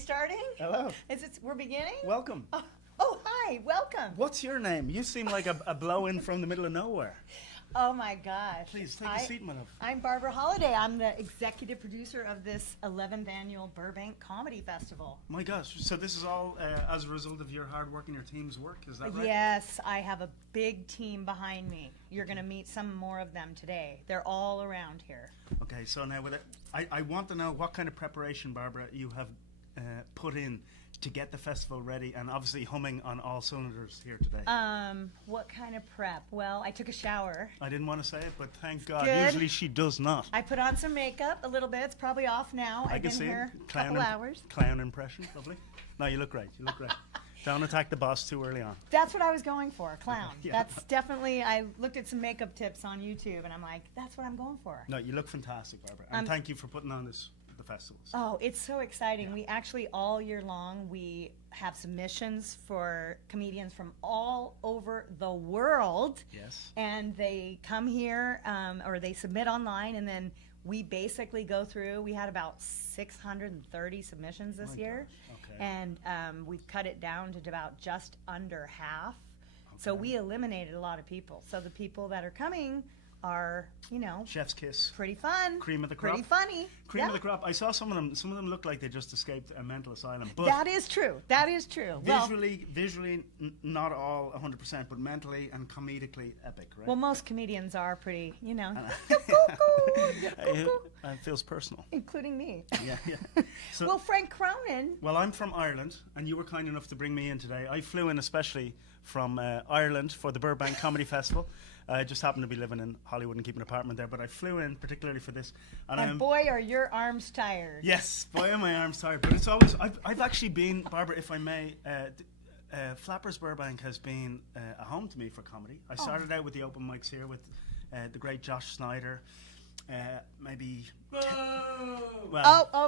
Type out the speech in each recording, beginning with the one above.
starting? Hello. We're beginning? Welcome. Oh, hi. Welcome. What's your name? You seem like a blow-in from the middle of nowhere. Oh, my gosh. Please, take a seat, my love. I'm Barbara Holliday. I'm the executive producer of this 11th annual Burbank Comedy Festival. My gosh. So this is all as a result of your hard work and your team's work, is that right? Yes, I have a big team behind me. You're going to meet some more of them today. They're all around here. Okay, so now with it, I want to know what kind of preparation, Barbara, you have put in to get the festival ready and obviously humming on all cylinders here today. What kind of prep? Well, I took a shower. I didn't want to say it, but thank God. Good. Usually she does not. I put on some makeup a little bit. It's probably off now. I I've can been see here it. a couple hours. Clown impression, lovely. No, you look great. You look great. Don't attack the boss too early on. That's what I was going for, clown. Yeah. That's definitely, I looked at some makeup tips on YouTube and I'm like, that's what I'm going for. No, you look fantastic, Barbara. And thank you for putting on the festivals. Oh, it's so exciting. Yeah. We actually, all year long, we have submissions for comedians from all over the world. Yes. And they come here, or they submit online, and then we basically go through. We had about 630 submissions this year. Gosh. Okay. And we've cut it down to about just under half. Okay. So we eliminated a lot of people. So the people that are coming are, Chef's kiss. pretty fun. Cream of the crop. Pretty funny. Cream of Yeah. the crop. I saw some of them. Some of them look like they just escaped a mental asylum. But That is true. That is true. visually, not all 100%, but mentally and comedically epic, right? Well, most comedians are pretty, It feels personal. including me. Yeah. So, Well, Frank Cronin. well, I'm from Ireland, and you were kind enough to bring me in today. I flew in especially from Ireland for the Burbank Comedy Festival. I just happened to be living in Hollywood and keeping an apartment there, but I flew in particularly for this. And boy, are your arms tired. Yes, boy, are my arms tired. But it's always, I've actually been, Barbara, if I may, Flappers Burbank has been a home to me for comedy. I started out with the open mics here with the great Josh Snyder.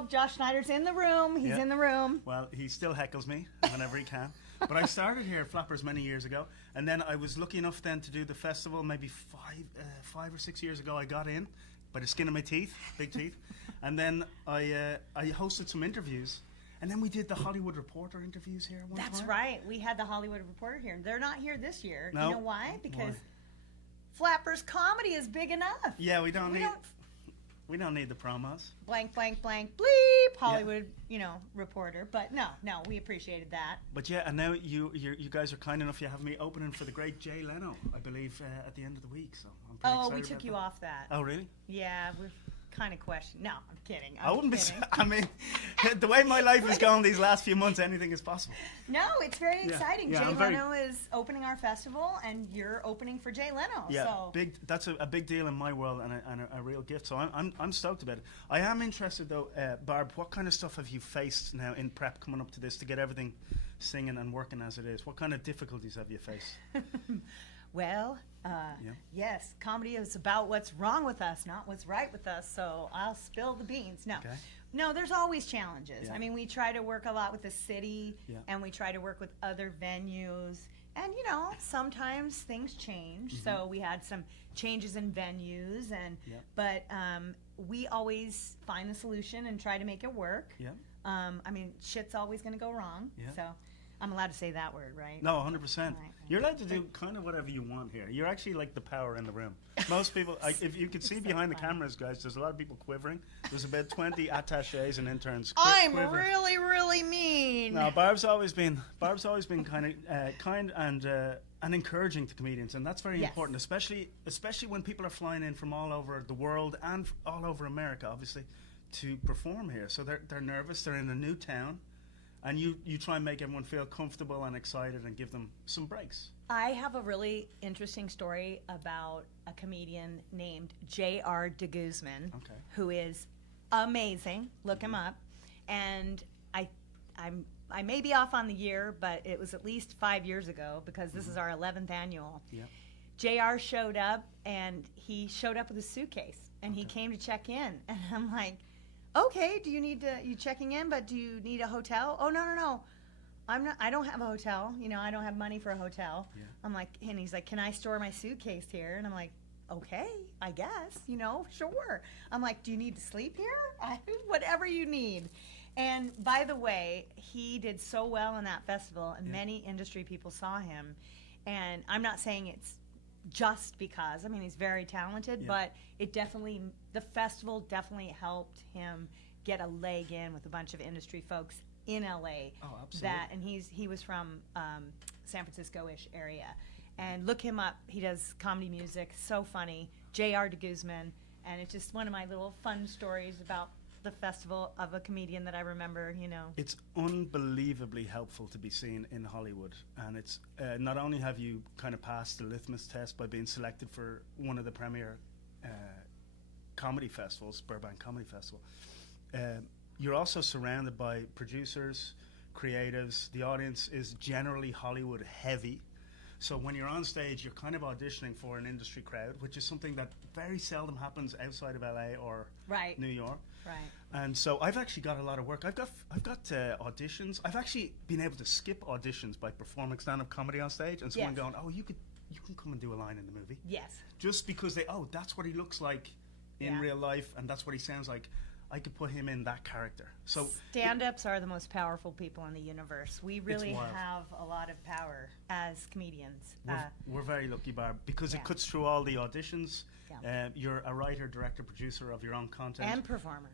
Josh Schneider's in the room. He's in the room. Well, he still heckles me whenever he can. But I started here at Flappers many years ago, and then I was lucky enough then to do the festival maybe 5 or 6 years ago. I got in by the skin of my teeth, big teeth, and then I hosted some interviews, and then we did the Hollywood Reporter interviews here one That's time. right. We had the Hollywood Reporter here. They're not here this year. No. You know why? Because Flappers comedy is big enough. Yeah, we don't need the promos. Blank, blank, blank, bleep, Hollywood, reporter. But no, we appreciated that. But yeah, and now you guys are kind enough. You have me opening for the great Jay Leno, I believe, at the end of the week. So I'm pretty excited. We took you off that. Oh, really? Yeah, we're kind of questioning. No, I'm kidding. I wouldn't kidding. be. I mean, the way my life is going these last few months, anything is possible. No, it's very exciting. Yeah, Jay Leno is opening our festival, and you're opening for Jay Leno. Yeah, so. That's a big deal in my world and a real gift. So I'm stoked about it. I am interested though, Barb. What kind of stuff have you faced now in prep coming up to this to get everything singing and working as it is? What kind of difficulties have you faced? Well, yes, comedy is about what's wrong with us, not what's right with us, so I'll spill the beans. No, there's always challenges. Yeah. I mean, we try to work a lot with the city, Yeah. and we try to work with other venues, and, sometimes things change, Mm-hmm. so we had some changes in venues, but we always find the solution and try to make it work. Yeah. I mean, shit's always going to go wrong, Yeah. so I'm allowed to say that word, right? No, 100%. Right. You're allowed to do kind of whatever you want here. You're actually like the power in the room. Most people, if you could see behind the cameras, guys, there's a lot of people quivering. There's about 20 attachés and interns I'm quivering. really, really mean. No, Barb's always been kind and encouraging to comedians, and that's very important, especially when people are flying in from all over the world and all over America, obviously, to perform here. So they're nervous. They're in a new town. And you try and make everyone feel comfortable and excited and give them some breaks. I have a really interesting story about a comedian named J.R. de Guzman, who is amazing. Look him up. And I may be off on the year, but it was at least 5 years ago because this is our 11th annual. Yeah. J.R. showed up, and he showed up with a suitcase, and he came to check in. And I'm like, okay, you checking in, but do you need a hotel? Oh, no. I don't have a hotel. I don't have money for a hotel. Yeah. I'm like, and he's like, can I store my suitcase here? And I'm like, okay, I guess, sure. I'm like, do you need to sleep here? Whatever you need. And by the way, he did so well in that festival, and many industry people saw him. And I'm not saying it's just because, I mean, he's very talented, but it definitely, the festival definitely helped him get a leg in with a bunch of industry folks in LA. Oh, absolutely. And he was from San Francisco-ish area. And look him up. He does comedy music, so funny. J.R. de Guzman. And it's just one of my little fun stories about the festival of a comedian that I remember, you know. It's unbelievably helpful to be seen in Hollywood. And it's not only have you kind of passed the litmus test by being selected for one of the premier comedy festivals, Burbank Comedy Festival, you're also surrounded by producers, creatives. The audience is generally Hollywood heavy. So when you're on stage, you're kind of auditioning for an industry crowd, which is something that very seldom happens outside of LA or New York. Right. And so I've actually got a lot of work. I've got auditions. I've actually been able to skip auditions by performing stand-up comedy on stage, and someone going, "Oh, you can come and do a line in the movie." Yes. Just because that's what he looks like in real life, and that's what he sounds like. I could put him in that character. So stand-ups are the most powerful people in the universe. We really have a lot of power as comedians. We're very lucky, Barb, because it cuts through all the auditions. Yeah. You're a writer, director, producer of your own content. And performer.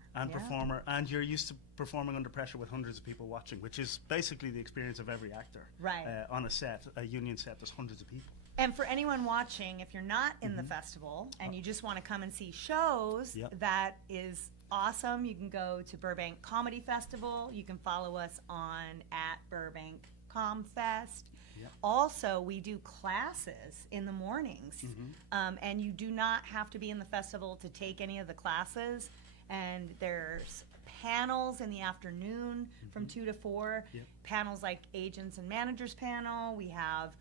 And you're used to performing under pressure with hundreds of people watching, which is basically the experience of every actor. Right. On a set, a union set, there's hundreds of people. And for anyone watching, if you're not in the festival and you just want to come and see shows, that is awesome. You can go to Burbank Comedy Festival. You can follow us on @Burbank ComFest. Yep. Also, we do classes in the mornings, and you do not have to be in the festival to take any of the classes. And there's panels in the afternoon from 2 to 4. Yep. Panels like Agents and Managers panel. We have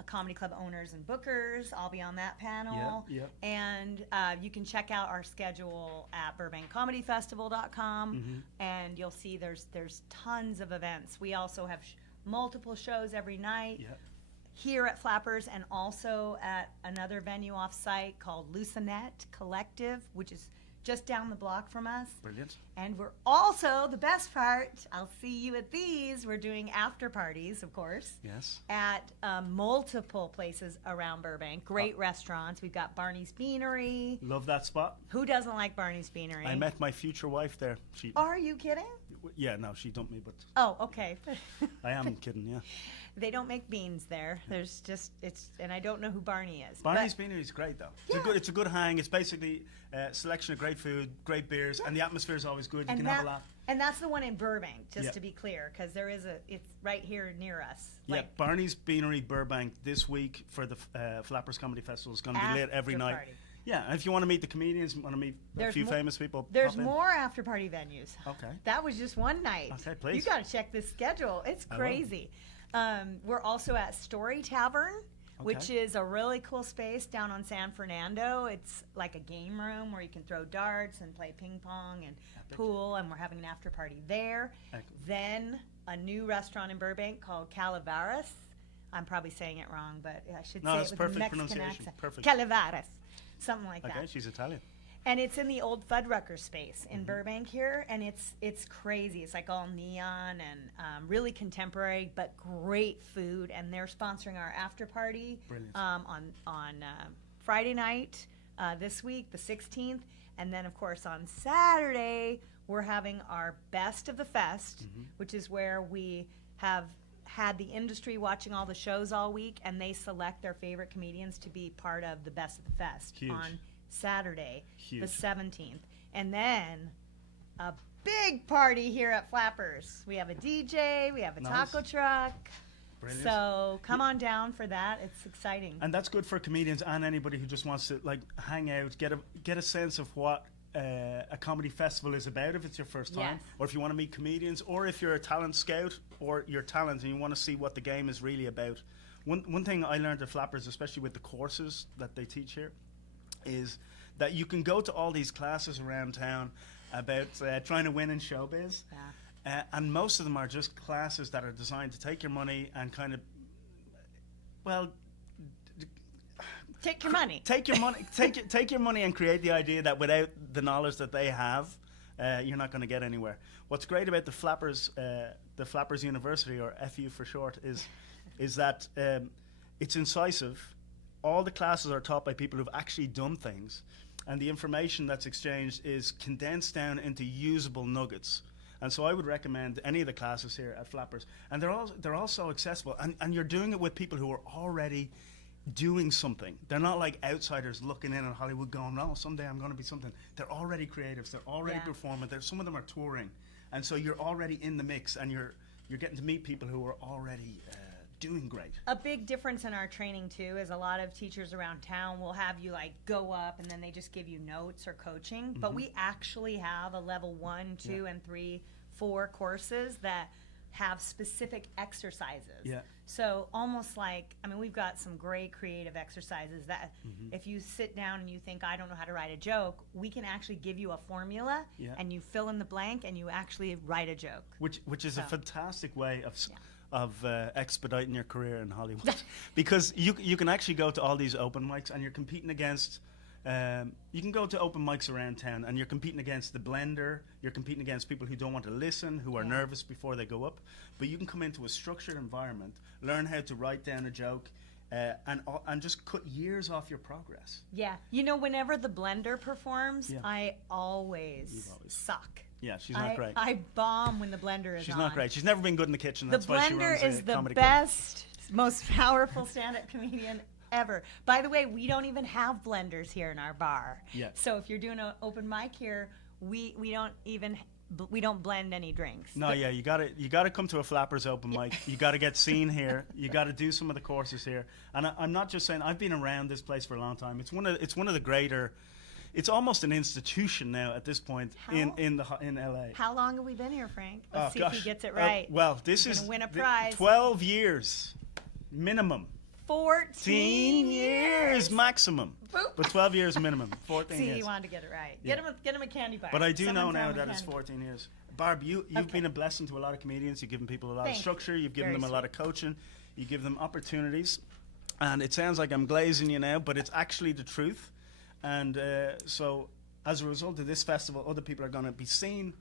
a comedy club owners and bookers. I'll be on that panel. Yep. And you can check out our schedule at burbankcomedyfestival.com, and you'll see there's tons of events. We also have multiple shows every night here at Flappers, and also at another venue off-site called Lucinet Collective, which is just down the block from us. Brilliant. And we're also, the best part, I'll see you at these, we're doing after parties, of course. Yes. At multiple places around Burbank. Great restaurants. We've got Barney's Beanery. Love that spot. Who doesn't like Barney's Beanery? I met my future wife there. Are you kidding? Yeah, no, she dumped me, but... Oh, okay. I am kidding, yeah. They don't make beans there. There's just, and I don't know who Barney is. Barney's Beanery is great, though. It's a good hang. It's basically a selection of great food, great beers, and the atmosphere is always good. You can have a laugh. And that's the one in Burbank, just to be clear, because it's right here near us. Barney's Beanery Burbank this week for the Flappers Comedy Festival is going to be lit every night. Party. Yeah, and if you want to meet the comedians, want to meet a few famous people, there's more after party venues. Okay. That was just one night. Okay, please. You got to check this schedule. It's crazy. We're also at Story Tavern, which is a really cool space down on San Fernando. It's like a game room where you can throw darts and play ping pong and pool, and we're having an after party there. Then a new restaurant in Burbank called Kela Rose. I'm probably saying it wrong, but I should say it with a Mexican accent. Perfect. Kela Rose. Something like that. Okay, she's Italian. And it's in the old Fuddrucker space in Burbank here, and it's crazy. It's like all neon and really contemporary, but great food. And they're sponsoring our after party on Friday night this week, the 16th, and then of course on Saturday we're having our Best of the Fest, which is where we have had the industry watching all the shows all week, and they select their favorite comedians to be part of the Best of the Fest on Saturday, the 17th. And then a big party here at Flappers. We have a DJ, we have a taco truck. Brilliant. So come on down for that. It's exciting. And that's good for comedians and anybody who just wants to hang out, get a sense of what a comedy festival is about if it's your first time, or if you want to meet comedians, or if you're a talent scout or you're talent and you want to see what the game is really about. One thing I learned at Flappers, especially with the courses that they teach here, is that you can go to all these classes around town about trying to win in showbiz, and most of them are just classes that are designed to take your money and kind of, take your money. Take your money and create the idea that without the knowledge that they have, you're not going to get anywhere. What's great about the Flappers University, or FU for short, is that it's incisive. All the classes are taught by people who've actually done things, and the information that's exchanged is condensed down into usable nuggets. And so I would recommend any of the classes here at Flappers. And they're all so accessible. And you're doing it with people who are already doing something. They're not like outsiders looking in on Hollywood going, "Oh, someday I'm going to be something." They're already creatives. They're already performing. Some of them are touring. And so you're already in the mix, and you're getting to meet people who are already doing great. A big difference in our training too is a lot of teachers around town will have you like go up and then they just give you notes or coaching, but we actually have a level 1, 2, and 3, 4 courses that have specific exercises. Yeah. So almost like, I mean, we've got some great creative exercises that if you sit down and you think, I don't know how to write a joke, we can actually give you a formula and you fill in the blank and you actually write a joke. Which is a fantastic way of expediting your career in Hollywood. Because you can actually go to all these open mics and you're competing against, you can go to open mics around town and you're competing against the blender, you're competing against people who don't want to listen, who are nervous before they go up. But you can come into a structured environment, learn how to write down a joke, and just cut years off your progress. Yeah. You know, whenever the blender performs, I always suck. Yeah, she's not great. I bomb when the blender is on. She's not great. She's never been good in the kitchen. The That's why she blender runs is a the comedy best, most powerful stand-up comedian ever. By the way, we don't even have blenders here in our bar. Yeah. So if you're doing an open mic here, we don't blend any drinks. No, yeah, you gotta come to a Flappers open mic. You gotta get seen here. You gotta do some of the courses here. And I'm not just saying. I've been around this place for a long time. It's one of the greater. It's almost an institution now at this point in LA. How long have we been here, Frank? Let's see if he gets it right. Well, this He's is gonna win a prize. 12 years minimum. 14 years maximum. Boop. But 12 years minimum. 14 See, years. he wanted to get it right. Yeah. Get him a candy bar. But I do Someone know throw now him a that it's candy. 14 years. Barb, you've been a blessing to a lot of comedians. You've given people a lot of Thank you. structure. You've given Very them a lot of coaching. You give them opportunities. And it sounds like I'm glazing you now, but it's actually the truth. And so as a result of this festival, other people are going to be seen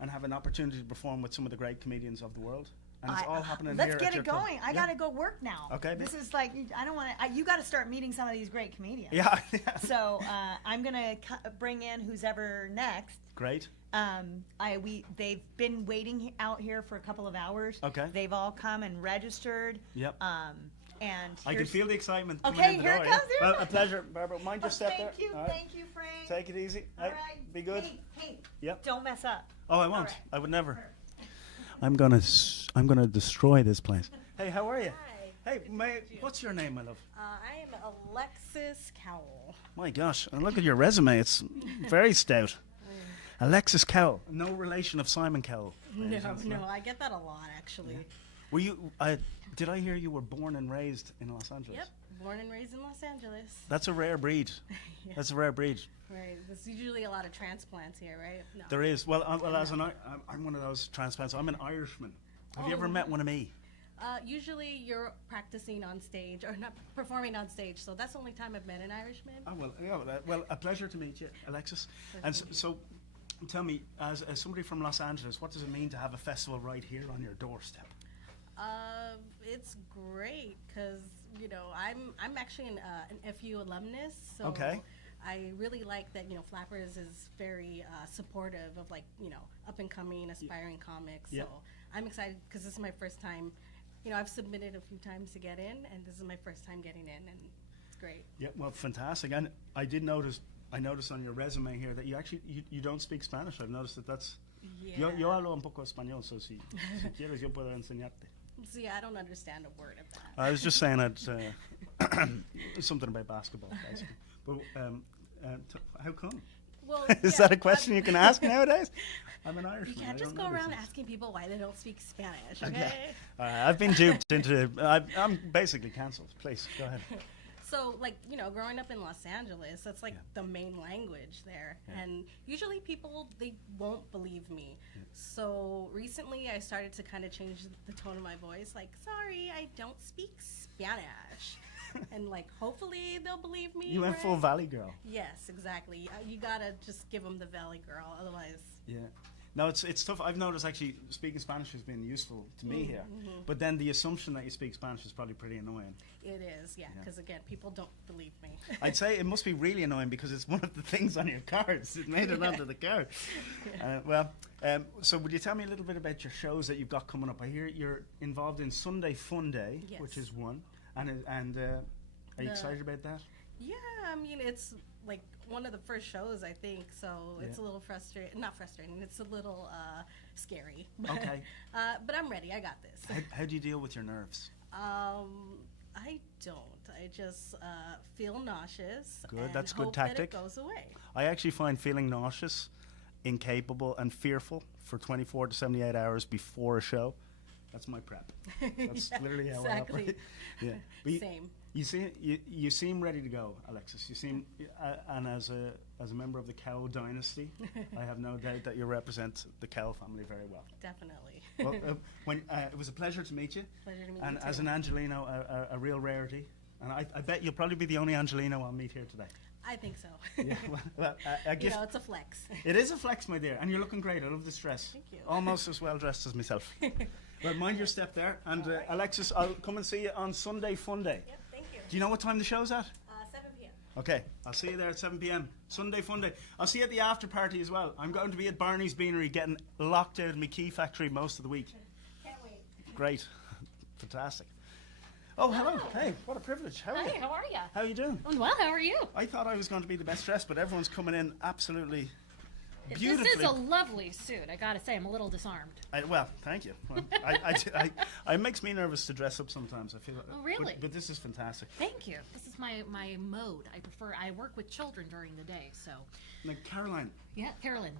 and have an opportunity to perform with some of the great comedians of the world. And it's all happening here. Let's get it going. I got to go work now. Okay. This is like, I don't want to, you got to start meeting some of these great comedians. Yeah. So I'm going to bring in who's ever next. Great. They've been waiting out here for a couple of hours. Okay. They've all come and registered. Yep. And I can feel the excitement. Okay, here it comes. Well, a pleasure, Barbara. Mind your step there. Thank you, Frank. Take it easy. All right. Be good. Hey. Yep. Don't mess up. Oh, I won't. Right. I would never. I'm gonna destroy this place. Hey, how are you? Hi. Hey, what's your name, my love? I am Alexis Cowl. My gosh, and look at your resume. It's very stout. Alexis Cowl. No relation of Simon Cowell. No, I get that a lot, actually. Yeah. Were you? Did I hear you were born and raised in Los Angeles? Yep, born and raised in Los Angeles. That's a rare breed. Yeah. That's a rare breed. Right. There's usually a lot of transplants here, right? No. There is. Well, I'm one of those transplants. I'm an Irishman. Have you ever met one of me? Usually you're practicing on stage, or not performing on stage, so that's the only time I've met an Irishman. Oh, well, a pleasure to meet you, Alexis. And so tell me, as somebody from Los Angeles, what does it mean to have a festival right here on your doorstep? It's great because I'm actually an FU alumnus, so okay. I really like that Flappers is very supportive of up and coming aspiring comics. Yep. So I'm excited because this is my first time. I've submitted a few times to get in, and this is my first time getting in, and it's great. Yeah, well, fantastic. And I noticed on your resume here that you don't speak Spanish. I've noticed that's. Yeah. Yo hablo un poco español, so si quieres yo puedo enseñarte. See, I don't understand a word of that. I was just saying something about basketball, basically. But how come? Well, Is that a question you can ask nowadays? I'm an Irishman. You can't just go around asking people why they don't speak Spanish, okay? I've been duped into. I'm basically cancelled. Please go ahead. So, growing up in Los Angeles, that's the main language there. Yeah. And usually people, they won't believe me. Yeah. So recently I started to kind of change the tone of my voice. Sorry, I don't speak Spanish. And hopefully they'll believe me. You went full Valley Girl. Yes, exactly. You gotta just give them the Valley Girl. Otherwise, Yeah. No, it's tough. I've noticed actually speaking Spanish has been useful to me here. But then the assumption that you speak Spanish is probably pretty annoying. It is, yeah, because again, people don't believe me. I'd say it must be really annoying because it's one of the things on your cards. It made it onto the card. So would you tell me a little bit about your shows that you've got coming up? I hear you're involved in Sunday Fun Day, which is one. And are you excited about that? Yeah, I mean, it's like one of the first shows, I think, so it's a little not frustrating, it's a little scary. Okay. But I'm ready, I got this. How do you deal with your nerves? I don't. I just feel nauseous. Good, and that's hope good tactic. That it goes away. I actually find feeling nauseous, incapable, and fearful for 24 to 78 hours before a show. That's my prep. That's literally how I operate. Yeah. Same. You seem ready to go, Alexis. You seem, and as a member of the Cowl dynasty, I have no doubt that you represent the Cowl family very well. Definitely. Well, it was a pleasure to meet you. Pleasure to meet and you too. as an Angelino, a real rarity. And I bet you'll probably be the only Angelino I'll meet here today. I think so. Yeah, well, it's a flex. It is a flex, my dear, and you're looking great. I love this dress. Thank you. Almost as well dressed as myself. Well, mind your step there. And Alexis, I'll come and see you on Sunday Fun Day. Yep, thank you. Do you know what time the show's at? 7 p.m. Okay, I'll see you there at 7 p.m. Sunday Fun Day. I'll see you at the after party as well. I'm going to be at Barney's Beanery getting locked out of my key factory most of the week. Can't wait. Great. Fantastic. Oh, hello. Hey, what a privilege. How are you? Hi, how are you? How are you doing? I'm well, how are you? I thought I was going to be the best dressed, but everyone's coming in absolutely beautifully. This is a lovely suit. I gotta say, I'm a little disarmed. Well, thank you. Well, it makes me nervous to dress up sometimes. I feel. Oh, really? But this is fantastic. Thank you. This is my mode. I work with children during the day, so. Now, Caroline. Yeah, Carolyn.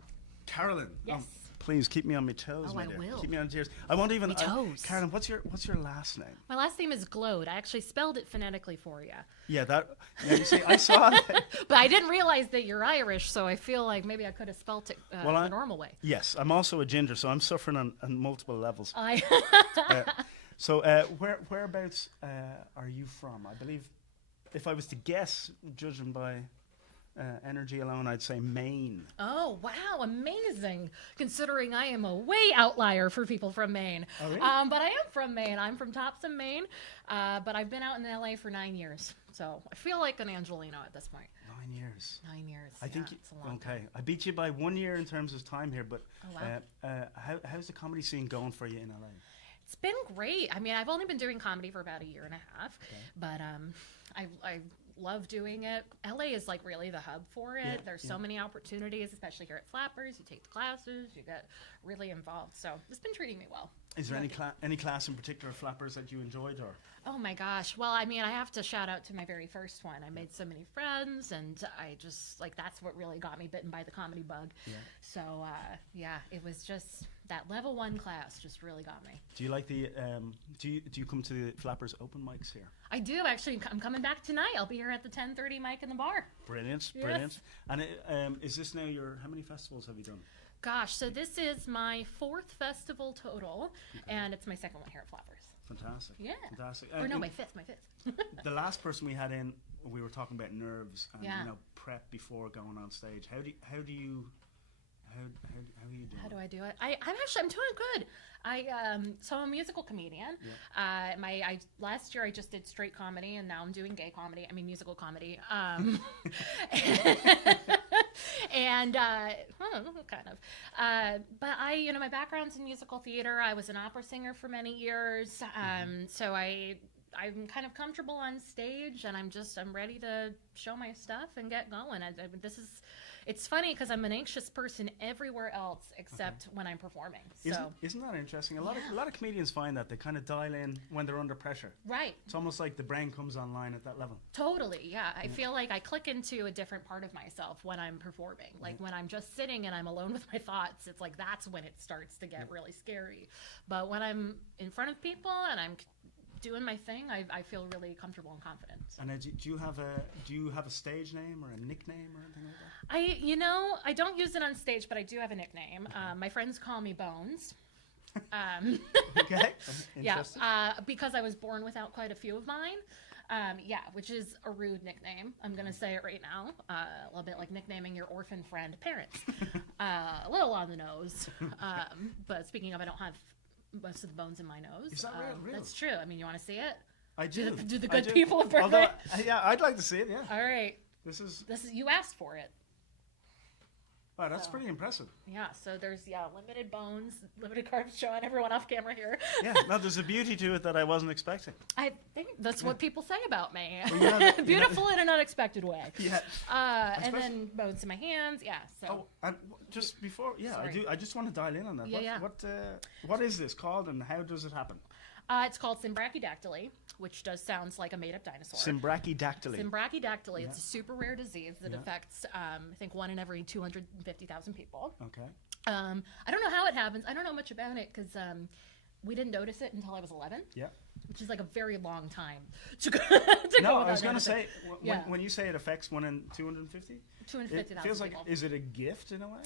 Oh, Yes. please keep me on my toes, Oh, my I dear. will. Keep me on tears. I won't even. Me toes. Caroline, what's your last name? My last name is Glode. I actually spelled it phonetically for you. Yeah, that. Now you see, I saw that. But I didn't realize that you're Irish, so I feel like maybe I could have spelt it the normal way. Yes, I'm also a ginger, so I'm suffering on multiple levels. I. So, whereabouts are you from? I believe, if I was to guess, judging by energy alone, I'd say Maine. Oh, wow, amazing. Considering I am a way outlier for people from Maine. Oh, really? But I am from Maine. I'm from Topsom, Maine. But I've been out in LA for 9 years. So I feel like an Angelino at this point. 9 years. 9 years. I think it's a long time. I beat you by 1 year in terms of time here, but Oh, wow. how's the comedy scene going for you in LA? It's been great. I mean, I've only been doing comedy for about a year and a half, but I love doing it. LA is like really the hub for it. There's so many opportunities, especially here at Flappers. You take the classes, you get really involved. So it's been treating me well. Is there any class in particular, Flappers, that you enjoyed, or? Oh my gosh. Well, I mean, I have to shout out to my very first one. I made so many friends, and I just, like, that's what really got me bitten by the comedy bug. Yeah. So, it was just, that level 1 class just really got me. Do you like the, do you come to the Flappers open mics here? I do, actually. I'm coming back tonight. I'll be here at the 10:30 mic in the bar. Brilliant, Yes. brilliant. And is this now how many festivals have you done? Gosh, so this is my 4th festival total, and it's my 2nd one here at Flappers. Fantastic. Yeah. Fantastic. Or no, my fifth. The last person we had in, we were talking about nerves and prep before going on stage. How are you doing? How do I do it? I'm doing good. So I'm a musical comedian. Yeah. Last year I just did straight comedy, and now I'm doing gay comedy. I mean musical comedy. And kind of. But my background's in musical theater. I was an opera singer for many years. So I'm kind of comfortable on stage, and I'm ready to show my stuff and get going. It's funny because I'm an anxious person everywhere else except when I'm performing. Isn't that interesting? A lot of comedians find that they kind of dial in when they're under pressure. Right. It's almost like the brain comes online at that level. Totally, yeah. I feel like I click into a different part of myself when I'm performing. Like when I'm just sitting and I'm alone with my thoughts, it's like that's when it starts to get really scary. But when I'm in front of people and I'm doing my thing, I feel really comfortable and confident. And do you have a stage name or a nickname or anything like that? I don't use it on stage, but I do have a nickname. My friends call me Bones. Okay. Yeah, because I was born without quite a few of mine. Yeah, which is a rude nickname. I'm going to say it right now. A little bit like nicknaming your orphan friend parents. A little on the nose. But speaking of, I don't have most of the bones in my nose. Is that real? That's true. I mean, you want to see it? I do. Do the good people of Burbank? Yeah, I'd like to see it, yeah. All right. This is you asked for it. Wow, that's pretty impressive. Yeah, so there's limited bones, limited carbs showing everyone off camera here. Yeah, no, there's a beauty to it that I wasn't expecting. I think that's what people say about me. Well, Beautiful in an unexpected way. Yeah. And then bones in my hands. Yeah. So. Oh, and just before, Sorry. I just want to dial in on that. Yeah, What is this called, and how does it happen? It's called Symbrachydactyly, which sounds like a made-up dinosaur. Symbrachydactyly. Symbrachydactyly. It's a super rare disease that affects, I think, 1 in every 250,000 people. Okay. I don't know how it happens. I don't know much about it because we didn't notice it until I was 11. Yeah. Which is like a very long time to No, go I was going to say, Yeah. when you say it affects 1 in 250? 250,000 It feels like, people. is it a gift in a way?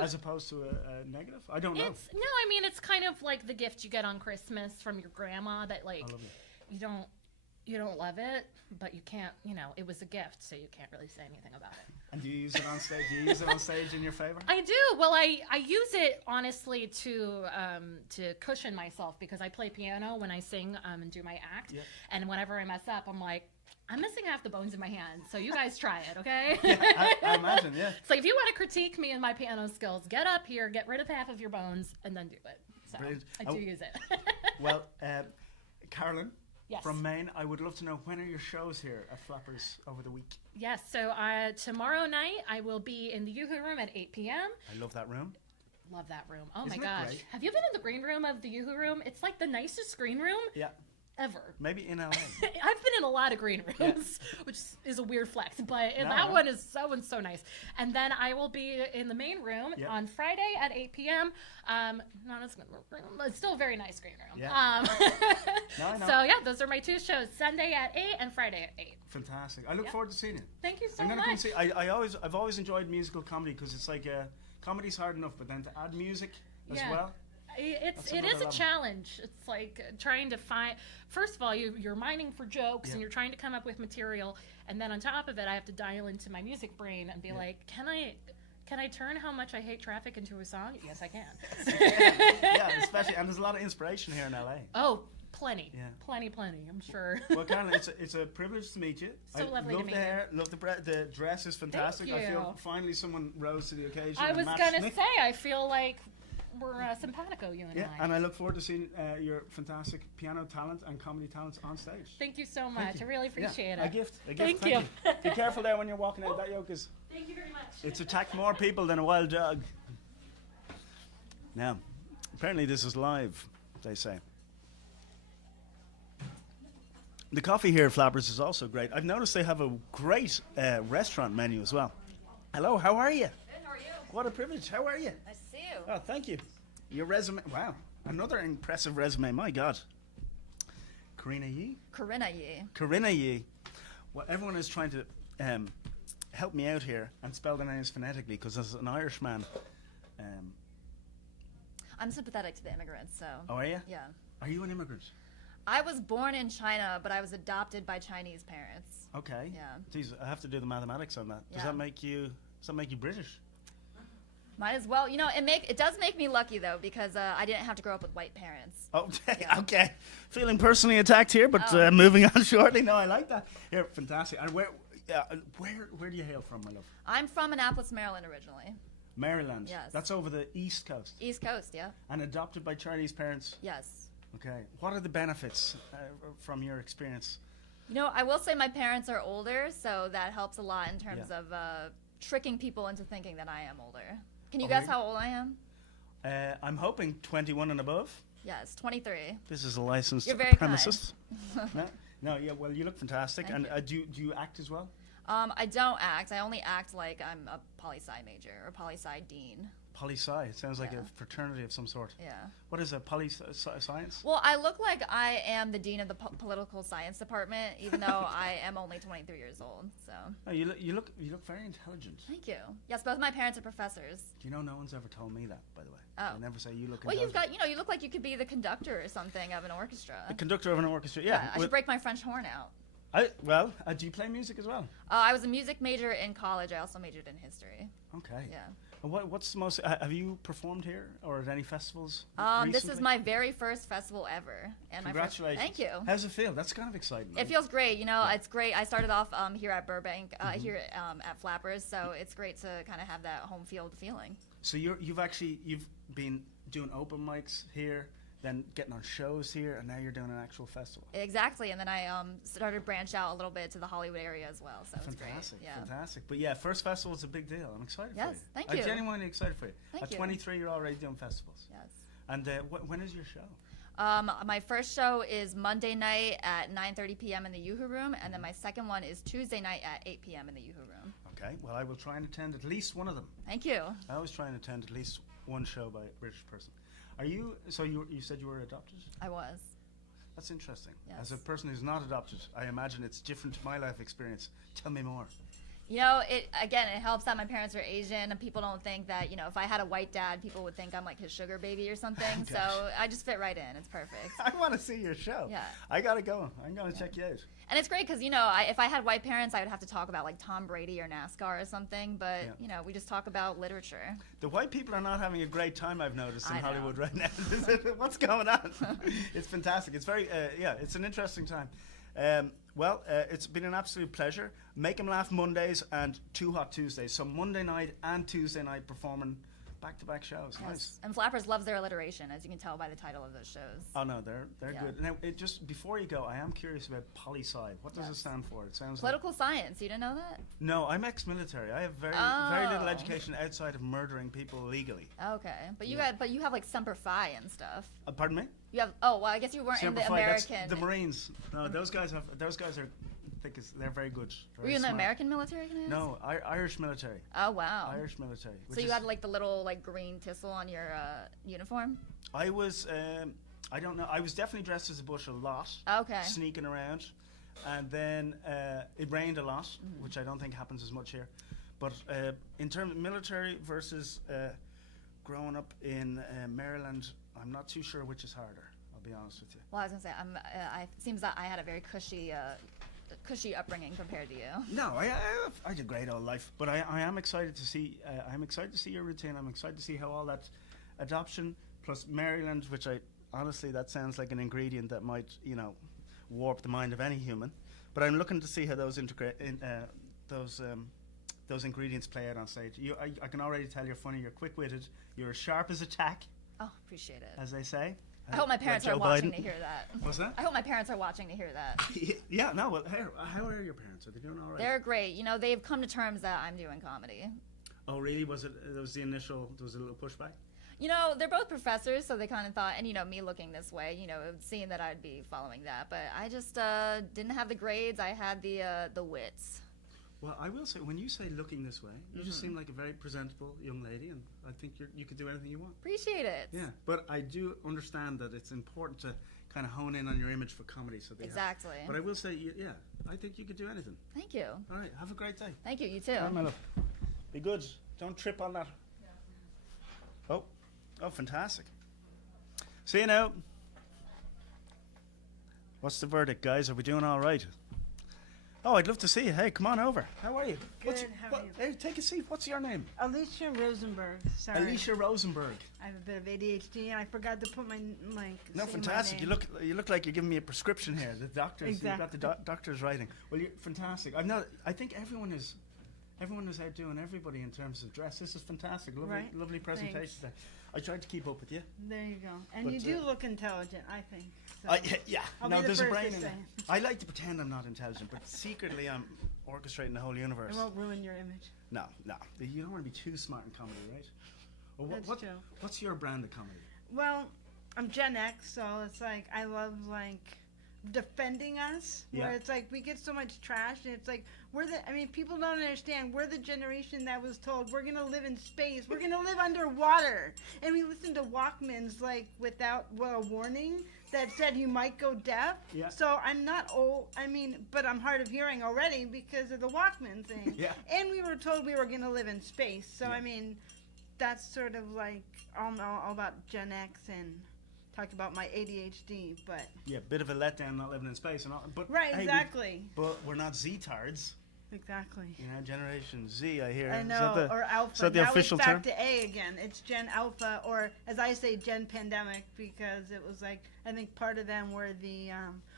As opposed to a negative? I don't know. I mean, it's kind of like the gift you get on Christmas from your grandma that, like, I love it. you don't love it, but you can't, it was a gift, so you can't really say anything about it. And do you use it on stage? Do you use it on stage in your favor? I do. Well, I use it honestly to cushion myself because I play piano when I sing and do my act. Yep. And whenever I mess up, I'm like, I'm missing half the bones in my hand. So you guys try it, okay? Yeah, I imagine, yeah. So if you want to critique me and my piano skills, get up here, get rid of half of your bones, and then do it. So Brilliant. I do use it. Well, Carolyn, Yes. from Maine, I would love to know, when are your shows here at Flappers over the week? Yes, so tomorrow night I will be in the Yoo-Hoo Room at 8 p.m. I love that room. Love that room. Oh Isn't my it gosh. great? Have you been in the green room of the Yoo-Hoo Room? It's like the nicest green room Yeah. ever. Maybe in LA. I've been in a lot of green rooms, which is a weird flex, but that one's so nice. And then I will be in the main room on Friday at 8 p.m. Not as good room, but it's still a very nice green room. Yeah. So yeah, those are my 2 shows: Sunday at 8 and Friday at 8. Fantastic. I look forward to seeing it. Thank you so I'm gonna much. come see. I've always enjoyed musical comedy because it's like comedy's hard enough, but then to add music as well. It is a challenge. It's like trying to find. First of all, you're mining for jokes and you're trying to come up with material, and then on top of it, I have to dial into my music brain and be like, can I turn how much I hate traffic into a song? Yes, I can. Yeah, especially, and there's a lot of inspiration here in LA. Oh, plenty. Yeah. Plenty. I'm sure. Well, Carolyn, it's a privilege to meet you. So lovely to love meet the you. hair, love the dress is fantastic. Thank I you. feel finally someone rose to the occasion. I and was matched gonna me. say, I feel like we're simpatico, you and Yeah, I. and I look forward to seeing your fantastic piano talent and comedy talents on stage. Thank you so much. I really appreciate it. A gift. Thank you. you. Be careful there when you're walking out. That yoke is. Thank you very much. It's attacked more people than a wild dog. Now, apparently this is live, they say. The coffee here at Flappers is also great. I've noticed they have a great restaurant menu as well. Hello, how are you? Good, how are you? What a privilege. How are you? Nice to see you. Oh, thank you. Your resume. Wow. Another impressive resume. My God. Karina Yee? Karina V. Karina Yee. Well, everyone is trying to help me out here and spell the names phonetically because as an Irishman. I'm sympathetic to the immigrants, so. Oh, are you? Yeah. Are you an immigrant? I was born in China, but I was adopted by Chinese parents. Okay. Yeah. Geez, I have to do the mathematics on that. Does Yeah. that make you British? Might as well. It does make me lucky though because I didn't have to grow up with white parents. Oh, okay. Feeling personally attacked here, but moving on shortly. No, I like that. Here, fantastic. And where do you hail from, my love? I'm from Annapolis, Maryland originally. Maryland. Yes. That's over the East Coast. East Coast, yeah. And adopted by Chinese parents. Yes. Okay. What are the benefits from your experience? I will say my parents are older, so that helps a lot in terms of tricking people into thinking that I am older. Can you guess how old I am? I'm hoping 21 and above. Yes, 23. This is a licensed You're very premises. No, yeah. Well, you look fantastic. Thank And do you act as well? I don't act. I only act like I'm a poli-sci major or poli-sci dean. Poli-sci. It sounds like Yeah. a fraternity of some sort. Yeah. What is a poli-science? Well, I look like I am the dean of the political science department, even though I am only 23 years old. So. No, you look very intelligent. Thank you. Yes, both my parents are professors. Do you know no one's ever told me that, by the way? Oh. They never say you look Well, intelligent. you look like you could be the conductor or something of an orchestra. The conductor of an orchestra. Yeah. I should break my French horn out. Do you play music as well? I was a music major in college. I also majored in history. Okay. Yeah. And what's the most? Have you performed here or at any festivals? This is my very first festival ever, and congratulations! Thank you. How's it feel? That's kind of exciting. It feels great. You know, it's great. I started off here at Burbank, here at Flappers, so it's great to kind of have that home field feeling. So you've been doing open mics here, then getting on shows here, and now you're doing an actual festival. Exactly, and then I started to branch out a little bit to the Hollywood area as well, so it's great. Yeah. Fantastic. But yeah, first festival is a big deal. I'm excited for you. Yes, thank you. I'm genuinely excited for you. Thank you. At 23, you're already doing festivals. Yes. And when is your show? My first show is Monday night at 9:30 p.m. in the Yoo-Hoo Room, and then my second one is Tuesday night at 8 p.m. in the Yoo-Hoo Room. Okay, well, I will try and attend at least one of them. Thank you. I always try and attend at least one show by a British person. You said you were adopted? I was. That's interesting. Yes. As a person who's not adopted, I imagine it's different to my life experience. Tell me more. You know, it helps that my parents are Asian, and people don't think that, you know, if I had a white dad, people would think I'm like his sugar baby or something. So I just fit right in. It's perfect. I want to see your show. Yeah. I got to go. I'm going to check you out. And it's great because, you know, if I had white parents, I would have to talk about like Tom Brady or NASCAR or something. But, you know, we just talk about literature. The white people are not having a great time, I've noticed, in Hollywood right now. What's going on? It's fantastic. It's very, it's an interesting time. It's been an absolute pleasure. Make 'em Laugh Mondays and Too Hot Tuesdays. So Monday night and Tuesday night performing back-to-back shows. Yes. Nice. And Flappers loves their alliteration, as you can tell by the title of those shows. Oh no, they're good. Now, just before you go, I am curious about poli-sci. What does it stand for? It sounds political science. You didn't know that? No, I'm ex-military. I have very little education outside of murdering people legally. Okay, but you have like Semper Fi and stuff. Pardon me? You have I guess you weren't Semper in the Fi, American. That's the Marines. No, those guys are. They're very good. Were you in the American military? Can I ask? No, Irish military. Oh wow. Irish military. So you had like the little like green tissel on your uniform? I was. I don't know. I was definitely dressed as a bush a lot. Okay. Sneaking around, and then it rained a lot, which I don't think happens as much here. But in terms of military versus growing up in Maryland, I'm not too sure which is harder. I'll be honest with you. Well, I was gonna say, it seems that I had a very cushy upbringing compared to you. No, I had a great old life, but I am excited to see. I'm excited to see your routine. I'm excited to see how all that adoption plus Maryland, which honestly that sounds like an ingredient that might warp the mind of any human. But I'm looking to see how those those ingredients play out on stage. I can already tell you're funny. You're quick-witted. You're as sharp as a tack. Oh, appreciate it. As they say. I hope my parents are watching to hear that. What's that? I hope my parents are watching to hear that. Yeah, no, well, how are your parents? Are they doing all right? They're great. You know, they've come to terms that I'm doing comedy. Oh, really? There was a little pushback? You know, they're both professors, so they kind of thought, and me looking this way, seeing that I'd be following that. But I just didn't have the grades. I had the wits. Well, I will say, when you say looking this way, you just seem like a very presentable young lady, and I think you could do anything you want. Appreciate it. Yeah, but I do understand that it's important to kind of hone in on your image for comedy. Exactly. But I will say, I think you could do anything. Thank you. All right, have a great day. Thank you, you too. All right, my love. Be good. Don't trip on that. Oh, fantastic. See you now. What's the verdict, guys? Are we doing all right? Oh, I'd love to see you. Hey, come on over. How are you? Good, how are you? Hey, take a seat. What's your name? Alicia Rosenberg. Sorry. Alicia Rosenberg. I have a bit of ADHD, and I forgot to put my No, fantastic. You look like you're giving me a prescription here. The doctors. Exactly. You've got the doctor's writing. Well, you're fantastic. I think everyone is outdoing everybody in terms of dress. This is fantastic. Lovely presentation today. I tried to keep up with you. There you go. And you do look intelligent, I think. So Yeah. I'll No, be the there's a first brain to in say. it. I like to pretend I'm not intelligent, but secretly I'm orchestrating the whole universe. I won't ruin your image. No. You don't want to be too smart in comedy, right? Well, That's true. What's your brand of comedy? Well, I'm Gen X, so it's like I love defending us. Yeah. Where it's like we get so much trash, and it's like people don't understand. We're the generation that was told we're gonna live in space, we're gonna live underwater, and we listen to Walkmans without a warning that said you might go deaf. Yeah. So I'm not old. But I'm hard of hearing already because of the Walkman thing. Yeah. And we were told we were gonna live in space. So Yeah. that's sort of all about Gen X talk about my ADHD, but Yeah, bit of a letdown not living in space and all, but right, hey, exactly, but we're not Z-tards. exactly. You know, Generation Z, I hear. I Is know, that the, or alpha. Is that the now official it's term? back to A again. It's Gen Alpha, or as I say, Gen Pandemic, because it was like, I think part of them were the,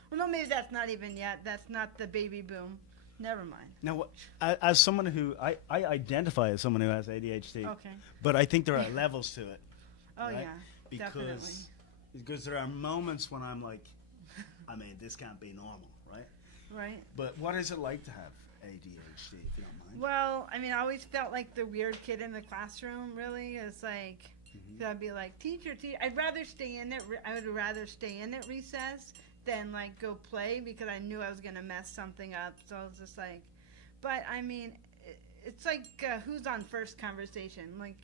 well, no, maybe that's not even yet. That's not the baby boom. Never mind. Now, as someone who, I identify as someone who has ADHD, Okay. but I think there are levels to it. Oh, right? yeah, definitely. Because there are moments when I'm like, I mean, this can't be normal, right? Right. But what is it like to have ADHD, if you don't mind? Well, I mean, I always felt like the weird kid in the classroom, really. It's like, I'd be like, teacher. I'd rather stay in it. I would rather stay in at recess than, like, go play because I knew I was going to mess something up. So I was just like, but, I mean, it's like who's on first conversation. Like,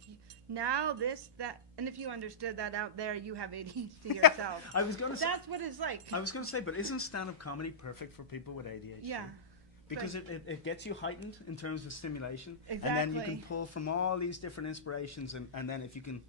now, this, that, and if you understood that out there, you have ADHD yourself. I was going to say. That's what it's like. I was going to say, but isn't stand-up comedy perfect for people with ADHD? Yeah. Because it gets you heightened in terms of stimulation. Exactly. And then you can pull from all these different inspirations. And then if you can,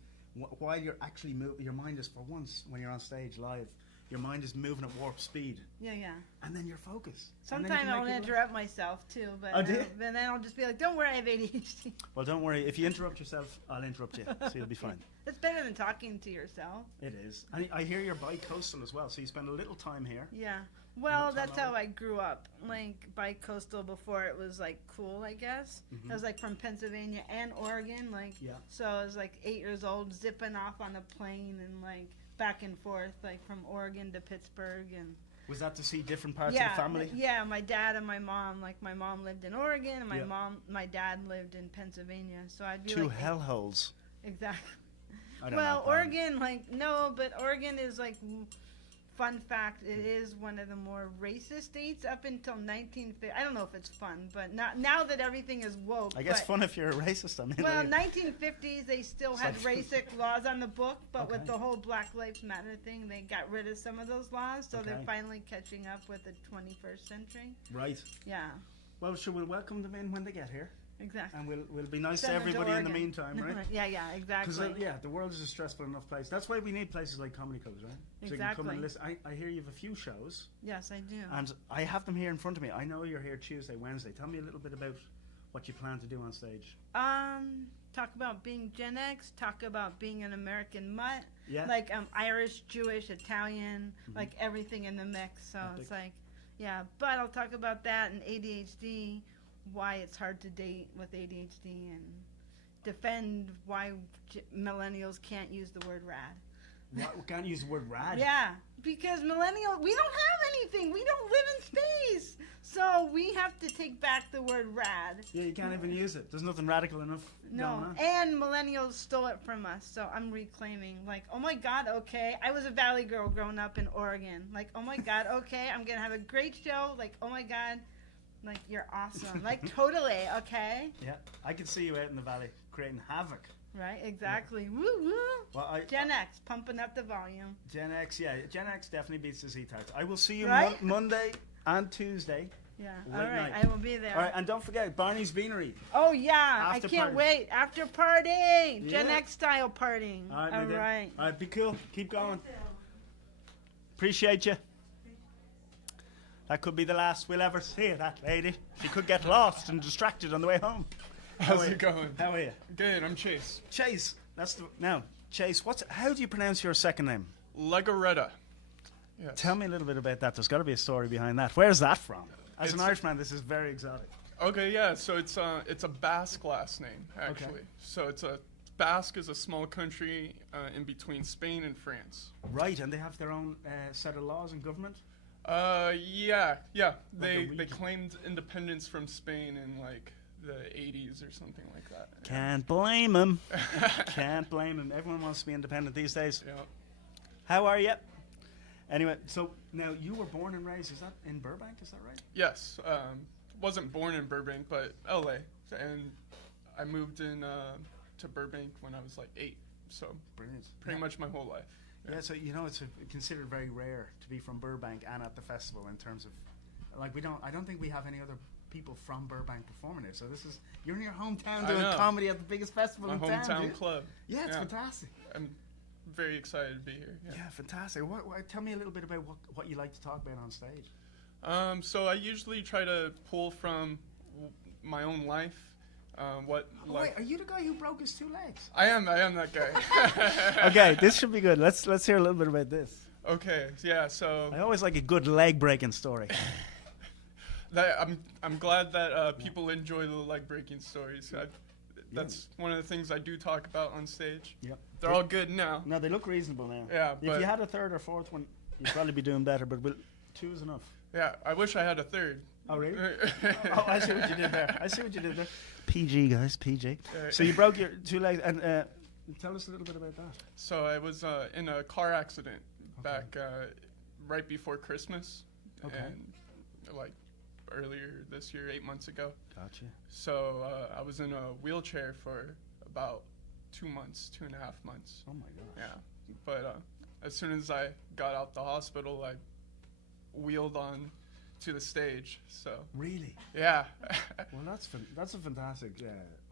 while you're actually your mind is, for once, when you're on stage live, your mind is moving at warp speed. Yeah, yeah. And then you're focused. Sometimes I'll interrupt myself, too. But, Oh, do you? But then I'll just be like, don't worry, I have ADHD. Well, don't worry. If you interrupt yourself, I'll interrupt you. So you'll be fine. It's better than talking to yourself. It is. And I hear you're bi-coastal as well, so you spend a little time here. Yeah. Well, What's that's on how I grew up. Like, bi-coastal before it was, like, cool, I guess. I was, like, from Pennsylvania and Oregon. Like, Yeah. so I was, like, 8 years old, zipping off on a plane and, like, back and forth, like, from Oregon to Pittsburgh. And Was that to see different parts yeah, of the family? Yeah, my dad and my mom. Like, my mom lived in Oregon, and Yeah. my dad lived in Pennsylvania. So I'd be Two like, hellholes. exactly. I don't Well, know. Oregon, like, no, but Oregon is, like, fun fact, it is one of the more racist states up until 1950. I don't know if it's fun, but not now that everything is woke. I guess but, fun if you're a racist. I mean, well, like, 1950s, they still had racist laws on the book, but with the whole Black Lives Matter thing, they got rid of some of those laws, so they're finally catching up with the 21st century. right. Yeah, Well, sure, we'll welcome them in when they get here. exactly. And we'll be nice Send to them to everybody in the Oregon. meantime, right? Yeah, Because, exactly. the world is a stressful enough place. That's why we need places like comedy clubs, right? So you can come and listen. I hear you have a few shows. Yes, I do. And I have them here in front of me. I know you're here Tuesday, Wednesday. Tell me a little bit about what you plan to do on stage. Talk about being Gen X, talk about being an American mutt. Yeah. Like, Irish, Jewish, Italian, like everything in the mix. So it's like, yeah. But I'll talk about that and ADHD, why it's hard to date with ADHD, and defend why millennials can't use the word rad. What, we can't use the word rad? Yeah, because millennials, we don't have anything. We don't live in space. So we have to take back the word rad. Yeah, you can't even use it. There's nothing radical enough No, going on. and millennials stole it from us, so I'm reclaiming. Like, oh my God, okay. I was a Valley girl growing up in Oregon. Like, oh my God, okay. I'm gonna have a great show. Like, oh my God, like you're awesome. Like, totally, okay. Yeah, I can see you out in the valley creating havoc. Right, exactly. Woo woo. Well, Gen X, pumping up the volume. Gen X, yeah, Gen X definitely beats the Z-Tards. I will see you Right? Monday and Tuesday. Yeah. Late All right, night. I will be there. All right, and don't forget Barney's Beanery. Oh yeah, After I can't party. wait. After party, Gen Yeah. X style partying. All right, All my dear. right. All right, be cool. Keep going. Appreciate you. That could be the last we'll ever see of that lady. She could get lost and distracted on the way home. How's it going? How are you? Good, I'm Chase. Chase. Now, Chase, how do you pronounce your second name? Legoretta. Yes. Tell me a little bit about that. There's got to be a story behind that. Where's that from? As an It's- Irishman, this is very exotic. Okay, yeah, so it's a Basque last name, actually. Okay. So Basque is a small country in between Spain and France. Right, and they have their own set of laws and government? Yeah. They region. claimed independence from Spain in like the 80s or something like that. Can't blame them. Can't blame them. Everyone wants to be independent these days. Yeah. How are you? Anyway, so now you were born and raised, is that in Burbank, is that right? Yes. Wasn't born in Burbank, but LA. And I moved in to Burbank when I was like 8. So Brilliant. pretty much my whole life. Yeah, so it's considered very rare to be from Burbank and at the festival in terms of, like, I don't think we have any other people from Burbank performing here. So you're in your hometown I doing know. comedy at the biggest festival My in town. hometown dude. club. Yeah, it's fantastic. And very excited to be here. Yeah, fantastic. Tell me a little bit about what you like to talk about on stage. So I usually try to pull from my own life. Wait, are you the guy who broke his 2 legs? I am that guy. Okay, this should be good. Let's hear a little bit about this. Okay, yeah. So I always like a good leg breaking story. I'm glad that people enjoy the leg breaking stories. That's one of the things I do talk about on stage. Yep. They're all good now. No, they look reasonable now. Yeah. If you had a 3rd or 4th one, you'd probably be doing better. But 2 is enough. Yeah, I wish I had a 3rd. Oh really? Oh, I see what you did there. PG guys, PG. So you broke your 2 legs, and tell us a little bit about that. So I was in a car accident back right before Christmas. Okay. And like earlier this year, 8 months ago. Gotcha. So I was in a wheelchair for about 2 months, 2.5 months. Oh my gosh. Yeah. But as soon as I got out the hospital, I wheeled on to the stage. So really? Yeah. Well, that's a fantastic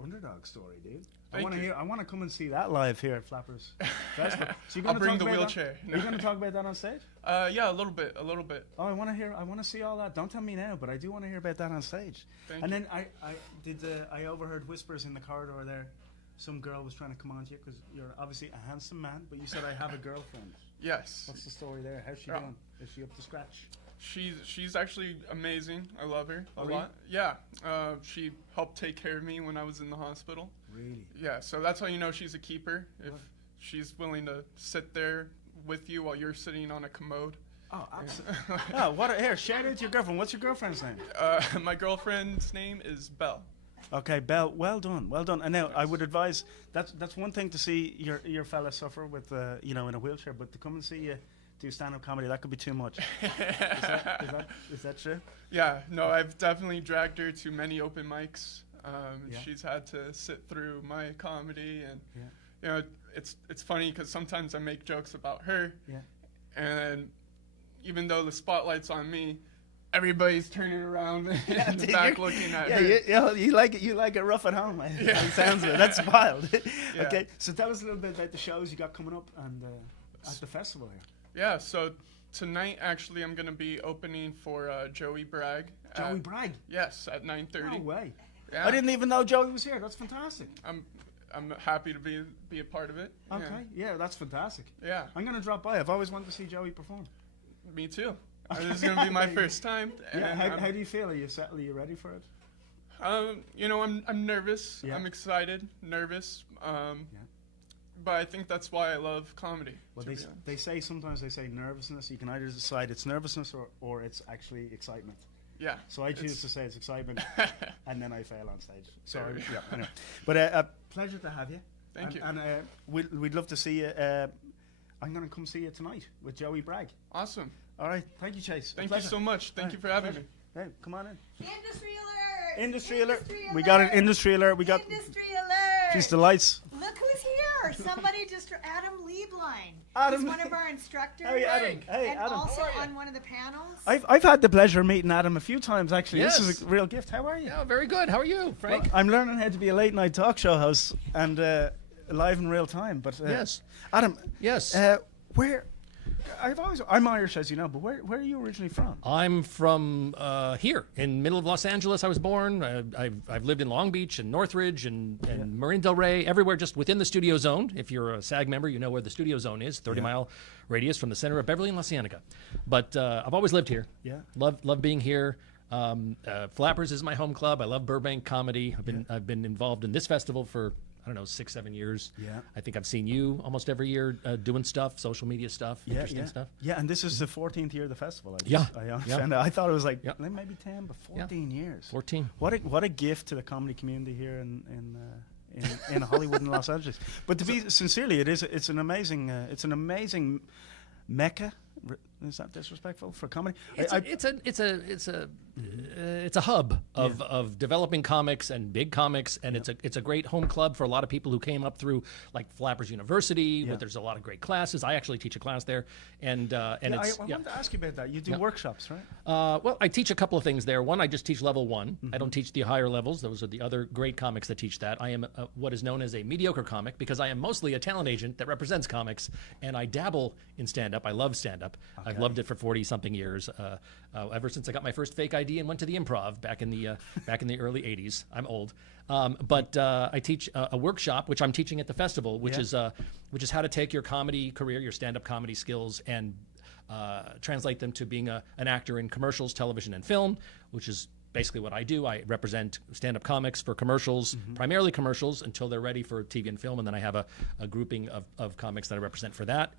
underdog story, dude. Thank you. I want to come and see that live here at Flappers Festival. So I'll bring the wheelchair. Are you going to talk about that on stage? Yeah, a little bit. Oh, I want to see all that. Don't tell me now, but I do want to hear about that on stage. Thank and you. then I overheard whispers in the corridor there. Some girl was trying to come on to you because you're obviously a handsome man, but you said I have a girlfriend. Yes. What's the story there? How's she doing? Is she up to scratch? She's actually amazing. I love her a Really? lot. Yeah. She helped take care of me when I was in the hospital. Really? Yeah. So that's how you know she's a keeper. If she's willing to sit there with you while you're sitting on a commode. Oh, absolutely. Oh, here, shout out to your girlfriend. What's your girlfriend's name? My girlfriend's name is Belle. Okay, Belle, well done. And now I would advise that's one thing to see your fella suffer with in a wheelchair, but to come and see you do stand-up comedy, that could be too much. Is that true? Yeah, no, I've definitely dragged her to many open mics. Yeah. She's had to sit through my comedy, and Yeah. you know, it's funny because sometimes I make jokes about her, Yeah. and even though the spotlight's on me, everybody's turning around in the dude, back looking at her. You like it rough at home. It sounds good. That's wild. Yeah. Okay, so tell us a little bit about the shows you got coming up and at the festival here. Yeah, so tonight actually I'm gonna be opening for Joey Bragg. Joey Bragg? Yes, at 9:30. No way. Yeah. I didn't even know Joey was here. That's fantastic. I'm happy to be a part of it. Okay, yeah, that's fantastic. Yeah. I'm gonna drop by. I've always wanted to see Joey perform. Me too. This is gonna be my first time. And Yeah, how do you feel? Are you settled? Are you ready for it? You know, I'm nervous. Yeah. I'm excited, nervous. But I think that's why I love comedy. Well, sometimes they say nervousness. You can either decide it's nervousness or it's actually excitement. Yeah. So I choose to say it's excitement, and then I fail on stage. So There we yeah, anyway. But a pleasure to have you. Thank you. And we'd love to see you. I'm going to come see you tonight with Joey Bragg. Awesome. All right. Thank you, Chase. Thank you so much. Thank you for having me. Hey, come on in. Industry alert! Industry alert. We got an industry alert. We got. Industry alert! Just the lights. Look who's here! Somebody just Adam Leeline. Adam. He's one of our instructors. Hey, Adam. Hey, and Adam. also on one of the panels. I've had the pleasure of meeting Adam a few times actually. Yes. This is a real gift. How are you? Yeah, very good. How are you, Frank? Well, I'm learning how to be a late night talk show host and live in real time. But Yes. Adam. Yes. Where? I'm Irish, as you know, but where are you originally from? I'm from here in middle of Los Angeles. I was born. I've lived in Long Beach and Northridge and Marine Del Rey, everywhere just within the studio zone. If you're a SAG member, you know where the studio zone is, 30-mile radius from the center of Beverly and La Cienega. But I've always lived here. Yeah. Love being here. Flappers is my home club. I love Burbank comedy. I've been involved in this festival for, I don't know, 6-7 years. Yeah. I think I've seen you almost every year doing stuff, social media stuff, interesting stuff. Yeah, and this is the 14th year of the festival. Yeah. I thought it was like maybe 10, but 14 years. 14. What a gift to the comedy community here in Hollywood and Los Angeles. But to be sincerely, it's an amazing mecca Is that disrespectful for comedy? It's a hub of developing comics and big comics, and it's a great home club for a lot of people who came up through like Flappers University. Where there's a lot of great classes. I actually teach a class there, and I wanted to ask you about that. You do workshops, right? Well, I teach a couple of things there. One, I just teach level 1. I don't teach the higher levels. Those are the other great comics that teach that. I am what is known as a mediocre comic because I am mostly a talent agent that represents comics, and I dabble in stand-up. I love stand-up. I've loved it for 40-something years, ever since I got my first fake ID and went to the Improv back in the early 80s. I'm old. But I teach a workshop, which I'm teaching at the festival, which is how to take your comedy career, your stand-up comedy skills, and translate them to being an actor in commercials, television, and film, which is basically what I do. I represent stand-up comics for commercials, primarily commercials, until they're ready for TV and film, and then I have a grouping of comics that I represent for that.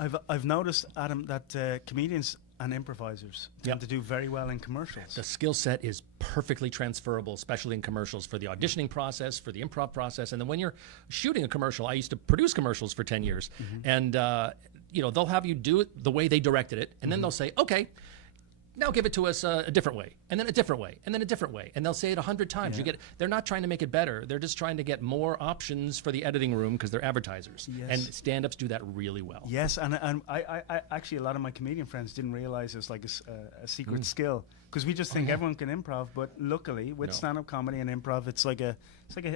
I've noticed, Adam, that comedians and improvisers tend to do very well in commercials. The skill set is perfectly transferable, especially in commercials, for the auditioning process, for the improv process, and then when you're shooting a commercial. I used to produce commercials for 10 years, and they'll have you do it the way they directed it, and then they'll say, okay, now give it to us a different way, and then a different way, and then a different way, and they'll say it 100 times. They're not trying to make it better. They're just trying to get more options for the editing room because they're advertisers. Yes. And stand-ups do that really well. Yes, and I actually, a lot of my comedian friends didn't realize it's like a secret skill, because we just think everyone can improv, but luckily with stand-up comedy and improv, it's like a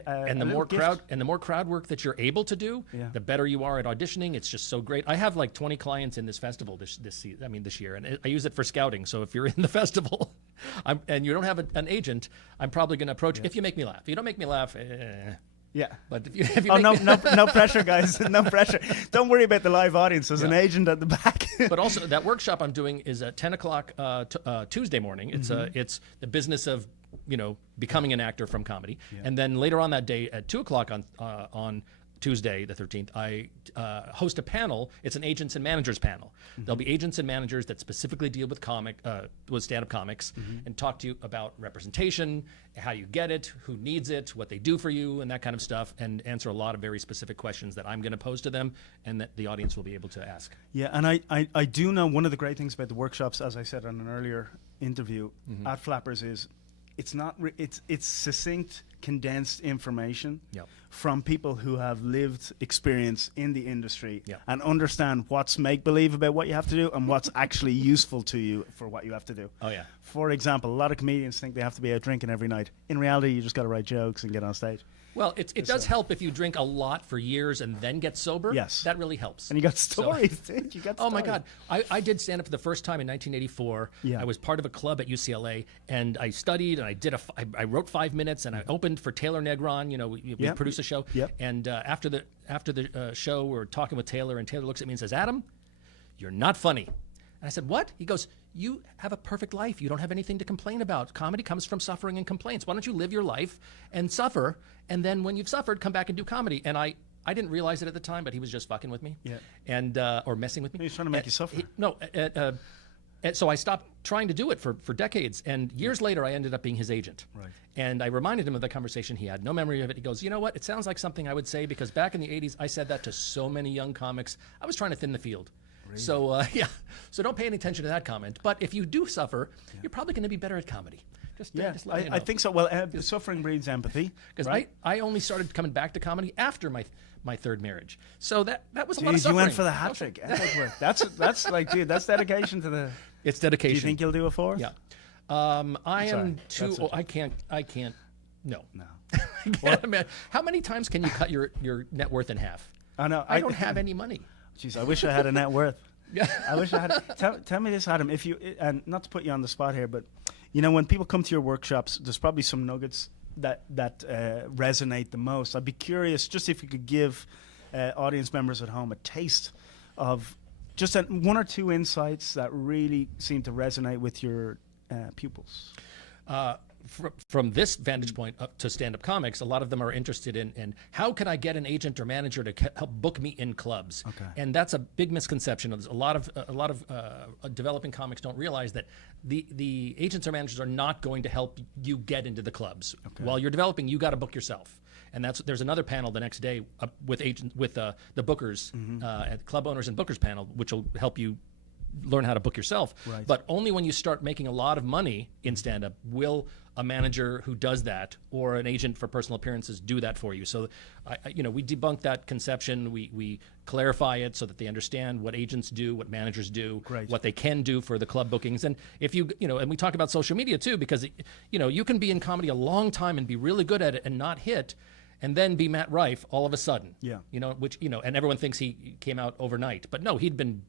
and the more crowd work that you're able to do, the better you are at auditioning. It's just so great. I have like 20 clients in this festival this year, and I use it for scouting. So if you're in the festival, and you don't have an agent, I'm probably going to approach if you make me laugh. If you don't make me laugh, yeah. But if you no pressure, guys. No pressure. Don't worry about the live audience. There's an agent at the back. But also, that workshop I'm doing is at 10 o'clock Tuesday morning. It's the business of becoming an actor from comedy, and then later on that day at 2 o'clock on Tuesday the 13th, I host a panel. It's an agents and managers panel. There'll be agents and managers that specifically deal with stand-up comics and talk to you about representation, how you get it, who needs it, what they do for you, and that kind of stuff, and answer a lot of very specific questions that I'm going to pose to them and that the audience will be able to ask. Yeah, and I do know one of the great things about the workshops, as I said on an earlier interview at Flappers, is it's succinct, condensed information from people who have lived experience in the industry and understand what's make-believe about what you have to do and what's actually useful to you for what you have to do. Oh, yeah. For example, a lot of comedians think they have to be out drinking every night. In reality, you just got to write jokes and get on stage. Well, it does help if you drink a lot for years and then get sober. Yes. That really helps. And you got stories, dude. You got stories. Oh, my God. I did stand-up for the first time in 1984. Yeah. I was part of a club at UCLA, and I studied, and I wrote 5 minutes, and I opened for Taylor Negron. We produced a show. Yep. And after the show, we're talking with Taylor, and Taylor looks at me and says, "Adam, you're not funny." And I said, "What?" He goes, "You have a perfect life. You don't have anything to complain about. Comedy comes from suffering and complaints. Why don't you live your life and suffer, and then when you've suffered, come back and do comedy?" And I didn't realize it at the time, but he was just fucking with me, and or messing with me. He was trying to make you suffer. And so I stopped trying to do it for decades. And years later, I ended up being his agent. Right. And I reminded him of the conversation. He had no memory of it. He goes, "You know what? It sounds like something I would say, because back in the 80s, I said that to so many young comics. I was trying to thin the field." Really? So, So don't pay any attention to that comment. But if you do suffer, you're probably going to be better at comedy. Just let you know. I think so. Well, suffering breeds empathy. Because I only started coming back to comedy after my third marriage. So that was a lot of suffering. You went for the hat trick. That's like, dude, that's dedication to the... It's dedication. Do you think you'll do a fourth? Yeah. I can't. No. I can't. How many times can you cut your net worth in half? I know. I don't have any money. Jeez, I wish I had a net worth. I wish I had. Tell me this, Adam. If you, and not to put you on the spot here, but when people come to your workshops, there's probably some nuggets that resonate the most. I'd be curious, just if you could give audience members at home a taste of just one or two insights that really seem to resonate with your pupils. From this vantage point up to stand-up comics, a lot of them are interested in how can I get an agent or manager to help book me in clubs. Okay. And that's a big misconception. A lot of developing comics don't realize that the agents or managers are not going to help you get into the clubs. Okay. While you're developing, you got to book yourself. And there's another panel the next day with the bookers, at club owners and bookers panel, which will help you learn how to book yourself. Right. But only when you start making a lot of money in stand-up will a manager who does that or an agent for personal appearances do that for you. So, we debunk that conception. We clarify it so that they understand what agents do, what managers do, Great. what they can do for the club bookings. And if and we talk about social media too, because, you can be in comedy a long time and be really good at it and not hit, and then be Matt Rife all of a sudden. Yeah. And everyone thinks he came out overnight. But no, he'd been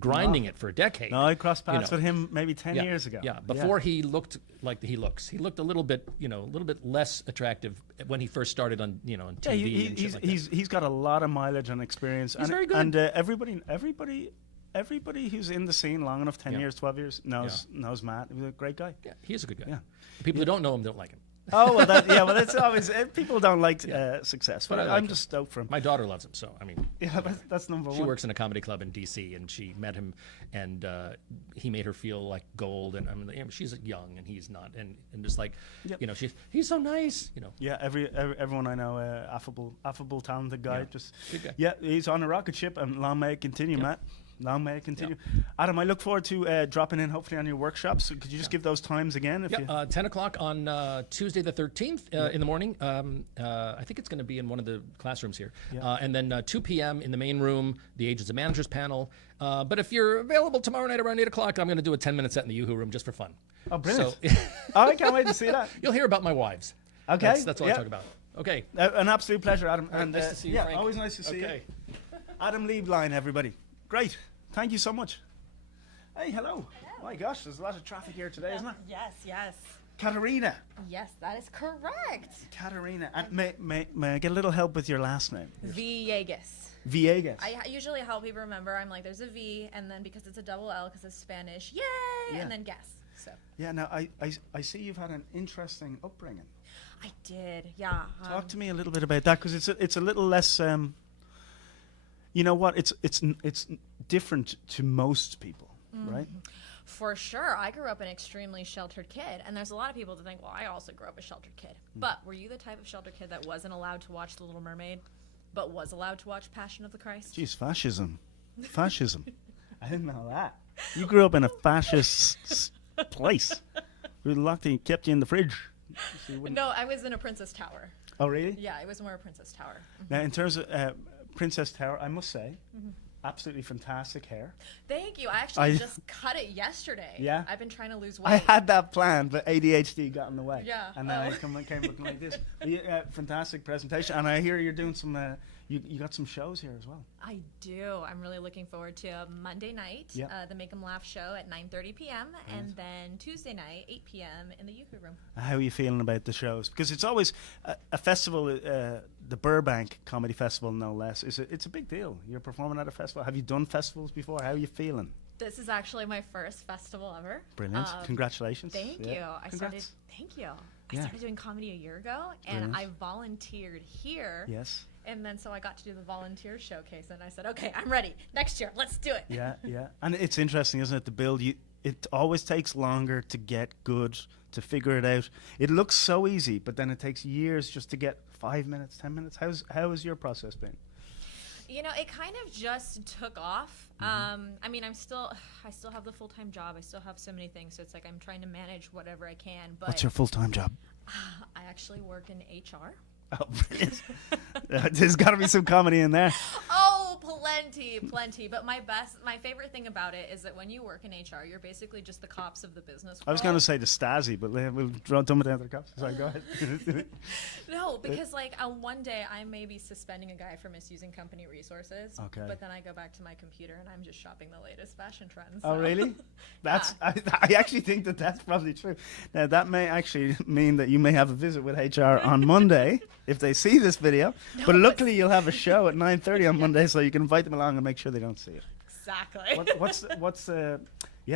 grinding it for a decade. No, I crossed paths with him maybe 10 years ago. Yeah, before he looked like he looks. He looked a little bit less attractive when he first started on on TV. And shit like that. He's got a lot of mileage and experience. He's very good. And everybody who's in the scene long enough, 10 years, 12 years, knows Matt. He's a great guy. Yeah, he is a good guy. Yeah. The people who don't know him don't like him. Oh, well, that's always, people don't like success, but But I like I'm him. just stoked for him. My daughter loves him, so I mean, Yeah, that's number one. she works in a comedy club in D.C. and she met him, and he made her feel like gold. And I mean, she's young and he's not, and just like, Yep. he's so nice, Yeah, everyone I know, affable, talented guy. Yeah. Just Good guy. Yeah, he's on a rocket ship, and long may it continue, Matt. Long may it continue. Adam, I look forward to dropping in hopefully on your workshops. Could you just give those times again? If you 10 o'clock on Tuesday the 13th in the morning. I think it's going to be in one of the classrooms here. Yeah. And then 2 p.m. in the main room, the Agents and Managers panel. But if you're available tomorrow night around 8 o'clock, I'm going to do a 10-minute set in the Yoo-Hoo room just for fun. Oh, brilliant. So Oh, I can't wait to see that. you'll hear about my wives. Okay. That's all I talk about. Okay. An absolute pleasure, Adam. All right, nice to see you, Frank. always nice to see Okay. you. Adam Leeline, everybody. Great. Thank you so much. Hey, hello. My gosh, there's a lot of traffic here today, isn't there? Yes. Katerina. Yes, that is correct. Katerina. And may I get a little help with your last name? Villegas. Villegas. I usually help people remember. I'm like, there's a V, and then because it's a double L, because it's Spanish, yay, Yeah. and then gas. So Yeah, now I see you've had an interesting upbringing. I did, yeah. Talk to me a little bit about that, because it's a little less. You know what? It's different to most people, right? For sure. I grew up an extremely sheltered kid, and there's a lot of people that think, well, I also grew up a sheltered kid. But were you the type of sheltered kid that wasn't allowed to watch The Little Mermaid, but was allowed to watch Passion of the Christ? Jeez, fascism. I didn't know that. You grew up in a fascist place. We locked you, kept you in the fridge. So you wouldn't- No, I was in a Princess Tower. Oh, really? Yeah, it was more a Princess Tower. Now, in terms of Princess Tower, I must say, absolutely fantastic hair. Thank you. I actually just cut it yesterday. Yeah? I've been trying to lose weight. I had that planned, but ADHD got in the way. Yeah. And then I came looking like this. But yeah, fantastic presentation. And I hear you're doing some, you got some shows here as well. I do. I'm really looking forward to Monday night, Yeah. the Make 'em Laugh show at 9:30 p.m. And then Tuesday night, 8 p.m. in the Yoo-Hoo room. How are you feeling about the shows? Because it's always a festival, the Burbank Comedy Festival, no less. It's a big deal. You're performing at a festival. Have you done festivals before? How are you feeling? This is actually my first festival ever. Brilliant. Congratulations. Thank Yeah. you. Congrats. Thank you. Yeah. I started doing comedy a year ago, and Brilliant. I volunteered here. Yes. And then so I got to do the volunteer showcase, and I said, okay, I'm ready. Next year, let's do it. Yeah, yeah. And it's interesting, isn't it, to build it always takes longer to get good, to figure it out. It looks so easy, but then it takes years just to get 5 minutes, 10 minutes. How has your process been? You know, it kind of just took off. I mean, I still have the full-time job. I still have so many things. So it's like I'm trying to manage whatever I can. But What's your full-time job? I actually work in HR. Oh, brilliant. There's got to be some comedy in there. Oh, plenty. But my favorite thing about it is that when you work in HR, you're basically just the cops of the business world. I was going to say the Stasi, but we'll dumb it down to the cops. Sorry, go ahead. No, because like one day I may be suspending a guy for misusing company resources. Okay. But then I go back to my computer and I'm just shopping the latest fashion trends. Oh, so. really? I actually think that's probably true. Now, that may actually mean that you may have a visit with HR on Monday if they see this video. But luckily, you'll have a show at 9:30 on Monday, so you can invite them along and make sure they don't see it. Exactly.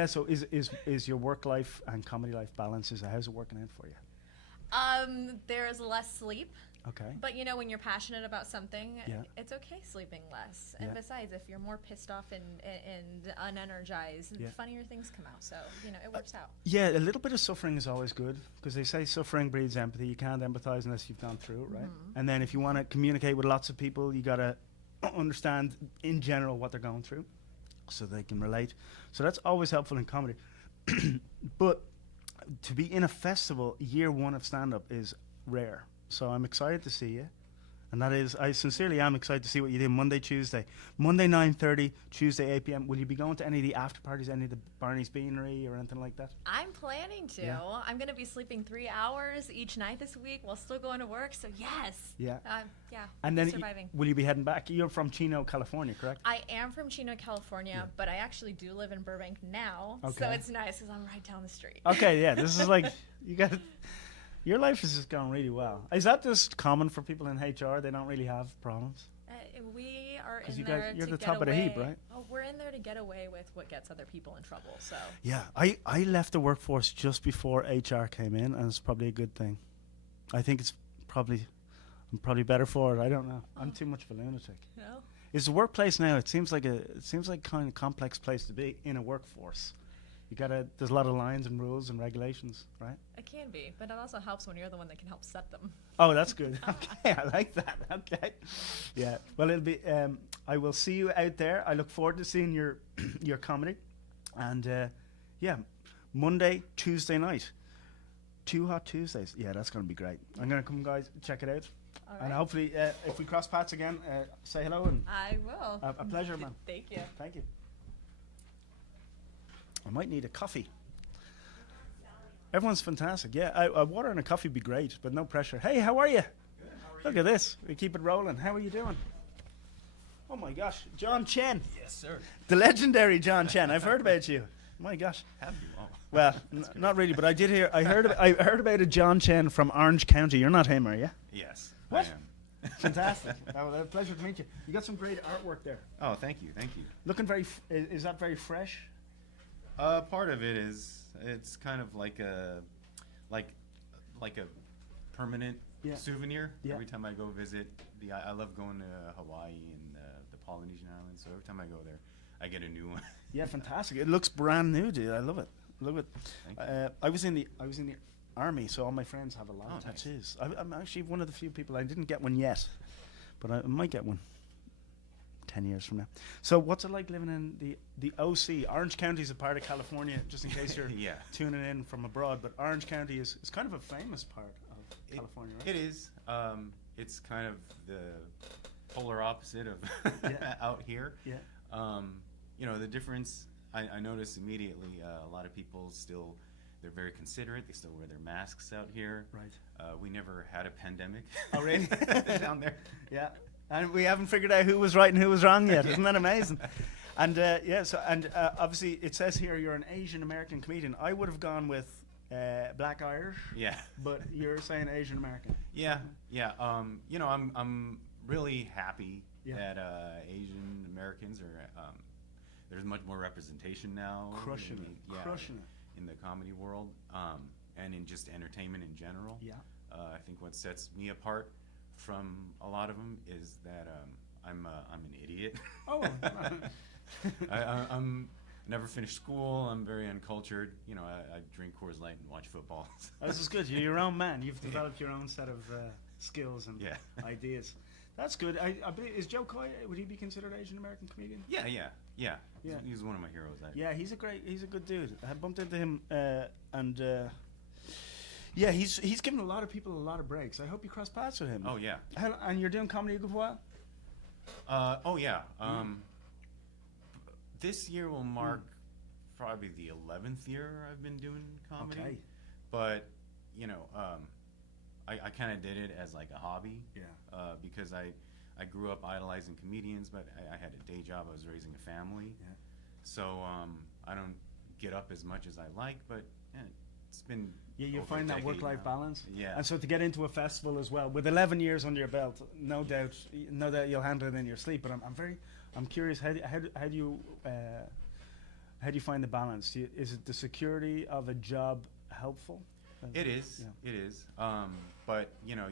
So is your work life and comedy life balances? How's it working out for you? There's less sleep. Okay. But you know, when you're passionate about something, Yeah. it's okay sleeping less. And Yeah. besides, if you're more pissed off and unenergized, Yeah. funnier things come out. So, you know, it works out. Yeah, a little bit of suffering is always good, because they say suffering breeds empathy. You can't empathize unless you've gone through it, right? And then if you want to communicate with lots of people, you got to understand in general what they're going through. so they can relate. So that's always helpful in comedy. But to be in a festival year one of stand-up is rare. So I'm excited to see you. And that is, I sincerely am excited to see what you do Monday, Tuesday. Monday 9:30, Tuesday 8 p.m. Will you be going to any of the after parties, any of the Barney's Beanery or anything like that? I'm planning to. Yeah. I'm going to be sleeping 3 hours each night this week while still going to work. So yes. Yeah. Yeah. And then surviving. will you be heading back? You're from Chino, California, correct? I am from Chino, California, but I actually do live in Burbank now. So Okay. it's nice because I'm right down the street. Okay, yeah. This is like, you got your life is just going really well. Is that just common for people in HR? They don't really have problems? We are 'Cause in you guys- there you're to the get top of the away. heap, right? Oh, we're in there to get away with what gets other people in trouble. So Yeah, I left the workforce just before HR came in, and it's probably a good thing. I think I'm probably better for it. I don't know. I'm too much of a lunatic. no, Is the workplace now? It seems like kind of complex place to be in a workforce. There's a lot of lines and rules and regulations, right? it can be, but it also helps when you're the one that can help set them. Oh, that's good. Okay, I like that. Okay, yeah. Well, it'll be. I will see you out there. I look forward to seeing your your comedy, and yeah, Monday, Tuesday night, 2 Hot Tuesdays. Yeah, that's gonna be great. I'm gonna come, guys, check it out, All and right. hopefully, if we cross paths again, say hello and I will. a pleasure, man. Thank you. Thank you. I might need a coffee. Everyone's fantastic. Yeah, a water and a coffee would be great, but no pressure. Hey, how are you? Look at this. We keep it rolling. How are you doing? Oh my gosh, John Chen. Yes, sir. The legendary John Chen. I've heard about you. My gosh. Have you all? Well, not really, but I did hear. I heard about a John Chen from Orange County. You're not him, are you? Yes, What? I am. Fantastic. Oh, a pleasure to meet you. You got some great artwork there. Oh, thank you, thank you. Looking very. Is that very fresh? Part of it is it's kind of like a permanent Yeah. souvenir. Yeah. Every time I go visit I love going to Hawaii and the Polynesian islands. So every time I go there, I get a new one. Yeah, fantastic. It looks brand new, dude. I love it. Love it. Thank you. I was in the army, so all my friends have a lot of Oh, nice. tattoos. I'm actually one of the few people. I didn't get one yet, but I might get one 10 years from now. So what's it like living in the OC? Orange County is a part of California, just in case you're Yeah. tuning in from abroad. But Orange County is kind of a famous part of California, right? It is. It's kind of the polar opposite of Yeah. out here. Yeah. The difference I noticed immediately. A lot of people still, they're very considerate. They still wear their masks out here. Right. We never had a pandemic. Oh, really? Down there. Yeah. And we haven't figured out who was right and who was wrong yet. Isn't that amazing? And obviously it says here you're an Asian American comedian. I would have gone with Black Irish. Yeah. But you're saying Asian American. Yeah. I'm really happy Yeah. that Asian Americans are. There's much more representation now. Crushing it. Crushing it. In the comedy world, and in just entertainment in general. Yeah. I think what sets me apart from a lot of them is that I'm an idiot. Oh. I'm never finished school. I'm very uncultured. I drink Coors Light and watch football. Oh, this is good. You're your own man. You've developed your own set of skills and Yeah. ideas. That's good. I believe, is Joe Coy, would he be considered Asian American comedian? Yeah. Yeah. He's one of my heroes. Yeah, he's a good dude. I bumped into him, yeah, he's given a lot of people a lot of breaks. I hope you cross paths with him. Oh yeah. And you're doing comedy a good while? Oh yeah. This year will mark probably the 11th year I've been doing comedy. Okay. But I kind of did it as like a hobby. Yeah. Because I grew up idolizing comedians, but I had a day job. I was raising a family. Yeah. So I don't get up as much as I like, but it's been. Yeah, you over find a that decade work-life now. balance. Yeah. And so to get into a festival as well, with 11 years under your belt, no doubt you'll handle it in your sleep. But I'm curious, how do you find the balance? Is it the security of a job helpful? It is. Yeah. It is. But you'll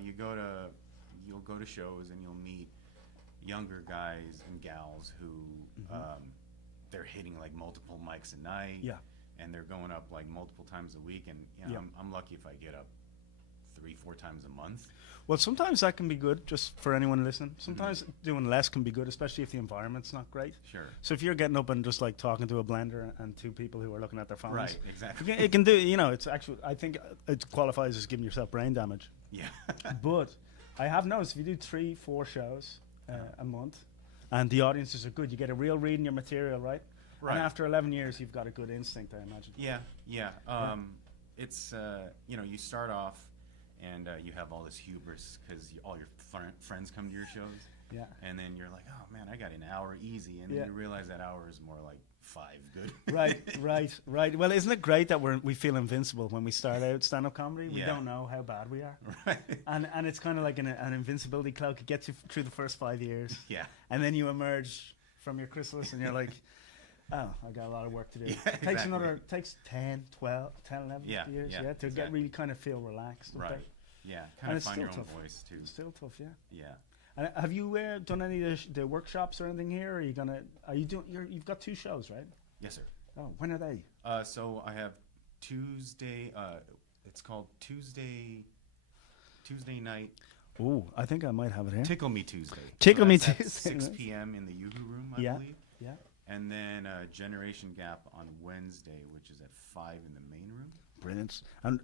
go to shows and you'll meet younger guys and gals who they're hitting like multiple mics a night. Yeah. And they're going up like multiple times a week, and Yeah. I'm lucky if I get up 3-4 times a month. Well, sometimes that can be good, just for anyone listening. Sometimes doing less can be good, especially if the environment's not great. Sure. So if you're getting up and just like talking to a blender and 2 people who are looking at their phones. Right, exactly. It can do, it's actually, I think it qualifies as giving yourself brain damage. Yeah. But I have noticed if you do 3-4 shows a month and the audiences are good, you get a real read in your material, right? Right. And after 11 years, you've got a good instinct, I imagine. Yeah. It's, you start off and you have all this hubris because all your friends come to your shows. Yeah. And then you're like, oh man, I got an hour easy. And then you realize that hour is more like 5 good. Right. Well, isn't it great that we feel invincible when we start out stand-up comedy? We Yeah. don't know how bad we are. Right. And it's kind of like an invincibility cloak. It gets you through the first 5 years. Yeah. And then you emerge from your chrysalis and you're like, oh, I got a lot of work to do. Yeah, Takes 10, 11 years to exactly. get really kind of feel relaxed. Right. Okay? Yeah. And Kind of it's find still your own tough. voice too. It's still tough, yeah. Yeah. And have you done any of the workshops or anything here? Or are you gonna? Are you doing? You've got 2 shows, right? Yes, sir. Oh, when are they? So I have Tuesday. It's called Tuesday night. Ooh, I think I might have it here. Tickle Me Tuesday. Tickle Me That's at Tuesday. 6 p.m. in the Yuhu Room, I believe. Yeah. And then Generation Gap on Wednesday, which is at 5 in the main room. Brilliant. And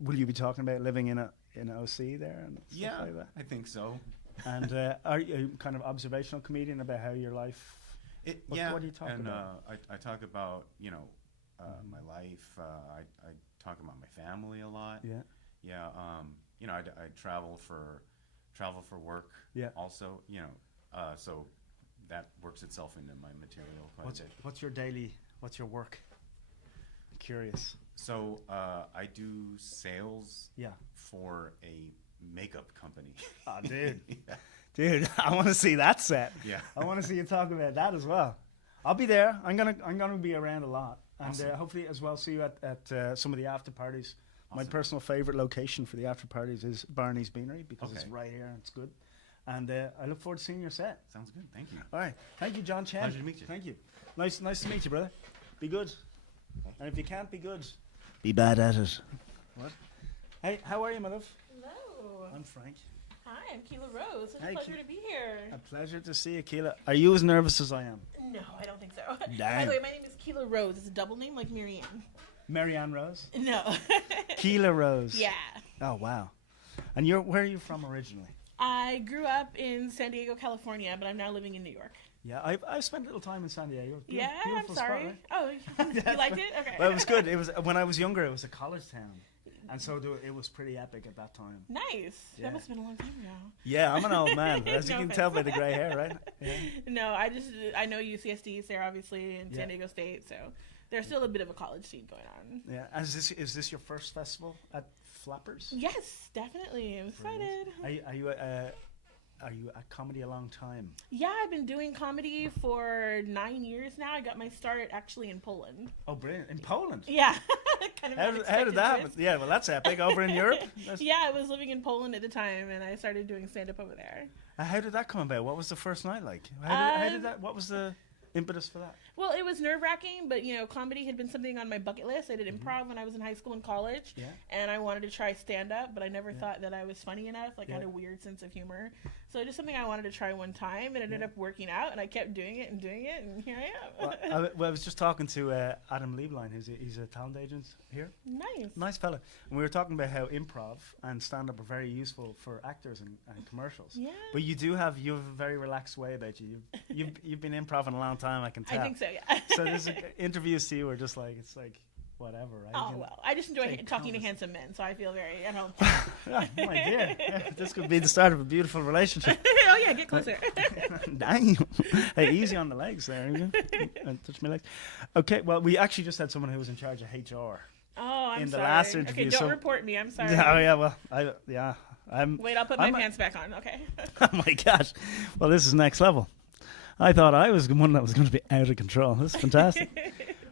will you be talking about living in an OC there and stuff like that? I think so. And are you kind of observational comedian about how your life? What do you talk about? I talk about my life. I talk about my family a lot. Yeah. Yeah. I travel for work. Yeah. Also, so that works itself into my material quite a bit. What's your work? I'm curious. So I do sales. Yeah. For a makeup company. Oh, dude. Yeah. Dude, I want to see that set. Yeah. I want to see you talk about that as well. I'll be there. I'm gonna be around a lot, and Awesome. hopefully as well see you at some of the after parties. My Awesome. personal favorite location for the after parties is Barney's Beanery because it's Okay. right here and it's good. And I look forward to seeing your set. Sounds good. Thank you. All right. Thank you, John Chen. Pleasure to meet you. Thank you. Nice to meet you, brother. Be good. And if you can't be good, be bad at it. What? Hey, how are you, my love? Hello. I'm Frank. Hi, I'm Kela Rose. It's Hi, a pleasure to be here. A pleasure to see you, Kela. Are you as nervous as I am? No, I don't think so. By Damn. the way, my name is Kela Rose. It's a double name like Marianne. Marianne Rose? No. Kela Rose. Yeah. Oh, wow. And where are you from originally? I grew up in San Diego, California, but I'm now living in New York. Yeah, I've spent a little time in San Diego. Yeah, I'm Beautiful spot, sorry. right? Oh, you liked it? Okay. Well, it was good. It was when I was younger. It was a college town, and so it was pretty epic at that time. Nice. Yeah. That must have been a long time ago. Yeah, I'm an old man, as you No can tell by offense. the gray hair, right? Yeah. No, I know UCSD is there, obviously, in San Diego State, so there's still a bit of a college scene going on. Yeah. And is this your first festival at Flappers? Yes, definitely. I'm excited. Are you at comedy a long time? Yeah, I've been doing comedy for 9 years now. I got my start actually in Poland. Oh, brilliant! In Poland. Yeah. Kind of How did unexpected that happen? twist. Yeah, well, that's epic. Over in Europe. Yeah, I was living in Poland at the time, and I started doing stand-up over there. How did that come about? What was the first night like? How did that? What was the impetus for that? Well, it was nerve-wracking, but, comedy had been something on my bucket list. I did improv when I was in high school and college, and I wanted to try stand-up, but I never thought that I was funny enough. I had a weird sense of humor. So just something I wanted to try one time, and it ended up working out, and I kept doing it, and here I am. Well, I was just talking to Adam Leeline, he's a talent agent here. Nice fella. And we were talking about how improv and stand-up are very useful for actors and commercials. Yeah. But you have a very relaxed way about you. You've been improv a long time, I can tell. I think so, yeah. So there's interviews to you are just like, it's like, whatever, right? Oh, well, I just enjoy talking to handsome men, so I feel very at home. Oh, my dear. This could be the start of a beautiful relationship. Oh, yeah, get closer. Dang. Hey, easy on the legs there. Touch my legs. Okay, well, we actually just had someone who was in charge of HR. Oh, I'm in the sorry. last interview. Okay, don't report me. I'm sorry. Oh, yeah, well, Wait, I'll put my pants back on. Okay. Oh, my gosh. Well, this is next level. I thought I was the one that was going to be out of control. This is fantastic.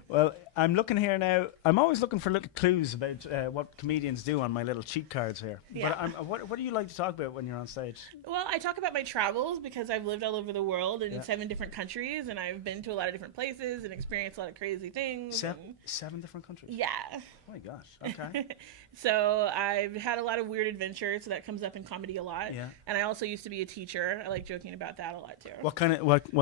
Well, I'm looking here now. I'm always looking for little clues about what comedians do on my little cheat cards here. Yeah. But what do you like to talk about when you're on stage? Well, I talk about my travels because I've lived all over the world in 7 different countries, and I've been to a lot of different places and experienced a lot of crazy things. 7 different countries? Yeah. Oh my gosh. Okay. So I've had a lot of weird adventures, so that comes up in comedy a lot. Yeah. And I also used to be a teacher. I like joking about that a lot too. What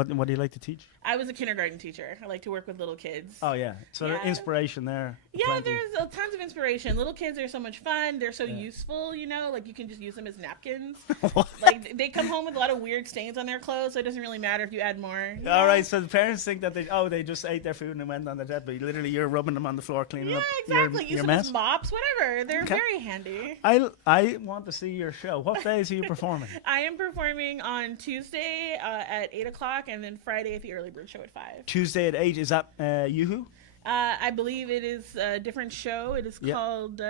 do you like to teach? I was a kindergarten teacher. I like to work with little kids. Oh yeah. So there's inspiration there. Yeah, Plenty. there's tons of inspiration. Little kids are so much fun. They're so useful, you know, like you can just use them as napkins. Like they come home with a lot of weird stains on their clothes, so it doesn't really matter if you add more. All right, so the parents think that they just ate their food and went on their death, but literally you're rubbing them on the floor, cleaning up exactly. your Use them mess. as mops, whatever. They're very handy. I want to see your show. What days are you performing? I am performing on Tuesday at 8 o'clock, and then Friday at the early bird show at 5. Tuesday at 8. Is that Yoo-Hoo? I believe it is a different show. It is called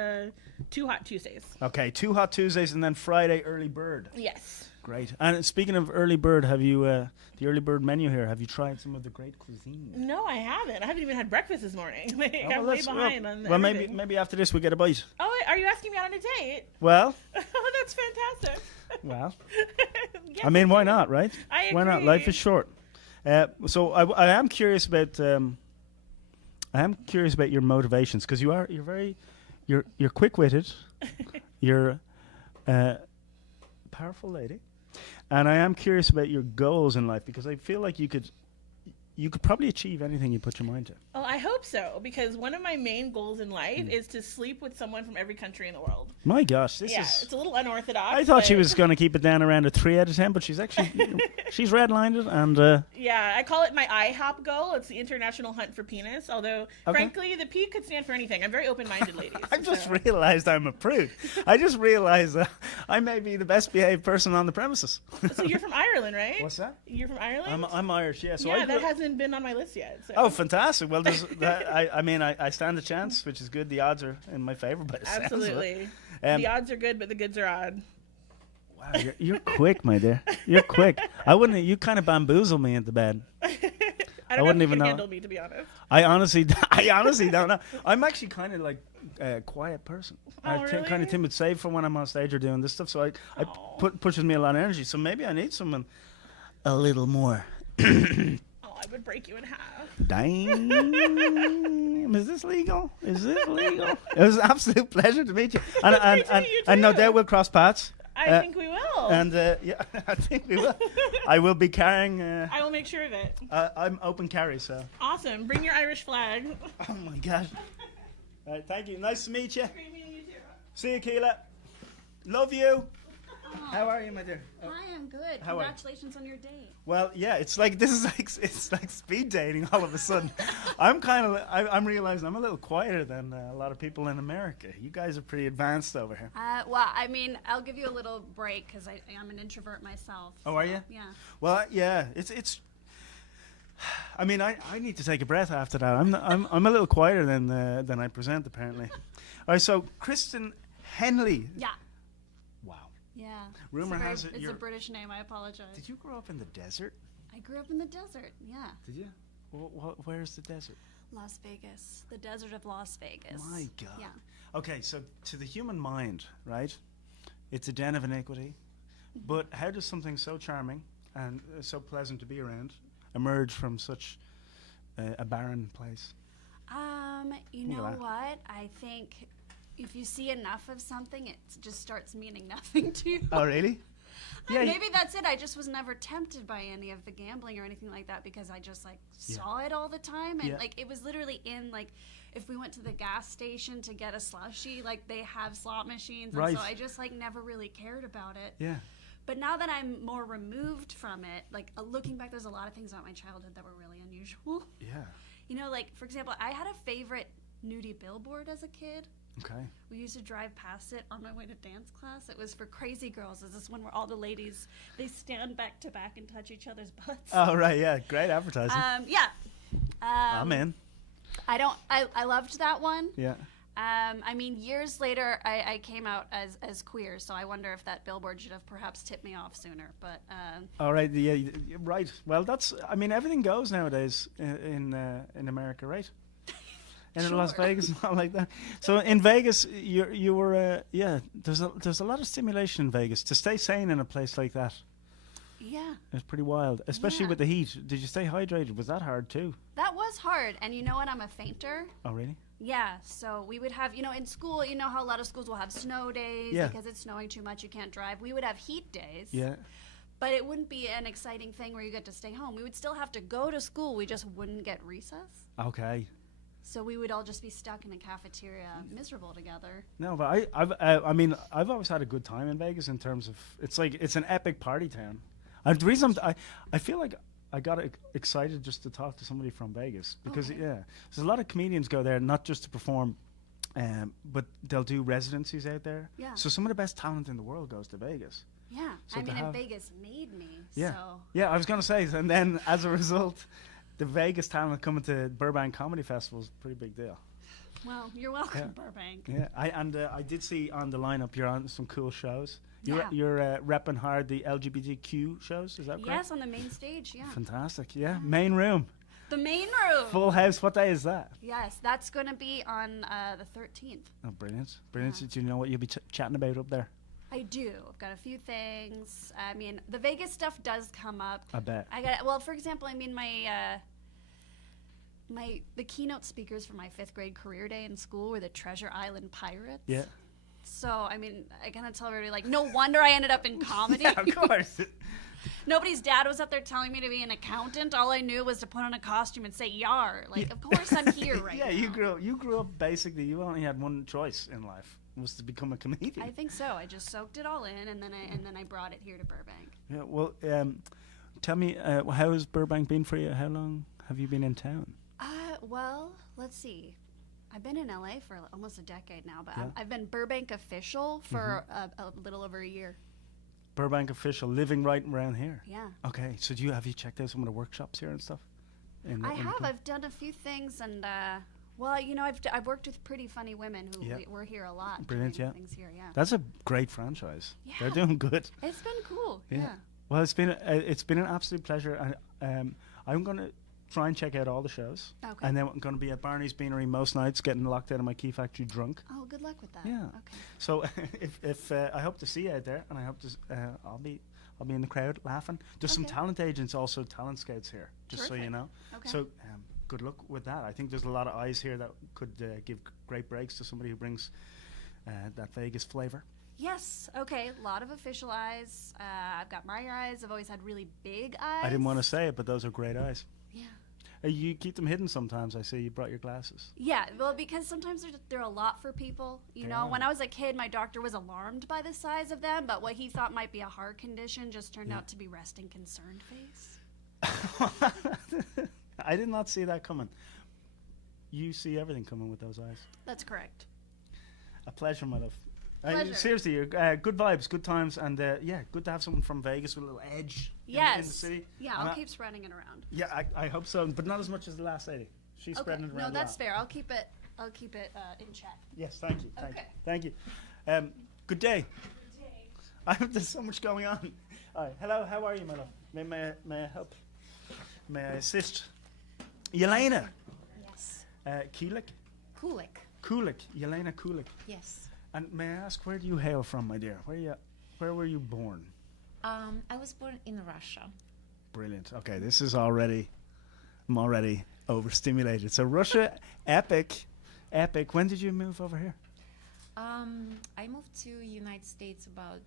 Two Hot Tuesdays. Okay, 2 Hot Tuesdays, and then Friday early bird. Yes. Great. And speaking of early bird, have you the early bird menu here? Have you tried some of the great cuisine? No, I haven't. I haven't even had breakfast this morning. I'm way behind on well, everything. maybe after this we get a bite. Oh, are you asking me out on a date? Well. Oh, that's fantastic. Well. Yes, I mean, why not, right? I agree. Why not? Life is short. So I am curious about your motivations because you're quick-witted, you're a powerful lady, and I am curious about your goals in life because I feel like you could probably achieve anything you put your mind to. Oh, I hope so, because one of my main goals in life is to sleep with someone from every country in the world. My gosh, it's a little unorthodox. I thought she was going to keep it down around a 3 out of 10, but she's actually she's redlined it and. Yeah, I call it my IHOP goal. It's the International Hunt for Penis. Although, frankly, the P could stand for anything. I'm very open-minded, ladies. I just realized I'm a prude. I just realized I may be the best behaved person on the premises. So you're from Ireland, right? What's that? You're from Ireland? I'm Irish, yeah. So that hasn't been on my list yet. So. Oh, fantastic. Well, I stand a chance, which is good. The odds are in my favor, but absolutely. The odds are good, but the goods are odd. Wow, you're quick, my dear. You're quick. You kind of bamboozle me into bed. I wouldn't even handle me, to be honest. I honestly don't know. I'm actually kind of like a quiet person. Oh, really? Kind of timid, save for when I'm on stage or doing this stuff. So it pushes me a lot of energy. So maybe I need someone a little more. I would break you in half. Damn. Is this legal? It was an absolute pleasure to meet you. And no doubt we'll cross paths. I think we will. And I think we will. I will be carrying. I will make sure of it. I'm open carry, so. Awesome. Bring your Irish flag. Oh my gosh. All right, thank you. Nice to meet you. Great meeting you too. See you, Kela. Love you. How are you, my dear? I am good. Congratulations on your date. Well, yeah, it's like speed dating all of a sudden. I'm realizing I'm a little quieter than a lot of people in America. You guys are pretty advanced over here. Well, I mean, I'll give you a little break because I'm an introvert myself. Oh, are you? Yeah. Well, yeah, it's. I mean, I need to take a breath after that. I'm a little quieter than I present apparently. All right, so Kristen Henley. Yeah. Wow. Yeah. Rumor has it it's a British name. I apologize. Did you grow up in the desert? I grew up in the desert. Yeah. Did you? Where's the desert? Las Vegas. The desert of Las Vegas. My God. Yeah. Okay, so to the human mind, right? It's a den of iniquity. But how does something so charming and so pleasant to be around emerge from such a barren place? You know what? I think if you see enough of something, it just starts meaning nothing to you. Oh, really? Yeah, maybe that's it. I just was never tempted by any of the gambling or anything like that because I just saw it all the time, and it was literally in if we went to the gas station to get a slushie, they have slot machines, and so I just never really cared about it. Yeah. But now that I'm more removed from it, looking back, there's a lot of things about my childhood that were really unusual. Yeah. You know, for example, I had a favorite nudie billboard as a kid. Okay. We used to drive past it on my way to dance class. It was for Crazy Girls. It's this one where all the ladies, they stand back to back and touch each other's butts. Oh, right, yeah. Great advertising. Yeah. I'm in. I loved that one. Yeah. I mean, years later, I came out as queer, so I wonder if that billboard should have perhaps tipped me off sooner. But all right, yeah, right. Well, everything goes nowadays in America, right? in Las Vegas and all like that. So in Vegas, you were There's a lot of stimulation in Vegas to stay sane in a place like that. Yeah. It's pretty wild, especially with the heat. Did you stay hydrated? Was that hard too? That was hard. And you know what? I'm a fainter. Oh, really? Yeah. So we would have, in school, you know how a lot of schools will have snow days because it's snowing too much, you can't drive. We would have heat days. Yeah. But it wouldn't be an exciting thing where you get to stay home. We would still have to go to school. We just wouldn't get recess. Okay. So we would all just be stuck in a cafeteria, miserable together. No, but I've always had a good time in Vegas in terms of it's an epic party town. And the reason I feel like I got excited just to talk to somebody from Vegas because there's a lot of comedians go there not just to perform, but they'll do residencies out there. Yeah. So some of the best talent in the world goes to Vegas. Yeah, So and Vegas made me. Yeah. So. Yeah, I was gonna say, and then as a result, the Vegas talent coming to Burbank Comedy Festival is a pretty big deal. Well, you're welcome, Burbank. Yeah, I did see on the lineup you're on some cool shows. Yeah. You're repping hard the LGBTQ shows, is that correct? Yes, on the main stage, yeah. Fantastic, yeah. Main room. The main room. Full house. What day is that? Yes, that's going to be on the 13th. Oh, brilliant. Brilliant. Do you know what you'll be chatting about up there? I do. I've got a few things. I mean, the Vegas stuff does come up. I bet. For example, the keynote speakers for my 5th grade career day in school were the Treasure Island Pirates. Yeah. So, I kind of tell everybody, no wonder I ended up in comedy. Yeah, of course. Nobody's dad was up there telling me to be an accountant. All I knew was to put on a costume and say "yar." Of course I'm here right now. Yeah, you grew up basically. You only had one choice in life, was to become a comedian. I think so. I just soaked it all in, and then I brought it here to Burbank. Yeah. Well, tell me, how has Burbank been for you? How long have you been in town? Well, let's see. I've been in LA for almost a decade now, but I've been Burbank official for a little over a year. Burbank official, living right around here. Yeah. Okay, so have you checked out some of the workshops here and stuff? I've done a few things, and I've worked with pretty funny women who we're here a lot. Brilliant, yeah. Things here, yeah. That's a great franchise. Yeah. They're doing good. It's been cool. Yeah. Well, it's been an absolute pleasure, and I'm gonna try and check out all the shows. Okay. And then I'm going to be at Barney's Beanery most nights, getting locked out of my Key Factory drunk. Oh, good luck with that. Yeah. Okay. So if I hope to see you out there, and I hope to I'll be in the crowd laughing. There's some talent agents, also talent scouts here, just Terrific. so you know. Okay. So good luck with that. I think there's a lot of eyes here that could give great breaks to somebody who brings that Vegas flavor. Yes. Okay. A lot of official eyes. I've got my eyes. I've always had really big eyes. I didn't want to say it, but those are great eyes. Yeah. You keep them hidden sometimes. I see you brought your glasses. Yeah, well, because sometimes they're a lot for people. You know, when I was a kid, my doctor was alarmed by the size of them, but what he thought might be a heart condition just turned out to be resting concerned face. I did not see that coming. You see everything coming with those eyes. That's correct. A pleasure, my love. Pleasure. Seriously, good vibes, good times, and good to have someone from Vegas with a little edge in the city. Yeah, I'll keep spreading it around. Yeah, I hope so, but not as much as the last lady. She's spreading it around. No, that's fair. I'll keep it in check. Yes, thank you. Thank you. Good day. Good day. There's so much going on. All right. Hello, how are you, my love? May I help? May I assist? Elena. Yes. Kulik. Elena Kulik. Yes. And may I ask, where do you hail from, my dear? Where were you born? I was born in Russia. Brilliant. Okay, I'm already overstimulated. So Russia, epic. When did you move over here? I moved to United States about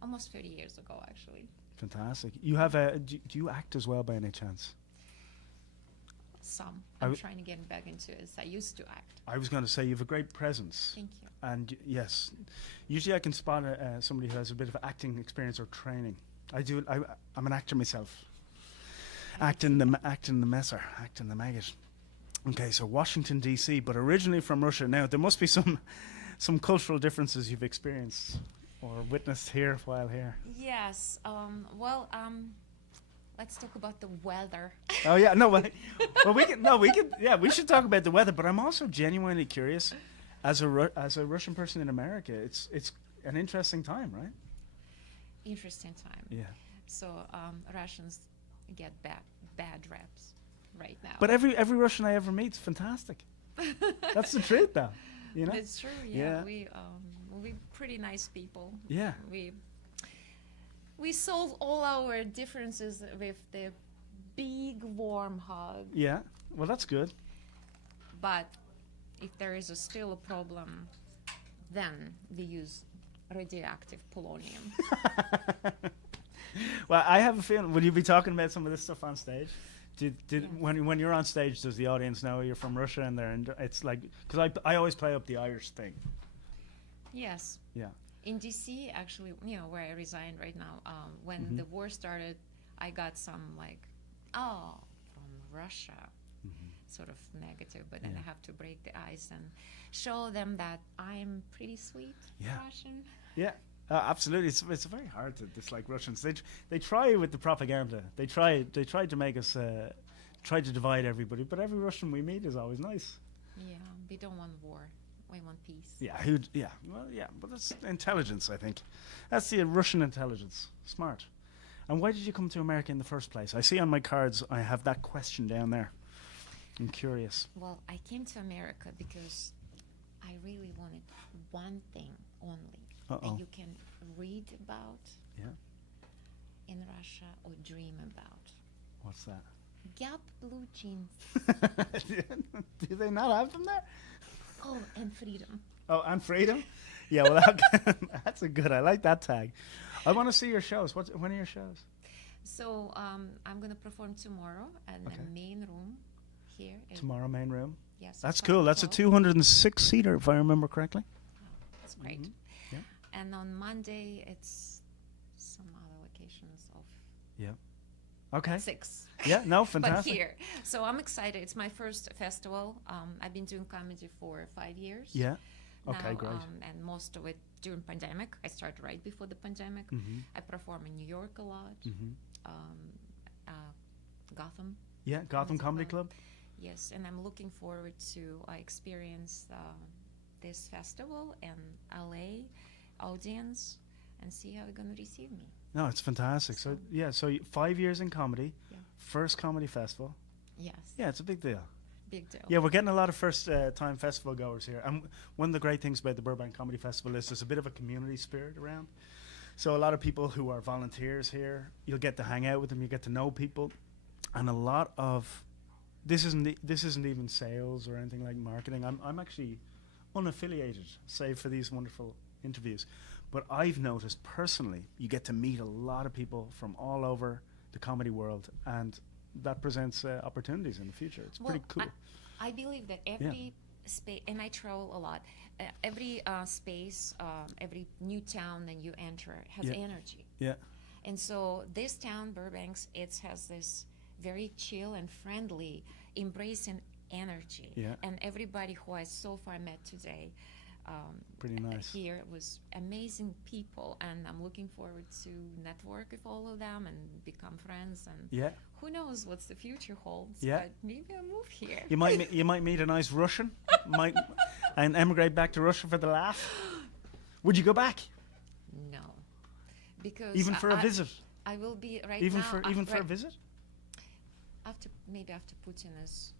almost 30 years ago, actually. Fantastic. You have do you act as well by any chance? Some. I'm trying to get back into it. I used to act. I was going to say you have a great presence. Thank you. And yes, usually I can spot somebody who has a bit of acting experience or training. I'm an actor myself. Acting the maggot. Okay, so Washington D.C., but originally from Russia. Now there must be some cultural differences you've experienced or witnessed here while here. Yes. Let's talk about the weather. Oh yeah, we should talk about the weather. But I'm also genuinely curious, as a Russian person in America, it's an interesting time, right? Interesting time. Yeah. So Russians get bad raps right now. But every Russian I ever meet is fantastic. That's the truth, though. You know. It's true. Yeah. We pretty nice people. Yeah. We solve all our differences with the big warm hug. Yeah. Well, that's good. But if there is still a problem, then we use radioactive polonium. Well, I have a feeling. Will you be talking about some of this stuff on stage? When you're on stage, does the audience know you're from Russia and they're it's like, because I always play up the Irish thing. Yes. Yeah. In DC, actually, where I reside right now, when the war started, I got some from Russia, sort of negative, but then I have to break the ice and show them that I'm pretty sweet Russian. Yeah. Absolutely, it's very hard to dislike Russians. They try with the propaganda. They try to make us try to divide everybody. But every Russian we meet is always nice. Yeah, we don't want war. We want peace. Yeah, but that's intelligence. I think that's the Russian intelligence. Smart. And why did you come to America in the first place? I see on my cards I have that question down there. I'm curious. Well, I came to America because I really wanted one thing only. That you can read about in Russia or dream about. What's that? Gap blue jeans. Do they not have them there? Oh, and freedom. Oh, and freedom? Yeah, well, that's a good. I like that tag. I want to see your shows. When are your shows? So I'm going to perform tomorrow at the main room here. Tomorrow, main room? Yes. That's cool. That's a 206-seater, if I remember correctly. Oh, that's great. Mm-hmm. Yeah. And on Monday, it's some other locations of 6. Yeah, no, fantastic. But here. So I'm excited. It's my first festival. I've been doing comedy for 5 years. Yeah. Okay, now, great. And most of it during pandemic. I started right before the pandemic. I perform in New York a lot. Gotham. Yeah, Gotham Comedy Club. Yes, and I'm looking forward to experience this festival and LA audience and see how they're going to receive me. No, it's fantastic. So 5 years in comedy, first comedy festival. Yes. Yeah, it's a big deal. Big deal. Yeah, we're getting a lot of first-time festival goers here. And one of the great things about the Burbank Comedy Festival is there's a bit of a community spirit around. So a lot of people who are volunteers here, you'll get to hang out with them, you get to know people, and a lot of this isn't even sales or anything like marketing. I'm actually unaffiliated, save for these wonderful interviews. But I've noticed personally, you get to meet a lot of people from all over the comedy world, and that presents opportunities in the future. It's pretty cool. I believe that every space, and I travel a lot, every space, every new town that you enter has energy. Yeah. And so this town, Burbank, it has this very chill and friendly, embracing energy. Yeah. And everybody who I so far met today, pretty nice. Here was amazing people, and I'm looking forward to network with all of them and become friends. And who knows what the future holds? Yeah. But maybe I'll move here. You might meet a nice Russian, and emigrate back to Russia for the laugh. Would you go back? No, because even for a visit. I will be right even now. For a visit. After Putin is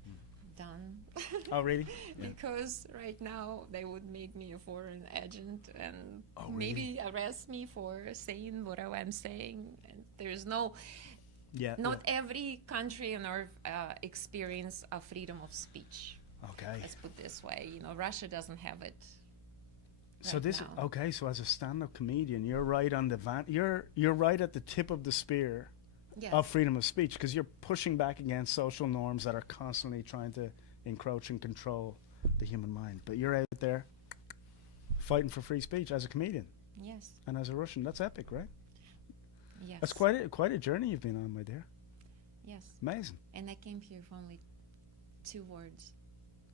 done. Oh, really? Because right now they would make me a foreign agent and really? maybe arrest me for saying whatever I'm saying. And there's not every country on earth experience a freedom of speech. Okay. Let's put this way. Russia doesn't have it. So so as a stand-up comedian, you're right on the you're right at the tip of the spear. Yes. Of freedom of speech, because you're pushing back against social norms that are constantly trying to encroach and control the human mind. But you're out there fighting for free speech as a comedian. Yes. And as a Russian. That's epic, right? Yes. That's quite a journey you've been on, my dear. Yes. Amazing. And I came here for only 2 words.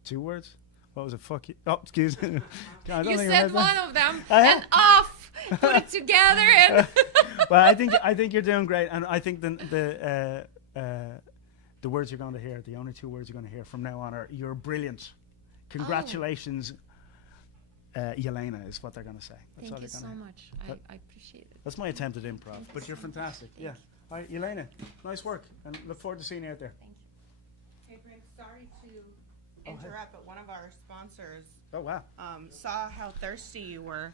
2 words? What was it? Fuck you. Oh, excuse me. You said one of them, and off. Put it together and. Well, I think you're doing great, and I think the words you're going to hear, the only 2 words you're going to hear from now on are "You're brilliant." Congratulations, Elena, is what they're going to say. That's Thank you so much. I appreciate it. That's my attempt at improv, but you're fantastic. Yeah. All right, Elena, nice work, and look forward to seeing you out there. Thank you. Hey, Greg, sorry to interrupt, but one of our sponsors Oh, wow. Saw how thirsty you were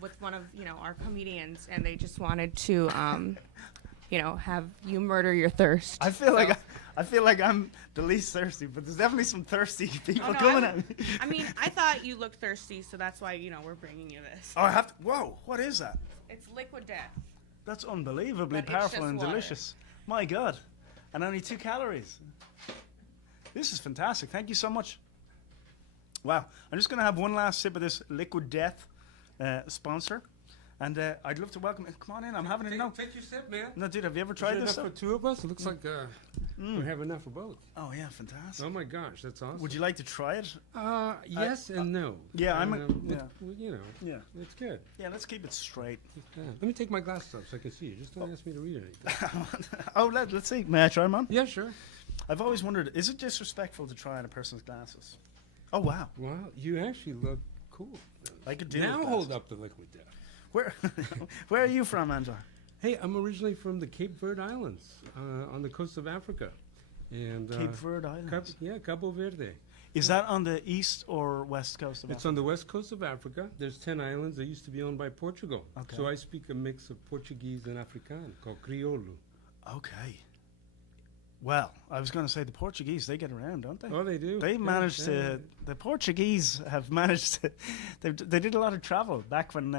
with one of our comedians, and they just wanted to have you murder your thirst. I feel like I'm the least thirsty, but there's definitely some thirsty people coming at me. I mean, I thought you looked thirsty, so that's why we're bringing you this. Oh, I have to. Whoa, what is that? It's liquid death. That's unbelievably But it's powerful just and water. delicious. My God. And only 2 calories. This is fantastic. Thank you so much. Wow. I'm just going to have one last sip of this Liquid Death sponsor. And I'd love to welcome it. Come on in. I'm having it now. Take your sip, man. No, dude, have you ever tried Is this there enough stuff? for 2 of us? It looks like we have enough for both. Oh, yeah, fantastic. Oh, my gosh. That's awesome. Would you like to try it? Yes and no. Yeah, Yeah, it's good. Yeah, let's keep it straight. Yeah. Let me take my glasses off so I can see you. Just don't ask me to read anything. Oh, let's see. May I try them on? Yeah, sure. I've always wondered, is it disrespectful to try on a person's glasses? Oh, wow. Wow, you actually look cool. I could do now with hold glasses. up the Liquid Death. Where are you from, Angela? Hey, I'm originally from the Cape Verde Islands on the coast of Africa. And Cape Verde Islands? Cabo Verde. Is that on the east or west coast of It's Africa? on the west coast of Africa. There's 10 islands that used to be owned by Portugal. Okay. So I speak a mix of Portuguese and Afrikaans called Crioulo. Okay. Well, I was going to say the Portuguese, they get around, don't they? Oh, they do. They Yeah, managed yeah. to. The Portuguese have managed to. They did a lot of travel back when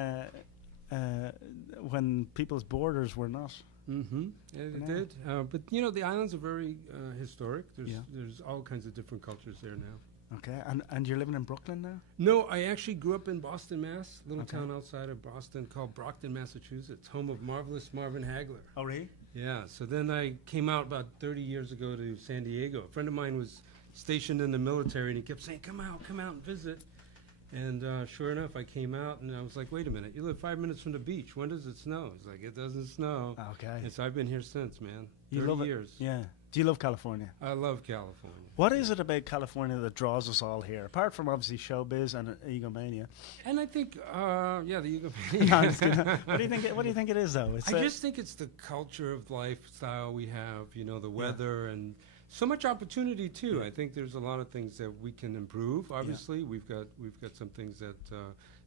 people's borders were not. Mm-hmm. Yeah, they did. But the islands are very historic. There's all kinds of different cultures there now. Okay, and you're living in Brooklyn now? No, I actually grew up in Boston, Mass, little Okay. town outside of Boston called Brockton, Massachusetts, home of marvelous Marvin Hagler. Oh, really? Yeah. So then I came out about 30 years ago to San Diego. A friend of mine was stationed in the military, and he kept saying, "Come out and visit." And sure enough, I came out, and I was like, "Wait a minute! You live 5 minutes from the beach. When does it snow?" He's like, "It doesn't snow." Okay. And so I've been here since, man. You 30 love it? years. Yeah. Do you love California? I love California. What is it about California that draws us all here, apart from obviously showbiz and egomania? And I think, the ego. No, I'm just kidding. What do you think? What do you think it is, though? It's I just think it's the culture of lifestyle we have. The weather and so much opportunity too. I think there's a lot of things that we can improve. Obviously, we've got some things that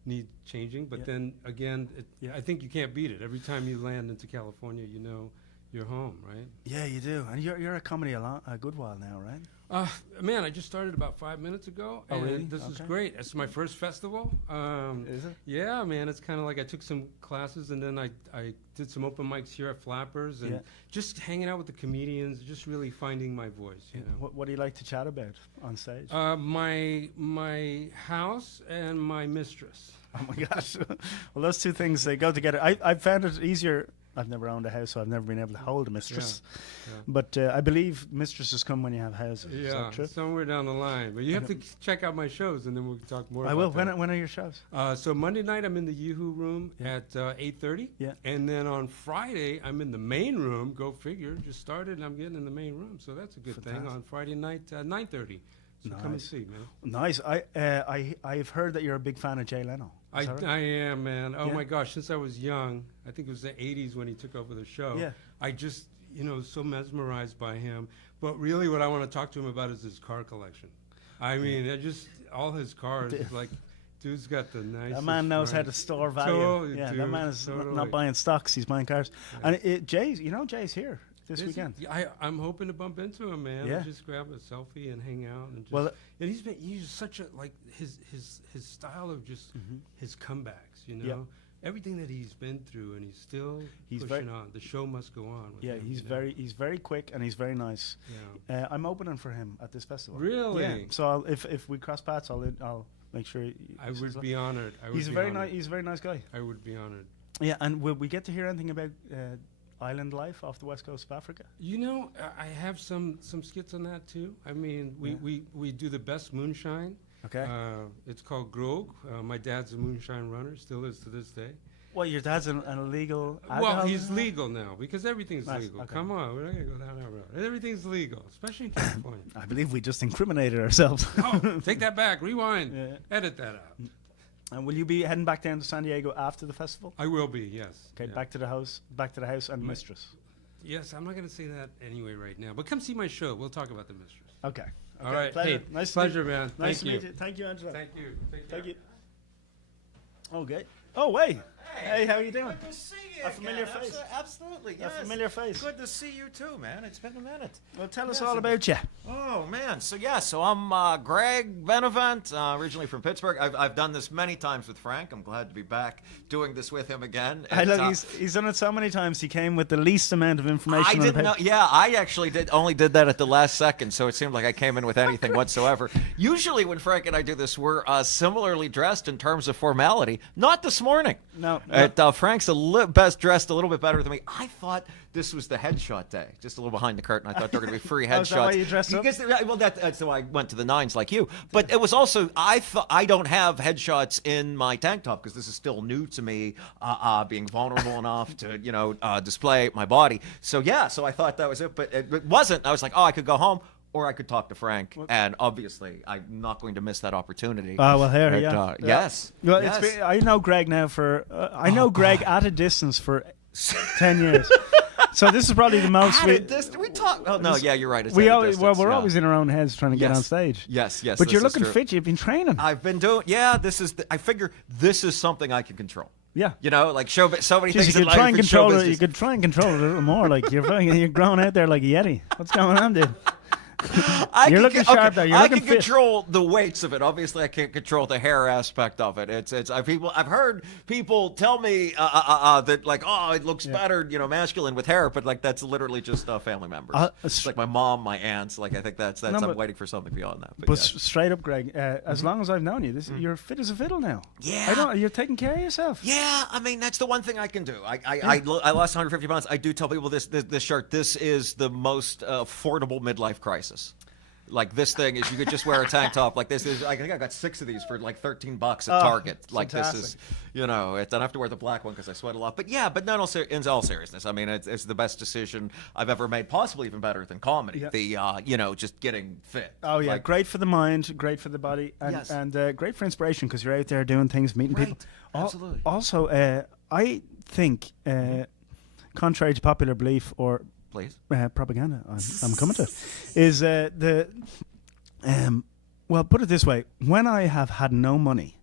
need changing. But then again, I think you can't beat it. Every time you land into California, you're home, right? Yeah, you do. And you're a comedy a good while now, right? Man, I just started about 5 minutes ago. Oh, and really? This is Okay. great. It's my first festival. Is it? Yeah, man. It's kind of like I took some classes and then I did some open mics here at Flappers and just hanging out with the comedians, just really finding my voice. What do you like to chat about on stage? My house and my mistress. Oh my gosh! Well, those two things, they go together. I found it easier. I've never owned a house, so I've never been able to hold a mistress. Yeah. But I believe mistresses come when you have houses. Is Yeah, that true? somewhere down the line. But you have to check out my shows, and then we'll talk more. I about will. that. When are your shows? So Monday night I'm in the Yoo-Hoo room at 8:30. Yeah. And then on Friday I'm in the main room. Go figure. Just started and I'm getting in the main room, so that's a good thing. Fantastic. On Friday night 9:30. So come and see, man. Nice. I've heard that you're a big fan of Jay Leno. Is that right? I am, man. Oh Yeah? my gosh! Since I was young, I think it was the '80s when he took over the show. Yeah. I just, so mesmerized by him. But really, what I want to talk to him about is his car collection. I mean, all his cars. Like, dude's got the nicest. That man knows how to cars. store value. Totally, Yeah, dude, that man is totally. not buying stocks. He's buying cars. Yeah. And Jay's here this Is he? weekend. Yeah, I'm hoping to bump into him, man. Yeah. And just grab a selfie and hang out. And just, Well, and he's such a, like, his style of just his comebacks, Yeah. Everything that he's been through, and he's still He's pushing very- on. The show must go on. With Yeah, him, he's very quick and he's very nice. Yeah. I'm opening for him at this festival. Really? Yeah. So if we cross paths, I'll make sure. I would be honored. He's a very nice. He's a very nice guy. I would be honored. Yeah, and will we get to hear anything about island life off the west coast of Africa? I have some skits on that too. I mean, we do the best moonshine. Okay. It's called Grog. My dad's a moonshine runner, still is to this day. Well, your dad's an illegal. Well, alcohol he's user? legal now because everything's Nice, legal. okay. Come on, we're not gonna go down that road. Everything's legal, especially in California. I believe we just incriminated ourselves. Oh, take that back. Rewind. Yeah. Edit that out. And will you be heading back down to San Diego after the festival? I will be. Yes. Okay, Yeah. back to the house and mistress. Yes, I'm not gonna say that anyway right now. But come see my show. We'll talk about the mistress. Okay. All right. Pleasure. Hey, Nice pleasure, to meet you. man. Nice Thank to you. meet you. Thank you, Angela. Thank you. Take care. Thank you. Okay. Oh, wait. Hey, how are you doing? Good to see you. A familiar again. face. Absolutely. A Yes. familiar face. Good to see you too, man. It's been a minute. Well, tell us Yes, all about you. Oh man, so I'm Greg Benevent, originally from Pittsburgh. I've done this many times with Frank. I'm glad to be back doing this with him again. I look, he's done it so many times. He came with the least amount of information. I on the didn't know. page. Yeah, I actually only did that at the last second, so it seemed like I came in with anything whatsoever. Usually, when Frank and I do this, we're similarly dressed in terms of formality. Not this morning. No. Frank's best dressed a little bit better than me. I thought this was the headshot day, just a little behind the curtain. I thought there were going to be free headshots. Oh, is that why you dressed up? Well, that's why I went to the nines like you. But it was also I don't have headshots in my tank top because this is still new to me, being vulnerable enough to display my body. So I thought that was it, but it wasn't. I was like, I could go home. Or I could talk to Frank, and obviously I'm not going to miss that opportunity. Oh, well, here, yeah. Yes. Well, yes. I know Greg now for I know Greg at a distance for 10 years. So this is probably the most we talk. Oh no, yeah, you're right. It's we're always in our own heads trying to get on stage. Yes. But you're looking fit. You've been training. I've been doing. Yeah, this is. I figure this is something I can control. Yeah. Like so many things you in could try life. and control it. You could try and control it a little more. Like you're growing out there like a yeti. What's going on, dude? You're looking sharp though. You're looking fit. I can control the weights of it. Obviously, I can't control the hair aspect of it. I've heard people tell me that like, it looks better, masculine with hair, but like that's literally just family members. It's like my mom, my aunts. Like I think that's I'm waiting for something beyond that. But straight up, Greg, as long as I've known you, you're fit as a fiddle now. Yeah. You're taking care of yourself. Yeah, I mean that's the one thing I can do. I lost 150 pounds. I do tell people this shirt. This is the most affordable midlife crisis. Like this thing is, you could just wear a tank top like this. I think I got 6 of these for like $13 at Target. Like fantastic. This is, I don't have to wear the black one because I sweat a lot. But yeah, but not in all seriousness, I mean it's the best decision I've ever made, possibly even better than comedy. Yeah. The just getting fit. Oh yeah, great for the mind, great for the body, and great for inspiration because you're out there doing things, meeting people. Absolutely. Also, I think, contrary to popular belief or propaganda, I'm coming to, is well, put it this way: when I have had no money,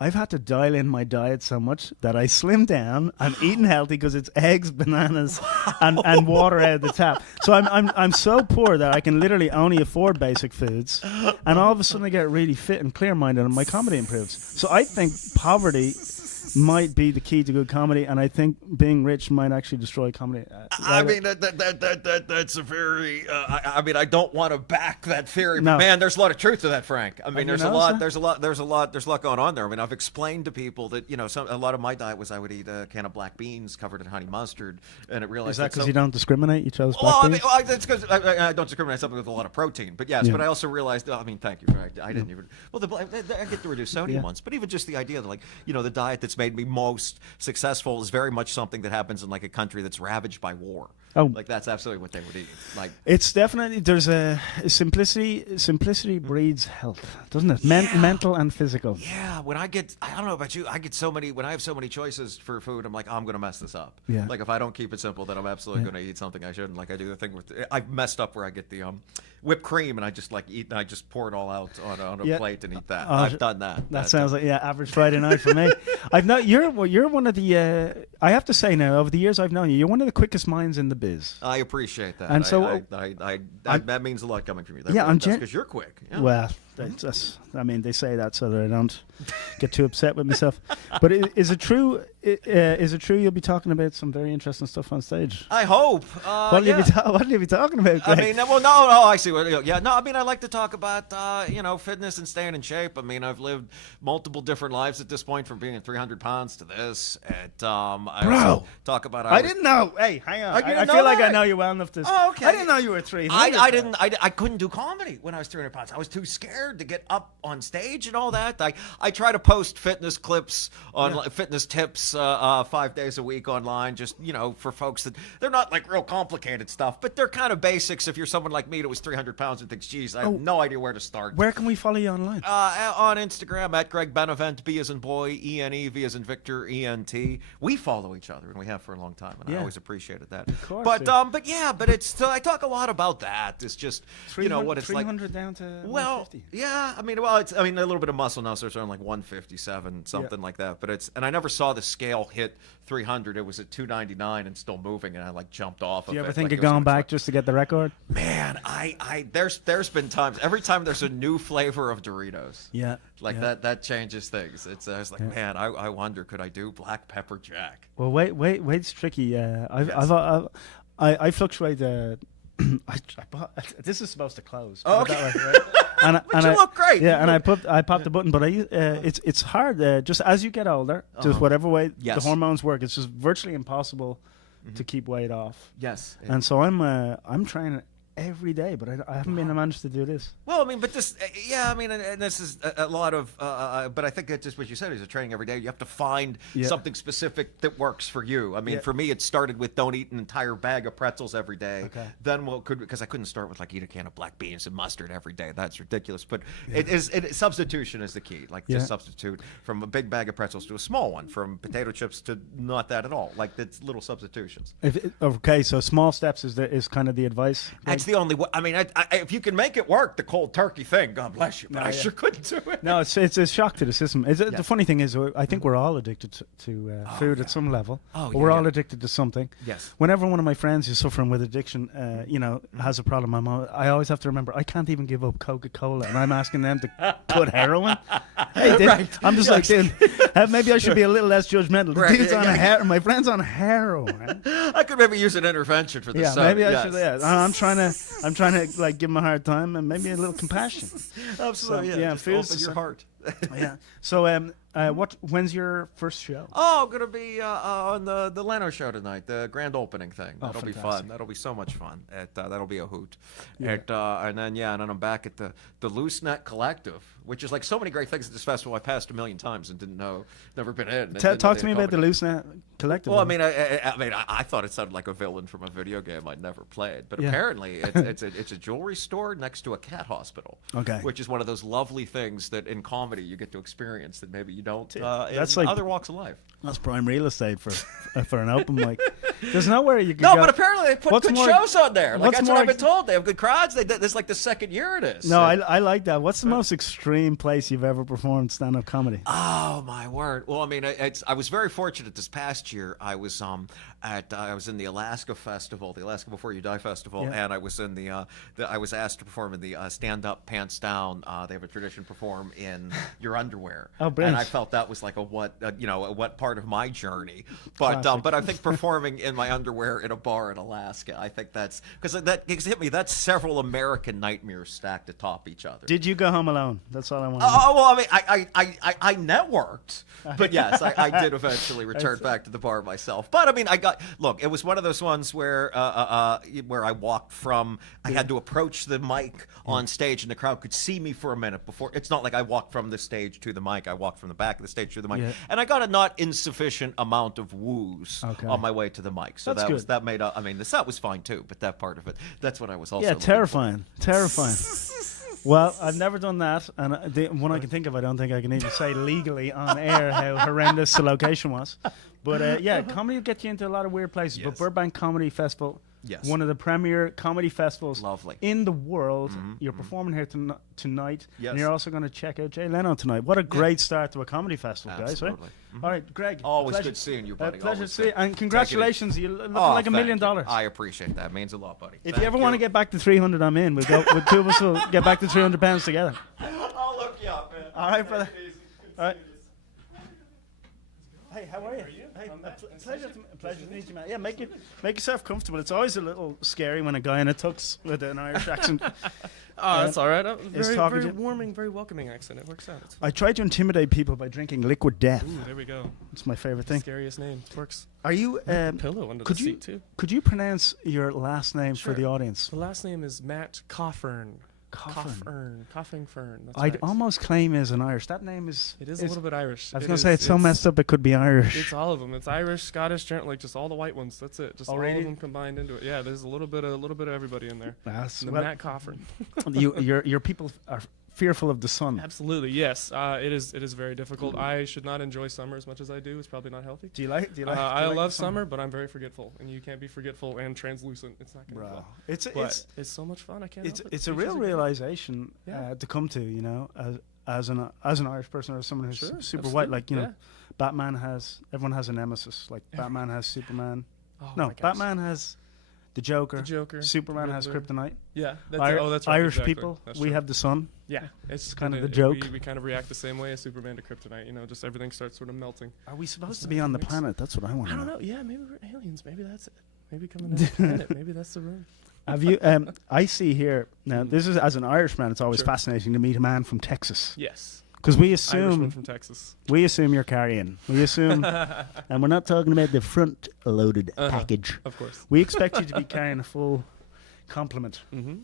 I've had to dial in my diet so much that I slim down. I'm eating healthy because it's eggs, bananas, and water out of the tap. So I'm so poor that I can literally only afford basic foods, and all of a sudden I get really fit and clear-minded, and my comedy improves. So I think poverty might be the key to good comedy, and I think being rich might actually destroy comedy. I mean that's a very. I mean, I don't want to back that theory, No. but man, there's a lot of truth to that, Frank. I mean, you there's a noticed lot. There's a lot going on there. I mean, I've explained to people that a lot of my diet was I would eat a can of black beans covered in honey mustard, and it realized Is that because you don't discriminate? You chose black Well, beans? I mean, that's because I don't discriminate something with a lot of protein. But yes, Yeah. but I also realized. I mean, thank you. I didn't even. Well, I get the reduced sodium ones, but even just the idea that the diet that's made me most successful is very much something that happens in like a country that's ravaged by war. Oh. Like that's absolutely what they would eat. Like It's definitely, there's a simplicity breeds health, doesn't it? Mental and physical. yeah, when I don't know about you, I get so many, when I have so many choices for food, I'm like, I'm going to mess this up. Yeah. Like if I don't keep it simple, then I'm absolutely going to eat something I shouldn't. Like I do the thing with, I've messed up where I get the whipped cream and I just eat, and I just pour it all out on a plate and eat that. I've done that. That sounds like, average Friday night for me. You're one of the, I have to say now, over the years I've known you, you're one of the quickest minds in the biz. I appreciate that. And so that means a lot coming from you. I'm because you're quick. Yeah. Well, they say that so that I don't get too upset with myself. But is it true? Is it true you'll be talking about some very interesting stuff on stage? I hope. What will you be talking about, Greg? I mean, well, no, I see. I mean, I like to talk about fitness and staying in shape. I mean, I've lived multiple different lives at this point, from being at 300 pounds to this. I also talk about. I didn't know. Hey, hang on. I feel like I know you well enough to. Oh, okay. I didn't know you were 300. I couldn't do comedy when I was 300 pounds. I was too scared to get up on stage and all that. I try to post fitness clips on fitness tips 5 days a week online, just for folks that they're not like real complicated stuff, but they're kind of basics. If you're someone like me that was 300 pounds and thinks, geez, I have no idea where to start. Where can we follow you online? On Instagram at Greg Benevent, B as in boy, E-N-E, V as in Victor, E-N-T. We follow each other, and we have for a long time, and I always apprated that. Of course, but it's I talk a lot about that. It's just what it's 300 down to 150. Yeah, I mean a little bit of muscle now, so it's around like 157, something like that. But I never saw the scale hit 300. It was at 299 and still moving, and I like jumped off. Do you ever think of going back just to get the record? Man, there's been times. Every time there's a new flavor of Doritos. Yeah. That changes things. It's like, man, I wonder, could I do black pepper jack? Well, wait's tricky. I fluctuate. This is supposed to close. Oh, okay. And you look great. Yeah, and I popped the button, but it's hard. Just as you get older, just whatever way the hormones work, it's just virtually impossible to keep weight off. Yes. And so I'm training every day, but I haven't been managed to do this. Well, I mean, but this, and this is a lot of, but I think it's just what you said is a training every day. You have to find something specific that works for you. I mean, for me, it started with don't eat an entire bag of pretzels every day. Okay. Then, because I couldn't start with eat a can of black beans and mustard every day. That's ridiculous. But substitution is the key. Just substitute from a big bag of pretzels to a small one, from potato chips to not that at all. It's little substitutions. So small steps is kind of the advice. That's the only way. I mean, if you can make it work, the cold turkey thing, God bless you. But I sure couldn't do it. No, it's a shock to the system. The funny thing is, I think we're all addicted to food at some level. We're all addicted to something. Yes. Whenever one of my friends who's suffering with addiction, has a problem, I always have to remember I can't even give up Coca-Cola, and I'm asking them to cut heroin. Hey, dude, I'm just like, dude, maybe I should be a little less judgmental. The dude's on my friend's on heroin. I could maybe use an intervention for this. Yeah, maybe I should. Yeah, I'm trying to give him a hard time and maybe a little compassion. Absolutely. So, open your heart. Yeah. So, when's your first show? Oh, gonna be on the Leno show tonight, the grand opening thing. That'll be fun. That'll be so much fun. That'll be a hoot. Yeah. And then I'm back at the Loose Net Collective, which is like so many great things at this festival. I passed 1 million times and didn't know, never been in. Talk to me about the Loose Net Collective. Well, I thought it sounded like a villain from a video game I'd never played, but apparently it's a jewelry store next to a cat hospital. Okay. Which is one of those lovely things that in comedy you get to experience that maybe you don't in other walks of life. That's prime real estate for an open mic. There's nowhere you can go. No, but apparently they put good shows on there. That's what I've been told. They have good crowds. This is like the second year it is. No, I like that. What's the most extreme place you've ever performed stand-up comedy? Oh my word! Well, I mean, I was very fortunate this past year. I was I was in the Alaska Festival, the Alaska Before You Die Festival, and I was in I was asked to perform in the stand-up pants down. They have a tradition perform in your underwear. Oh, brilliant! And I felt that was like a what part of my journey. But I think performing in my underwear in a bar in Alaska, I think that's because that hit me. That's several American nightmares stacked atop each other. Did you go home alone? That's all I want. Oh well, I mean, I networked, but yes, I did eventually return back to the bar myself. But I mean, it was one of those ones where I walked from. I had to approach the mic on stage, and the crowd could see me for a minute before. It's not like I walked from the stage to the mic. I walked from the back of the stage to the mic, and I got a not insufficient amount of woos on my way to the mic. So that made up. I mean, the set was fine too, but that part of it, that's what I was also. Yeah, terrifying. Well, I've never done that, and the one I can think of, I don't think I can even say legally on air how horrendous the location was. But comedy will get you into a lot of weird places. But Burbank Comedy Festival, one of the premier comedy festivals in the world. You're performing here tonight, and you're also going to check out Jay Leno tonight. What a great start to a comedy festival, guys! Right? All right, Greg. Always good seeing you, buddy. Pleasure to see you, and congratulations! You look like $1 million. I appreciate that. It means a lot, buddy. If you ever want to get back to 300, I'm in. We'll go. With two of us will get back to 300 pounds together. I'll look you up, man. All right, brother. All right. Hey, how are you? Hey, pleasure to meet you, man. Yeah, make yourself comfortable. It's always a little scary when a guy in a tux with an Irish accent. That's all right. Very warming, very welcoming accent. It works out. I try to intimidate people by drinking liquid death. Ooh, there we go. It's my favorite thing. Scariest name. Works. Are you pillow under the seat too? Could you pronounce your last name for the audience? The last name is Matt Coffer. Coughing Fern. That's I'd right. almost claim is an Irish. That name is. It is a little bit Irish. I was going to say it's so messed up it could be Irish. It's all of them. It's Irish, Scottish, like just all the white ones. That's it. Just all of them combined into it. Yeah, there's a little bit of everybody in there. Matt Coffer. your people are fearful of the sun. Absolutely, yes. It is very difficult. I should not enjoy summer as much as I do. It's probably not healthy. Do you like? I love summer, but I'm very forgetful, and you can't be forgetful and translucent. It's not going to be fun. It's so much fun. I can't. It's a real realization to come to. You know, as an Irish person or someone who's super white, like you know, everyone has a nemesis. Like Batman has Superman. Oh no, Batman has the Joker. Superman has Kryptonite. Yeah, that's right. Irish exactly. people, we have the sun. Yeah, it's kind of the joke. We kind of react the same way as Superman to Kryptonite. You know, just everything starts sort of melting. Are we supposed to be on the planet? That's what I want to know. I don't know. Yeah, maybe we're aliens. Maybe that's it. Maybe coming to the planet. Maybe that's the room. Have you? I see here now. This is as an Irishman. It's always fascinating to meet a man from Texas. Yes. Because we assume Irishman from Texas. We assume you're carrying. We assume, and we're not talking about the front-loaded package. Of course. We expect you to be carrying a full complement. Mm-hmm.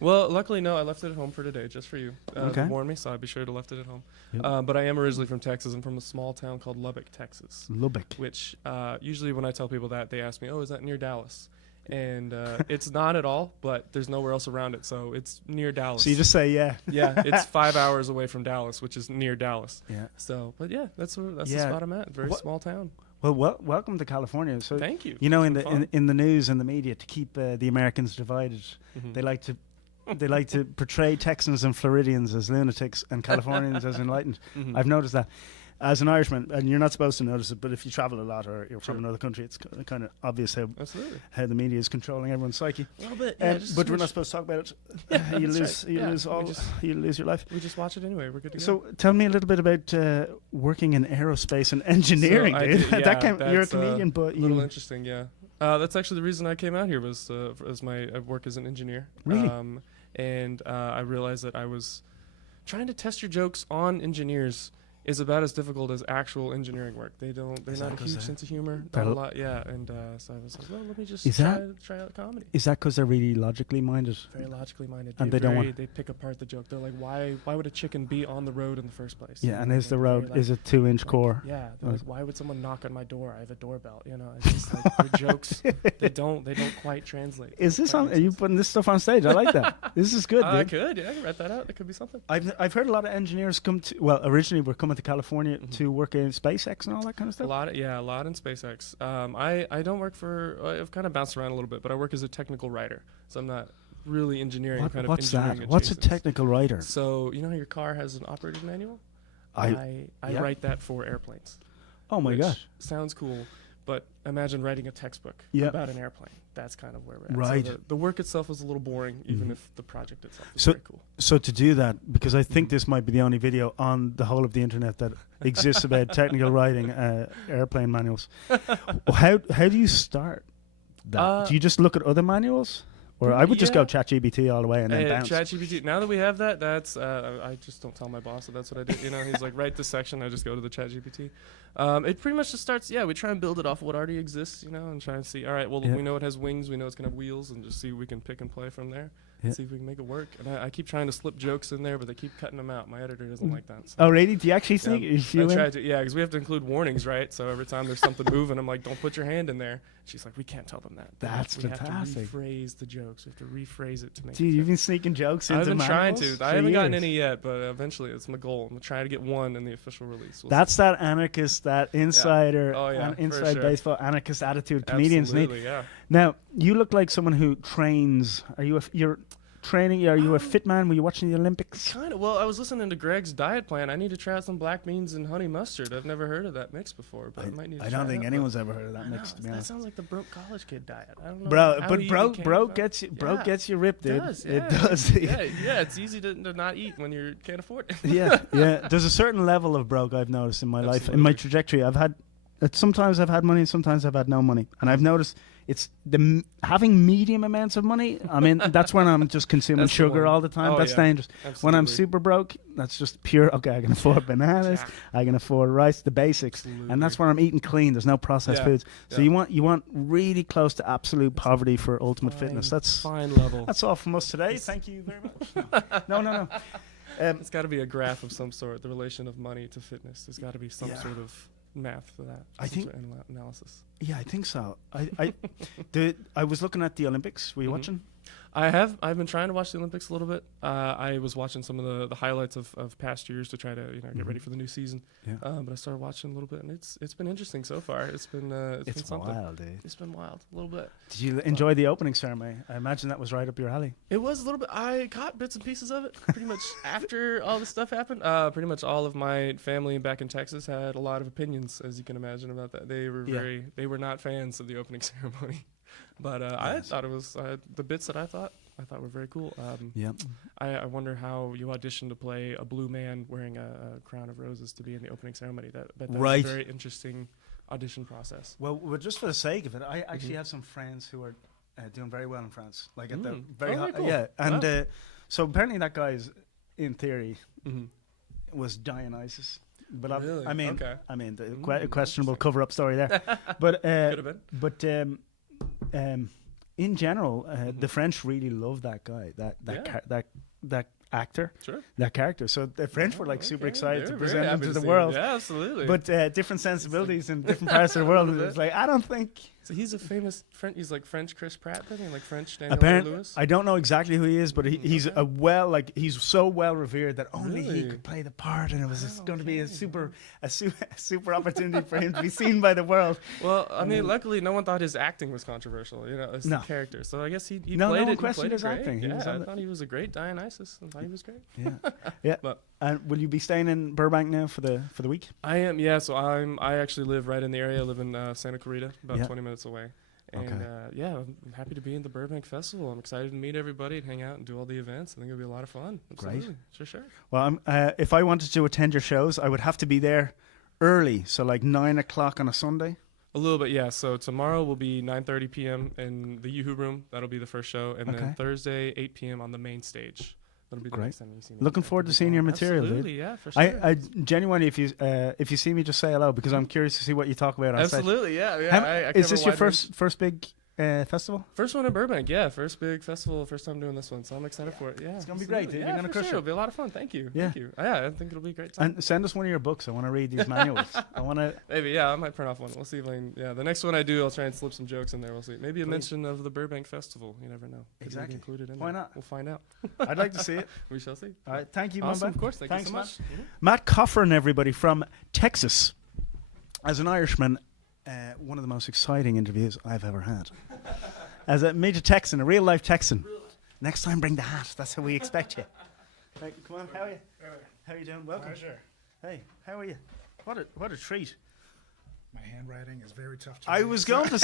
Well, luckily, no. I left it at home for today, just for you. Okay. Warn me, so I'd be sure to left it at home. Yep. But I am originally from Texas. I'm from a small town called Lubbock, Texas. Lubbock. Which usually when I tell people that, they ask me, "Oh, is that near Dallas?" And it's not at all, but there's nowhere else around it, so it's near Dallas. So you just say yeah. Yeah, it's 5 hours away from Dallas, which is near Dallas. Yeah. So, but yeah, that's the spot I'm at. Very small town. Well, welcome to California. So thank you. You know, in the news and the media, to keep the Americans divided, they like to portray Texans and Floridians as lunatics and Californians as enlightened. I've noticed that. As an Irishman, and you're not supposed to notice it, but if you travel a lot or you're from another country, it's kind of obvious how the media is controlling everyone's psyche. A little bit, yeah. But we're not supposed to talk about it. Yeah, you lose your life. We just watch it anyway. We're good to go. So tell me a little bit about working in aerospace and engineering, dude. You're a comedian, but a little interesting, yeah. That's actually the reason I came out here was as my work as an engineer. Really? And I realized that I was trying to test your jokes on engineers is about as difficult as actual engineering work. They're not a huge sense of humor. Not a lot, yeah. And so I was like, well, let me just try out comedy. Is that because they're really logically minded? Very logically minded. And they don't want. They pick apart the joke. They're like, why would a chicken be on the road in the first place? Yeah, and is the road is a 2-inch core? Yeah. They're like, why would someone knock on my door? I have a doorbell. You know, it's just like your jokes. They don't quite translate. Is this on? Are you putting this stuff on stage? I like that. This is good. I could. Yeah, I can write that out. That could be something. I've heard a lot of engineers come to. Well, originally we're coming to California to work in SpaceX and all that kind of stuff. A lot in SpaceX. I don't work for. I've kind of bounced around a little bit, but I work as a technical writer, so I'm not really engineering. What's that? What's a technical writer? So you know how your car has an operator's manual? I write that for airplanes. Oh my gosh! Sounds cool, but imagine writing a textbook about an airplane. That's kind of where we're at. Right. So the work itself is a little boring, even if the project itself is very cool. So to do that, because I think this might be the only video on the whole of the internet that exists about technical writing airplane manuals. How do you start that? Do you just look at other manuals? Or I would just go ChatGPT all the way and then bounce. ChatGPT. Now that we have that, that's I just don't tell my boss that that's what I do. You know, he's like, write this section. I just go to the ChatGPT. It pretty much just starts. Yeah, we try and build it off of what already exists. You know, and try and see. All right, well, we know it has wings. We know it's gonna have wheels, and just see if we can pick and play from there. See if we can make it work. And I keep trying to slip jokes in there, but they keep cutting them out. My editor doesn't like that. So. Oh, really? Do you actually sneak? I try to. Yeah, because we have to include warnings, right? So every time there's something moving, I'm like, don't put your hand in there. She's like, we can't tell them that. That's fantastic. We have to rephrase the jokes. We have to rephrase it to make. Dude, you've been sneaking jokes into manuals? I've been trying to. I haven't gotten any yet, but eventually it's my goal. I'm trying to get one in the official release. That's that anarchist, that insider, inside baseball anarchist attitude comedians need. Yeah. Now, you look like someone who trains. You're training? Are you a fit man? Were you watching the Olympics? Kind of. Well, I was listening to Greg's diet plan. I need to try out some black beans and honey mustard. I've never heard of that mix before, but I might need to I don't think anyone's ever heard of that mix, to be honest. That sounds like the broke college kid diet. I don't know. Broke gets you ripped, dude. It does. Yeah, it's easy to not eat when you can't afford it. yeah. There's a certain level of broke I've noticed in my life, in my trajectory. Sometimes I've had money and sometimes I've had no money. And I've noticed having medium amounts of money. I mean, that's when I'm just consuming sugar all the time. That's dangerous. Absolutely. When I'm super broke, that's just pure. Okay, I can afford bananas. I can afford rice, the basics, and that's when I'm eating clean. There's no processed foods. So you want really close to absolute poverty for ultimate fitness. That's fine level. That's all from us today. Thank you very much. No. It's got to be a graph of some sort. The relation of money to fitness. There's got to be some sort of math for that. I think analysis. Yeah, I think so. I was looking at the Olympics. Were you watching? I've been trying to watch the Olympics a little bit. I was watching some of the highlights of past years to try to get ready for the new season. Yeah. But I started watching a little bit, and it's been interesting so far. It's been something. Wild, dude. It's been wild a little bit. Did you enjoy the opening ceremony? I imagine that was right up your alley. It was a little bit. I caught bits and pieces of it pretty much after all this stuff happened. Pretty much all of my family back in Texas had a lot of opinions, as you can imagine, about that. They were they were not fans of the opening ceremony. But I thought it was the bits that I thought were very cool. I wonder how you audition to play a blue man wearing a crown of roses to be in the opening ceremony. That was a very interesting audition process. Well, just for the sake of it, I actually have some friends who are doing very well in France. Like at the very cool. yeah, and so apparently that guy is, in theory, was Dionysus. But really? I mean, the questionable cover-up story there. But could have been. In general, the French really love that guy, that actor, that character. So the French were like super excited to present him to the world. Yeah, absolutely. But different sensibilities in different parts of the world. It's like, I don't think. So he's a famous French. He's like French Chris Pratt, then, like French Daniel Day-Lewis. I don't know exactly who he is, but he's he's so well revered that only he could play the part, and it was going to be a super opportunity for him to be seen by the world. Well, I mean, luckily no one thought his acting was controversial, as the character. So I guess he played it. No one he questioned played his great. acting. Yeah, I thought he was a great Dionysus. I thought he was great. Yeah. But and will you be staying in Burbank now for the week? I am. Yeah. So I actually live right in the area. I live in Santa Clarita, about 20 minutes away. And I'm happy to be in the Burbank Festival. I'm excited to meet everybody and hang out and do all the events. I think it'll be a lot of fun. Absolutely. Great. Sure. Well, if I wanted to attend your shows, I would have to be there early, so like 9 o'clock on a Sunday. A little bit, yeah. So tomorrow will be 9:30 p.m. in the Yoo-Hoo Room. That'll be the first show. And then Thursday, 8 p.m. on the main stage. That'll be the next time you see me. Looking forward to seeing your material, Absolutely, dude. yeah, for sure. I genuinely, if you see me, just say hello, because I'm curious to see what you talk about on stage. Absolutely, yeah. Is this your first big festival? First one in Burbank, yeah. First big festival, first time doing this one, so I'm excited for it. Yeah, it's gonna be great, dude. Yeah, You're gonna crush it. It'll be a lot of fun. Thank you. Yeah. Thank you. Yeah, I think it'll be a great time. And send us one of your books. I want to read these manuals. I want to. Maybe, yeah. I might print off one. We'll see if I can. Yeah, the next one I do, I'll try and slip some jokes in there. We'll see. Maybe a mention of the Burbank Festival. You never know. Exactly. Included in Why there. not? We'll find out. I'd like to see it. We shall see. All right. Thank you, awesome, Mamba. Of course. Thanks you so much. Matt Coffer and everybody from Texas. As an Irishman, one of the most exciting interviews I've ever had. As a major Texan, a real life Texan. Next time, bring the hat. That's how we expect you. Right, come on, how are you? How are you doing? Welcome. Pleasure. Hey, how are you? What a treat. My handwriting is very tough to I read. was going to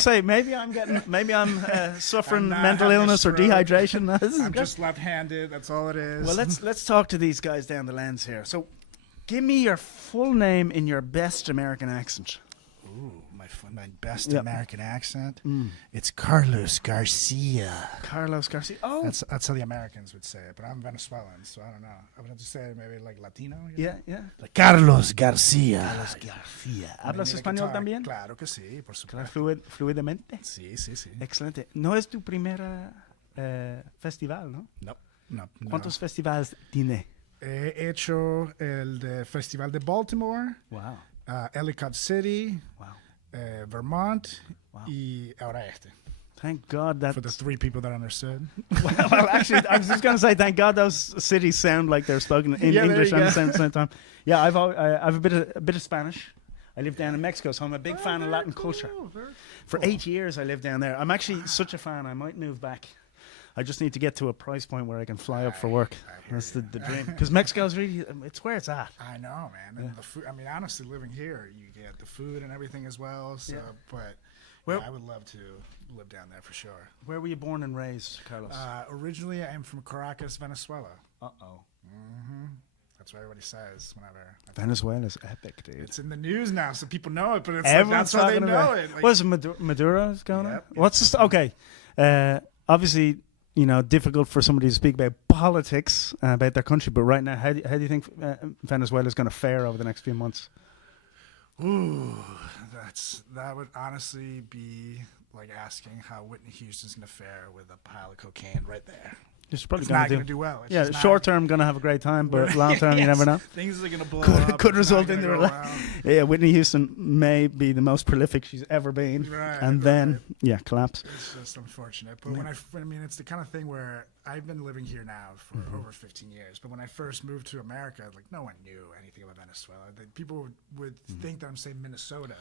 say, maybe I'm suffering mental illness or dehydration. I'm just left-handed. That's all it is. Well, let's talk to these guys down the lens here. So, give me your full name in your best American accent. Ooh, my best American accent. It's Carlos Garcia. Carlos Garcia. Oh, that's how the Americans would say it, but I'm Venezuelan, so I don't know. I would have to say maybe like Latino. Yeah. Like Carlos Garcia. Carlos Garcia. ¿Hablas español también? Claro que sí, por supuesto. Fluidamente. Sí. Excelente. No es tu primera festival, ¿no? No. ¿Cuántos festivales tiene? He hecho el de Festival de Baltimore. Wow. Ellicott City. Wow. Vermont. Y ahora este. Thank God that... For the three people that understood. well, actually, I was just going to say, thank God those cities sound like they're spoken in English at the same time. Yeah, I've a bit of Spanish. I live down in Mexico, so I'm a big fan of Latin culture. For 8 years, I lived down there. I'm actually such a fan, I might move back. I just need to get to a price point where I can fly up for work. That's the dream. Because Mexico's really, it's where it's at. I know, man. And the food, I mean, honestly, living here, you get the food and everything as well. So, but I would love to live down there for sure. Where were you born and raised, Carlos? Originally, I am from Caracas, Venezuela. Uh-oh. Mm-hmm. That's what everybody says whenever. Venezuela's epic, dude. It's in the news now, so people know it. But it's Everyone's that's how they talking know about it. Like, what is it, Maduro's going on? Yep. What's the okay? Obviously, difficult for somebody to speak about politics about their country. But right now, how do you think Venezuela's going to fare over the next few months? Ooh, that would honestly be like asking how Whitney Houston's going to fare with a pile of cocaine right there. It's probably not going to do well. It's yeah, just short term going to have a great time, but long term yes, you never know. Things are going to blow up. Could It's result not in the gonna go well. yeah. Whitney Houston may be the most prolific she's ever been, and then collapse. It's just unfortunate, but I mean, it's the kind of thing where I've been living here now for over 15 years. But when I first moved to America, like no one knew anything about Venezuela. People would think that I'm saying Minnesota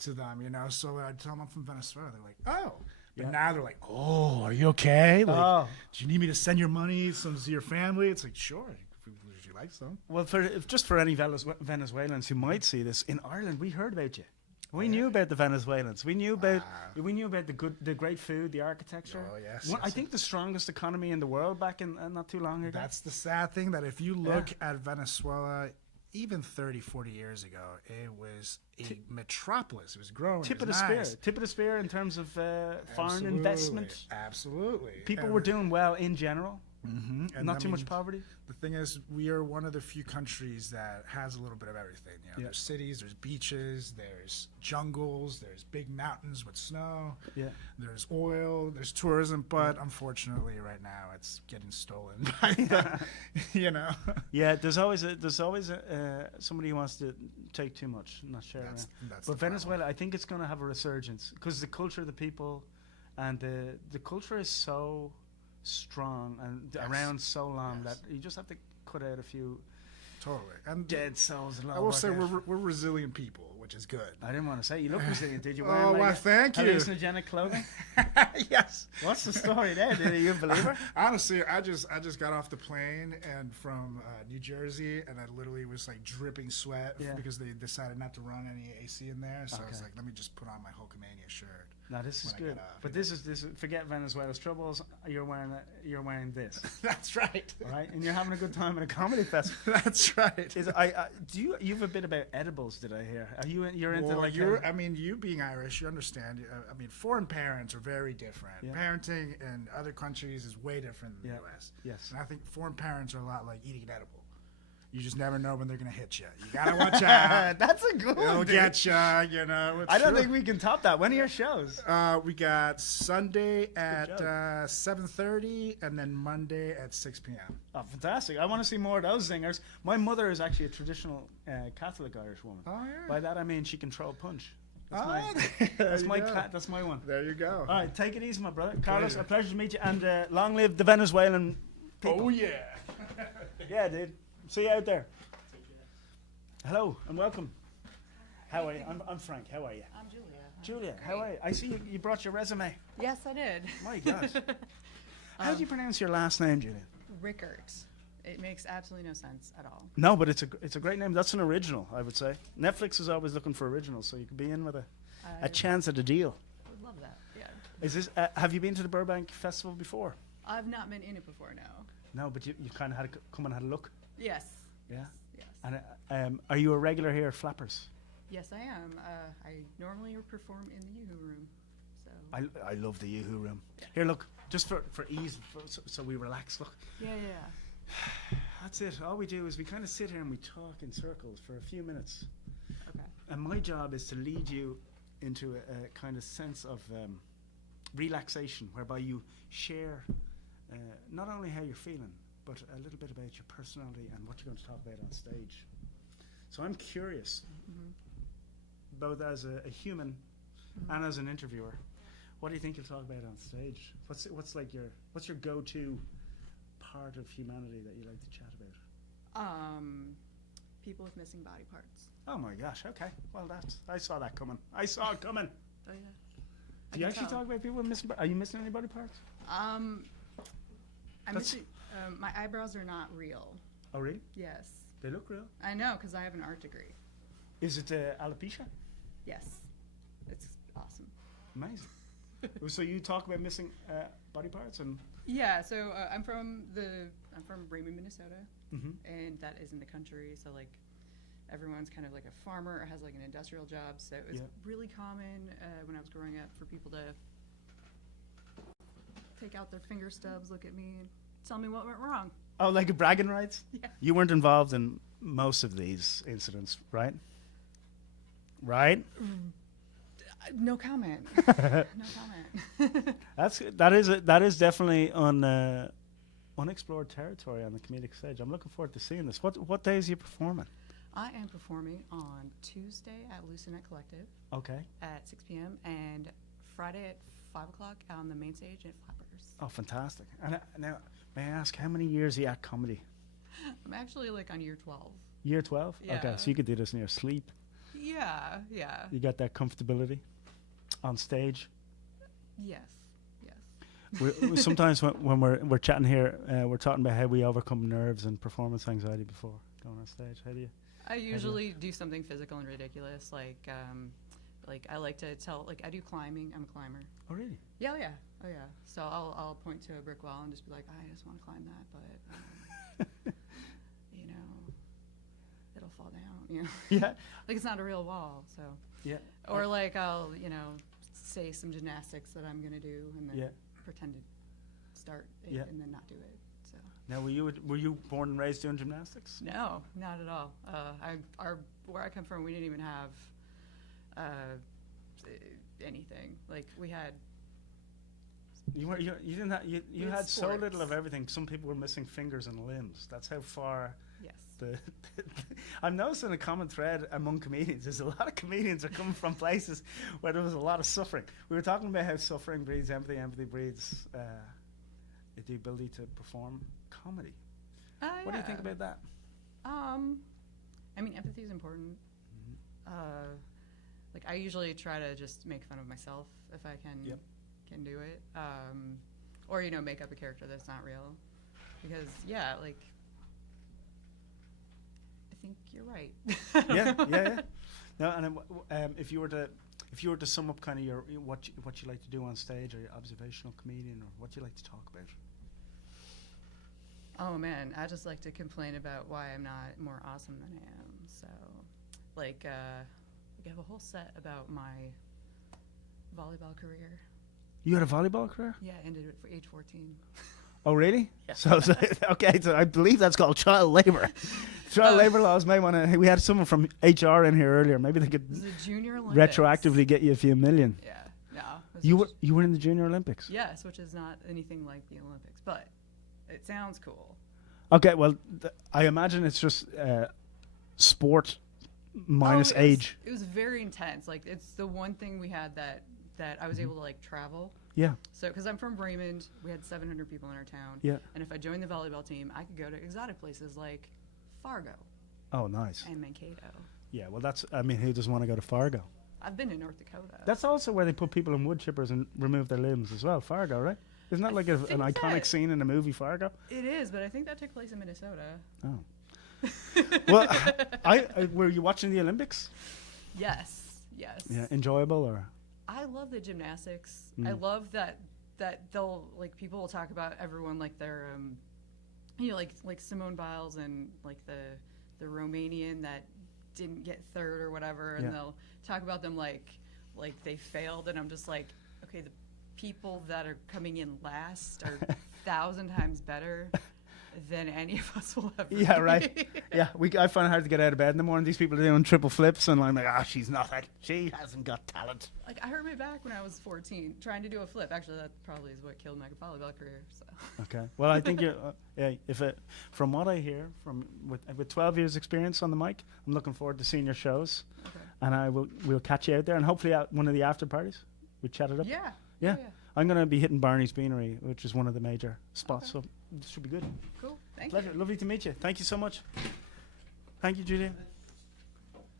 to them, So I'd tell them I'm from Venezuela. They're like, oh. But now they're like, oh, are you okay? Like, do you need me to send your money to your family? It's like, sure, if you like some. Well, just for any Venezuelans who might see this, in Ireland, we heard about you. We knew about the Venezuelans. We knew about the great food, the architecture. Oh yes. I think the strongest economy in the world back in not too long ago. That's the sad thing, that if you look at Venezuela, even 30, 40 years ago, it was a metropolis. It was growing. Tip of the spear in terms of foreign investment. Absolutely. People were doing well in general. Mm-hmm. And not too much poverty. The thing is, we are one of the few countries that has a little bit of everything. There's cities, there's beaches, there's jungles, there's big mountains with snow. Yeah. There's oil, there's tourism, but unfortunately, right now it's getting stolen by the, Yeah, there's always somebody who wants to take too much, not share. But Venezuela, I think it's going to have a resurgence because the culture of the people, and the culture is so strong and around so long that you just have to cut out a few and dead souls. I will say we're resilient people, which is good. I didn't want to say you look resilient. Did you wear thank you. hallucinogenic clothing? Yes. What's the story there? Are you a believer? Honestly, I just got off the plane and from New Jersey, and I literally was like dripping sweat because they decided not to run any AC in there. So I was like, let me just put on my Hulkamania shirt. No, this is good. But this is forget Venezuela's troubles. You're wearing this. That's right. All right, and you're having a good time at a comedy festival. That's right. You have a bit about edibles? Did I hear? You're into like? You being Irish, you understand. Foreign parents are very different. Yeah. Parenting in other countries is way different than the U.S. Yes. And I think foreign parents are a lot like eating an edible. You just never know when they're going to hit you. You got to watch out. That's a good one. They'll get you, I don't think we can top that. When are your shows? We got Sunday at 7:30 and then Monday at 6 p.m. Oh, fantastic. I want to see more of those singers. My mother is actually a traditional Catholic Irish woman. Oh, yeah. By that I mean she can throw a punch. That's my one. There you go. All right, take it easy, my brother. Carlos, a pleasure to meet you. And long live the Venezuelan people. Oh, yeah. Yeah, dude. See you out there. Hello and welcome. How are you? I'm Frank. How are you? I'm Julia. Julia, how are you? I see you brought your resume. Yes, I did. My gosh. How do you pronounce your last name, Julia? Rickard. It makes absolutely no sense at all. No, but it's a great name. That's an original, I would say. Netflix is always looking for originals, so you could be in with a chance at a deal. I would love that. Yeah. Is this? Have you been to the Burbank Festival before? I've not been in it before. No. No, but you kind of had to come and had a look. Yes. Yeah. Yes. And are you a regular here at Flappers? Yes, I am. I normally perform in the Yoo-Hoo room. So. I love the Yoo-Hoo room. Yeah. Here, look, just for ease, so we relax. Look. Yeah. That's it. All we do is we kind of sit here and we talk in circles for a few minutes. Okay. And my job is to lead you into a kind of sense of relaxation, whereby you share not only how you're feeling, but a little bit about your personality and what you're going to talk about on stage. So I'm curious, both as a human and as an interviewer, what do you think you'll talk about on stage? What's your go-to part of humanity that you like to chat about? People with missing body parts. Oh my gosh! Okay, well I saw that coming. I saw it coming. Oh yeah. Do you actually talk about people with missing? Are you missing any body parts? I'm missing. My eyebrows are not real. Oh, really? Yes. They look real. I know, because I have an art degree. Is it alopecia? Yes. It's awesome. Amazing. So you talk about missing body parts and... Yeah, so I'm from the I'm from Raymond, Minnesota, and that is in the country. So like, everyone's kind of like a farmer or has like an industrial job. So it was really common when I was growing up for people to take out their finger stubs, look at me, and tell me what went wrong. Oh, like a bragging rights? Yeah. You weren't involved in most of these incidents, right? Right? No comment. No comment. That is definitely on unexplored territory on the comedic stage. I'm looking forward to seeing this. What days are you performing? I am performing on Tuesday at Lucinet Collective. Okay. At 6 p.m. and Friday at 5 o'clock on the main stage at Flappers. Oh, fantastic. And now, may I ask, how many years are you at comedy? I'm actually like on year 12. Year 12? Yeah. Okay, so you could do this in your sleep. Yeah, yeah. You got that comfortability on stage? Yes. Sometimes when we're chatting here, we're talking about how we overcome nerves and performance anxiety before going on stage. How do you? I usually do something physical and ridiculous, like I like to tell, like I do climbing. I'm a climber. Oh really? Yeah, oh yeah. So I'll point to a brick wall and just be like, I just want to climb that, but you know, it'll fall down. You know? Yeah. Like it's not a real wall, so. Yeah. Or like I'll say some gymnastics that I'm gonna do and then pretend to start it and then not do it. So. Now, were you born and raised doing gymnastics? No, not at all. Where I come from, we didn't even have anything. Like we had. You didn't have, you had so sports. little of everything. Some people were missing fingers and limbs. That's how far. Yes. I'm noticing a common thread among comedians. There's a lot of comedians are coming from places where there was a lot of suffering. We were talking about how suffering breeds empathy, empathy breeds the ability to perform comedy. What do you think about that? I mean, empathy is important. Like I usually try to just make fun of myself if I can do it, or make up a character that's not real, because like I think you're right. yeah. No, and if you were to sum up kind of your what you like to do on stage, or your observational comedian, or what you like to talk about. Oh man, I just like to complain about why I'm not more awesome than I am. So, like, I have a whole set about my volleyball career. You had a volleyball career? Yeah, I ended it for age 14. Oh, really? Yeah. So okay, so I believe that's called child labor. Child labor laws may want to. We had someone from HR in here earlier. Maybe they could Junior Olympics. retroactively get you a few million. Yeah, no. You were in the Junior Olympics. Yes, which is not anything like the Olympics, but it sounds cool. Okay, well, I imagine it's just sport minus age. It was very intense. Like it's the one thing we had that I was able to like travel. Yeah. So, because I'm from Raymond, we had 700 people in our town. Yeah. And if I joined the volleyball team, I could go to exotic places like Fargo. Oh, nice. And Mankato. Yeah, well, who doesn't want to go to Fargo? I've been to North Dakota. That's also where they put people in wood chippers and remove their limbs as well. Fargo, right? Isn't that like an iconic scene in the movie Fargo? It is, but I think that took place in Minnesota. Oh. Well, were you watching the Olympics? Yes. Yeah, enjoyable or? I love the gymnastics. I love that they'll like people will talk about everyone like they're like Simone Biles and like the Romanian that didn't get third or whatever, and they'll talk about them like they failed, and I'm just like, okay, the people that are coming in last are 1,000 times better than any of us will ever be. Right. Yeah, I find it hard to get out of bed in the morning. These people are doing triple flips, and I'm like, she's not that. She hasn't got talent. Like, I hurt my back when I was 14 trying to do a flip. Actually, that probably is what killed my volleyball career. So. Okay. Well, I think you're. From what I hear, with 12 years experience on the mic, I'm looking forward to seeing your shows. Okay. And we'll catch you out there, and hopefully at one of the after parties, we chat it up. Yeah. I'm going to be hitting Barney's Beanery, which is one of the major spots, so this should be good. Cool. Thank Pleasure. you. Lovely to meet you. Thank you so much. Thank you, Julia.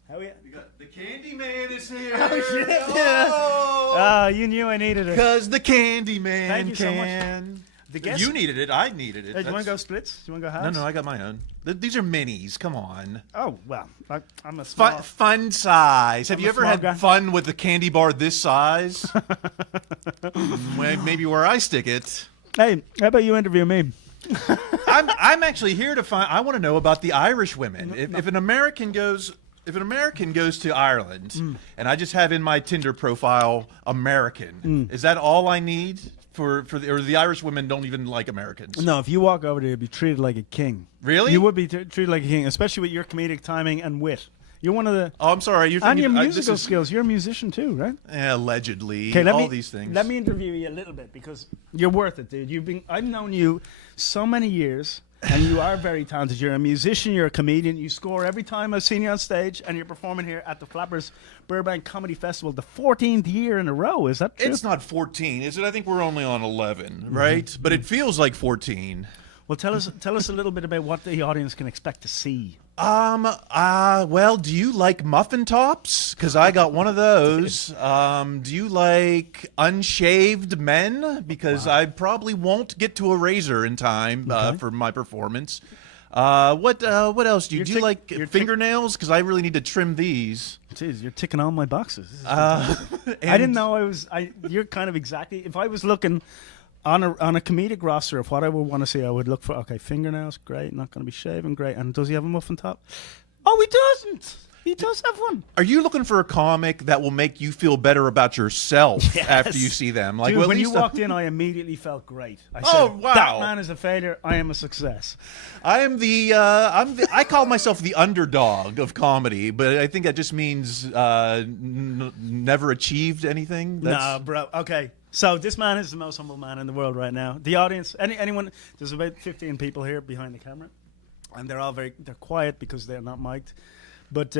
How are you? We got the Candy Man is here. Oh, shit. Yeah. You knew I needed it. Because the Candy Man Thank you can. So much. The guest? You needed it. I needed it. Hey, do you want to go splits? Do you want to go halves? No, I got my own. These are minis. Come on. Oh, well, I'm a small... Fun size. Have I'm you a ever small had guy. fun with a candy bar this size? Maybe where I stick it. Hey, how about you interview me? I'm actually here to find. I want to know about the Irish women. If an American goes to Ireland, and I just have in my Tinder profile American, is that all I need or the Irish women don't even like Americans? No, if you walk over there, you'd be treated like a king. Really? You would be treated like a king, especially with your comedic timing and wit. You're one of the. Oh, I'm sorry. And your musical skills. You're a musician too, right? Allegedly. These things. Let me interview you a little bit because you're worth it, dude. I've known you so many years, and you are very talented. You're a musician. You're a comedian. You score every time I've seen you on stage, and you're performing here at the Flappers Burbank Comedy Festival, the 14th year in a row. Is that true? It's not 14, is it? I think we're only on 11, right? But it feels like 14. Well, tell us a little bit about what the audience can expect to see. Well, do you like muffin tops? Because I got one of those. Do you like unshaved men? Because I probably won't get to a razor in time for my performance. What else do you like? Fingernails? Because I really need to trim these. Jeez, you're ticking all my boxes. I didn't know you're kind of exactly. If I was looking on a comedic roster of what I would want to see, I would look for, okay, fingernails, great, not going to be shaven, great. And does he have a muffin top? Oh, he doesn't. He does have one. Are you looking for a comic that will make you feel better about yourself after you see them? Like, dude, when you walked in, I immediately felt great. I said, wow. That man is a failure. I am a success. I am I call myself the underdog of comedy, but I think that just means never achieved anything. No, bro. Okay. So this man is the most humble man in the world right now. The audience, anyone, there's about 15 people here behind the camera, and they're all they're quiet because they're not mic'd. But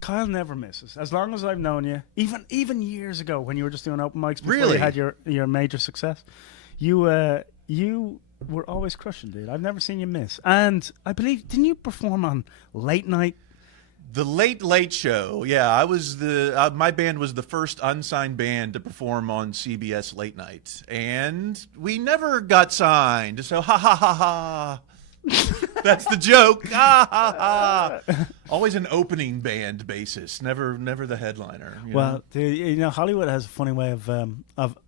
Kyle never misses. As long as I've known you, even years ago when you were just doing open mics before you had your major success, you were always crushing, dude. I've never seen you miss. And I believe, didn't you perform on Late Night? The Late Late Show, yeah. I was my band was the first unsigned band to perform on CBS Late Night, and we never got signed. So ha ha ha ha. That's the joke. Ha ha ha. Always an opening band basis, never the headliner. Well, Hollywood has a funny way of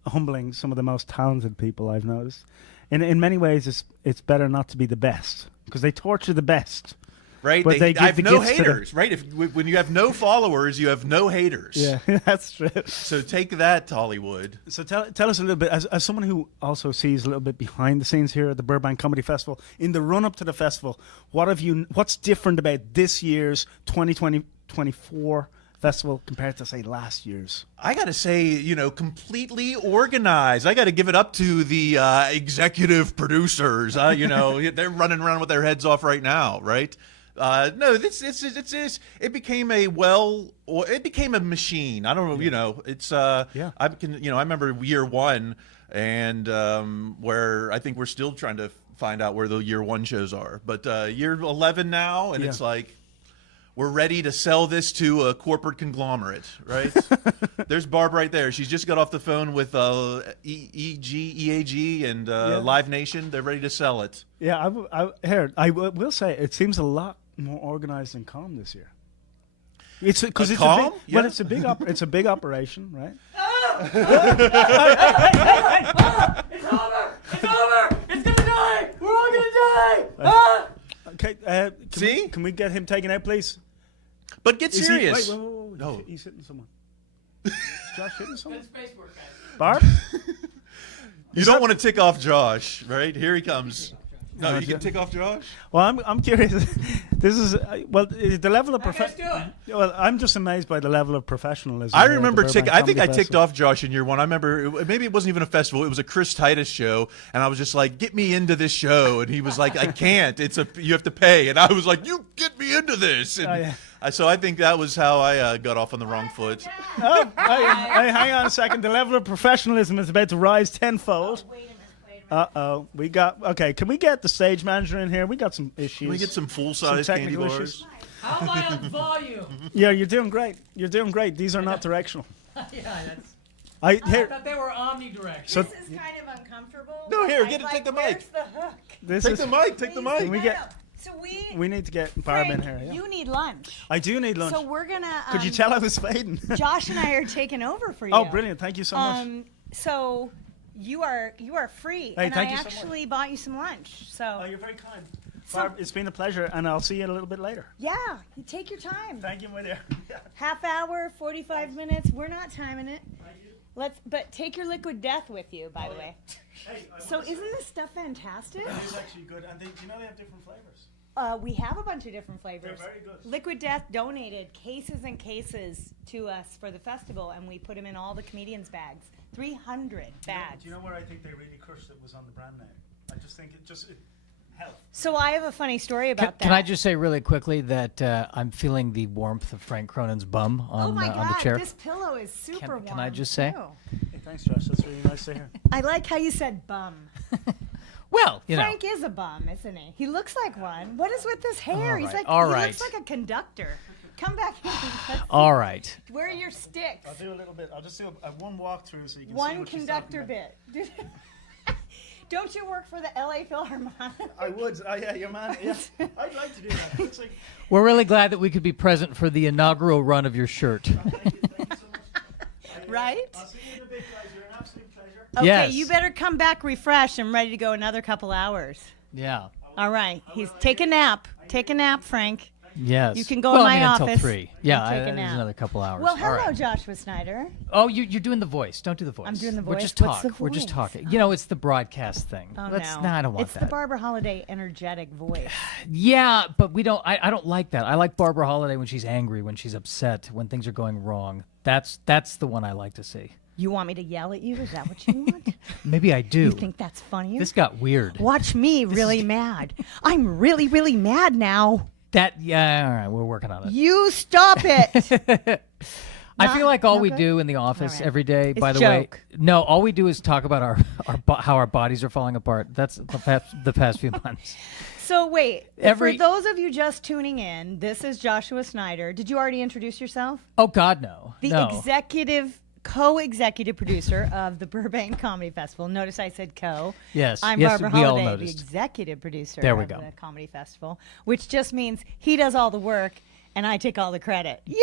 humbling some of the most talented people I've noticed. In many ways, it's better not to be the best because they torture the best. Right, I have no haters. Right, when you have no followers, you have no haters. Yeah, that's true. So take that, Hollywood. So tell us a little bit, as someone who also sees a little bit behind the scenes here at the Burbank Comedy Festival. In the run up to the festival, what's different about this year's 2024 festival compared to, say, last year's? I got to say, completely organized. I got to give it up to the executive producers. They're running around with their heads off right now, right? No, it became it became a machine. I don't know, I remember year one, and where I think we're still trying to find out where the year one shows are. But year 11 now, and it's like, we're ready to sell this to a corporate conglomerate, right? There's Barb right there. She's just got off the phone with EAG, and Live Nation. They're ready to sell it. Yeah, I will say it seems a lot more organized and calm this year. It's because it's calm. It's a big it's a big operation, right? It's over! It's over! It's gonna die! We're all gonna die! Okay, can we get him taken out, please? But get serious. Wait. No. He's hitting someone. Is Josh hitting someone? Good space work, guys. Barb? You don't want to tick off Josh, right? Here he comes. No, you can tick off Josh? Well, I'm curious. This is the level of Well, I'm just amazed by the level of professionalism. I remember I think I ticked off Josh in year one. I remember maybe it wasn't even a festival. It was a Chris Titus show, and I was just like, "Get me into this show," and he was like, "I can't. You have to pay," and I was like, "You get me into this." And so I think that was how I got off on the wrong foot. Hang on a second. The level of professionalism is about to rise tenfold. Uh-oh. Can we get the stage manager in here? We got some issues. Can we get some full-size candy bars? Issues. How am I on volume? Yeah, you're doing great. These are not directional. I thought they were omnidirectional. So this is kind of uncomfortable. No, here, take the mic. Where's the hook? Take the mic. Can we get... So we need to get Barb in here. You need lunch. I do need lunch. So we're gonna. Could you tell I was fading? Josh and I are taking over for you. Oh, brilliant! Thank you so much. So You are free, Hey, and thank I you so much. actually bought you some lunch. So Oh, you're very kind. Barb, it's been a pleasure, and I'll see you a little bit later. yeah, you take your time. Thank you, my dear. Half hour, 45 minutes. We're not timing it. But take your liquid death with you, by the way. Hey, So isn't this stuff fantastic? It is actually good, and do you know they have different flavors? We have a bunch of different flavors. They're very good. Liquid Death donated cases and cases to us for the festival, and we put them in all the comedians' bags. 300 bags. Do you know where I think they really crushed it was on the brand name? I just think it helped. So I have a funny story about that. Can I just say really quickly that I'm feeling the warmth of Frank Cronin's bum on, oh my on the God, chair? this pillow is super warm. Can I just say? too. Hey, thanks, Josh. That's really nice to hear. I like how you said bum. Well, you know. Frank is a bum, isn't he? He looks like one. What is with his hair? All He's right, like all he right. looks like a conductor. Come back here. Let's All see. right. Where are your sticks? I'll do a little bit. I'll just do a one walkthrough so you can see One what she's conductor talking bit. Don't you work for the LA Philharmonic? I would. Yeah, your man. Yeah. I'd like to do that. It's like, We're really glad that we could be present for the inaugural run of your shirt. Right? I'll see you in a bit, guys. You're an absolute pleasure. Okay, Yes. you better come back refreshed and ready to go another couple hours. Yeah. All right. Take a nap. Take a nap, Frank. Yes. You can go well, in my I mean, office. Until 3. Yeah, and take a there's nap. another couple hours. Well, All hello, right. Joshua Snyder. Oh, you're doing the voice. Don't do the voice. I'm doing the We're voice. just What's talk. the We're just voice? talking. You know, it's the broadcast thing. Oh, Let's no. not. I don't want it's that. the Barbara Holiday energetic voice. Yeah, but we don't. I don't like that. I like Barbara Holiday when she's angry, when she's upset, when things are going wrong. That's the one I like to see. You want me to yell at you? Is that what you want? Maybe I do. You think that's funny? This got weird. Watch me really mad. I'm really, really mad now. Yeah, all right, we're working on it. You stop it. I feel like all not we good? do in the office All right. every day, It's by the joke. way, no, all we do is talk about how our bodies are falling apart. That's the past few months. So wait, Every- for those of you just tuning in, this is Joshua Snyder. Did you already introduce yourself? Oh God, no. The no. co-executive producer of the Burbank Comedy Festival. Notice I said co. Yes. I'm Yes, Barbara we all Holiday, the noticed. executive producer There we of go. the Comedy Festival, which just means he does all the work and I take all the credit. Yeah!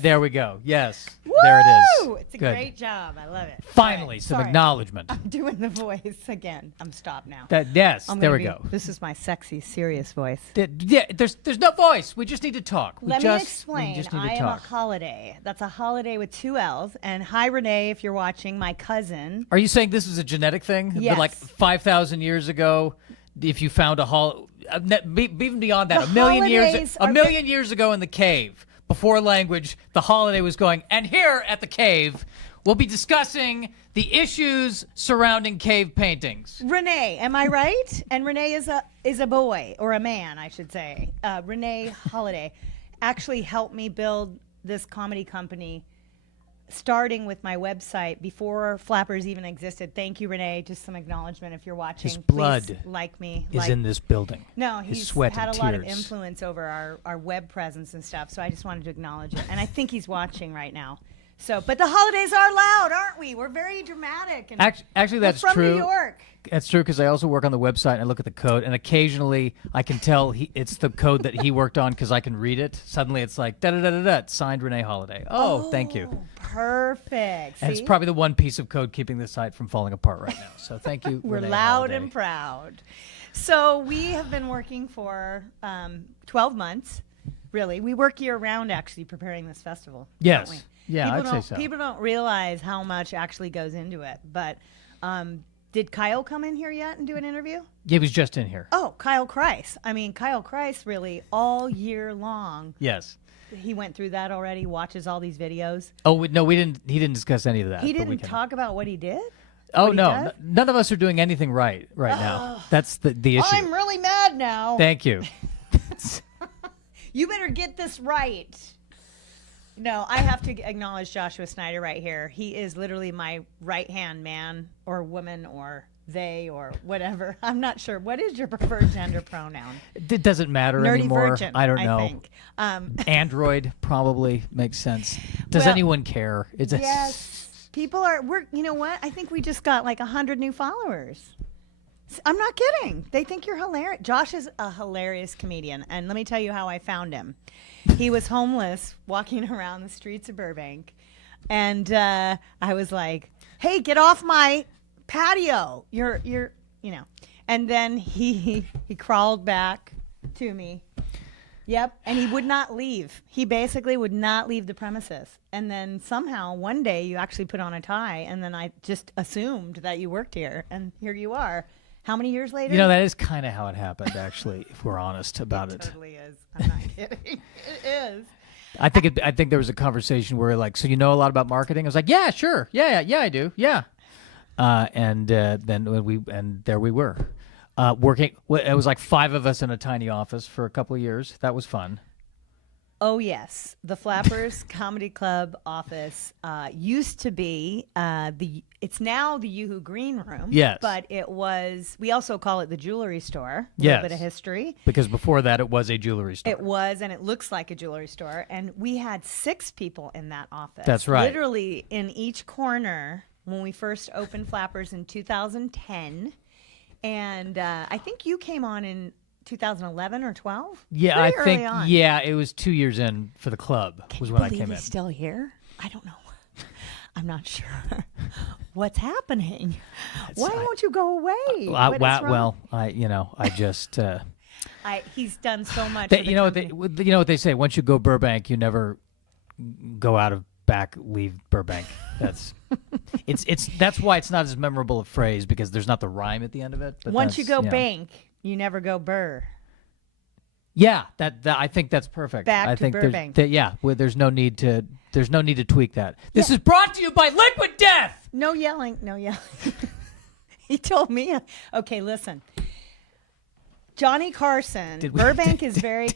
There we go. Yes. There it is. It's a Good. great job. I love it. Finally, All some sorry. acknowledgement. I'm doing the voice again. I'm stopped now. Yes, I'm there gonna we go. This is my sexy, serious voice. Yeah, there's no voice. We just need to talk. Let me We explain. just need I to am a talk. holiday. That's a holiday with 2 L's. And hi, Renee, if you're watching, my cousin. Are you saying this is a genetic thing? Yes. That like 5,000 years ago, if you found even beyond that, The a million holidays are years ago in the cave, before language, the holiday was going. And here at the cave, we'll be discussing the issues surrounding cave paintings. Renee, am I right? And Renee is a boy, or a man, I should say. Renee Holiday actually helped me build this comedy company, starting with my website before Flappers even existed. Thank you, Renee. Just some acknowledgement if you're watching. His blood Please like me. is in this building. No, His he's sweat had and a lot of tears. influence over our web presence and stuff. So I just wanted to acknowledge it. And I think he's watching right now. So, but the holidays are loud, aren't we? We're very dramatic. And Actually, we're that's from true. New York. That's true because I also work on the website and I look at the code, and occasionally I can tell it's the code that he worked on because I can read it. Suddenly it's like da da da da da, signed Renee Holiday. Oh, thank you. Perfect. And it's See? probably the one piece of code keeping the site from falling apart right now. So thank you. We're Renee loud Holiday. and proud. So we have been working for 12 months. Really, we work year round actually preparing this festival. Yes. Don't we? Yeah, People I'd say don't- so. People don't realize how much actually goes into it. But did Kyle come in here yet and do an interview? He was just in here. Oh, Kyle Kreis. I mean, Kyle Kreis really all year long. Yes. He went through that already, watches all these videos. Oh no, we didn't. He didn't discuss any of that. He but we didn't can- talk about what he did? Oh What he no, does? none of us are doing anything right now. That's the issue. I'm really mad now. Thank you. You better get this right. No, I have to acknowledge Joshua Snyder right here. He is literally my right-hand man or woman or they or whatever. I'm not sure. What is your preferred gender pronoun? It doesn't matter Nerdy anymore. virgin, I don't know. I think. Android probably makes sense. Does Well, anyone care? It's a- yes. People are, you know what? I think we just got like 100 new followers. I'm not kidding. They think you're hilarious. Josh is a hilarious comedian. And let me tell you how I found him. He was homeless walking around the streets of Burbank. And I was like, hey, get off my patio. You're you know. And then he crawled back to me. Yep, and he would not leave. He basically would not leave the premises. And then somehow one day you actually put on a tie, and then I just assumed that you worked here, and here you are. How many years later? You know, that is kind of how it happened, actually, if we're honest about it. It totally is. I'm not kidding. It is. I think there was a conversation where like, so you know a lot about marketing? I was like, yeah, sure, yeah, I do, yeah. And then there we were. Working, it was like 5 of us in a tiny office for a couple of years. That was fun. Oh yes, the Flappers Comedy Club office used to be it's now the Yoo-Hoo Green Room. Yes, but it was. We also call it the jewelry store. A yes, little bit of history. Because before that, it was a jewelry store. It was, and it looks like a jewelry store. And we had 6 people in that office. That's right. Literally in each corner when we first opened Flappers in 2010. And I think you came on in 2011 or 12. Yeah, Pretty I think. early on. Yeah, it was 2 years in for the club. Was when I came in. He's still here? I don't know. I'm not sure. What's happening? Why won't you go away? I just. He's done so much. You know what they say. Once you go Burbank, you never go out of leave Burbank. That's that's why it's not as memorable a phrase, because there's not the rhyme at the end of it. But once you go bank, you never go Burr. Yeah, that I think that's perfect. Back I to think Burbank. There's no need to tweak that. This is brought to you by Liquid Death. No yelling. He told me. Okay, listen. Johnny Carson. Burbank is very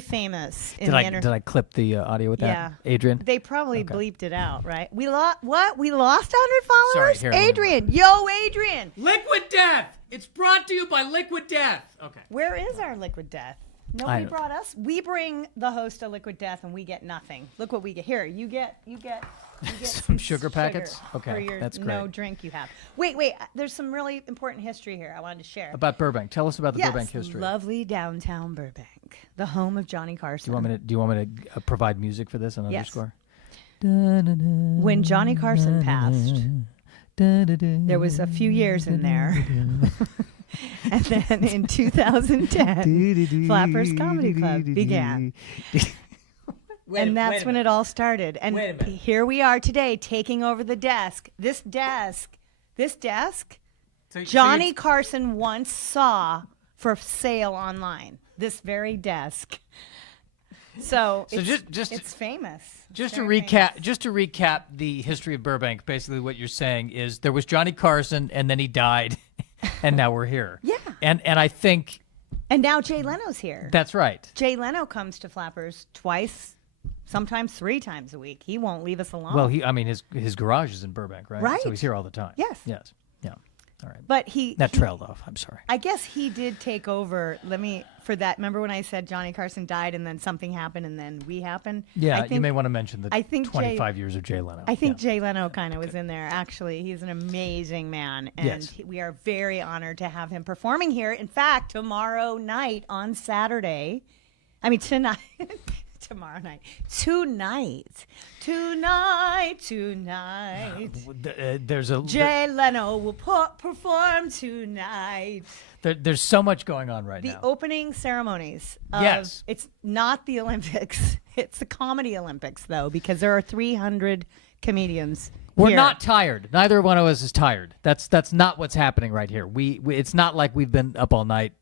famous in the internet. Did I clip the audio with that? Yeah. Adrian? They probably bleeped it out, right? We lost 100 followers? Sorry, Adrian. Yo, Adrian. Liquid Death. It's brought to you by Liquid Death. Okay. Where is our Liquid Death? Nobody brought us. We bring the host of Liquid Death, and we get nothing. Look what we get. Here, you get some sugar packets. Okay, for your that's great. No drink you have. Wait. There's some really important history here I wanted to share. About Burbank. Tell us about the Burbank history. Lovely downtown Burbank, the home of Johnny Carson. Do you want me to provide music for this? An underscore. When Johnny Carson passed, there was a few years in there. And then in 2010, Flappers Comedy Club began. And that's when it all started. And here we are today, taking over the desk. This desk, Johnny Carson once saw for sale online. This very desk. So it's famous. Just to recap the history of Burbank, basically what you're saying is there was Johnny Carson, and then he died. And now we're here. Yeah. And I think. And now Jay Leno's here. That's right. Jay Leno comes to Flappers twice, sometimes 3 times a week. He won't leave us alone. Well, his garage is in Burbank, right? Right. So he's here all the time. Yes. Yeah. All right. But that trailed off. I'm sorry. I guess he did take over. For that. Remember when I said Johnny Carson died and then something happened and then we happened? Yeah, you may want to mention the 25 years of Jay Leno. I think Jay Leno kind of was in there. Actually, he's an amazing man, and we are very honored to have him performing here. In fact, tomorrow night on Saturday. Tonight. Tomorrow night. Tonight. There's a Jay Leno will perform tonight. There's so much going on right now. The opening ceremonies. Yes. It's not the Olympics. It's the Comedy Olympics, though, because there are 300 comedians. We're here. not tired. Neither one of us is tired. That's not what's happening right here. It's not like we've been up all night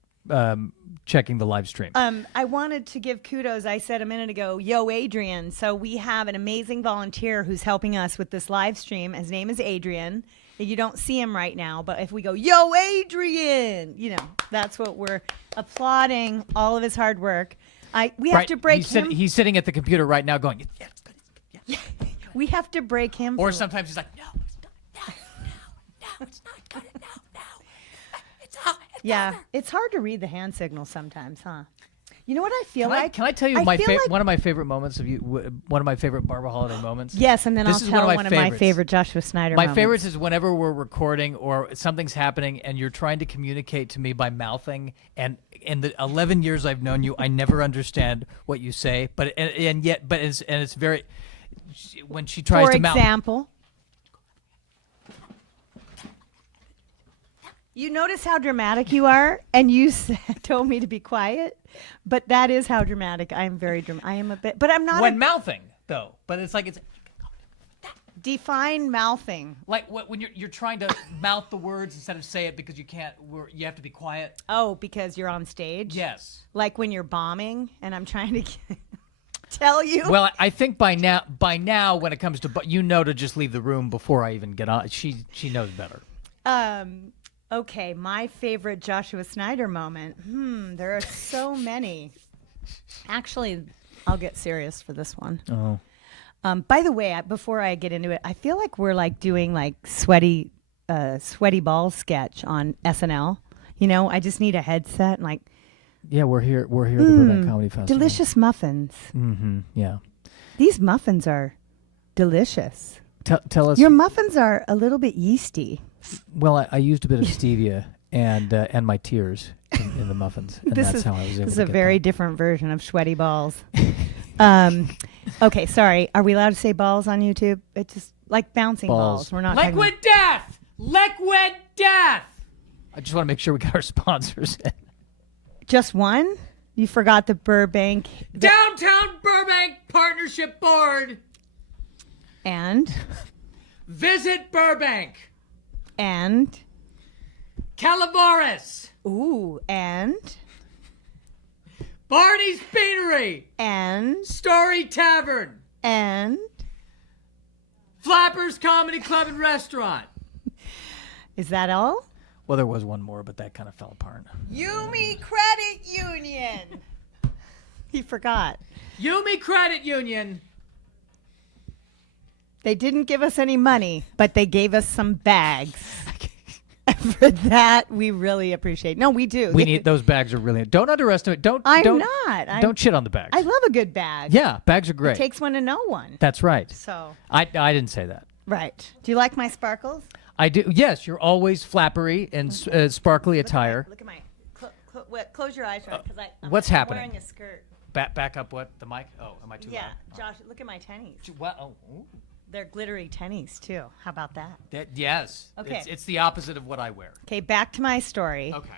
checking the live stream. I wanted to give kudos. I said a minute ago, yo, Adrian. So we have an amazing volunteer who's helping us with this live stream. His name is Adrian. You don't see him right now, but if we go, yo, Adrian, that's what we're applauding, all of his hard work. We have to break him. He's sitting at the computer right now going, yeah, it's good. Yeah. We have to break him. Or sometimes he's like, no, it's not. No, it's not good. No. Yeah, it's hard to read the hand signals sometimes, huh? You know what I feel like? Can I tell you one of my favorite moments of you? One of my favorite Barbara Holiday moments. Yes, and then I'll tell one of my favorite Joshua Snyder. My favorites is whenever we're recording or something's happening and you're trying to communicate to me by mouthing. And in the 11 years I've known you, I never understand what you say. But it's very when she tries to mouth. For example. You notice how dramatic you are, and you told me to be quiet, but that is how dramatic I am. Very dramatic. I am a bit, but I'm not. When mouthing, though, but it's like it's. Define mouthing. Like when you're trying to mouth the words instead of say it because you can't. You have to be quiet. Oh, because you're on stage. Yes. Like when you're bombing, and I'm trying to tell you. Well, I think by now, when it comes to, to just leave the room before I even get on. She knows better. Okay, my favorite Joshua Snyder moment. There are so many. Actually, I'll get serious for this one. Oh. By the way, before I get into it, I feel like we're like doing like sweaty balls sketch on SNL. You know, I just need a headset and like. Yeah, we're here at the Burbank Comedy Festival. Delicious muffins. Mm-hmm. Yeah. These muffins are delicious. Tell us. Your muffins are a little bit yeasty. Well, I used a bit of stevia and my tears in the muffins, and that's how I was able to get This is a very different version of sweaty balls. Okay, sorry. Are we allowed to say balls on YouTube? It's just like bouncing balls. We're not Liquid death. Liquid death. I just want to make sure we got our sponsors in. Just one? You forgot the Burbank. Downtown Burbank Partnership Board. And? Visit Burbank. And? Calaveras. Ooh, and? Barney's Beanery. And? Story Tavern. And? Flappers Comedy Club and Restaurant. Is that all? Well, there was one more, but that kind of fell apart. Yumi Credit Union. He forgot. Yumi Credit Union. They didn't give us any money, but they gave us some bags. And for that, we really appreciate. No, we do. We need those bags are really. Don't underestimate. Don't shit on the bags. I love a good bag. Yeah, bags are great. It takes one to know one. That's right. So I didn't say that. Right. Do you like my sparkles? I do. Yes, you're always flappery and sparkly attire. Look at my. Close your eyes, right? Because I'm What's happening? wearing a skirt. Back up. What the mic? Oh, am I too loud? Yeah, Josh, look at my tennies. What? Oh. They're glittery tennies too. How about that? Yes. Okay. It's the opposite of what I wear. Okay, back to my story. Okay.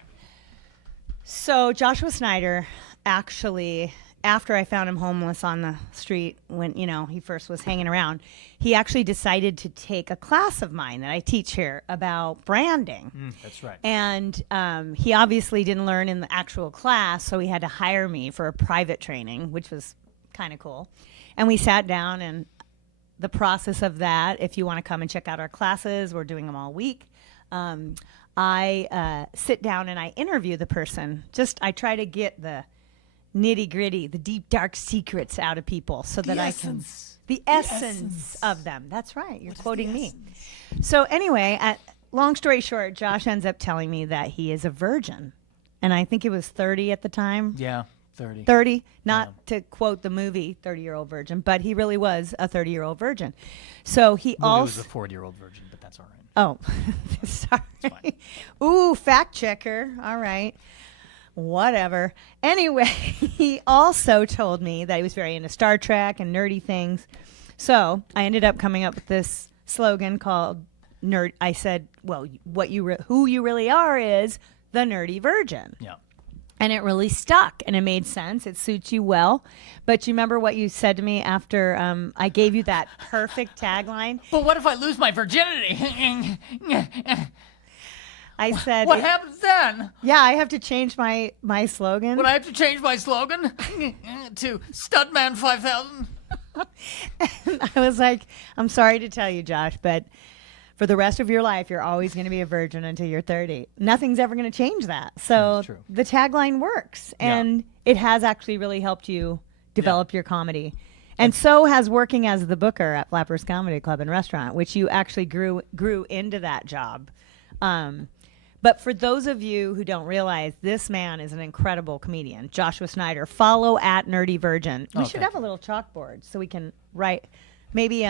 So Joshua Snyder, actually, after I found him homeless on the street when he first was hanging around, he actually decided to take a class of mine that I teach here about branding. That's right. And he obviously didn't learn in the actual class, so he had to hire me for a private training, which was kind of cool. And we sat down, and the process of that, if you want to come and check out our classes, we're doing them all week. I sit down and I interview the person. I try to get the nitty gritty, the deep dark secrets out of people so that I can. The essence of them. That's right. You're quoting me. So anyway, long story short, Josh ends up telling me that he is a virgin. And I think he was 30 at the time. Yeah. 30. 30, not to quote the movie 30-Year-Old Virgin, but he really was a 30-year-old virgin. So he also was a 40-year-old virgin, but that's all right. Oh, sorry. Ooh, fact checker. All right. Whatever. Anyway, he also told me that he was very into Star Trek and nerdy things. So I ended up coming up with this slogan called "Nerd." I said, "Well, who you really are is the nerdy virgin." Yeah. And it really stuck, and it made sense. It suits you well. But you remember what you said to me after I gave you that perfect tagline? But what if I lose my virginity? I said... What happens then? Yeah, I have to change my slogan. Would I have to change my slogan to Stuntman 5000? And I was like, I'm sorry to tell you, Josh, but... for the rest of your life, you're always going to be a virgin until you're 30. Nothing's ever going to change that. So the tagline works, and it has actually really helped you develop your comedy. And so has working as the booker at Flappers Comedy Club and Restaurant, which you actually grew into that job. But for those of you who don't realize, this man is an incredible comedian, Joshua Snyder. Follow at Nerdy Virgin. We should have a little chalkboard so we can write maybe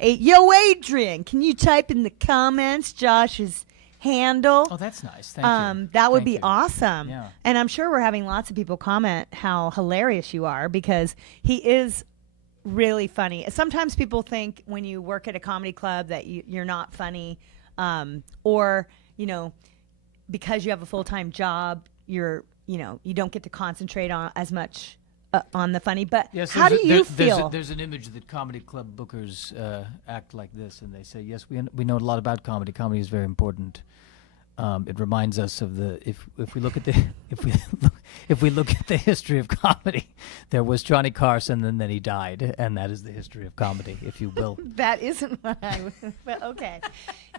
Yo, Adrian, can you type in the comments Josh's handle? Oh, that's nice. Thank you. That would be awesome. Yeah. And I'm sure we're having lots of people comment how hilarious you are because he is really funny. Sometimes people think when you work at a comedy club that you're not funny or, because you have a full-time job, you don't get to concentrate on as much on the funny. But Yes, how do you feel? There's an image that comedy club bookers act like this, and they say, "Yes, we know a lot about comedy. Comedy is very important." It reminds us of if we look at the if we look at the history of comedy, there was Johnny Carson, and then he died, and that is the history of comedy, if you will. That isn't what but okay.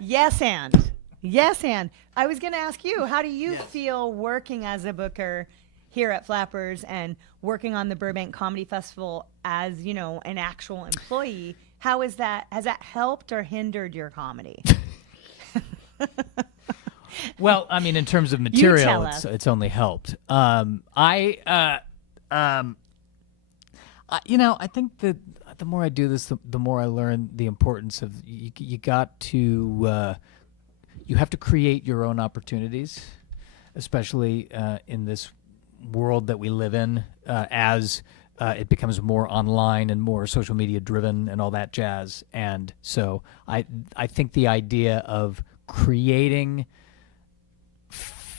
Yes, and I was going to ask you, how do you feel working as a booker here at Flappers and working on the Burbank Comedy Festival as, an actual employee? How is that? Has that helped or hindered your comedy? Well, I mean, in terms of material, it's only helped. I think that the more I do this, the more I learn the importance of you have to create your own opportunities, especially in this world that we live in, as it becomes more online and more social media driven and all that jazz. And so I think the idea of creating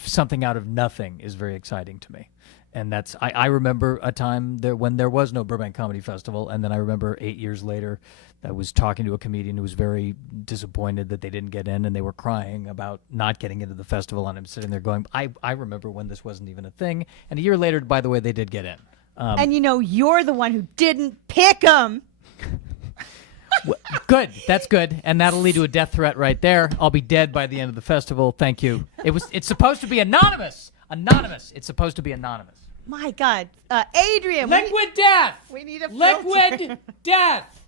something out of nothing is very exciting to me. And that's I remember a time when there was no Burbank Comedy Festival, and then I remember 8 years later I was talking to a comedian who was very disappointed that they didn't get in, and they were crying about not getting into the festival, and I'm sitting there going, I remember when this wasn't even a thing. And a year later, by the way, they did get in. And you're the one who didn't pick them. Good. That's good. And that'll lead to a death threat right there. I'll be dead by the end of the festival. Thank you. It's supposed to be anonymous. Anonymous. It's supposed to be anonymous. My God. Adrian. Liquid death. We need a liquid filter. death.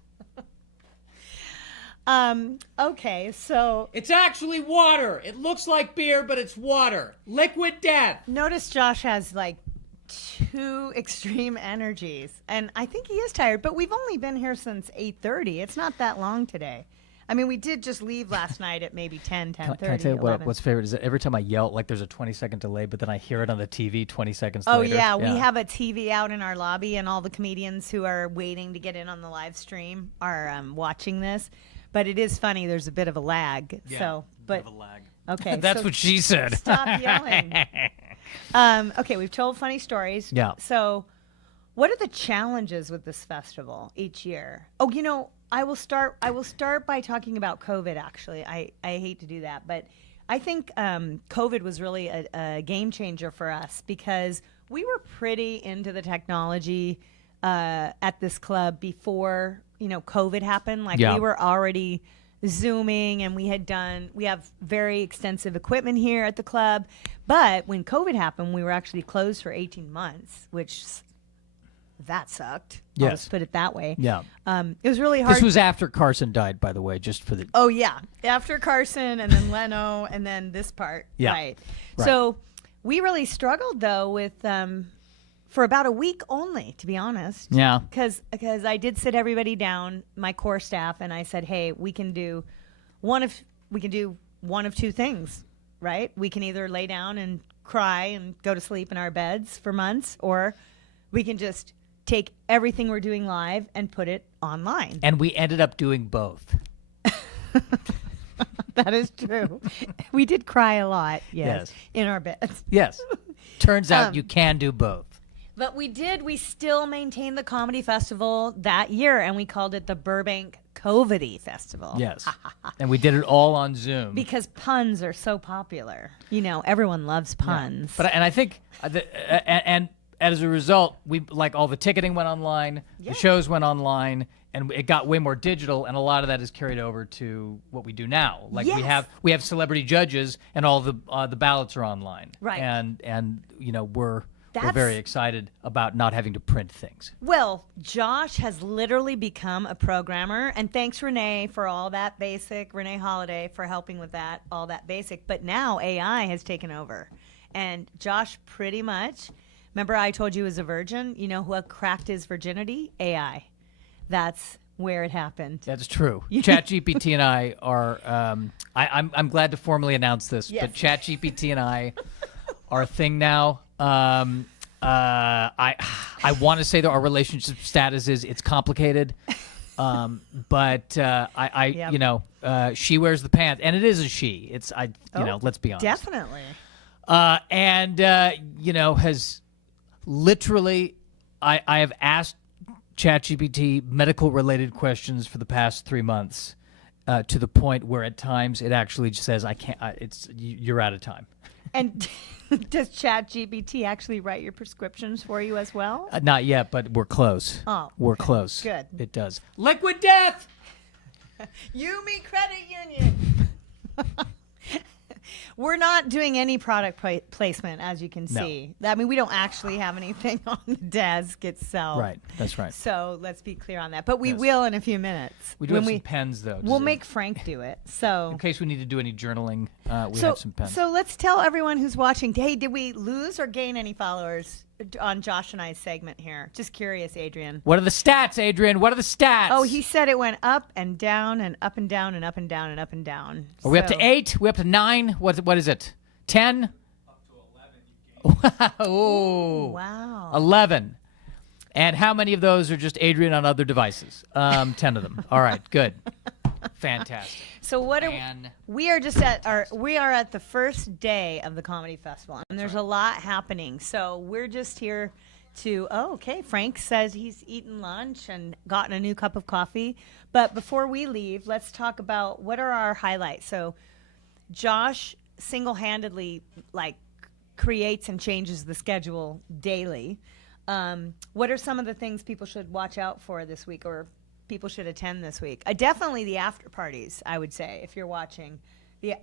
Okay, so it's actually water. It looks like beer, but it's water. Liquid death. Notice Josh has like 2 extreme energies, and I think he is tired, but we've only been here since 8:30. It's not that long today. I mean, we did just leave last night at maybe 10:30. Can I tell you what's favorite is that every time I yell, like there's a 20-second delay, but then I hear it on the TV 20 seconds later. Oh, yeah. We have a TV out in our lobby, and all the comedians who are waiting to get in on the live stream are watching this. But it is funny. There's a bit of a lag. Yeah, bit of a lag. Okay. That's what she said. Stop yelling. Okay, we've told funny stories. Yeah. So what are the challenges with this festival each year? Oh, I will start by talking about COVID, actually. I hate to do that, but I think COVID was really a game changer for us because we were pretty into the technology at this club before, COVID happened. Like we were already Zooming, and we have very extensive equipment here at the club. But when COVID happened, we were actually closed for 18 months, which that sucked. Yes. I'll just put it that way. Yeah. It was really hard. This was after Carson died, by the way, just for the... Oh, yeah. After Carson, and then Leno, and then this part. Yeah. Right. So we really struggled, though, with... for about a week only, to be honest. Yeah. Because I did sit everybody down, my core staff, and I said, hey, we can do one of 2 things, right? We can either lay down and cry and go to sleep in our beds for months, or we can just take everything we're doing live and put it online. And we ended up doing both. That is true. We did cry a lot, yes. in our beds. Yes. Turns out you can do both. But we still maintained the comedy festival that year, and we called it the Burbank COVID Festival. Yes. And we did it all on Zoom. Because puns are so popular. Everyone loves puns. Yeah. And I think, and as a result, all the ticketing went online, the shows went online, and it got way more digital, and a lot of that is carried over to what we do now. Like we have celebrity judges, and all the ballots are online. Right. And we're very excited about not having to print things. Well, Josh has literally become a programmer, and thanks Renee for all that basic, Renee Holiday for helping with that, all that basic. But now AI has taken over, and Josh pretty much, remember I told you he was a virgin? You know who cracked his virginity? AI. That's where it happened. That's true. ChatGPT and I are, I'm glad to formally announce this, but ChatGPT and I are a thing now. I want to say that our relationship status is it's complicated, but she wears the pants, and it is a she. Let's be honest. Definitely. and has literally, I have asked ChatGPT medical-related questions for the past 3 months, to the point where at times it actually just says, "I can't." You're out of time. And does ChatGPT actually write your prescriptions for you as well? Not yet, but we're close. Oh, we're close. Good. It does. Liquid Death. You me credit union. We're not doing any product placement, as you can No. see. I mean, we don't actually have anything on the desk itself. Right, that's right. So let's be clear on that. But we Yes. will in a few minutes. We do have some pens, though. We'll make Frank do it. So in case we need to do any journaling, we have some pens. So let's tell everyone who's watching. Hey, did we lose or gain any followers on Josh and I's segment here? Just curious, Adrian. What are the stats, Adrian? What are the stats? Oh, he said it went up and down and up and down and up and down and up and down. Are we up to 8? We up to 9? What is it? 10? Up to 11. Oh, wow. 11. And how many of those are just Adrian on other devices? 10 of them. All right, good. Fantastic. So what we are just at the first day of the comedy festival, and there's a lot happening. So we're just here to okay, Frank says he's eaten lunch and gotten a new cup of coffee. But before we leave, let's talk about what are our highlights. So Josh single-handedly creates and changes the schedule daily. What are some of the things people should watch out for this week, or people should attend this week? Definitely the after parties, I would say, if you're watching.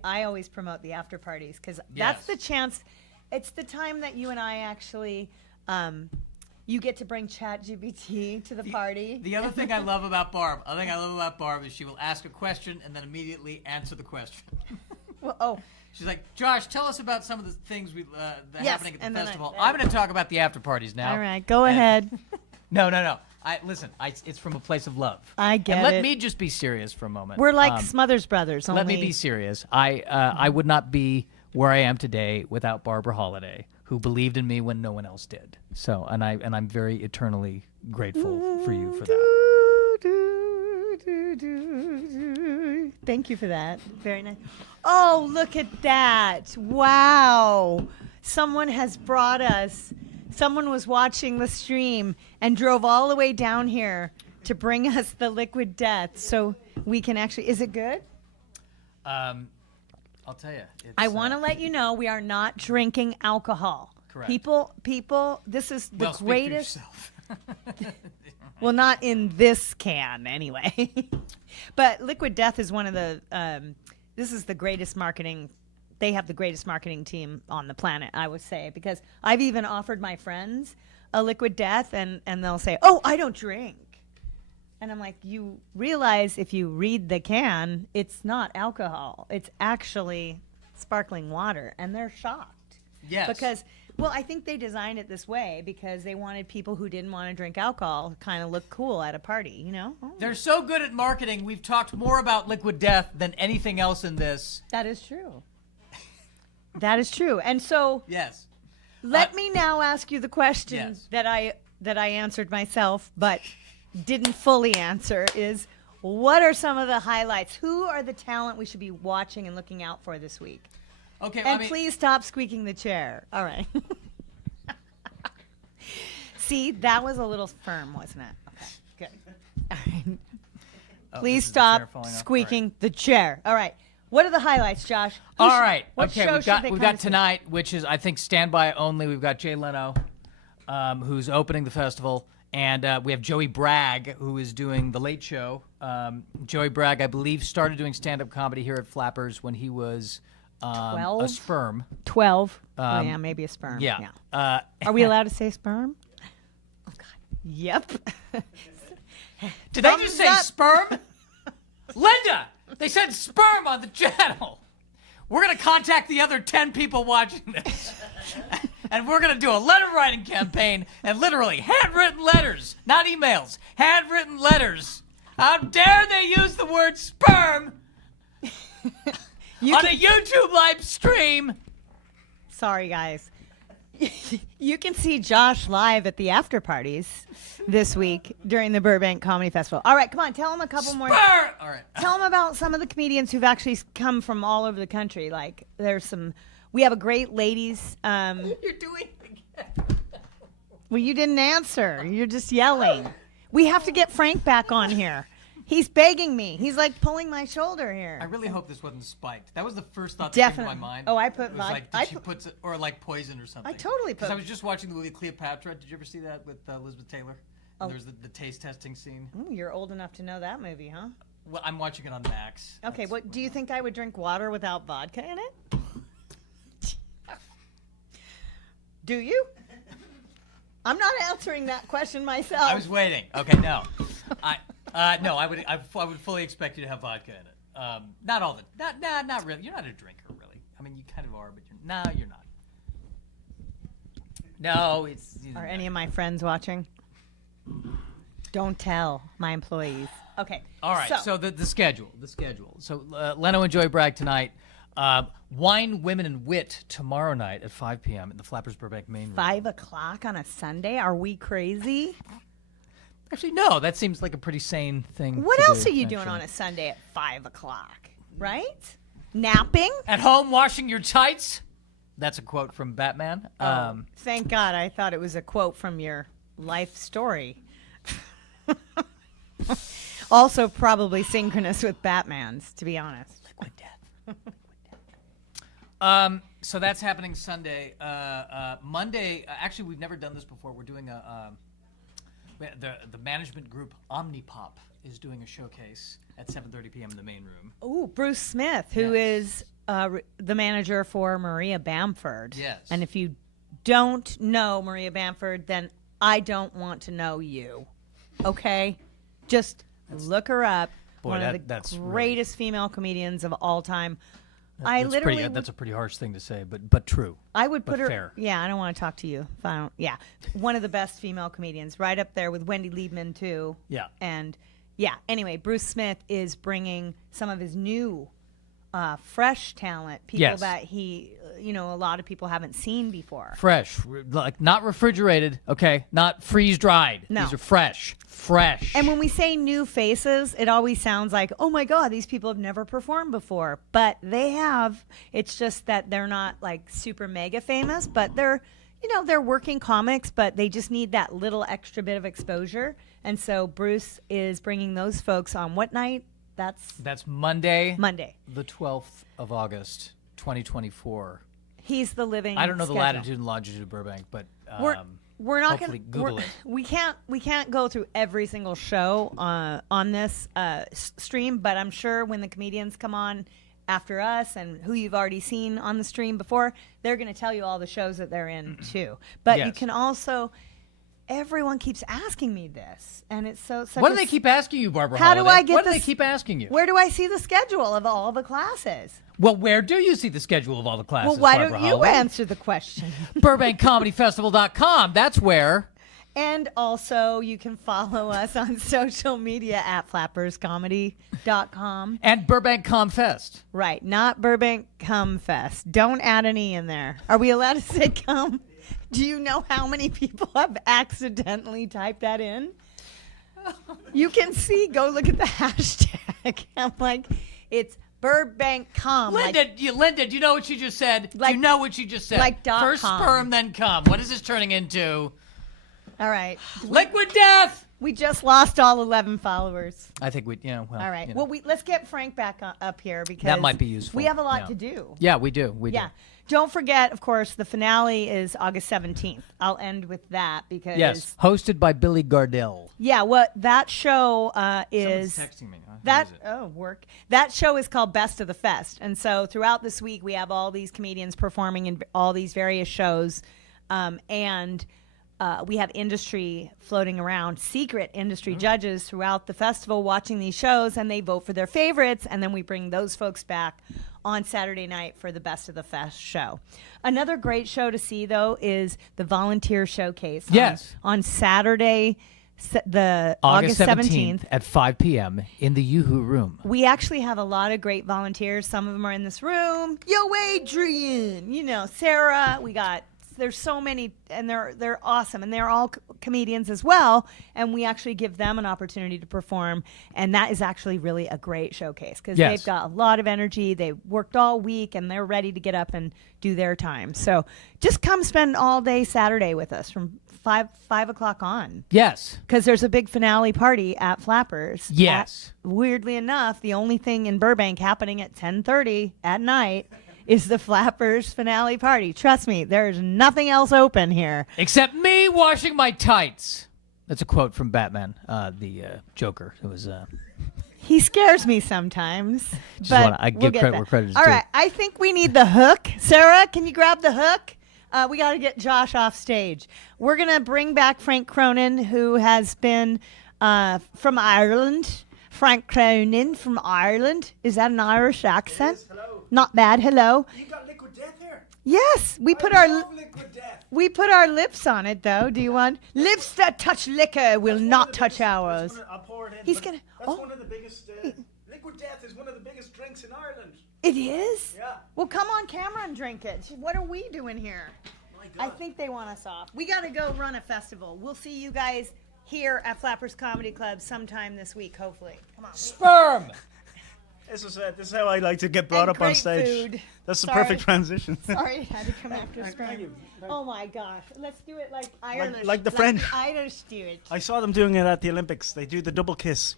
I always promote the after parties because that's the chance. It's the time that you and I actually, you get to bring ChatGPT to the party. The other thing I love about Barb, is she will ask a question and then immediately answer the question. She's like, Josh, tell us about some of the things that are happening at the festival. I'm going to talk about the after parties now. All right, go ahead. No. Listen, it's from a place of love. I get and it. Let me just be serious for a moment. We're like Smothers Brothers. Let me be serious. I would not be where I am today without Barbara Holiday, who believed in me when no one else did. So, and I'm very eternally grateful for you for that. Thank you for that. Very nice. Oh, look at that. Wow. Someone has brought us. Someone was watching the stream and drove all the way down here to bring us the Liquid Death so we can actually. Is it good? I'll tell you. I want to let you know we are not drinking alcohol. Correct. People, this is the Well, speak for greatest. yourself. Well, not in this can anyway. But Liquid Death is one of the. This is the greatest marketing. They have the greatest marketing team on the planet, I would say, because I've even offered my friends a Liquid Death, and they'll say, "Oh, I don't drink," and I'm like, "You realize if you read the can, it's not alcohol; it's actually sparkling water," and they're shocked. Yes. Because. Well, I think they designed it this way because they wanted people who didn't want to drink alcohol to kind of look cool at a party, you know? Oh. They're so good at marketing. We've talked more about Liquid Death than anything else in this. That is true. That is true. And so yes. Let me now ask you the question that I answered myself but didn't fully answer is what are some of the highlights? Who are the talent we should be watching and looking out for this week? Okay, and please stop squeaking the chair. All right. See, that was a little firm, wasn't it? Okay, good. All right. Please stop squeaking the chair. All right. What are the highlights, Josh? All right. What okay, show we've got tonight, which is I think standby only. We've got Jay Leno, who's opening the festival, and we have Joey Bragg, who is doing the Late Show. Joey Bragg, I believe, started doing stand-up comedy here at Flappers when he was. 12? A sperm. 12. Yeah, maybe a sperm. Yeah. Are we allowed to say sperm? Oh, God. Yep. Did they just say sperm? Linda, they said sperm on the channel. We're going to contact the other 10 people watching this. And we're going to do a letter writing campaign and literally handwritten letters, not emails, handwritten letters. How dare they use the word sperm? On a YouTube live stream. Sorry, guys. You can see Josh live at the after parties this week during the Burbank Comedy Festival. All right, come on, tell them a couple more. All right. Tell them about some of the comedians who've actually come from all over the country. Like, there's some We have a great ladies. You're doing it again. Well, you didn't answer. You're just yelling. We have to get Frank back on here. He's begging me. He's like pulling my shoulder here. I really hope this wasn't spiked. That was the first thought that came to my mind. Oh, I put it was vodka. like, did she put or like poison or something? I totally put. Because I was just watching the movie Cleopatra. Did you ever see that with Elizabeth Taylor? Oh. There's the taste testing scene. Ooh, you're old enough to know that movie, huh? Well, I'm watching it on Max. Okay, what do you think I would drink water without vodka in it? Do you? I'm not answering that question myself. I was waiting. Okay, no. No, I would fully expect you to have vodka in it. Not all the not really. You're not a drinker, really. I mean, you kind of are, but you're not. No, it's. Are any of my friends watching? Don't tell my employees. Okay. All right. So the schedule. So Leno and Joy Bragg tonight. Wine, Women, and Wit tomorrow night at 5 p.m. at the Flappers Burbank main room. 5 o'clock on a Sunday? Are we crazy? Actually, no. That seems like a pretty sane thing. What to else do, are you doing actually. on a Sunday at 5 o'clock? Right? Napping? At home washing your tights? That's a quote from Batman. Thank God. I thought it was a quote from your life story. Also, probably synchronous with Batman's, to be honest. Liquid Death. So that's happening Sunday. Monday, actually, we've never done this before. We're doing the management group Omnipop is doing a showcase at 7:30 p.m. in the main room. Oh, Bruce Smith, who is the manager for Maria Bamford. Yes. And if you don't know Maria Bamford, then I don't want to know you. Okay? Just look her up. Boy, One of the that's greatest female comedians of all time. That's a pretty harsh thing to say, but true. I would but put her. fair. Yeah, I don't want to talk to you. If I don't. Yeah, one of the best female comedians, right up there with Wendy Liebman too. Yeah. And yeah. Anyway, Bruce Smith is bringing some of his new, fresh talent. People that he, a lot of people haven't seen before. Fresh, like not refrigerated. Okay, not freeze dried. No. These are fresh. And when we say new faces, it always sounds like, oh my God, these people have never performed before. But they have. It's just that they're not like super mega famous, but they're working comics, but they just need that little extra bit of exposure. And so Bruce is bringing those folks on what night? That's Monday. Monday. The 12th of August, 2024. He's the living I don't know schedule. the latitude and longitude of Burbank, but we're not hopefully going Google it. We can't go through every single show on this stream, but I'm sure when the comedians come on after us and who you've already seen on the stream before, they're going to tell you all the shows that they're in too. But you can also. Everyone keeps asking me this, and it's such What do they keep asking you, Barbara? How do I get What do they keep asking you? Where do I see the schedule of all the classes? Well, where do you see the schedule of all the classes? Well, why Barbara don't you Holloway? answer the question? BurbankComedyFestival.com. That's where. And also, you can follow us on social media at flapperscomedy.com. And Burbank Comfest. Right, not Burbank Comfest. Don't add an E in there. Are we allowed to say cum? Do you know how many people have accidentally typed that in? You can see, go look at the hashtag. I'm like, it's Burbank Com. Linda, do you know what she just said? Do you know what she just said? Like First .com. sperm, then cum. What is this turning into? All right. Liquid death! We just lost all 11 followers. I think we, well. All right. you know. Well, let's get Frank back up here because That might be useful. we have a lot Yeah. to do. Yeah, we do. We do. Don't forget, of course, the finale is August 17th. I'll end with that because Yes, hosted by Billy Gardell. yeah, what that show is Someone's texting me. Who that is it? work. That show is called Best of the Fest, and so throughout this week we have all these comedians performing in all these various shows, and we have industry floating around, secret industry judges throughout the festival watching these shows, and they vote for their favorites, and then we bring those folks back on Saturday night for the Best of the Fest show. Another great show to see, though, is the Volunteer Showcase. Yes. On Saturday, the August 17th. at 5 p.m. in the Yoo-Hoo Room. We actually have a lot of great volunteers. Some of them are in this room. Yo, Adrian! Sarah. We got there's so many, and they're awesome, and they're all comedians as well, and we actually give them an opportunity to perform, and that is actually really a great showcase because they've got a lot of energy. They worked all week, and they're ready to get up and do their time. So just come spend all day Saturday with us from 5 o'clock on. Yes. Because there's a big finale party at Flappers. Yes. Weirdly enough, the only thing in Burbank happening at 10:30 at night is the Flappers finale party. Trust me, there's nothing else open here. Except me washing my tights. That's a quote from Batman, the Joker. It was... He scares me sometimes. I give credit where credit is due. All right, I think we need the hook. Sarah, can you grab the hook? We got to get Josh off stage. We're going to bring back Frank Cronin, who has been from Ireland. Frank Cronin from Ireland. Is that an Irish accent? It is. Hello. Not bad. Hello. You got liquid death here. Yes, we put our lips on it, though. Do you want lips that touch liquor will not touch ours? I'll pour it in. He's gonna. That's one of the biggest. Liquid death is one of the biggest drinks in Ireland. It is? Yeah. Well, come on camera and drink it. What are we doing here? I think they want us off. We got to go run a festival. We'll see you guys here at Flappers Comedy Club sometime this week, hopefully. Come on. Sperm! This is how I like to get brought And up on great stage. food. That's the Sorry. perfect transition. Sorry it had to come after sperm. Oh my gosh. Let's do it like Irish. like the French. The Irish do it. I saw them doing it at the Olympics. They do the double kiss.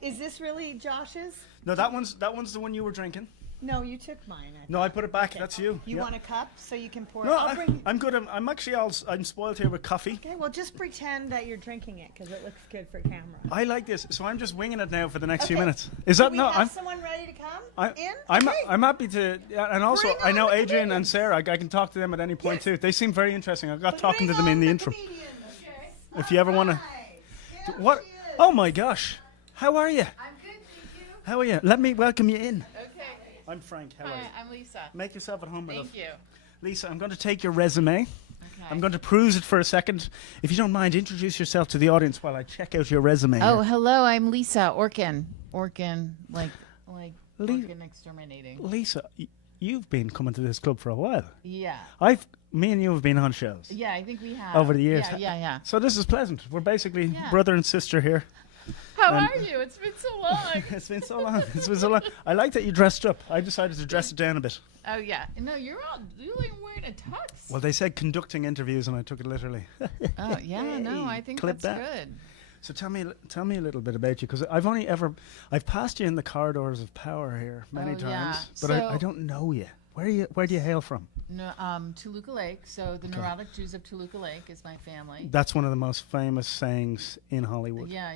Is this really Josh's? No, that one's the one you were drinking. No, you took mine. No, I put it back. That's you. You Yeah. want a cup so you can pour No, it? I'm good. I'm actually I'm spoiled here with coffee. Okay, well, just pretend that you're drinking it because it looks good for camera. I like this, so I'm just winging it now for the next few Okay. minutes. Is Do that we no? have someone ready to come in? I'm happy to, and also Bring I on know the Adrian and Sarah. I can talk to them at any point too. They seem very interesting. I got talking to them in the intro. If you ever want to, what? Oh my gosh, how are you? I'm good, thank you. How are you? Let me welcome you in. Okay. I'm Frank. How are Hi, you? I'm Lisa. Make yourself at home. my Thank love. you. Lisa, I'm going to take your resume. Okay. I'm going to peruse it for a second. If you don't mind, introduce yourself to the audience while I check out your resume. Oh, here. hello. I'm Lisa Orkin. Orkin, like organ exterminating. Lisa, you've been coming to this club for a while. Yeah. Me and you have been on shows. Yeah, I think we have. Over the years. Yeah. So this is pleasant. We're basically Yeah. brother and sister here. How And- are you? It's been so long. It's been so long. It's been so long. I like that you dressed up. I decided to dress it down a bit. Oh yeah. No, you're like wearing a tux. Well, they said conducting interviews, and I took it literally. Oh yeah. No, I think Clip that's that. good. So tell me a little bit about you, because I've passed you in the corridors of power here many Oh, yeah. times, but So- I don't know you. Where do you hail from? No, Toluca Lake. So the neurotic Jews of Toluca Lake is my family. That's one of the most famous sayings in Hollywood. Yeah.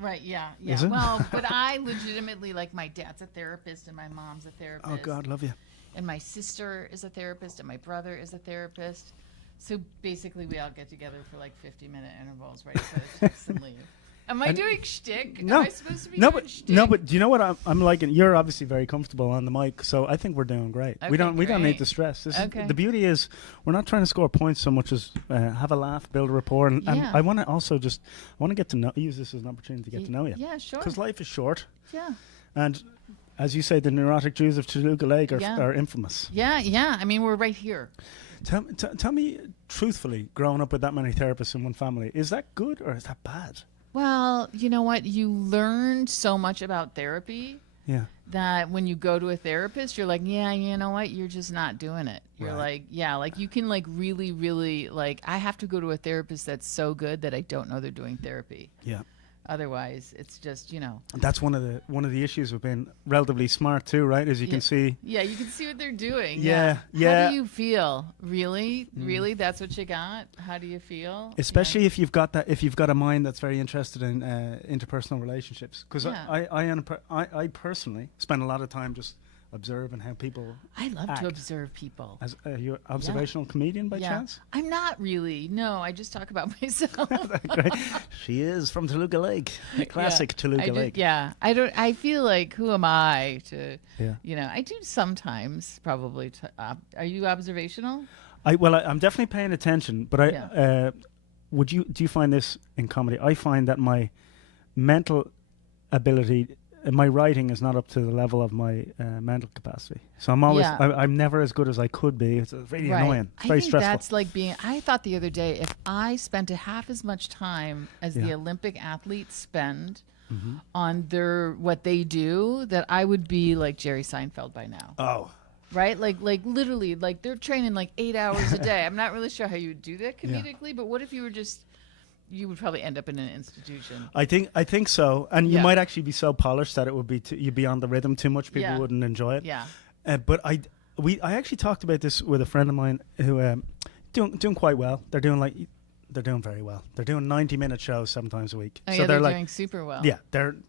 Right, yeah. Is it? Well, but I legitimately, like, my dad's a therapist and my mom's a therapist. Oh God, love you. And my sister is a therapist and my brother is a therapist. So basically we all get together for like 50-minute intervals, right? So text and leave. Am I doing shtick? No, Am I supposed to be no, doing but shtick? no, but do you know what I'm liking? You're obviously very comfortable on the mic, so I think we're doing great. We don't need great. to stress. Okay. The beauty is we're not trying to score points so much as have a laugh, build a rapport, and Yeah. I want to also get to know. Use this as an opportunity to get to know you. Yeah, sure. Because life is short. Yeah. And as you say, the neurotic Jews of Toluca Lake Yeah. are infamous. Yeah. I mean, we're right here. Tell me truthfully, growing up with that many therapists in one family, is that good or is that bad? Well, you know what? You learn so much about therapy Yeah. that when you go to a therapist, you're like, yeah, you know what? You're just not doing it. You're Right. like, yeah, like you can like really, really like, I have to go to a therapist that's so good that I don't know they're doing therapy. Yeah. Otherwise, it's just, you know. That's one of the issues with being relatively smart too, right? As you can see. Yeah, you can see what they're doing. Yeah. How do you feel? Really? Really? That's what you got? How do you feel? Especially if you've got a mind that's very interested in interpersonal relationships. Because Yeah. I personally spend a lot of time just observing how people. I love act. to observe people. As you're an observational comedian by chance? I'm not really. No, I just talk about myself. Great. She is from Toluca Lake, classic Toluca Lake. Yeah, I feel like, who am I to? Yeah. You know, I do sometimes probably. Are you observational? I'm definitely paying attention, but do you find this in comedy? I find that my mental ability my writing is not up to the level of my mental capacity. So I'm always, I'm never as good as I could be. It's really annoying. It's very stressful. That's like being, I thought the other day, if I spent half as much time as the Olympic athletes spend on what they do, that I would be like Jerry Seinfeld by now. Oh. Right? Like literally, like they're training like 8 hours a day. I'm not really sure how you would do that comedically, but what if you were just, you would probably end up in an institution. I think so. And you might actually be so polished that it would be, you'd be on the rhythm too much. People wouldn't enjoy it. Yeah. But I actually talked about this with a friend of mine who doing quite well. They're doing very well. They're doing 90-minute shows 7 times a week. Oh, so yeah, they're like, doing super well. Yeah,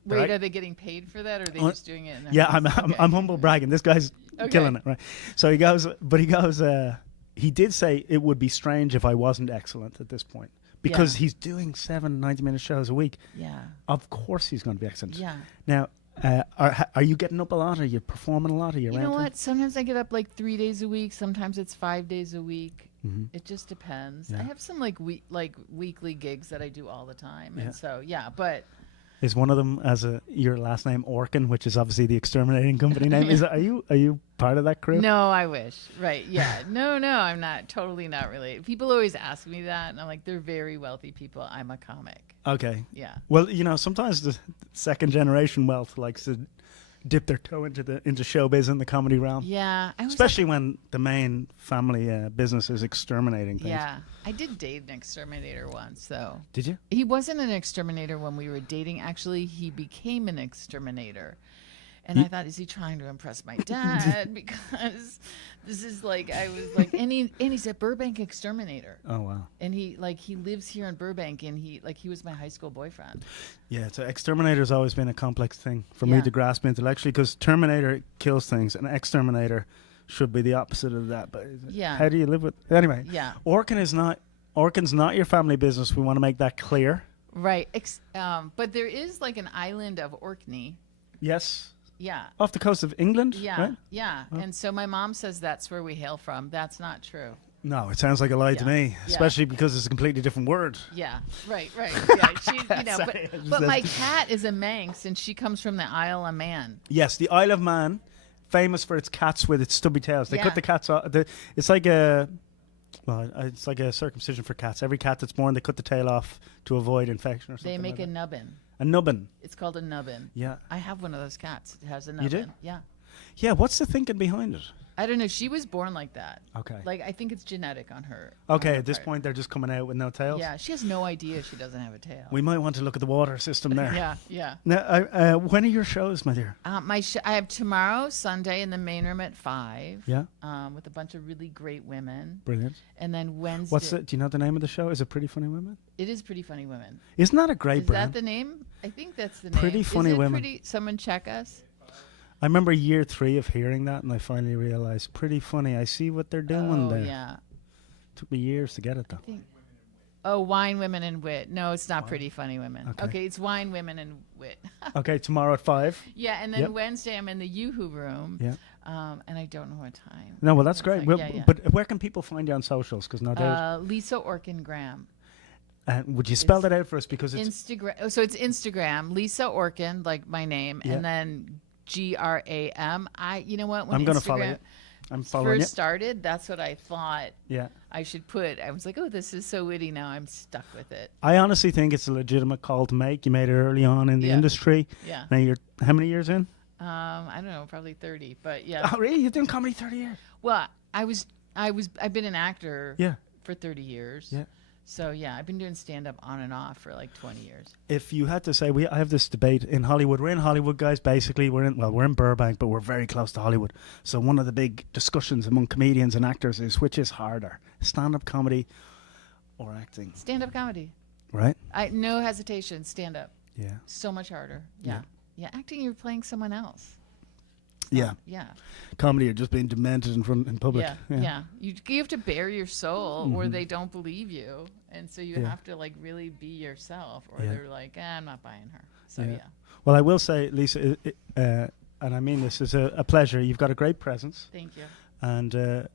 Wait, are they getting paid for that, or are they just doing it? Yeah, I'm humble bragging. This guy's killing it, right? So he goes, he did say it would be strange if I wasn't excellent at this point, because he's doing 7 90-minute shows a week. Yeah. Of course he's going to be excellent. Yeah. Now, are you getting up a lot? Are you performing a lot? Are you know what? Sometimes I get up like 3 days a week. Sometimes it's 5 days a week. It just depends. Yeah. I have some weekly gigs that I do all the time, and so but is one of them your last name Orkin, which is obviously the exterminating company name? Are you part of that crew? No, I wish. Right? Yeah. No, I'm not. Totally not related. People always ask me that, and I'm like, they're very wealthy people. I'm a comic. Okay. Yeah. Well, sometimes the second generation wealth likes to dip their toe into showbiz in the comedy realm. Yeah. Especially when the main family business is exterminating things. Yeah. I did date an exterminator once, though. Did you? He wasn't an exterminator when we were dating. Actually, he became an exterminator. And I thought, is he trying to impress my dad? Because this is like, I was like, and he's a Burbank exterminator. Oh, wow. And he lives here in Burbank, and he was my high school boyfriend. Yeah, so exterminator's always been a complex thing for me to grasp intellectually, because Terminator kills things and exterminator should be the opposite of that. But how do you live with anyway? Yeah. Orkin's not your family business. We want to make that clear. Right. But there is like an island of Orkney. Yes. Yeah. Off the coast of England? Yeah. Right? Yeah. Oh. And so my mom says that's where we hail from. That's not true. No, it sounds like a lie to me, especially because it's a completely different word. Yeah. Right. Yeah. She, but my cat is a Manx, and she comes from the Isle of Man. Yes, the Isle of Man, famous for its cats with its stubby tails. They cut the cats off. It's like a circumcision for cats. Every cat that's born, they cut the tail off to avoid infection or something. They make like a nubbin. A nubbin. It's called a nubbin. Yeah. I have one of those cats. It has a nubbin. You do? Yeah. Yeah. What's the thinking behind it? I don't know. She was born like that. Okay. Like, I think it's genetic on her. Okay, at this point, they're just coming out with no tails? Yeah, she has no idea she doesn't have a tail. We might want to look at the water system there. Yeah. Now, when are your shows, my dear? I have tomorrow, Sunday, in the main room at 5. Yeah. With a bunch of really great women. Brilliant. And then Wednesday. Do you know the name of the show? Is it Pretty Funny Women? It is Pretty Funny Women. Isn't that a great brand? Is that the name? I think that's the name. Pretty Funny Women. Someone check us. I remember year 3 of hearing that, and I finally realized, pretty funny. I see what they're doing there. Yeah. Took me years to get it, though. Wine, Women, and Wit. No, it's not Pretty Funny Women. Okay, it's Wine, Women, and Wit. Okay, tomorrow at 5. Yeah, and then Wednesday I'm in the Yoo-Hoo room. Yeah. And I don't know what time. No, well, that's great. Like, But where can people find you on socials? Because no doubt. Lisa Orin Graham. Would you spell that out for us? Because it's Instagram. So it's Instagram, Lisa Orin, like my name, and then Gram. You know what? When I'm going to follow you. I'm following first started, that's what I thought. Yeah. I should put. I was like, oh, this is so witty. Now I'm stuck with it. I honestly think it's a legitimate call to make. You made it early on in the industry. Yeah. Now you're how many years in? I don't know, probably 30. But yeah. Oh, really? You're doing comedy 30 years? Well, I've been an actor. For 30 years. Yeah. So yeah, I've been doing stand-up on and off for like 20 years. If you had to say, I have this debate in Hollywood. We're in Hollywood, guys. Basically, we're in Burbank, but we're very close to Hollywood. So one of the big discussions among comedians and actors is which is harder, stand-up comedy or acting? Stand-up comedy. Right? No hesitation, stand-up. Yeah. So much harder. Yeah. Acting, you're playing someone else. Yeah. Comedy, you're just being demented in public. Yeah. You have to bare your soul, or they don't believe you, and so you have to like really be yourself, or they're like, I'm not buying her. So Well, I will say, Lisa, and I mean this is a pleasure. You've got a great presence. Thank you. And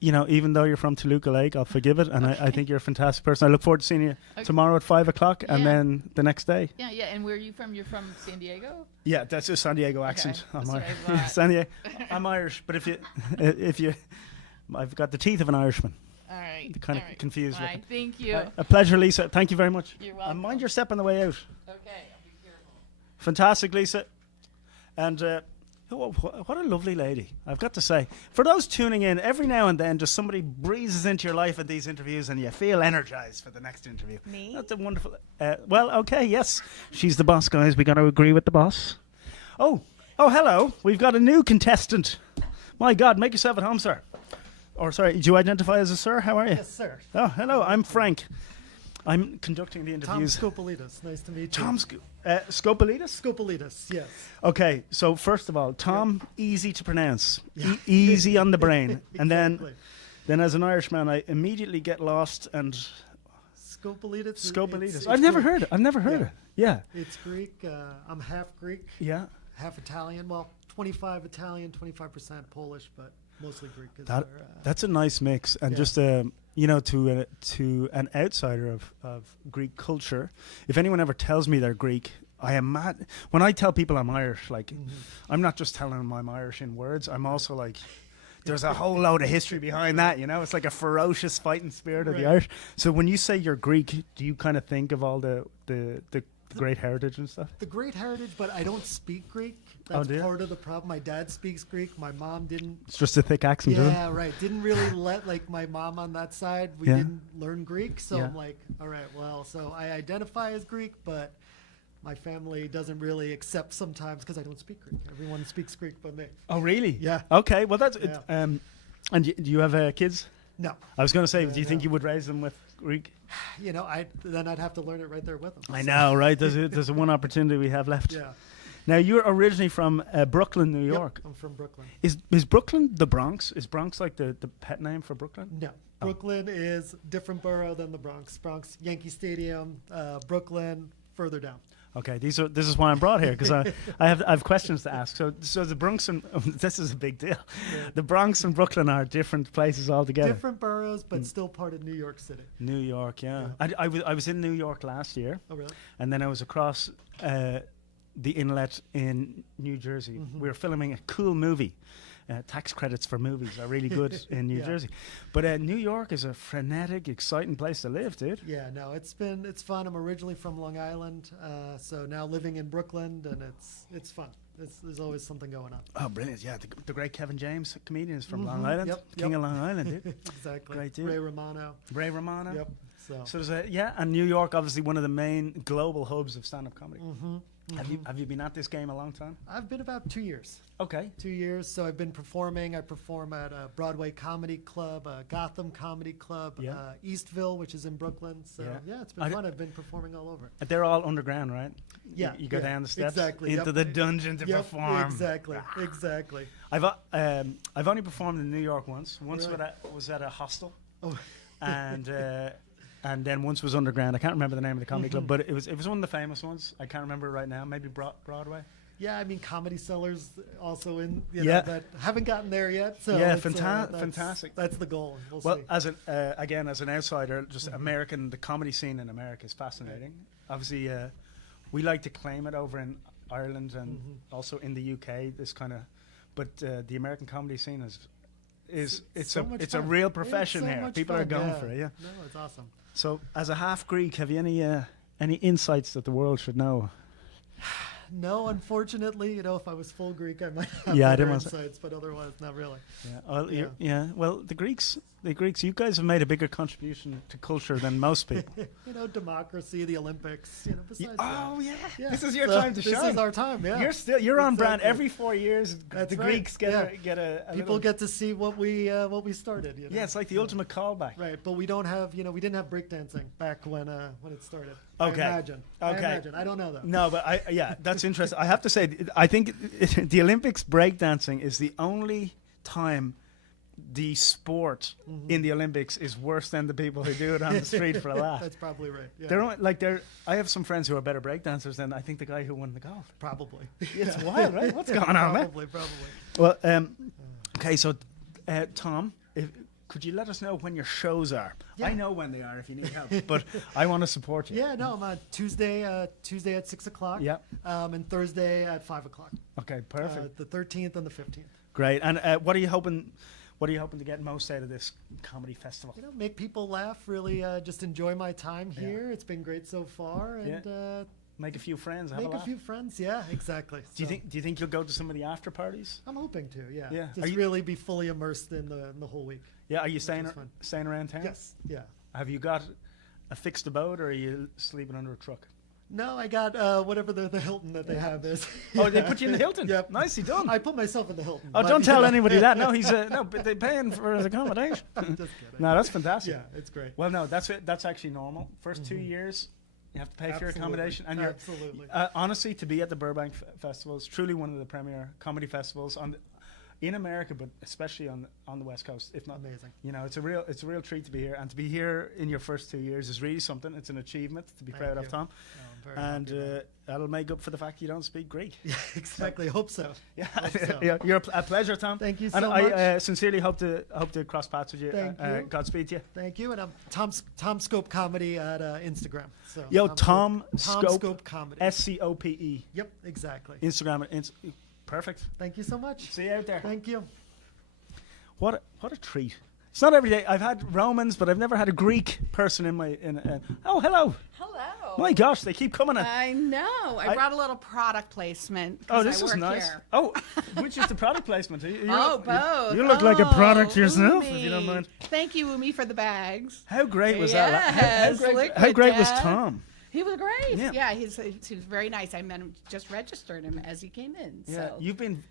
even though you're from Toluca Lake, I'll forgive it, and I think you're a fantastic person. I look forward to seeing you tomorrow at 5 o'clock, and then the next day. Yeah, yeah. And where are you from? You're from San Diego? Yeah, that's a San Diego accent. Okay. I'm That's Irish. what I thought. San Diego. I'm Irish, but if you, I've got the teeth of an Irishman. All right. Kind of confused All with right. it. Thank you. A pleasure, Lisa. Thank you very much. You're welcome. And mind your step on the way out. Okay. I'll be careful. Fantastic, Lisa. And what a lovely lady, I've got to say. For those tuning in, every now and then just somebody breezes into your life at these interviews and you feel energized for the next interview. Me? That's a wonderful... well, okay, yes. She's the boss, guys. We got to agree with the boss. Oh, hello. We've got a new contestant. My God, make yourself at home, sir. Or, sorry, do you identify as a sir? How are you? Yes, sir. Oh, hello. I'm Frank. I'm conducting the interviews. Tom Scopolitas. Nice to meet you. Tom Scopolitas? Scopolitas, yes. Okay, so first of all, Tom, easy to pronounce. Easy on the brain. And Exactly. then as an Irishman, I immediately get lost and... Scopolitas? Scopolitas. I've never heard it. Yeah. It's Greek. I'm half Greek. Yeah. Half Italian. Well, 25 Italian, 25% Polish, but mostly Greek. That's a nice mix. And just, to an outsider of Greek culture, if anyone ever tells me they're Greek, I am mad. When I tell people I'm Irish, like, I'm not just telling them I'm Irish in words. I'm also like, there's a whole load of history behind that, It's like a ferocious fighting spirit of the Irish. So when you say you're Greek, do you kind of think of all the great heritage and stuff? The great heritage, but I don't speak Greek. That's part of the problem. My dad speaks Greek. My mom didn't. It's just a thick accent, isn't it? Yeah, right. Didn't really let, my mom on that side, we didn't learn Greek. So I'm like, all right, well, so I identify as Greek, but my family doesn't really accept sometimes because I don't speak Greek. Everyone speaks Greek but me. Oh, really? Yeah. Okay, well, that's it. And do you have kids? No. I was going to say, do you think you would raise them with Greek? Then I'd have to learn it right there with them. I know, right? There's a one opportunity we have left. Yeah. Now, you're originally from Brooklyn, New York. Yep, I'm from Brooklyn. Is Brooklyn the Bronx? Is Bronx like the pet name for Brooklyn? No. Brooklyn is different borough than the Bronx. Bronx, Yankee Stadium, Brooklyn, further down. Okay, this is why I'm brought here, because I have questions to ask. So the Bronx and this is a big deal. Yeah. The Bronx and Brooklyn are different places altogether. Different boroughs, but still part of New York City. New York, yeah. I was in New York last year. Oh, really? And then I was across the inlet in New Jersey. We were filming a cool movie. Tax credits for movies are really good in New Jersey. But New York is a frenetic, exciting place to live, dude. Yeah, no, it's fun. I'm originally from Long Island, so now living in Brooklyn, and it's fun. There's always something going on. Oh, brilliant. Yeah, the great Kevin James, comedian, is from Long Island. King of Long Island, dude. Exactly. Great dude. Ray Romano. Yep. So there's and New York, obviously one of the main global hubs of stand-up comedy. Have you been at this game a long time? I've been about 2 years. Okay. 2 years. So I've been performing. I perform at a Broadway Comedy Club, Gotham Comedy Club, Eastville, which is in Brooklyn. So it's been fun. I've been performing all over. They're all underground, right? Yeah. You go down the steps exactly, into the dungeon to perform. Exactly. I've only performed in New York once. Once Really? was at a hostel. Oh. And then once was underground. I can't remember the name of the comedy club, but it was one of the famous ones. I can't remember it right now. Maybe Broadway. Yeah, I mean Comedy Cellars also in. That haven't gotten there yet. So yeah, fantastic. That's the goal. We'll see. As an outsider, just the comedy scene in America is fascinating. Obviously, we like to claim it over in Ireland and also in the UK. This kind of, but the American comedy scene it's a real profession here. People are going for it. Yeah. No, it's awesome. So, as a half Greek, have you any insights that the world should know? No, unfortunately, if I was full Greek, I might have better insights, but otherwise, not really. Yeah. Well, the Greeks, you guys have made a bigger contribution to culture than most people. Democracy, the Olympics. Besides yeah. This is your time to shine. This is our time. Yeah. You're on brand. Every 4 years. That's the Greeks get a people get to see what we started. Yeah, it's like the ultimate callback. Right, but we don't have we didn't have breakdancing back when it started. Okay. I imagine. I don't know though. No, but that's interesting. I have to say, I think the Olympics breakdancing is the only time the sport in the Olympics is worse than the people who do it on the street for a laugh. That's probably right. Yeah. I have some friends who are better breakdancers than I think the guy who won the gold. Probably. It's wild, right? What's going on, man? Probably. Well, okay, so Tom, could you let us know when your shows are? Yeah. I know when they are if you need help, but I want to support you. Yeah, no, I'm on Tuesday at 6 o'clock. Yeah. And Thursday at 5 o'clock. Okay, perfect. The 13th and the 15th. Great. And what are you hoping? What are you hoping to get most out of this comedy festival? You know, make people laugh. Really, just enjoy my time here. It's been great so far, and make a few friends. Make a few friends. Yeah, exactly. Do you think you'll go to some of the after parties? I'm hoping to. Yeah. Yeah. Just really be fully immersed in the whole week. Yeah. Are you staying around town? Yes. Yeah. Have you got a fixed abode, or are you sleeping under a truck? No, I got whatever the Hilton that they have is. Oh, they put you in the Hilton? Yep. Nicely done. I put myself in the Hilton. Oh, don't tell anybody that. No, he's no, but they're paying for his accommodation. Just kidding. No, that's fantastic. Yeah, it's great. Well, no, that's actually normal. First 2 years, you have to pay for your accommodation. And Absolutely. Honestly, to be at the Burbank Festival is truly one of the premier comedy festivals in America, but especially on the West Coast. If not, amazing. You know, it's a real treat to be here, and to be here in your first 2 years is really something. It's an achievement to be proud of, Tom. And that'll make up for the fact you don't speak Greek. Yeah, exactly. Hope so. Yeah, Hope so. yeah, you're a pleasure, Tom. Thank you so and much. I sincerely hope to cross paths with you. Thank you. Godspeed to you. Thank you. And I'm Tom Scope Comedy at Instagram. So Yo, Tom Scope Comedy. SCOPE. Yep, exactly. Instagram. Perfect. Thank you so much. See you out there. Thank you. What a treat. It's not every day. I've had Romans, but I've never had a Greek person in my. Oh, hello. Hello. My gosh, they keep coming. I know. I brought a little product placement. Oh, this I is work nice. Here. Oh, which is the product placement? Both. You look like a product yourself, if you don't mind. Thank you, Umi, for the bags. How great was that? How great was Tom? He was great. Yeah. Yeah, he was very nice. I met him, just registered him as he came in. Yeah, So.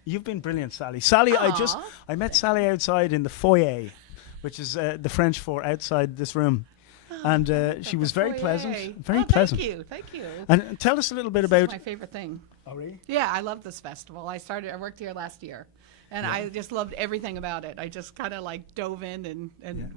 you've been brilliant, Sally. Sally, I met Sally outside in the foyer, which is the French for outside this room, and she was very pleasant. Very pleasant. Thank you. And tell us a little bit This about. is my favorite thing. Oh, really? Yeah, I love this festival. I worked here last year, and I just loved everything about it. I just kind of like dove in and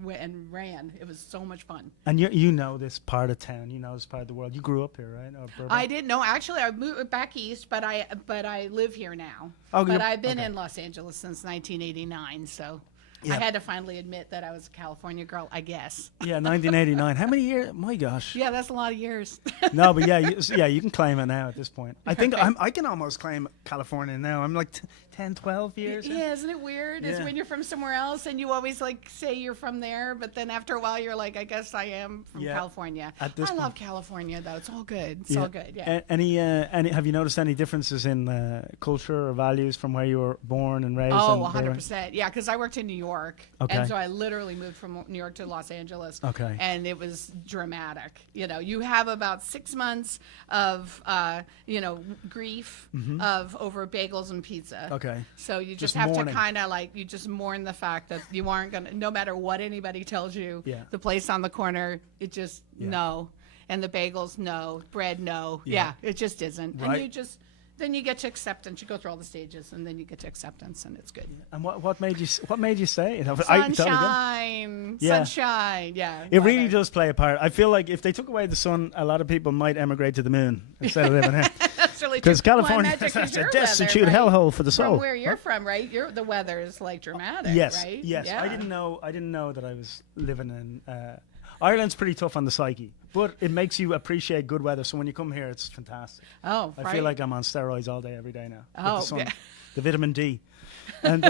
ran. It was so much fun. And you know this part of town, you know this part of the world. You grew up here, right? Or Burbank? I didn't know. Actually, I moved back east, but I live here now. Oh, but I've been in Los Angeles since 1989, so. Yeah. I had to finally admit that I was a California girl, I guess. Yeah, 1989. How many years? My gosh. Yeah, that's a lot of years. No, but you can claim it now at this point. I think I can almost claim California now. I'm like 10, 12 years. Yeah, isn't it weird? It's when you're from somewhere else and you always like say you're from there, but then after a while you're like, I guess I am from California. I love California though. It's all good. It's all good. Yeah. Any have you noticed any differences in culture or values from where you were born and raised? Oh, 100%. Yeah, because I worked in New York. Okay. And so I literally moved from New York to Los Angeles. Okay. And it was dramatic. You know, you have about 6 months of, grief of over bagels and pizza. Okay. So you just have to kind of you just mourn the fact that you aren't going to, no matter what anybody tells you, the place on the corner, it just, no. And the bagels, no. Bread, no. Yeah, it just isn't. Right. And you just... Then you get to acceptance. You go through all the stages, and then you get to acceptance, and it's good. And what made you say? Sunshine, sunshine. Yeah. It really does play a part. I feel like if they took away the sun, a lot of people might emigrate to the moon instead of living here. That's really true. Because California is is a destitute hellhole for the soul. From where you're from, right? The weather is like dramatic. Yes. Right? Yes. Yeah. I didn't know that I was living in. Ireland's pretty tough on the psyche, but it makes you appreciate good weather. So when you come here, it's fantastic. Oh, I feel like I'm on steroids all day, every day now. Oh, with the sun, yeah. the vitamin D. And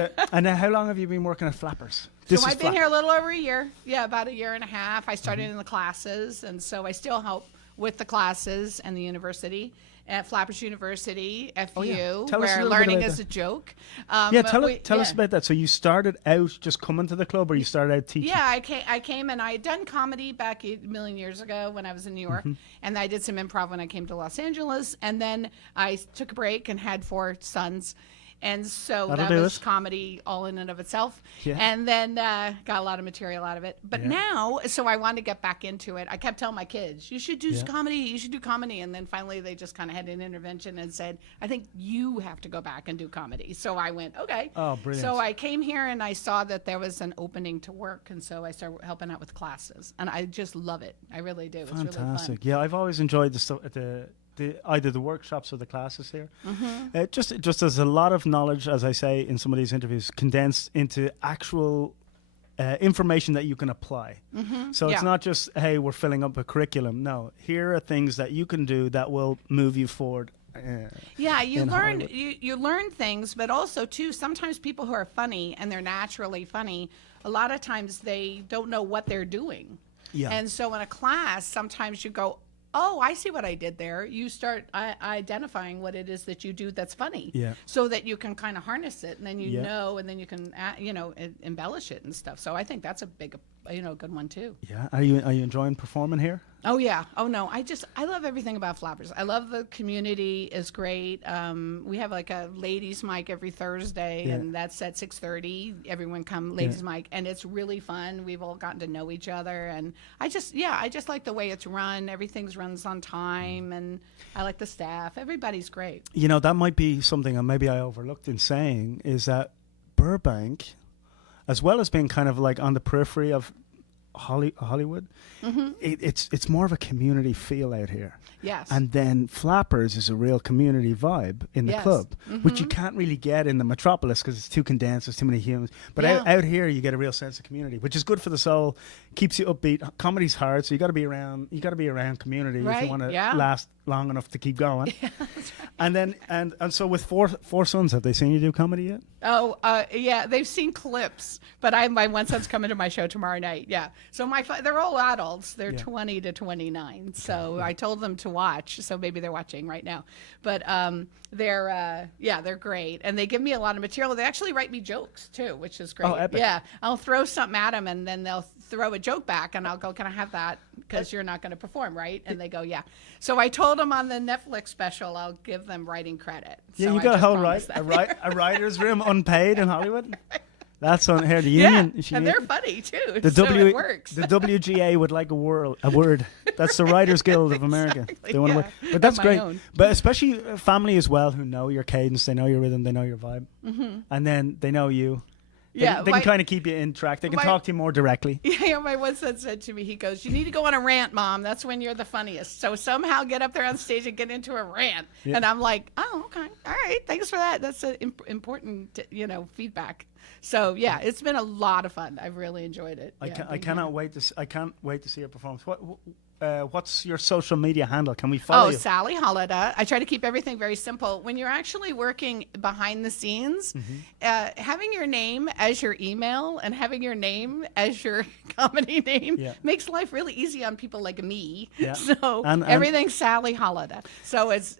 how long have you been working at Flappers? So I've been here a little over a year. Yeah, about a year and a half. I started in the classes, and so I still help with the classes and the university. At Flappers University, FU, where learning is a joke. Tell us about that. So you started out just coming to the club, or you started out teaching? Yeah, I came and I had done comedy back a million years ago when I was in New York, and I did some improv when I came to Los Angeles, and then I took a break and had 4 sons. And so that was comedy all in and of itself. Yeah. And then got a lot of material out of it. But now, so I wanted to get back into it. I kept telling my kids, you should do comedy, you should do comedy. And then finally they just kind of had an intervention and said, I think you have to go back and do comedy. So I went, okay. Oh, brilliant. So I came here and I saw that there was an opening to work. And so I started helping out with classes. And I just love it. I really do. Fantastic. It's really fun. Yeah, I've always enjoyed the stuff at either the workshops or the classes here. Just there's a lot of knowledge, as I say in some of these interviews, condensed into actual information that you can apply. So it's Yeah. not just, hey, we're filling up a curriculum. No, here are things that you can do that will move you forward. Yeah, you in learn Hollywood. you learn things, but also too sometimes people who are funny and they're naturally funny, a lot of times they don't know what they're doing. Yeah. And so in a class, sometimes you go, oh, I see what I did there. You start identifying what it is that you do that's funny, Yeah. so that you can kind of harness it, and then you Yeah. know, and then you can embellish it and stuff. So I think that's a big, good one too. Yeah. Are you enjoying performing here? Oh yeah. Oh no. I love everything about Flappers. I love the community is great. We have like a ladies' mic every Thursday, Yeah. and that's at 6:30. Everyone come ladies' Yeah. mic, and it's really fun. We've all gotten to know each other, and I just like the way it's run. Everything's runs on time, and I like the staff. Everybody's great. You know, that might be something that maybe I overlooked in saying, is that Burbank, as well as being kind of like on the periphery of Hollywood, it's more of a community feel out here. Yes. And then Flappers is a real community vibe in the Yes. club, which you can't really get in the metropolis because it's too condensed, there's too many humans. But out here, you get a real sense of community, which is good for the soul, keeps you upbeat. Comedy's hard, so you got to be around. You got to be around community if Right, you want to yeah. last long enough to keep going. And then and so with four sons, have they seen you do comedy yet? Oh, yeah, they've seen clips, but my one son's coming to my show tomorrow night. Yeah, so they're all adults. They're 20 to 29. So I told them to watch. So maybe they're watching right now. But they're great, and they give me a lot of material. They actually write me jokes too, which is great. Oh, epic. Yeah, I'll throw something at them, and then they'll throw a joke back, and I'll go, "Can I have that? Because you're not going to perform, right?" And they go, "Yeah." So I told them on the Netflix special, I'll give them writing credit. Yeah, So you I got a just whole promised a writer's room unpaid in Hollywood. That's on here. The Yeah, union. and they're funny too. The so it works. The WGA would like a word. That's the Writers Guild of America. Exactly, They want a yeah. word. But that's My great. own. But especially family as well, who know your cadence, they know your rhythm, they know your vibe, Mhm. and then they know you. Yeah, they my- can kind of keep you in track. They can my- talk to you more directly. Yeah, my one son said to me, he goes, "You need to go on a rant, Mom. That's when you're the funniest. So somehow get up there on stage and get into a rant." Yeah. And I'm like, "Oh, okay, all right, thanks for that. That's important, feedback." So yeah, it's been a lot of fun. I've really enjoyed it. I Yeah, can't being wait here. I can't wait to see your performance. What's your social media handle? Can we follow you? Sally Holiday. I try to keep everything very simple. When you're actually working behind the scenes, having your name as your email and having your name as your comedy name makes life really easy on people like me. Yeah. So And- everything's Sally Holiday. So it's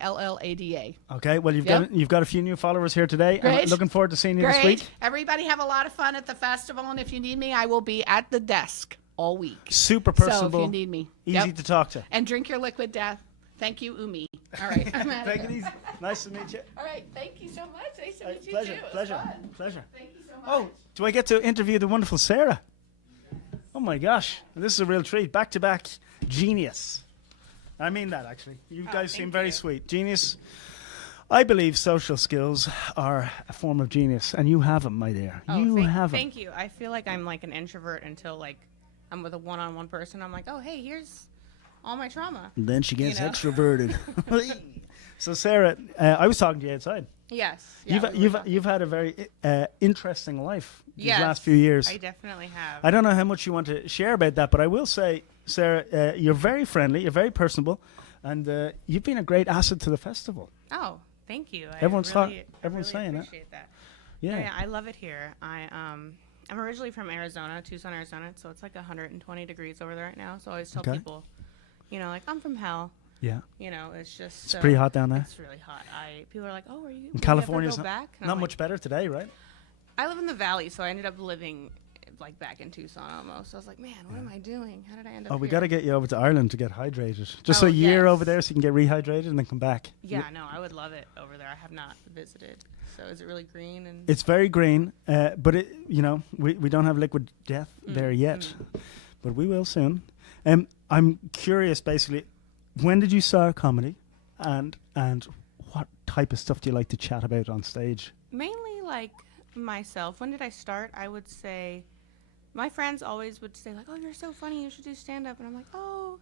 SALLYHALLADA. Okay, well Yep. you've got a few new followers here today. I'm Great. looking forward to seeing you Great. this week. Everybody have a lot of fun at the festival, and if you need me, I will be at the desk all week. Super So personable. if you need me. Easy Yep. to talk to. And drink your liquid death. Thank you, Umi. All right. I'm out of Take it here. easy. Nice to meet you. All right. Thank you so much. Nice to meet you Pleasure, too. It was pleasure, fun. pleasure. Thank you so much. Oh, do I get to interview the wonderful Sarah? Oh my gosh, this is a real treat. Back to back genius. I mean that actually. You guys seem very sweet. Genius. I believe social skills are a form of genius, and you have them, my dear. You have them. Thank you. I feel like I'm like an introvert until like I'm with a one-on-one person. I'm like, oh, hey, here's all my trauma. And then she You gets know? extroverted. So Sarah, I was talking to you outside. Yes. Yeah, You've had a very interesting life these Yes, last few years. I definitely have. I don't know how much you want to share about that, but I will say, Sarah, you're very friendly, you're very personable, and you've been a great asset to the festival. Oh, thank you. Everyone's everyone's saying that. appreciate that. Yeah. I love it here. I'm originally from Arizona, Tucson, Arizona, so it's like 120 degrees over there right now. So I always tell Okay. people, like I'm from hell. Yeah. It's just It's pretty hot down there. It's really hot. People are like, oh, are you? In will you California, ever go back? And I'm not like, much better today, right? I live in the valley, so I ended up living like back in Tucson almost. I was like, man, what am I doing? How did I end up Oh, we here? got to get you over to Ireland to get hydrated. Just a year over there so you can get rehydrated and then come back. Yeah, no, I would love it over there. I have not visited. So is it really green? And It's very green, but we don't have liquid death there yet, but we will soon. I'm curious, basically, when did you start comedy, and what type of stuff do you like to chat about on stage? mainly like myself. When did I start? I would say my friends always would say like, oh, you're so funny, you should do stand-up. And I'm like, oh.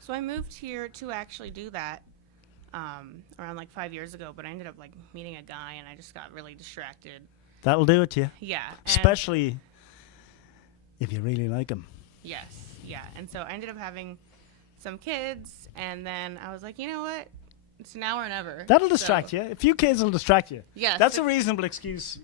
So I moved here to actually do that around like 5 years ago, but I ended up like meeting a guy and I just got really distracted That'll do it to you. Yeah. Especially if you really like them. Yes. Yeah. And so I ended up having some kids, and then I was like, you know what? It's now or never. That'll distract you. A few kids will distract you. Yes. That's a reasonable excuse,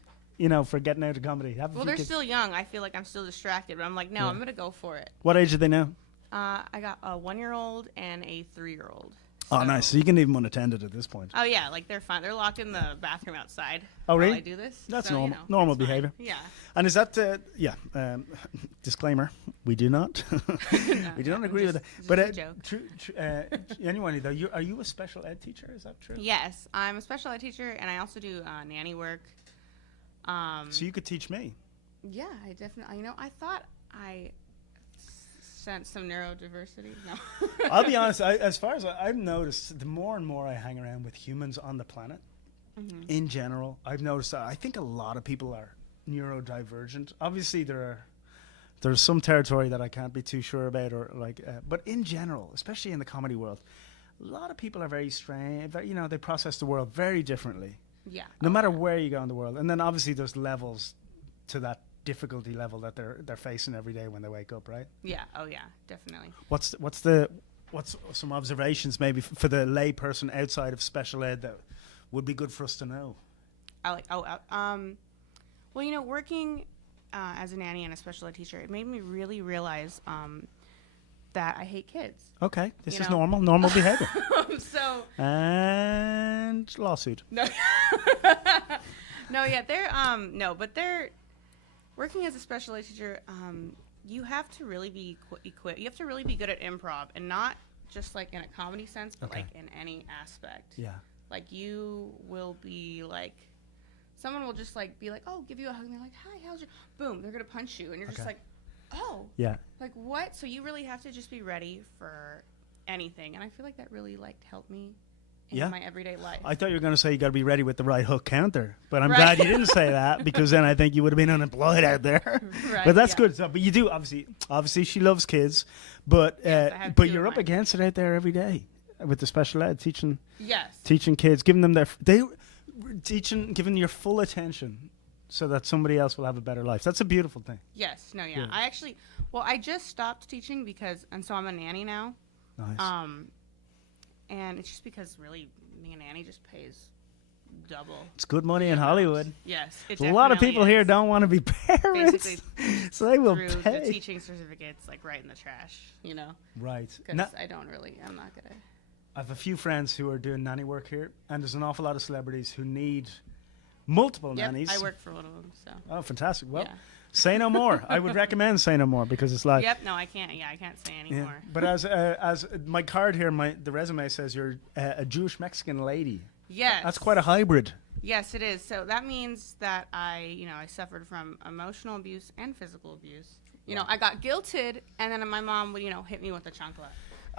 for getting out of comedy. Well, they're still young. I feel like I'm still distracted, but I'm like, no, I'm going to go for it. What age are they now? I got a 1-year-old and a 3-year-old. Oh, nice. So you can leave them unattended at this point. Oh, yeah. Like, they're fine. They're locked in the bathroom outside. Oh, really? While I do this. That's so, normal. Normal it's fine. behavior. Yeah. And is that, disclaimer, we do not. We do not agree with that. But a joke. Anyway, though, are you a special ed teacher? Is that true? Yes. I'm a special ed teacher, and I also do nanny work. So you could teach me. Yeah, I definitely. I thought I sent some neurodiversity. No. I'll be honest. As far as I've noticed, the more and more I hang around with humans on the planet, in general, I've noticed that I think a lot of people are neurodivergent. Obviously, there's some territory that I can't be too sure about, but in general, especially in the comedy world, a lot of people are very strange. They process the world very differently. Yeah. No matter where you go in the world, and then obviously there's levels to that difficulty level that they're facing every day when they wake up, right? Yeah. Oh, yeah. Definitely. What's some observations maybe for the lay person outside of special ed that would be good for us to know? Well, working as a nanny and a special ed teacher, it made me really realize that I hate kids. Okay, this is normal behavior. And lawsuit. No. No, yeah, they're working as a special ed teacher. You have to really be equipped. You have to really be good at improv, and not just like in a comedy sense, but like in any aspect. Yeah. Like you will be like, someone will just like be like, oh, give you a hug, and they're like, hi, how's your? Boom, they're gonna punch you, and you're just like, oh. Yeah. Like what? So you really have to just be ready for anything, and I feel like that really helped me in my everyday life. I thought you were going to say you got to be ready with the right hook counter, but I'm glad you didn't say that, because then I think you would have been unemployed out there. Right, but that's good. So, but you do obviously she loves kids, but you're up against it out there every day with the special ed teaching. Yes. Teaching kids, giving them giving your full attention, so that somebody else will have a better life. That's a beautiful thing. Yes. No. Yeah. I just stopped teaching and so I'm a nanny now. Nice. And it's just because really being a nanny just pays double. It's good money in Hollywood. Yes. A lot of people here don't want to be parents. Basically, so they will pay. The teaching certificates right in the trash, Right. Because I'm not gonna. I have a few friends who are doing nanny work here, and there's an awful lot of celebrities who need multiple nannies. I work for one of them, so. Oh, fantastic. Well, say no more. I would recommend say no more, because it's like. Yep. No, I can't. Yeah, I can't say anymore. But as my card here, the resume says you're a Jewish Mexican lady. Yes. That's quite a hybrid. Yes, it is. So that means that I suffered from emotional abuse and physical abuse. I got guilted, and then my mom would, hit me with a chancla.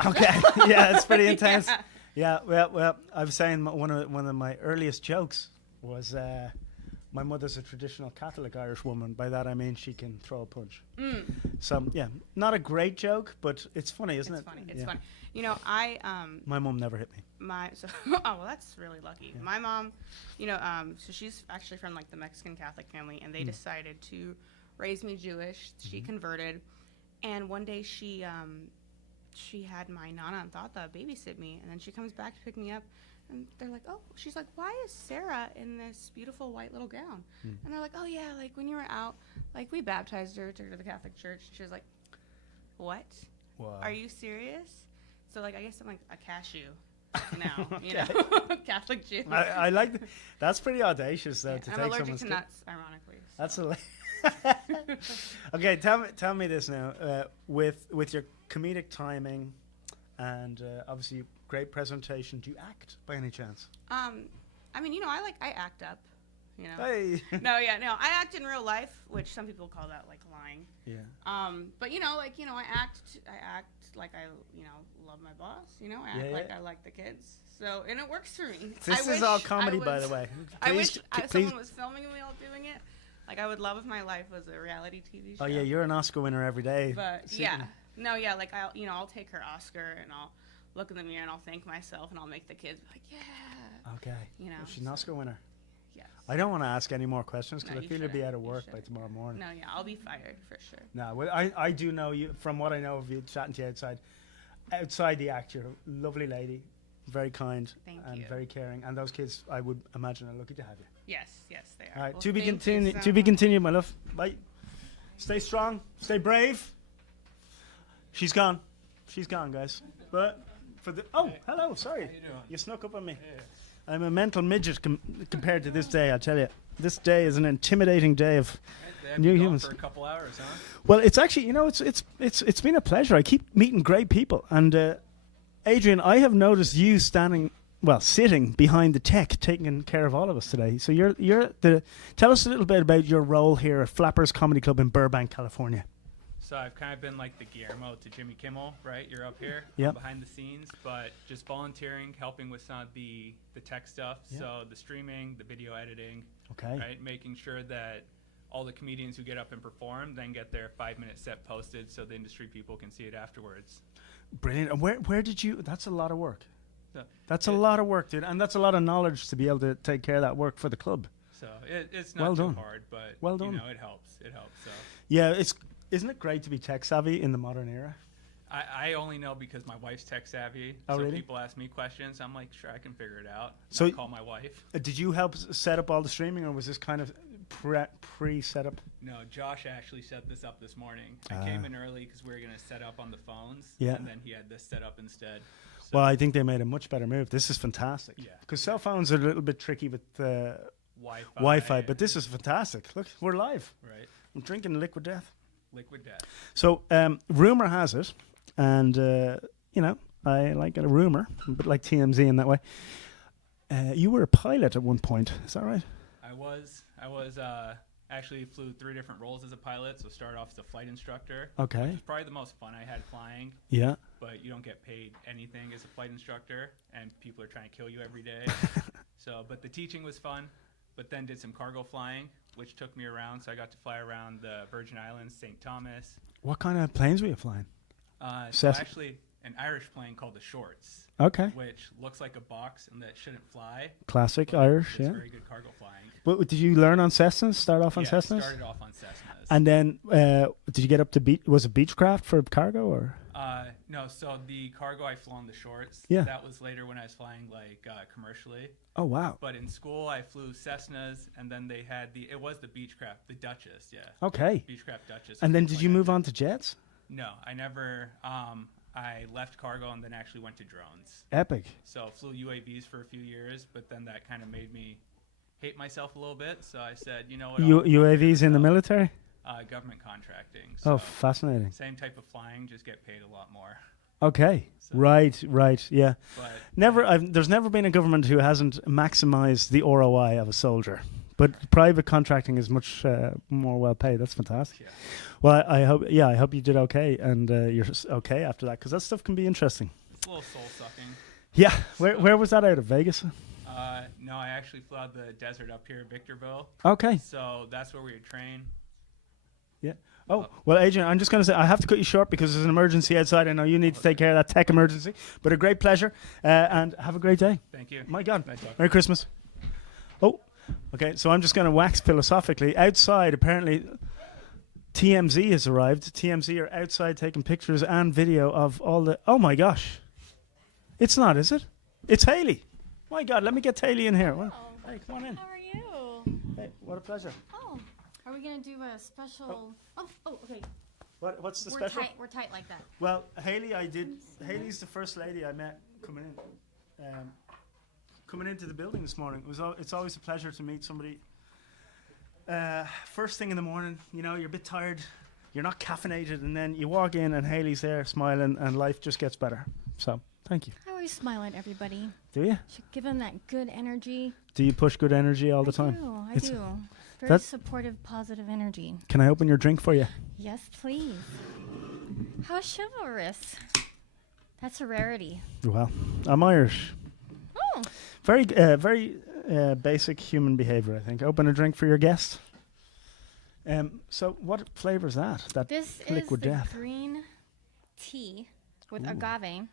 Okay. Yeah, it's pretty intense. Yeah. Well, I was saying one of my earliest jokes was my mother's a traditional Catholic Irish woman. By that I mean she can throw a punch. So yeah, not a great joke, but it's funny, isn't it? It's funny. I my mom never hit me. Well, that's really lucky. Yeah. My mom, so she's actually from the Mexican Catholic family, and they decided to raise me Jewish. She converted, and one day she had my nana and tata babysit me, and then she comes back to pick me up, and they're like, oh, she's like, why is Sarah in this beautiful white little gown? And they're like, oh yeah, when you were out, we baptized her, took her to the Catholic church. She was like, what? Wow. Are you serious? So I guess I'm like a cashew now, Catholic Jew. I like that's pretty audacious though. I'm allergic to nuts, ironically. So. That's okay. Tell me this now. With your comedic timing, and obviously great presentation. Do you act by any chance? I act up. Hey. No, I act in real life, which some people call that lying. Yeah. But I act like I love my boss. I act like I like the kids. So, and it works for me. This is all comedy, by the way. I wish someone was filming me while doing it. I would love if my life was a reality TV show. Oh yeah, you're an Oscar winner every day. But I'll take her Oscar, and I'll look in the mirror and I'll thank myself, and I'll make the kids be like, yeah. Okay. She's an Oscar winner. Yes. I don't want to ask any more questions because No, I you feel you'll be shouldn't. out of You work by shouldn't. tomorrow morning. No, yeah, I'll be fired for sure. No, well, I do know you from what I know of you chatting to you outside. Outside the act, you're a lovely lady, very kind, Thank and you. very caring. And those kids, I would imagine, are lucky to have you. Yes, yes, they are. All right, Well, to be thank you continued. so To be much. continued, my love. Bye. Stay strong. Stay brave. She's gone. She's gone, guys. But for the hello. Sorry, you snuck up on me. I'm a mental midget compared to this day. I tell you, this day is an intimidating day of They have new you gone humans. for a couple hours, huh? Well, it's actually, it's been a pleasure. I keep meeting great people, and Adrian, I have noticed you sitting behind the tech, taking care of all of us today. So tell us a little bit about your role here at Flappers Comedy Club in Burbank, California. So I've kind of been like the Guillermo to Jimmy Kimmel, right? You're up here, Yep. I'm behind the scenes, but just volunteering, helping with some of the tech stuff. Yeah. So the streaming, the video editing, Okay. right? Making sure that all the comedians who get up and perform then get their 5-minute set posted so the industry people can see it afterwards. Brilliant. And where did you? That's a lot of work. So That's a lot of work, dude, and that's a lot of knowledge to be able to take care of that work for the club. So it's not Well too done. hard, but Well done. you know, it helps. It helps. So Yeah, isn't it great to be tech savvy in the modern era? I only know because my wife's tech savvy. Oh, so really? people ask me questions. I'm like, sure, I can figure it out. So So call my wife. Did you help set up all the streaming, or was this kind of pre-set up? No, Josh actually set this up this morning. I Ah. came in early because we were going to set up on the phones. Yeah. And then he had this set up instead. Well, I think they made a much better move. This is fantastic. Yeah. Because cell phones are a little bit tricky with Wi-Fi. Wi-Fi, but this is fantastic. Look, we're live. Right. I'm drinking Liquid Death. Liquid Death. So, rumor has it, and I like a rumor, a bit like TMZ in that way. You were a pilot at one point. Is that right? I was actually flew 3 different roles as a pilot. So started off as a flight instructor. Okay. Which was probably the most fun I had flying. Yeah. But you don't get paid anything as a flight instructor, and people are trying to kill you every day. But the teaching was fun. But then did some cargo flying, which took me around. So I got to fly around the Virgin Islands, St. Thomas. What kind of planes were you flying? So actually, an Irish plane called the Shorts. Okay. Which looks like a box and that shouldn't fly. Classic but Irish, it's yeah. very good cargo flying. What did you learn on Cessnas? Start off on Yeah, Cessnas? started off on Cessnas. And then did you get up to was it Beechcraft for cargo or? No, so the cargo I flew on the Shorts. Yeah. That was later when I was flying commercially. Oh, wow. But in school I flew Cessnas, and then they had it was the Beechcraft, the Duchess, yeah. Okay. Beechcraft Duchess. And was then the did plane you I move flew. on to jets? No, I never. I left cargo and then actually went to drones. Epic. So flew UAVs for a few years, but then that kind of made me hate myself a little bit. So I said, you know what? UAVs in the military? Government contracting. Oh, fascinating. Same type of flying, just get paid a lot more. Okay. Right, yeah. But, there's never been a government who hasn't maximized the ROI of a soldier. But private contracting is much more well paid. That's fantastic. Yeah. Well, I hope you did okay, and you're okay after that, because that stuff can be interesting. It's a little soul sucking. Yeah. Where was that out of Vegas? No, I actually flew out the desert up here, Victorville. Okay. So that's where we would train. Yeah. Oh, well, Adrian, I'm just going to say I have to cut you short because there's an emergency outside. I know you need to take care of that tech emergency, but a great pleasure, and have a great day. Thank you. My God. Nice talking. Merry Christmas. Oh, okay, so I'm just going to wax philosophically. Outside, apparently, TMZ has arrived. TMZ are outside taking pictures and video of all the... Oh, my gosh. It's not, is it? It's Haley. My God, let me get Haley in here. Well, hey, come on in. How are you? Hey, what a pleasure. Oh, are we gonna do a special? Oh, okay. What's the we're special? We're tight like that. Well, Haley's the first lady I met coming in. Coming into the building this morning. It's always a pleasure to meet somebody. First thing in the morning, you're a bit tired, you're not caffeinated, and then you walk in and Haley's there smiling, and life just gets better. So, thank you. I always smile at everybody. Do you? Should give them that good energy. Do you push good energy all the time? I do. Very supportive, positive energy. Can I open your drink for you? Yes, please. How chivalrous. That's a rarity. Well, I'm Irish. Oh. Very basic human behavior, I think. Open a drink for your guest. So what flavor is that? This Liquid is the Death. green tea with Ooh. agave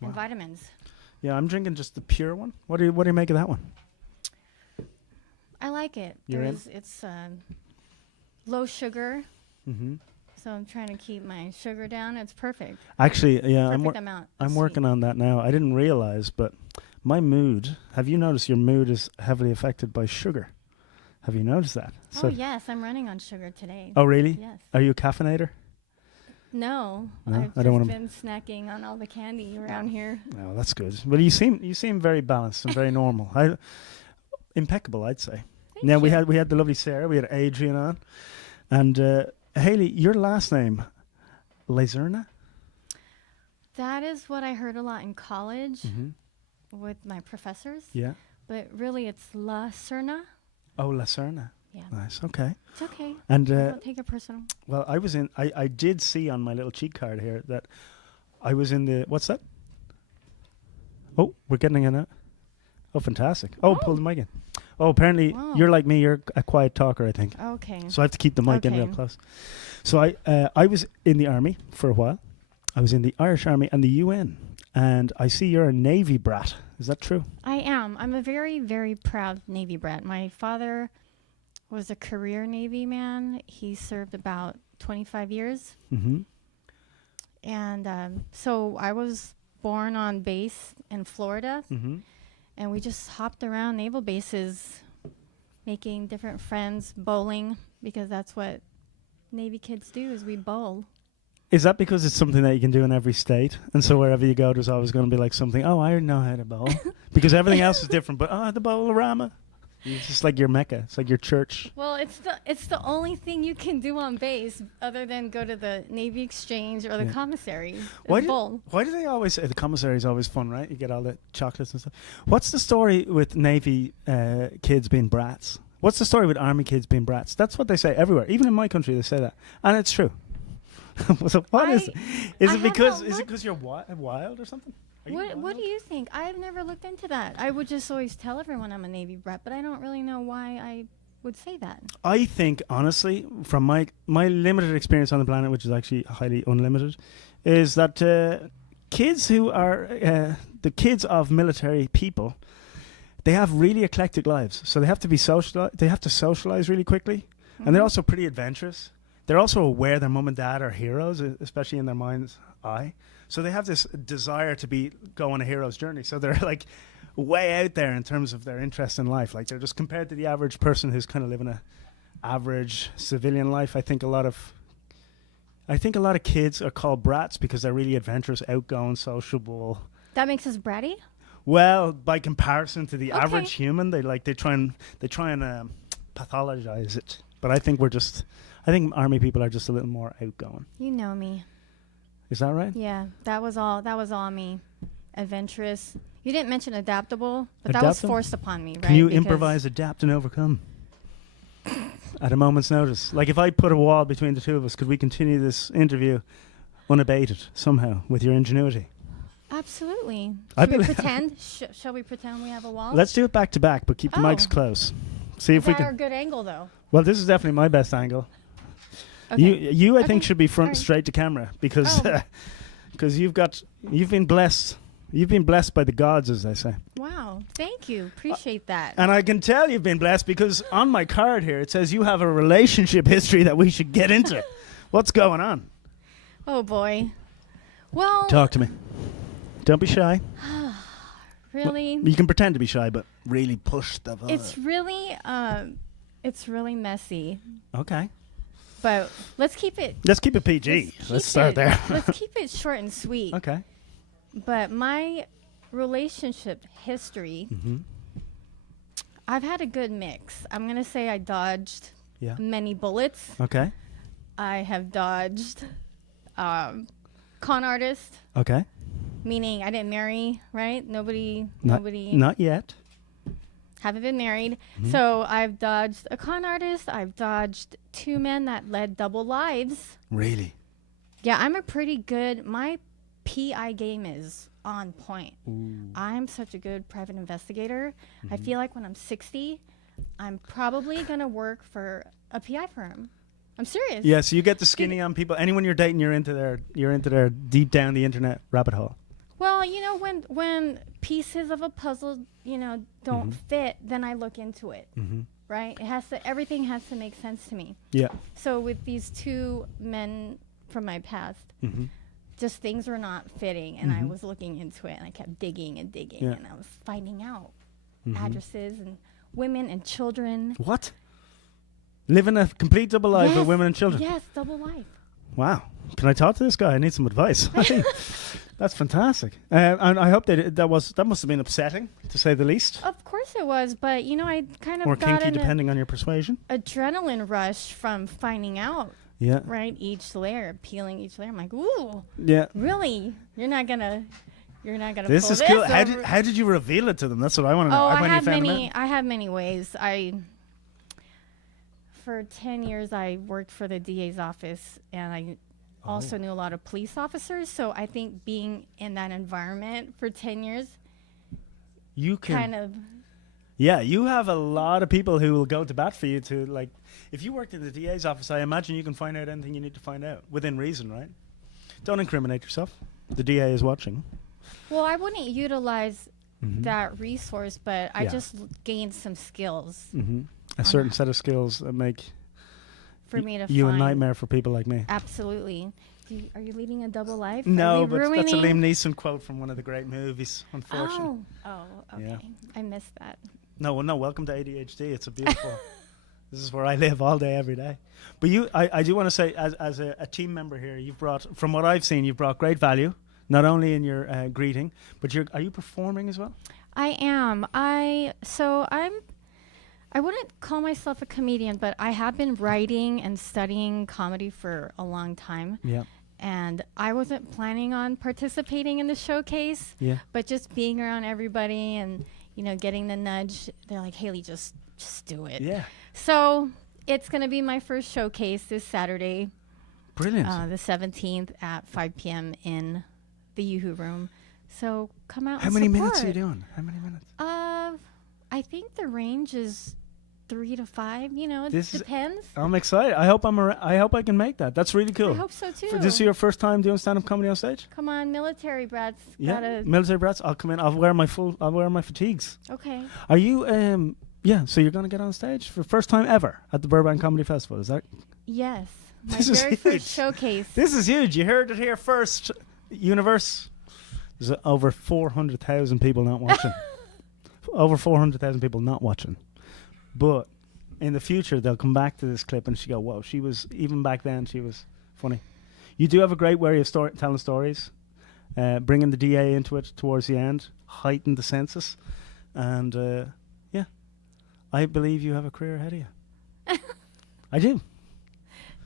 and vitamins. Yeah, I'm drinking just the pure one. What do you make of that one? I like it. You're in? It's low sugar. Mm-hmm. So I'm trying to keep my sugar down. It's perfect. Actually, yeah, Perfect amount. I'm working on that now. I didn't realize, but my mood, have you noticed your mood is heavily affected by sugar? Have you noticed that? Oh, yes. I'm running on sugar today. Oh, really? Yes. Are you a caffeinator? No. No? I've I don't just wanna- been snacking on all the candy around here. Oh, that's good. Well, you seem very balanced and very normal. Impeccable, I'd say. Now we had the lovely Sarah, we had Adrian on, and Haley, your last name, Lezerna? That is what I heard a lot in college Mm-hmm. with my professors. Yeah. But really, it's La Serna. Oh, Lezerna. Yeah. Nice. Okay. It's okay. And I don't take it personal. well, I did see on my little cheat card here that I was in the, what's that? Oh, we're getting in it. Oh, fantastic. Oh, pull the mic in. Oh, apparently Wow. you're like me. You're a quiet talker, I think. Okay. So I have to keep the mic in real Okay. close. So I was in the army for a while. I was in the Irish Army and the UN. And I see you're a Navy brat. Is that true? I am. I'm a very, very proud Navy brat. My father was a career Navy man. He served about 25 years. Mm-hmm. And so I was born on base in Florida. Mm-hmm. And we just hopped around naval bases, making different friends, bowling, because that's what Navy kids do, is we bowl. Is that because it's something that you can do in every state? And so wherever you go, there's always going to be like something, oh, I know how to bowl. Because everything else is different. But, the bowlerama. It's just like your Mecca. It's like your church. Well, it's the only thing you can do on base other than go to the Navy Exchange or the Yeah. commissary. Why It's bowl. do they always say the commissary is always fun, right? You get all the chocolates and stuff. What's the story with Navy kids being brats? What's the story with Army kids being brats? That's what they say everywhere. Even in my country, they say that, and it's true. So what is it? Is I it have because not is it because you're wild or something? Are you What do you think? I have never looked into that. I would just always tell everyone I'm a Navy brat, but I don't really know why I would say that. I think, honestly, from my limited experience on the planet, which is actually highly unlimited, is that kids who are the kids of military people, they have really eclectic lives. So they have to be they have to socialize really quickly, and they're also pretty adventurous. They're also aware their mum and dad are heroes, especially in their mind's eye. So they have this desire to go on a hero's journey. So they're like way out there in terms of their interest in life. Like they're just compared to the average person who's kind of living a average civilian life. I think a lot of kids are called brats because they're really adventurous, outgoing, sociable. That makes us bratty? Well, by comparison to the Okay. average human, they try and pathologize it. But I think I think Army people are just a little more outgoing. You know me. Is that right? Yeah, that was all me. Adventurous. You didn't mention adaptable, but that was Adaptable? forced upon me, right? Can you Because- improvise, adapt, and overcome at a moment's notice? Like if I put a wall between the two of us, could we continue this interview unabated somehow with your ingenuity? Absolutely. I Should we believe- pretend? Shall we pretend we have a wall? Let's do it back to back, but keep the mics Oh. close. See Is if we that our can. good angle, though? Well, this is definitely my best angle. Okay. You I think Okay. should be front All right. straight to camera because Oh. because you've been blessed. You've been blessed by the gods, as they say. Wow. Thank you. Appreciate that. And I can tell you've been blessed because on my card here it says you have a relationship history that we should get into. What's going on? Oh, boy. Well, Talk to me. Don't be shy. really? You can pretend to be shy, but really push the vibe. It's really messy. Okay. But let's keep it. Let's keep it PG. Let's start there. Let's keep it short and sweet. Okay. But my relationship history, Mm-hmm. I've had a good mix. I'm going to say I dodged Yeah. many bullets. Okay. I have dodged con artist, Okay. meaning I didn't marry, right? Nobody. Not yet. Haven't been married. Mhm. So I've dodged a con artist. I've dodged 2 men that led double lives. Really? Yeah, I'm a pretty good. My PI game is on point. Ooh. I'm such a good private investigator. I Mhm. feel like when I'm 60, I'm probably gonna work for a PI firm. I'm serious. Yeah, so you get the skinny on people. Anyone you're dating, you're into their deep down the internet rabbit hole. Well, you know, when pieces of a puzzle, don't Mhm. fit, then I look into it. Mm-hmm. right? Everything has to make sense to me. Yeah. So with these two men from my past, just things were not fitting, and I was looking into it, and I kept digging and digging, and I was finding out addresses and women and children. What? Living a complete double life with women and children? Yes, double life. Wow. Can I talk to this guy? I need some advice. That's fantastic. And I hope that must have been upsetting, to say the least. Of course it was, but you know, I kind of Or got kinky, depending on your persuasion. adrenaline rush from finding out. Yeah. Right, each layer, peeling each layer. I'm like, ooh. Yeah. Really? You're not gonna This pull is cool. over. How did you reveal it to them? That's what I want to know. Oh, When you I found them out? have many ways. For 10 years, I worked for the DA's office, and I also knew a lot of police officers. So I think being in that environment for 10 years, you can kind of. Yeah, you have a lot of people who will go to bat for you to, like, if you worked in the DA's office, I imagine you can find out anything you need to find out within reason, right? Don't incriminate yourself. The DA is watching. Well, I wouldn't utilize that resource, but I Yeah. just gained some skills. A certain set of skills that make For me to you a find- nightmare for people like me. Absolutely. Are you leading a double life? No, Are we but that's a ruining- Liam Neeson quote from one of the great movies, unfortunately. Oh, okay. Yeah. I missed that. No, welcome to ADHD. It's a beautiful... This is where I live all day, every day. But I do want to say, as a team member here, you've brought, from what I've seen, you've brought great value, not only in your greeting, but are you performing as well? I am. I wouldn't call myself a comedian, but I have been writing and studying comedy for a long time. Yeah. And I wasn't planning on participating in the showcase. Yeah. But just being around everybody and, you know, getting the nudge, they're like, Haley, just do it. Yeah. So it's going to be my first showcase this Saturday. Brilliant. The 17th at 5 p.m. in the Yoo-Hoo Room. So come out How and many support. minutes are you doing? How many minutes? I think the range is 3 to 5. You know, it This is- depends. I'm excited. I hope I hope I can make that. That's really cool. I hope so too. This is your first time doing stand-up comedy on stage? Come on, military brats. Yeah. Gotta- Military brats. I'll come in. I'll wear my fatigues. Okay. Are you yeah, so you're going to get on stage for first time ever at the Burbank Comedy Festival, is that? Yes. My This is very huge. first showcase. This is huge. You heard it here first. Universe. There's over 400,000 people not watching. Over 400,000 people not watching. But in the future, they'll come back to this clip and she go, whoa, even back then, she was funny. You do have a great way of telling stories, bringing the DA into it towards the end, heighten the senses. And, yeah, I believe you have a career ahead of you. I do.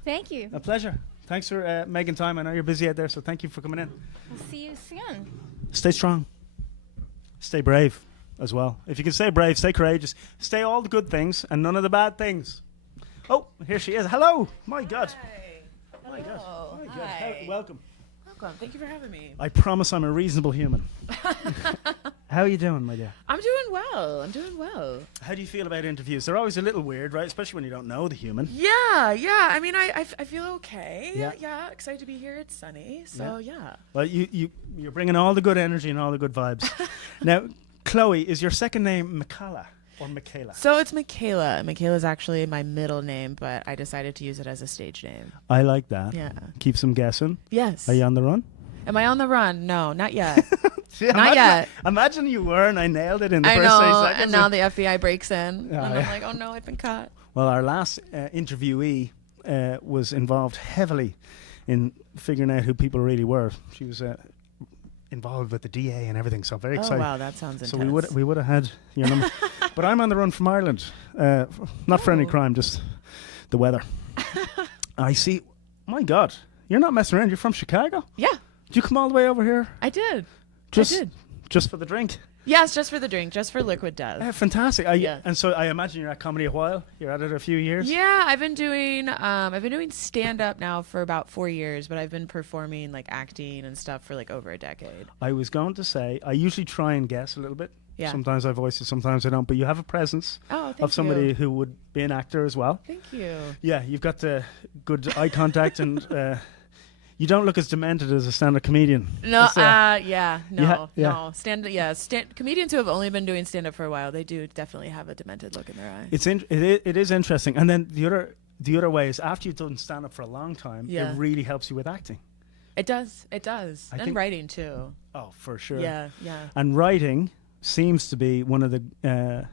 Thank you. A pleasure. Thanks for making time. I know you're busy out there, so thank you for coming in. We'll see you soon. Stay strong. Stay brave as well. If you can stay brave, stay courageous, stay all the good things and none of the bad things. Oh, here she is. Hello. My God. My God. My God. Hi. Welcome. Welcome. Thank you for having me. I promise I'm a reasonable human. How are you doing, my dear? I'm doing well. I'm doing well. How do you feel about interviews? They're always a little weird, right? Especially when you don't know the human. Yeah. I mean, I feel okay. Yeah. Excited to be here. It's sunny. So, yeah. Well, you're bringing all the good energy and all the good vibes. Now, Chloe, is your second name Michaela or Michaela? So it's Michaela. Michaela's actually my middle name, but I decided to use it as a stage name. I like that. Yeah. Keeps them guessing. Yes. Are you on the run? Am I on the run? No, not yet. See, not yet. Imagine you were and I nailed it in the I first 3 know, seconds. and now the FBI breaks in, and Yeah. I'm like, oh no, I've been caught. Well, our last interviewee was involved heavily in figuring out who people really were. She was involved with the DA and everything, so very Oh, exciting. wow, that sounds So intense. we would have had your number. But I'm on the run from Ireland, not for any crime, just the weather. I see. My God, you're not messing around. You're from Chicago. Yeah. Did you come all the way over here? I did. Just, I did. Just for the drink? Yes, just for the drink, just for Liquid Death. Fantastic. Yeah. And so I imagine you're at comedy a while. You're at it a few years. Yeah, I've been doing stand up now for about 4 years, but I've been performing like acting and stuff for like over a decade. I was going to say, I usually try and guess a little bit. Yeah. Sometimes I voice it, sometimes I don't. But you have a presence Oh, thank of somebody you. who would be an actor as well. Thank you. Yeah, you've got the good eye contact and You don't look as demented as a stand-up comedian. No, Yeah, no. Comedians who have only been doing stand-up for a while, they do definitely have a demented look in their eye. It is interesting. And then the other way is after you've done stand-up for a long time, Yeah. it really helps you with acting. It does. I And think- writing too. Oh, for sure. Yeah. And writing seems to be one of the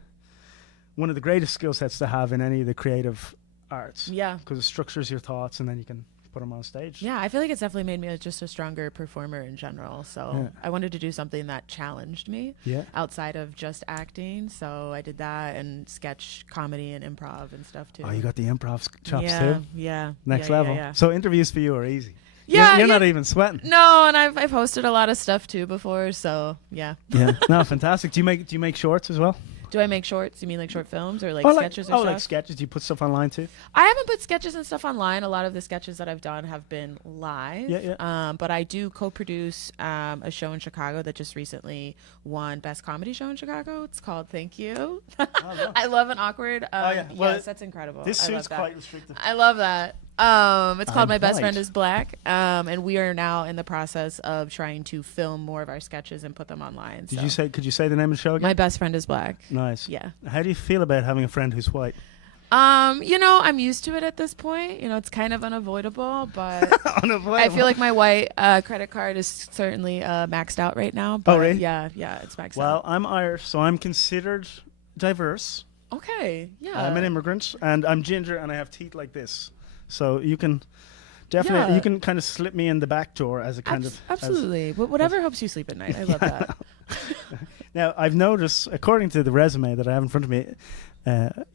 greatest skill sets to have in any of the creative arts. Yeah. Because it structures your thoughts and then you can put them on stage. Yeah, I feel like it's definitely made me just a stronger performer in general. So Yeah. I wanted to do something that challenged me outside of just acting. So I did that and sketch comedy and improv and stuff too. Oh, you got the improv chops Yeah, too? yeah. Next Yeah, yeah, level. yeah. So interviews for you are easy. Yeah, You're not even sweating. No, and I've hosted a lot of stuff too before, so yeah. Yeah. No, fantastic. Do you make shorts as well? Do I make shorts? You mean like short films or like Oh, sketches or stuff? like sketches. Do you put stuff online too? I haven't put sketches and stuff online. A lot of the sketches that I've done have been live. Yeah. But I do co-produce a show in Chicago that just recently won Best Comedy Show in Chicago. It's called Thank You. I love an awkward. Well, yes, that's incredible. This I suit's love that. quite restrictive. I love that. It's called My Best right. Friend is Black. And we are now in the process of trying to film more of our sketches and put them online. Could you say the name of the show again? My Best Friend is Black. Nice. Yeah. How do you feel about having a friend who's white? I'm used to it at this point. It's kind of unavoidable, but I feel like my white credit card is certainly maxed out right now. But really? Yeah, it's maxed out. Well, I'm Irish, so I'm considered diverse. Okay, yeah. I'm an immigrant, and I'm ginger, and I have teeth like this. So you can definitely, you can kind of slip me in the back door as a kind of... Absolutely. Whatever helps you sleep at night. I love that. Now, I've noticed, according to the resume that I have in front of me,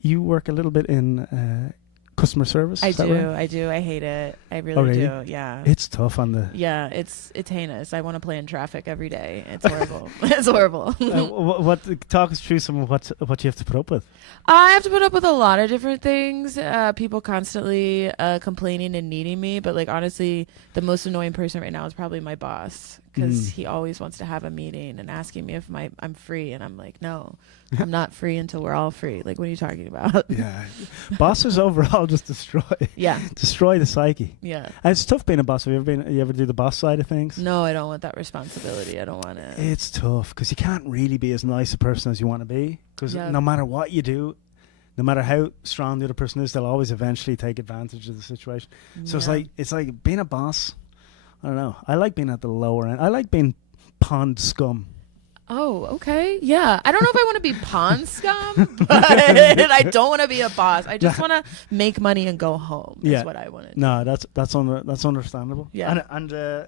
you work a little bit in customer service. I is that do. right? I do. I hate it. I really do. Yeah. It's tough on the... Yeah, it's heinous. I want to play in traffic every day. It's horrible. It's horrible. Talk us through some of what you have to put up with. I have to put up with a lot of different things. People constantly complaining and needing me, but like honestly, the most annoying person right now is probably my boss because he always wants to have a meeting and asking me if I'm free, and I'm like, no, I'm not free until we're all free. Like, what are you talking about? Yeah, bosses overall just destroy the psyche. Yeah, and it's tough being a boss. You ever do the boss side of things? No, I don't want that responsibility. I don't want it. It's tough because you can't really be as nice a person as you want to be because no matter what you do, no matter how strong the other person is, they'll always eventually take advantage of the situation. So it's like being a boss. I don't know. I like being at the lower end. I like being pond scum. Oh, okay. Yeah. I don't know if I want to be pond scum, but I don't want to be a boss. I just want to make money and go home. Is what I want to do. No, that's understandable. Yeah. And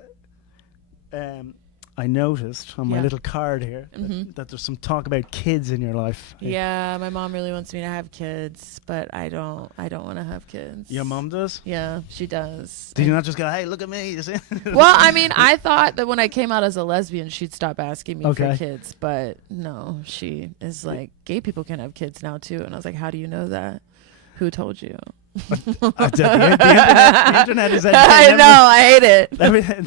I noticed on my little card here that there's some talk about kids in your life. Yeah, my mom really wants me to have kids, but I don't want to have kids. Your mom does? Yeah, she does. Did you not just go, hey, look at me? Well, I mean, I thought that when I came out as a lesbian, she'd stop asking me for kids, but no, she is like, gay people can have kids now too. And I was like, how do you know that? Who told you? The internet is I know, I hate it.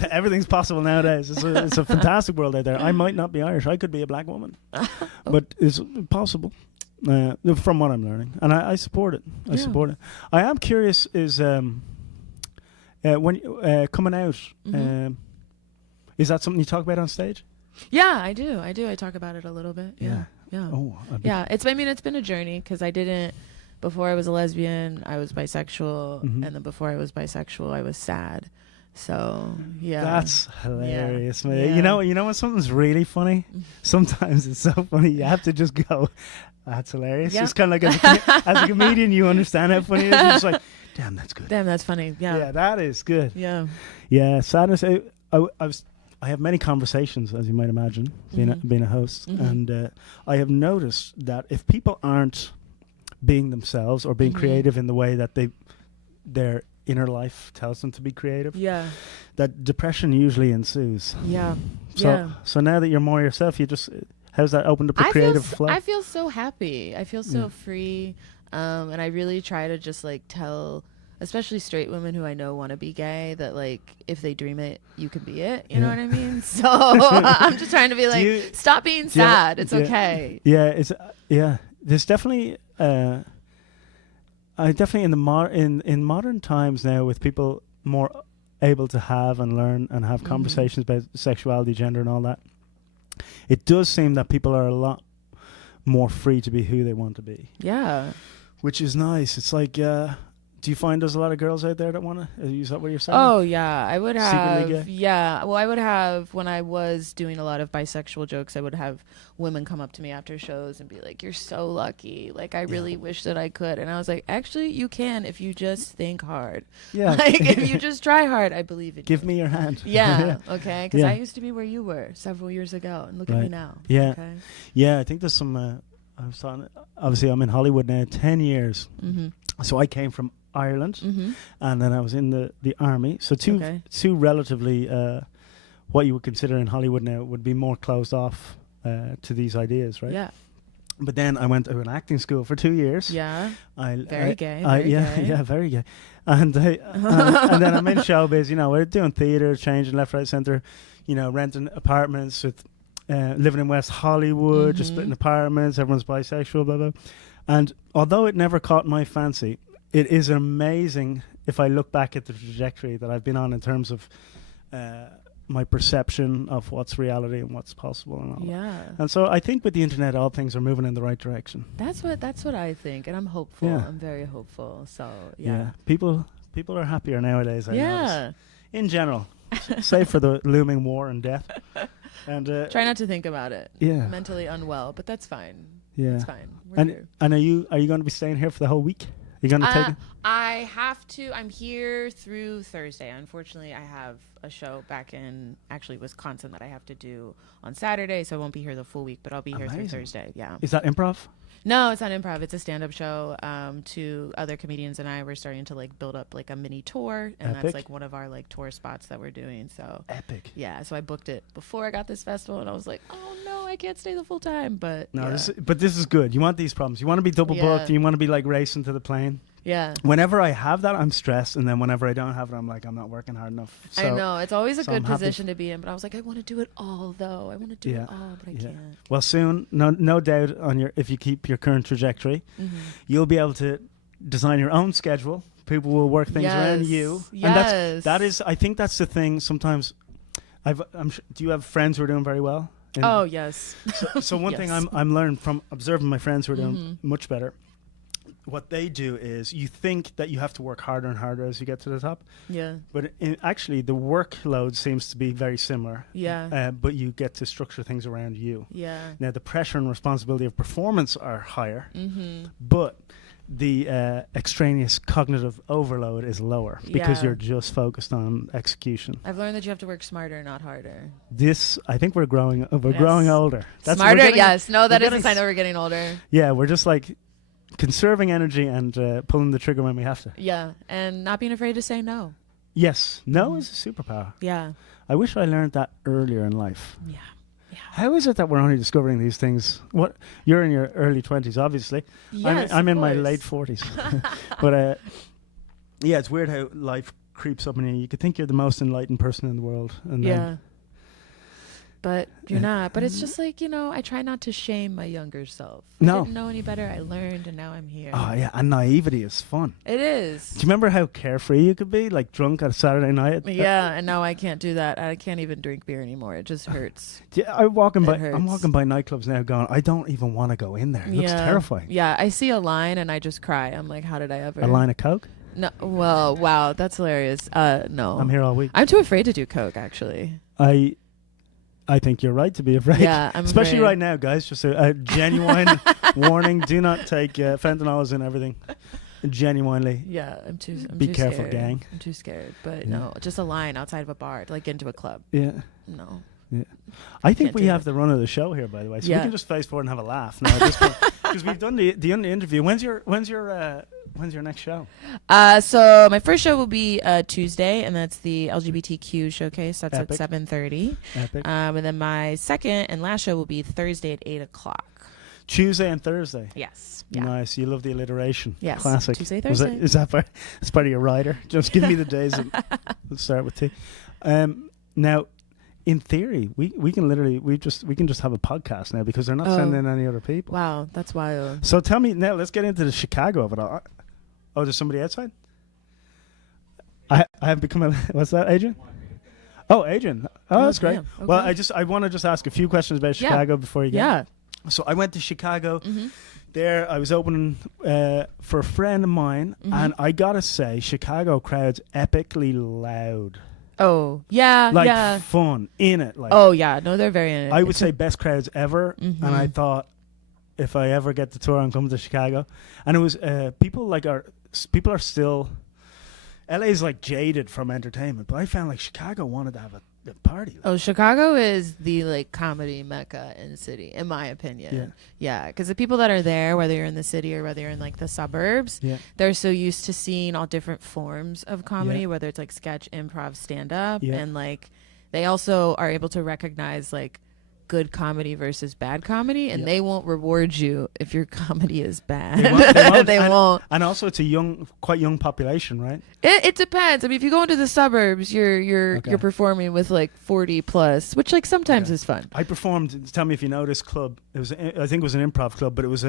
Everything's possible nowadays. It's a fantastic world out there. I might not be Irish. I could be a black woman, but it's possible from what I'm learning, and I support it. I support it. I am curious: is when coming out, is that something you talk about on stage? Yeah, I do. I talk about it a little bit. Yeah. Oh, yeah. It's been a journey because I didn't. Before I was a lesbian, I was bisexual, and then before I was bisexual, I was sad. So yeah, that's hilarious, man. Yeah. You know when something's really funny? Sometimes it's so funny you have to just go, "That's hilarious." Yeah. It's kind of like as a comedian, you understand how funny it is. You're just like, "Damn, that's good." Damn, that's funny. Yeah, yeah, that is good. Yeah, yeah. Sadness. I have many conversations, as you might imagine, being a host, and I have noticed that if people aren't being themselves or being creative in the way that their inner life tells them to be creative, that depression usually ensues. So now that you're more yourself, you just how's that opened up the creative flow? I feel so happy. I feel so free, and I really try to just like tell especially straight women who I know want to be gay that like if they dream it, you can be it. You know what I mean? So I'm just trying to be like, stop being sad. It's okay. Yeah, there's definitely I definitely in modern times now with people more able to have and learn and have conversations about sexuality, gender, and all that, it does seem that people are a lot more free to be who they want to be. Yeah. Which is nice. It's like, do you find there's a lot of girls out there that want to? Is that what you're saying? Oh yeah, I would Secretly have. gay? Yeah, well, I would have when I was doing a lot of bisexual jokes. I would have women come up to me after shows and be like, "You're so lucky. Like, I really wish that I could." And I was like, "Actually, you can if you just think hard. Yeah. Like if you just try hard, I believe it." Give me your hand. Yeah. Okay. Because Yeah. I used to be where you were several years ago, and look at me now. Yeah. Okay. Yeah. I think there's some. I was talking, obviously, I'm in Hollywood now 10 years. So I came from Ireland, and then I was in the army. So two relatively what you would consider in Hollywood now would be more closed off to these ideas, right? Yeah. But then I went to an acting school for 2 years. Yeah. Very gay. Yeah, very gay. And and then I'm in showbiz. You know, we're doing theater, changing left, right, center. You know, renting apartments with. Living in West Hollywood, just splitting apartments, everyone's bisexual, blah, blah. And although it never caught my fancy, it is amazing if I look back at the trajectory that I've been on in terms of my perception of what's reality and what's possible and all that. And so I think with the internet, all things are moving in the right direction. That's what I think, and I'm hopeful. Yeah. I'm very hopeful. So yeah. People are happier nowadays, I notice. In general. Save for the looming war and death. And try not to think about it. Yeah. Mentally unwell, but that's fine. Yeah. That's fine. We're here. And are you going to be staying here for the whole week? Are you going to take it? I have to. I'm here through Thursday. Unfortunately, I have a show back in actually Wisconsin that I have to do on Saturday, so I won't be here the full week, but I'll be here through Thursday. Yeah. Is that improv? No, it's not improv. It's a stand-up show. Two other comedians and I were starting to like build up like a mini tour, and that's like one of our like tour spots that we're doing. So epic. Yeah. So I booked it before I got this festival, and I was like, oh no, I can't stay the full time. But No, yeah. this is good. You want these problems. You want to be double booked. You want to be like racing to the plane. Yeah. Whenever I have that, I'm stressed, and then whenever I don't have it, I'm like, I'm not working hard enough. I know it's always a so good I'm happy. position to be in, but I was like, I want to do it all though. I want to do it all, but I can't. Well, soon, no doubt on if you keep your current trajectory, you'll be able to design your own schedule. People will work things around you. Yes. And that is, I think that's the thing. Sometimes, do you have friends who are doing very well? Oh yes. So one thing I'm learning from observing my friends who are doing much better. What they do is you think that you have to work harder and harder as you get to the top. Yeah. But actually, the workload seems to be very similar. Yeah. But you get to structure things around you. Yeah. Now, the pressure and responsibility of performance are higher, but the extraneous cognitive overload is lower because you're just focused on execution. I've learned that you have to work smarter, not harder. I think we're growing. We're growing older. Smarter, yes. No, that is a sign that we're getting older. Yeah, we're just like conserving energy and pulling the trigger when we have to. Yeah, and not being afraid to say no. Yes, no is a superpower. Yeah. I wish I learned that earlier in life. Yeah. How is it that we're only discovering these things? What you're in your early 20s, obviously. Yes, I'm in my course. late 40s. But yeah, it's weird how life creeps up on you. You could think you're the most enlightened person in the world, and then but you're not. But it's just like, I try not to shame my younger self. No. I didn't know any better. I learned, and now I'm here. Oh yeah, and naivety is fun. It is. Do you remember how carefree you could be, like drunk on a Saturday night? Yeah, and now I can't do that. I can't even drink beer anymore. It just hurts. Yeah, I'm walking by hurts. nightclubs now going, I don't even want to go in there. It looks terrifying. Yeah, I see a line and I just cry. I'm like, how did I ever? A line of Coke? No. Well, wow, that's hilarious. No. I'm here all week. I'm too afraid to do Coke, actually. I think you're right to be afraid. Yeah, I'm especially afraid. right now, guys. Just a genuine warning: do not take fentanyl is in everything. Genuinely. Yeah, I'm too careful, scared. gang. I'm too scared. But no, just a line outside of a bar, like into a club. Yeah. No. Yeah. I think Can't we do have it. the run of the show here, by the way, so we Yeah. can just face forward and have a laugh now, because we've done the interview. When's your next show? So my first show will be Tuesday, and that's the LGBTQ showcase. That's Epic. at 7:30. Epic. And then my second and last show will be Thursday at 8:00. Tuesday and Thursday. Yes. Yeah. Nice. You love the alliteration. Yes. Classic. Tuesday, Was that- Thursday. Is that part? That's part of your rider. Just give me the days. Let's start with T. Now, in theory, we can just have a podcast now because they're not sending any other people. Wow, that's wild. So tell me now. Let's get into the Chicago of it all. Oh, there's somebody outside. I have become a what's that, Adrian? Oh, Adrian. Oh, that's great. damn. Well, Okay. I want to just ask a few questions about Chicago before you get. Yeah. So I went to Chicago. There, I was opening for a friend of mine, and I gotta say, Chicago crowd's epically loud. Oh, yeah, Like yeah. fun in it. Like Oh, yeah. No, they're very in it. I would It's say best crowds ever, and I thought if I ever get the tour, I'm coming to Chicago. And it was people are still. LA's like jaded from entertainment, but I found like Chicago wanted to have a party. Oh, Chicago is the like comedy mecca in the city, in my opinion. Yeah, because the people that are there, whether you're in the city or whether you're in like the suburbs, they're so used to seeing all different forms of comedy, whether it's like sketch, improv, stand up, and like they also are able to recognize like good comedy versus bad comedy, and they won't reward you if your comedy is bad. They won't. And also, it's a quite young population, right? It depends. I mean, if you go into the suburbs, you're performing with like 40 plus, which like sometimes is fun. I performed. Tell me if you know this club. I think it was an improv club, but it was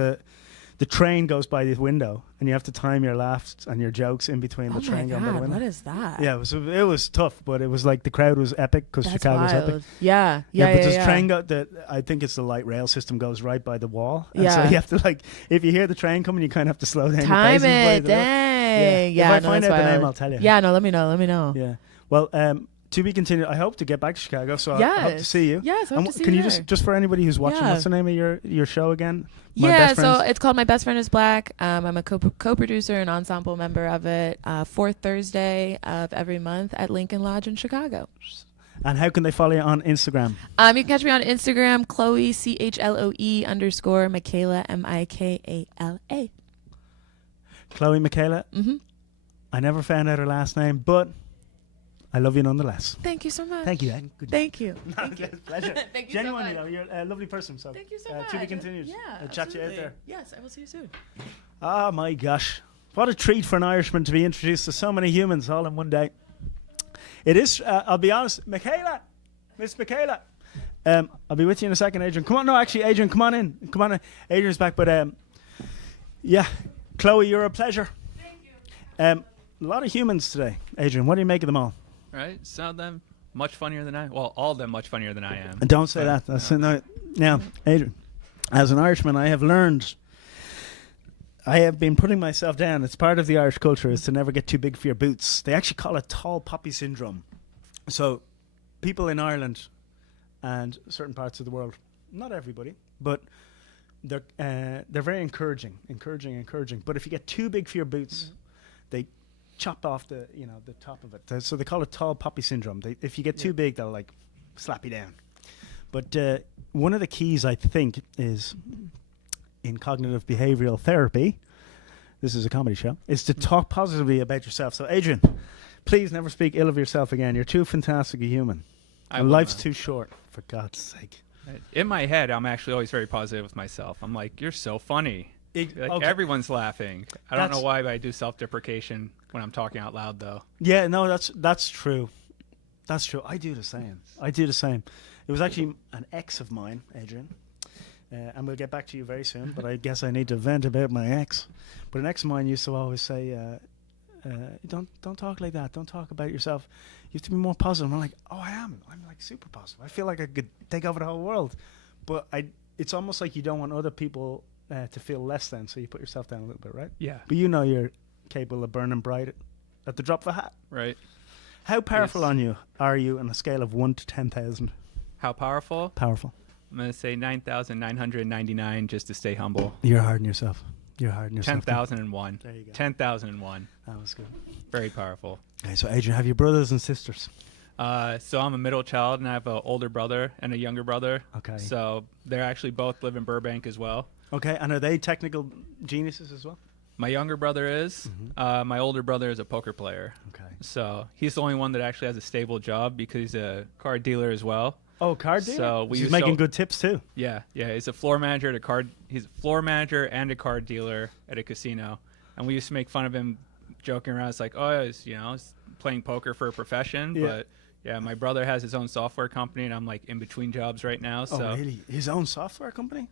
the train goes by the window, and you have to time your laughs and your jokes in between the train going by the window. What is that? Yeah, it was tough, but it was like the crowd was epic because Chicago was epic. Yeah. But this train I think it's the light rail system goes right by the wall. And so Yeah. you have to like, if you hear the train coming, you kind of have to slow down. Time your pace and it, play the- dang. Yeah. If I no, find that's out the name, wild. I'll tell you. Yeah, no, let me know. Yeah. Well, to be continued. I hope to get back to Chicago, so I hope to see you. Yes, I hope to see Can you you there. just for anybody who's watching, Yeah. what's the name of your show again? So it's called My Best Friend is Black. I'm a co-producer and ensemble member of it. Fourth Thursday of every month at Lincoln Lodge in Chicago. And how can they follow you on Instagram? You can catch me on Instagram, Chloe CHLOE_ Michaela MIKALA. Chloe Michaela. I never found out her last name, but I love you nonetheless. Thank you so much. Thank you. Good Thank you. Thank you. Pleasure. Thank you Genuinely, so though, you're a lovely person. So Thank you so to much. be continued. Yeah, I'll chat to you out absolutely. there. Yes, I will see you soon. Oh my gosh. What a treat for an Irishman to be introduced to so many humans all in one day. It is, I'll be honest, Michaela, Miss Michaela. I'll be with you in a second, Adrian. Come on, no, actually, Adrian, come on in. Come on in. Adrian's back, but yeah, Chloe, you're a pleasure. Thank you. A lot of humans today. Adrian, what do you make of them all? Right, some of them much funnier than I. Well, all of them much funnier than I am. And don't say that. That's now, Adrian, as an Irishman, I have learned. I have been putting myself down. It's part of the Irish culture is to never get too big for your boots. They actually call it tall poppy syndrome. So, people in Ireland and certain parts of the world, not everybody, but they're very encouraging. But if you get too big for your boots, they chop off the top of it. So they call it tall poppy syndrome. If you get too big, they'll like slap you down. But one of the keys, I think, is in cognitive behavioral therapy. This is a comedy show. Is to talk positively about yourself. So, Adrian, please never speak ill of yourself again. You're too fantastic a human. And life's too short, for God's sake. In my head, I'm actually always very positive with myself. I'm like, you're so funny. Everyone's laughing. I don't know why, but I do self-deprecation when I'm talking out loud, though. Yeah, no, that's true. That's true. I do the same. It was actually an ex of mine, Adrian, and we'll get back to you very soon, but I guess I need to vent about my ex. But an ex of mine used to always say, don't talk like that. Don't talk about yourself. You have to be more positive. I'm like, oh, I am. I'm like super positive. I feel like I could take over the whole world. But it's almost like you don't want other people to feel less than, so you put yourself down a little bit, right? Yeah. But you know you're capable of burning bright at the drop of a hat. Right. How powerful are you on a scale of 1 to 10,000? How powerful? Powerful. I'm going to say 9,999 just to stay humble. You're hard on yourself. 10,001. There you go. 10,001. That was good. Very powerful. Okay, so Adrian, have you brothers and sisters? So I'm a middle child, and I have an older brother and a younger brother. Okay. So they're actually both live in Burbank as well. Okay, and are they technical geniuses as well? My younger brother is. My older brother is a poker player. Okay. So he's the only one that actually has a stable job because he's a card dealer as well. Oh, card dealer. So he's making good tips too. Yeah. He's a floor manager at a card. He's a floor manager and a card dealer at a casino. And we used to make fun of him, joking around. It's like, oh, he's playing poker for a profession. Yeah. But yeah, my brother has his own software company, and I'm like in between jobs right now. So oh, really? His own software company?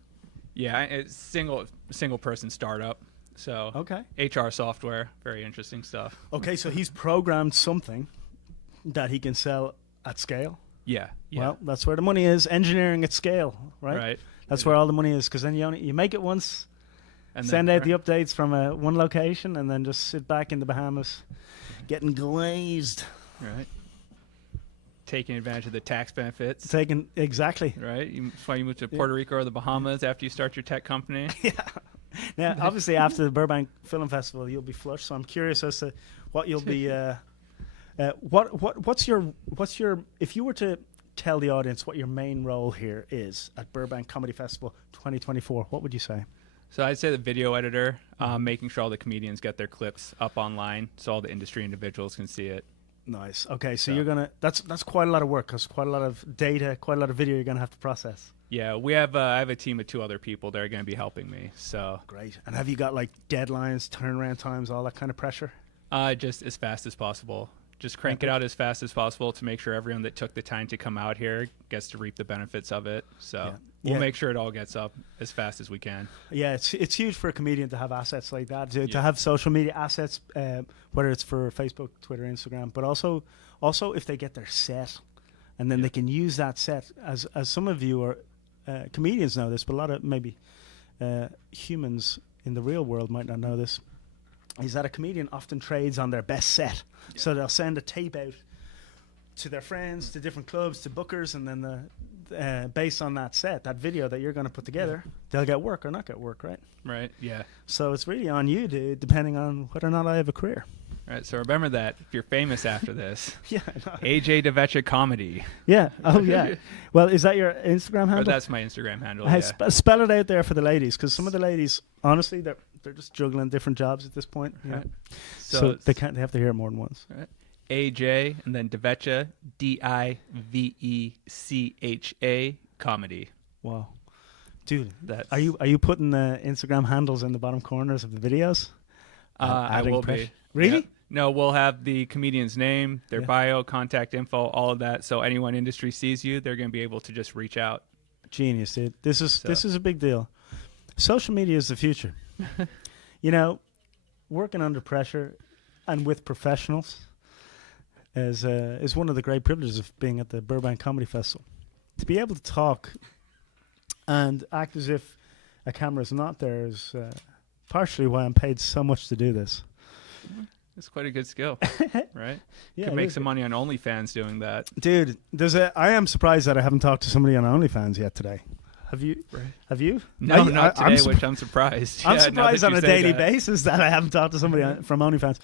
Yeah, it's single person startup. So Okay. HR software, very interesting stuff. Okay, so he's programmed something that he can sell at scale. Yeah. Well, that's where the money is. Engineering at scale, right? Right. That's where all the money is, because then you make it once, And send then- out the updates from one location, and then just sit back in the Bahamas, getting glazed. Right. Taking advantage of the tax benefits. Exactly. Right. That's why you move to Puerto Rico or the Bahamas after you start your tech company. Now, obviously, after the Burbank Film Festival, you'll be flush. So I'm curious as to what you'll be. What's your if you were to tell the audience what your main role here is at Burbank Comedy Festival 2024, what would you say? So I'd say the video editor, making sure all the comedians get their clips up online so all the industry individuals can see it. Nice. Okay, so you're gonna. That's quite a lot of work, because quite a lot of data, quite a lot of video you're gonna have to process. Yeah, we have. I have a team of 2 other people that are going to be helping me. So great. And have you got like deadlines, turnaround times, all that kind of pressure? Just as fast as possible. Just crank it out as fast as possible to make sure everyone that took the time to come out here gets to reap the benefits of it. So we'll make sure it all gets up as fast as we can. Yeah, it's huge for a comedian to have assets like that, to have social media assets, whether it's for Facebook, Twitter, Instagram, but also if they get their set, and then they can use that set, as some of you are comedians know this, but a lot of maybe humans in the real world might not know this, is that a comedian often trades on their best set. So they'll send a tape out to their friends, to different clubs, to bookers, and then based on that set, that video that you're going to put together, they'll get work or not get work, right? Right, yeah. So it's really on you, dude, depending on whether or not I have a career. Right, so remember that if you're famous after this. Yeah. AJ DeVecchia Comedy. Yeah. Oh, yeah. Well, is that your Instagram handle? That's my Instagram handle, Hey, yeah. spell it out there for the ladies, because some of the ladies, honestly, they're just juggling different jobs at this point. You know? Right. So they have to hear it more than once. Right. AJ and then DeVecchia, DIVECHA Comedy. Wow, dude, are you putting the Instagram handles in the bottom corners of the videos? I will be. Really? Yeah. No, we'll have the comedian's name, their bio, contact info, all of that. So anyone industry sees you, they're going to be able to just reach out. Genius, dude. This is a big deal. Social media is the future. You know, working under pressure and with professionals is one of the great privileges of being at the Burbank Comedy Festival. To be able to talk and act as if a camera is not there is partially why I'm paid so much to do this. It's quite a good skill, right? Yeah, Could make some money on OnlyFans doing that. Dude, I am surprised that I haven't talked to somebody on OnlyFans yet today. Have you? Right. Have you? No, not today, which I'm surprised. I'm Yeah, now surprised that on you a say daily that. basis that I haven't talked to somebody from OnlyFans.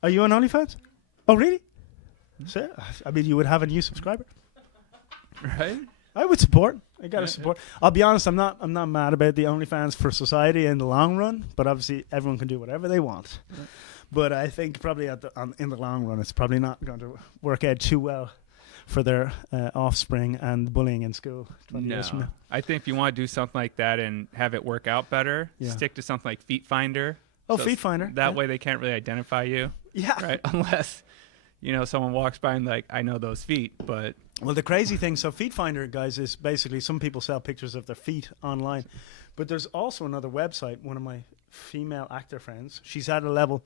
Are you on OnlyFans? Oh, really? Sure. I mean, you would have a new subscriber. Right? I would support. I gotta support. I'll be honest. I'm not mad about the OnlyFans for society in the long run. But obviously, everyone can do whatever they want. Right. But I think probably in the long run, it's probably not going to work out too well for their offspring and bullying in school 20 years from No, now. I think if you want to do something like that and have it work out better, Yeah. stick to something like Feet Finder. Oh, Feet Finder. That Yeah. way they can't really identify you. Yeah. Right. Unless, someone walks by and like, I know those feet, but. Well, the crazy thing, so Feet Finder, guys, is basically some people sell pictures of their feet online. But there's also another website, one of my female actor friends, she's at a level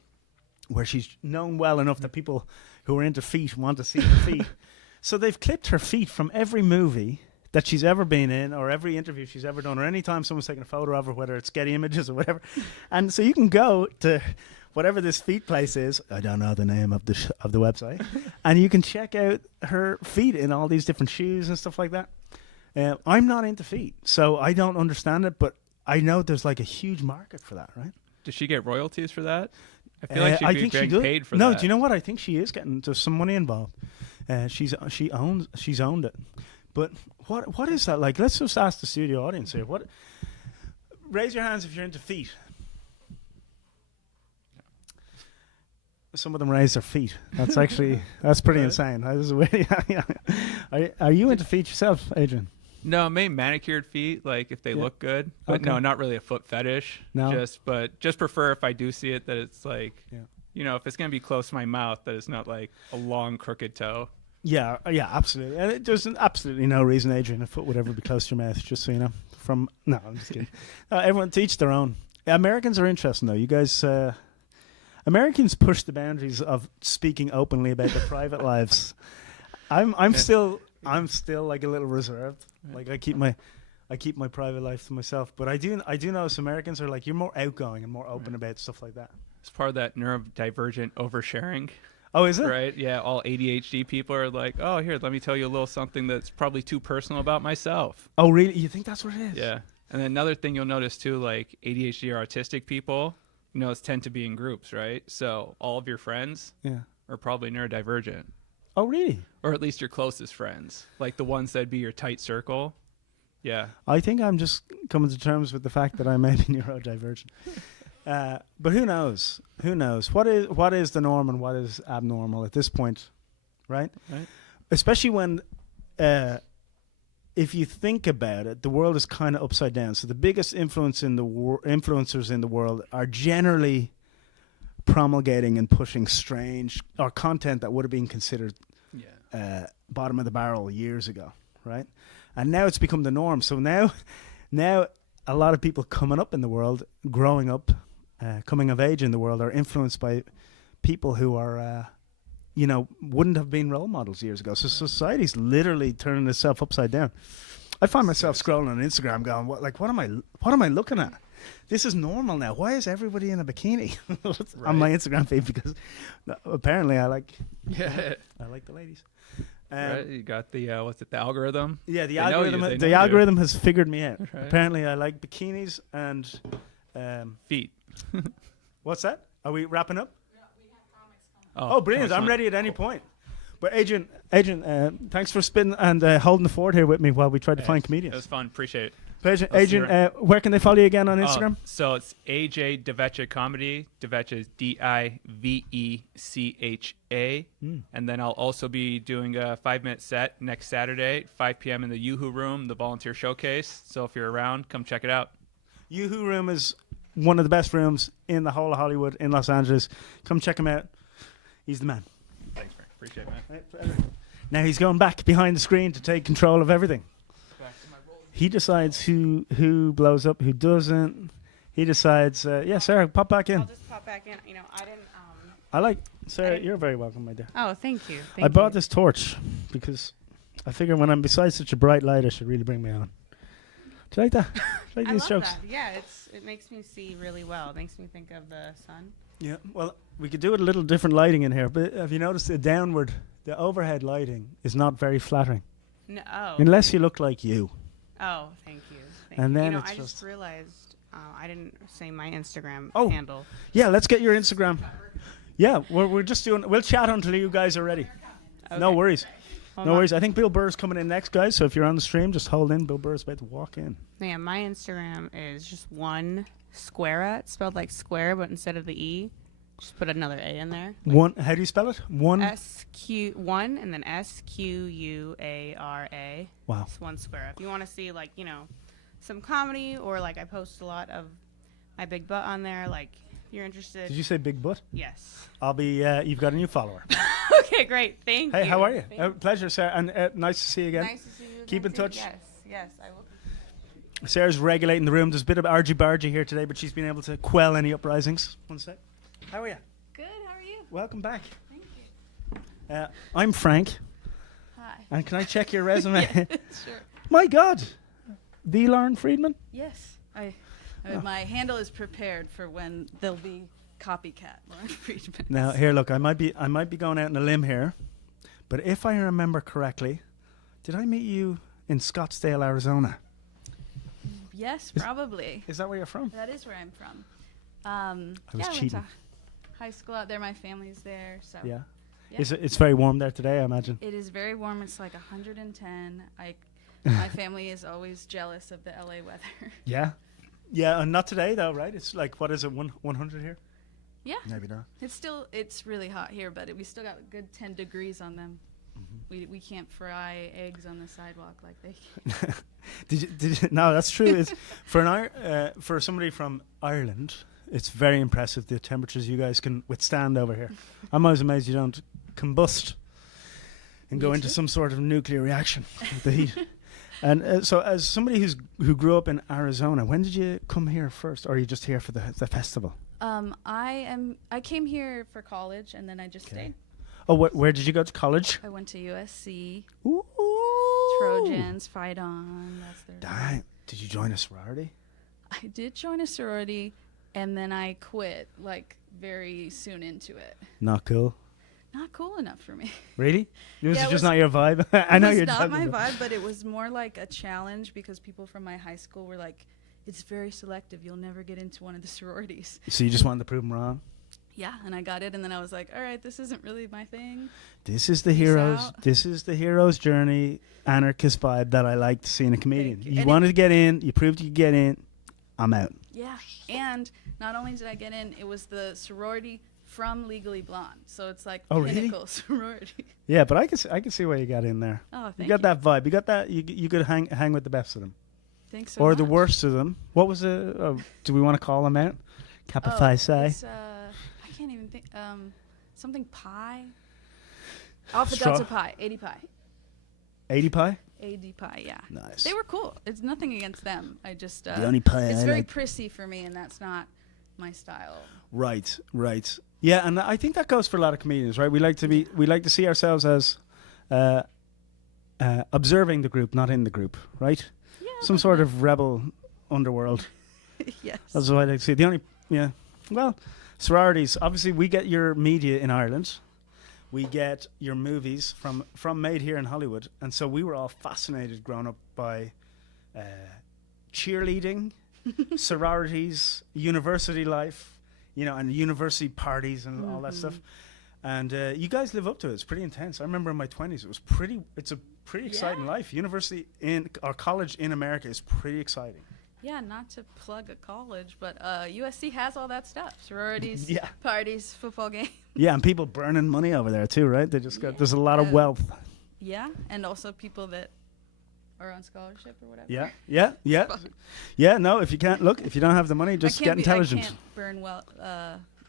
where she's known well enough that people who are into feet want to see her feet. So they've clipped her feet from every movie that she's ever been in, or every interview she's ever done, or any time someone's taken a photo of her, whether it's Getty Images or whatever. And so you can go to whatever this feet place is. I don't know the name of the website, and you can check out her feet in all these different shoes and stuff like that. I'm not into feet, so I don't understand it, but I know there's like a huge market for that, right? Does she get royalties for that? I feel like she'd be getting paid for no, that. do you know what? I think she is getting there's some money involved. She's owned it. But what is that like? Let's just ask the studio audience here. Raise your hands if you're into feet. Some of them raise their feet. That's actually pretty insane. That is really, are you into feet yourself, Adrian? No, maybe manicured feet, like if they look good. But Okay. no, not really a foot fetish. No? Just prefer if I do see it that it's like, if it's going to be close to my mouth, that it's not like a long crooked toe. Yeah, absolutely. And there's absolutely no reason, Adrian, a foot would ever be close to your mouth, just so you know. No, I'm just kidding. Everyone to each their own. Americans are interesting, though. You guys, Americans push the boundaries of speaking openly about their private lives. I'm still like a little reserved. Like I keep my private life to myself. But I do notice Americans are like, you're more outgoing and more open about stuff like that. It's part of that neurodivergent oversharing. Oh, is it? Right? Yeah, all ADHD people are like, oh, here, let me tell you a little something that's probably too personal about myself. Oh, really? You think that's what it is? Yeah. And then another thing you'll notice, too, like ADHD or autistic people, tend to be in groups, right? So all of your friends are probably neurodivergent. Oh, really? Or at least your closest friends, like the ones that'd be your tight circle. Yeah. I think I'm just coming to terms with the fact that I may be neurodivergent. But who knows? Who knows? What is the norm and what is abnormal at this point, right? Right. Especially when, if you think about it, the world is kind of upside down. So the biggest influencers in the world are generally promulgating and pushing strange or content that would have been considered bottom of the barrel years ago, right? And now it's become the norm. So now a lot of people coming up in the world, growing up, coming of age in the world, are influenced by people who are, wouldn't have been role models years ago. So society's literally turning itself upside down. I find myself scrolling on Instagram going, what am I looking at? This is normal now. Why is everybody in a bikini on my Instagram feed? Because apparently I like the ladies. Right, you got the the algorithm? Yeah, the algorithm has figured me out. Right. Apparently, I like bikinis and feet. What's that? Are we wrapping up? Yeah, we have comics. Oh, brilliant! I'm ready at any point. But Adrian, thanks for spitting and holding the fort here with me while we tried to find comedians. It was fun. Appreciate it. Adrian, where can they follow you again on Instagram? So it's AJ Devecha Comedy. Devecha is DIVECHA. And then I'll also be doing a 5-minute set next Saturday, 5 p.m. in the Yoo-Hoo Room, the volunteer showcase. So if you're around, come check it out. Yoo-Hoo Room is one of the best rooms in the whole of Hollywood, in Los Angeles. Come check him out. He's the man. Thanks, man. Appreciate it, man. Right, now he's going back behind the screen to take control of everything. He decides who blows up, who doesn't. He decides, Sarah, pop back in. I'll just pop back in. I like, Sarah, you're very welcome, my dear. Oh, thank you. I brought this torch because I figure when I'm beside such a bright light, I should really bring me on. Do you like that? Like these jokes? That. Yeah, it makes me see really well. It makes me think of the sun. Yeah, well, we could do it a little different lighting in here, but have you noticed the overhead lighting is not very flattering? No. Oh. Unless you look like you. Oh, thank you. And then I just realized I didn't say my Instagram handle. Yeah, let's get your Instagram. Yeah, we're just doing. We'll chat until you guys are ready. Okay. No worries. No worries. I think Bill Burr's coming in next, guys. So if you're on the stream, just hold in. Bill Burr's about to walk in. Yeah, my Instagram is just one Square. It's spelled like square, but instead of the E, just put another A in there. One. How do you spell it? One. one and then SQUARA. Wow. It's one Square. If you want to see some comedy or I post a lot of my big butt on there. If you're interested. Did you say big butt? Yes. I'll be. You've got a new follower. Okay, great. Thank you. Hey, how are you? Pleasure, Sarah, and nice to see you again. Nice to see you. Keep in touch. Yes, I will. Sarah's regulating the room. There's a bit of argy-bargy here today, but she's been able to quell any uprisings. One sec. How are you? Good. How are you? Welcome back. Thank you. I'm Frank. Hi. And can I check your resume? Yeah, sure. My God. The Lauren Friedman? Yes. My handle is prepared for when there'll be copycat Lauren Friedman. Now, here, look, I might be going out on a limb here, but if I remember correctly, did I meet you in Scottsdale, Arizona? Yes, probably. Is that where you're from? That is where I'm from. I went cheating. to high school out there. My family's there, so. Yeah. It's very warm there today, I imagine. It is very warm. It's like 110. My family is always jealous of the LA weather. Yeah. Yeah, and not today though, right? It's what is it, 100 here? Yeah. Maybe not. It's really hot here, but we still got a good 10 degrees on them. Mm-hmm. We can't fry eggs on the sidewalk like they can. Did you, no, that's true. It's for somebody from Ireland, it's very impressive the temperatures you guys can withstand over here. I'm always amazed you don't combust and go into some sort of nuclear reaction with the heat. And so, as somebody who grew up in Arizona, when did you come here first, or are you just here for the festival? I came here for college, and then I just stayed. Oh, where did you go to college? I went to USC. Ooh. Trojans, fight on. That's their Dang. Did you join a sorority? I did join a sorority, and then I quit like very soon into it. Not cool. Not cool enough for me. Really? This Yeah, is just not your vibe. I know you're It was not my about. vibe, but it was more like a challenge because people from my high school were like, "It's very selective. You'll never get into one of the sororities." So you just wanted to prove them wrong? Yeah, and I got it, and then I was like, "All right, this isn't really my thing." This is the Peace hero's. out. This is the hero's journey, anarchist vibe that I like to see in a comedian. you. You And wanted to get in. You proved you could get in. I'm out. Yeah, and not only did I get in, it was the sorority from Legally Blonde, so it's like Oh, really? pinnacle sorority. Yeah, but I can see why you got in there. Oh, you thank got you. that vibe. You got that. You could hang with the best of them. Thanks so or the much. worst of them. What was the? Do we want to call them out? Kappa Oh, Phi Psi. it's, I can't even think. Something pi. Alpha Delta Pi. 80 Pi. 80 Pi. 80 Pi. Yeah. Nice. They were cool. It's nothing against them. I just. The only pi It's I very like. prissy for me, and that's not my style. Right. Yeah, and I think that goes for a lot of comedians, right? We like to see ourselves as observing the group, not in the group, right? Yeah. Some sort of rebel underworld. Yes. That's what I like to see. The only, well, sororities. Obviously, we get your media in Ireland. We get your movies from made here in Hollywood, and so we were all fascinated growing up by cheerleading, sororities, university life, and university parties and all that stuff. And you guys live up to it. It's pretty intense. I remember in my 20s, it's a pretty exciting life. University or college in America is pretty exciting. Yeah, not to plug a college, but USC has all that stuff: sororities, Yeah. parties, football games. Yeah, and people burning money over there too, right? They just got there's a lot of wealth. Yeah, and also people that are on scholarship or whatever. Yeah. No, if you don't have the money, just get intelligent. I can't burn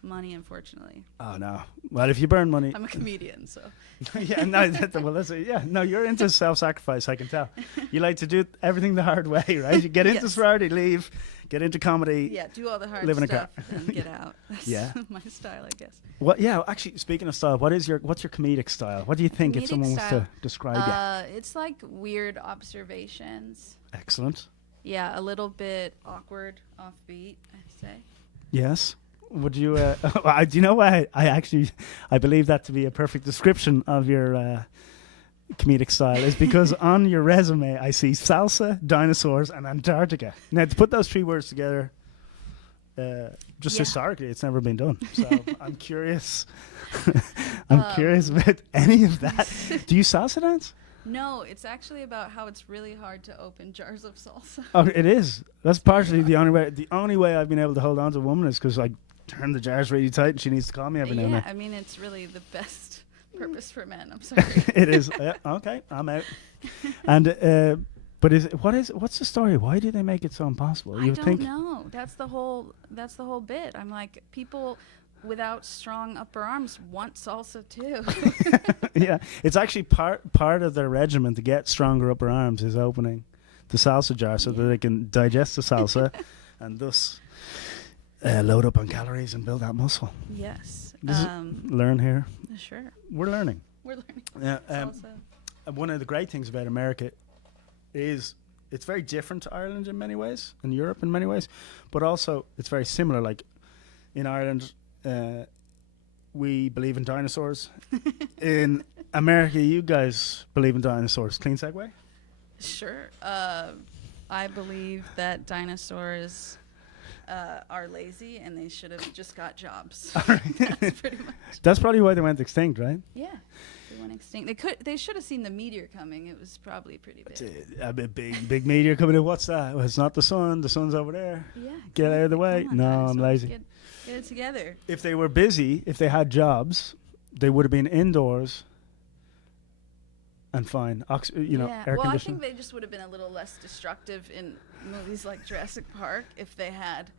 money, unfortunately. Oh no. Well, if you burn money, I'm a comedian, so. No, you're into self-sacrifice. I can tell. You like to do everything the hard way, right? You get into sorority, leave, get into comedy. Yeah, do all the hard live in stuff a car. and get out. That's my style, I guess. What? Yeah. Actually, speaking of style, what's your comedic style? What do you think if someone was to describe you? It's like weird observations. Excellent. Yeah, a little bit awkward, offbeat, I'd say. Yes. Would you? Do you know why I believe that to be a perfect description of your comedic style is because on your resume I see salsa, dinosaurs, and Antarctica. Now to put those three words together, historically, it's never been done. So I'm curious. Curious about any of that. Do you salsa dance? No, it's actually about how it's really hard to open jars of salsa. Oh, it is. That's partially the only way. The only way I've been able to hold on to a woman is because I turn the jars really tight, and she needs to call me every now and Yeah, then. I mean, it's really the best purpose for men. I'm sorry. It is. Okay, I'm out. And what's the story? Why do they make it so impossible? I don't know. That's the whole bit. I'm like, people without strong upper arms want salsa too. Yeah, it's actually part of their regimen to get stronger upper arms is opening the salsa jar so that they can digest the salsa and thus load up on calories and build that muscle. Yes. Learn here. Sure. We're learning. We're learning. Yeah. Salsa. One of the great things about America is it's very different to Ireland in many ways and Europe in many ways, but also it's very similar. Like in Ireland, we believe in dinosaurs. In America, you guys believe in dinosaurs. Clean segue? Sure. I believe that dinosaurs are lazy and they should have just got jobs. That's pretty much. That's probably why they went extinct, right? Yeah, they went extinct. They should have seen the meteor coming. It was probably pretty big. A big meteor coming in. What's that? Well, it's not the sun. The sun's over there. Yeah. Get out of the way. Come on, No, I'm dinosaurs, lazy. Get it together. If they were busy, if they had jobs, they would have been indoors and fine. Air Well, I conditioning. think they just would have been a little less destructive in movies like Jurassic Park if they had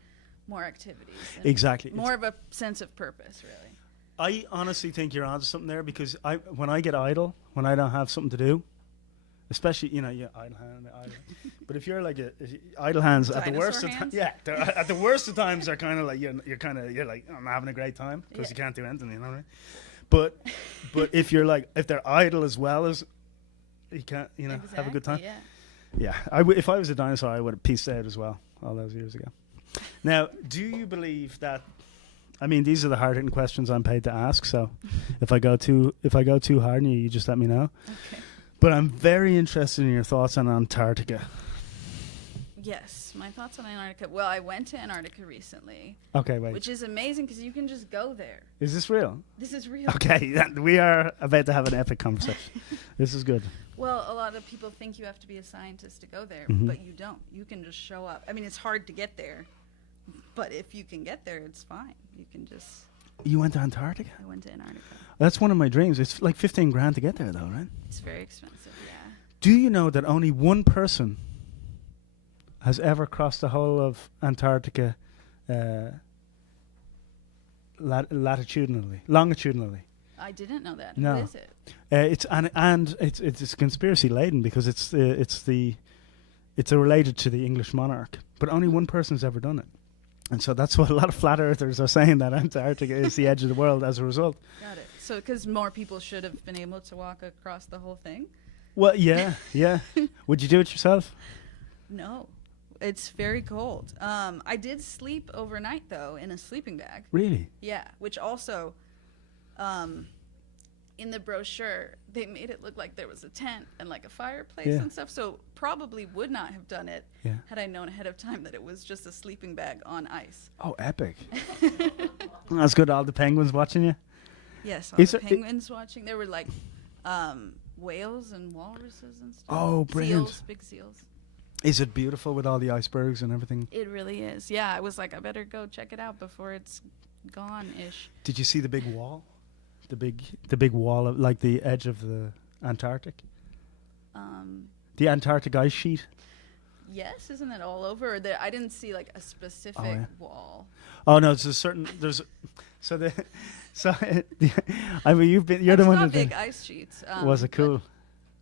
more activities. And Exactly. More of a sense of purpose, really. I honestly think you're onto something there because when I get idle, when I don't have something to do, Especially, idle hand. But if you're like idle hands at the worst of times, at the worst of times, they're kind of like you're like I'm having a great time because you can't do anything, you know what I mean? But if they're idle as well as you can't, have a good time. Yeah. If I was a dinosaur, I would have peaced out as well all those years ago. Now, do you believe that? I mean, these are the hard-hitting questions I'm paid to ask. So, if I go too hard on you just let me know. Okay. But I'm very interested in your thoughts on Antarctica. Yes, my thoughts on Antarctica. Well, I went to Antarctica recently. Okay, wait. Which is amazing because you can just go there. Is this real? This is real. Okay, we are about to have an epic conversation. This is good. Well, a lot of people think you have to be a scientist to go there, Mhm. but you don't. You can just show up. I mean, it's hard to get there, but if you can get there, it's fine. You can just... You went to Antarctica? I went to Antarctica. That's one of my dreams. It's like 15 grand to get there, though, right? It's very expensive, yeah. Do you know that only one person has ever crossed the whole of Antarctica longitudinally? I didn't know that. No. Who is it? It's conspiracy laden because it's related to the English monarch, but only one person's ever done it. And so that's what a lot of flat earthers are saying, that Antarctica is the edge of the world as a result. Got it. So, because more people should have been able to walk across the whole thing? Well, yeah. Would you do it yourself? No. It's very cold. I did sleep overnight, though, in a sleeping bag. Really? Yeah, which also, in the brochure, they made it look like there was a tent and like a fireplace and stuff, so probably would not have done it had I known ahead of time that it was just a sleeping bag on ice. Oh, epic. That's good. All the penguins watching you? Yes, all the penguins watching. There were like whales and walruses and stuff. Oh, brilliant. Seals, big seals. Is it beautiful with all the icebergs and everything? It really is. Yeah, I was like, I better go check it out before it's gone-ish. Did you see the big wall? The big wall of like the edge of the Antarctic? The Antarctic ice sheet? Yes, isn't it all over? I didn't see like a specific wall. Oh no, I mean you're the one saw that big ice sheets. Was it cool?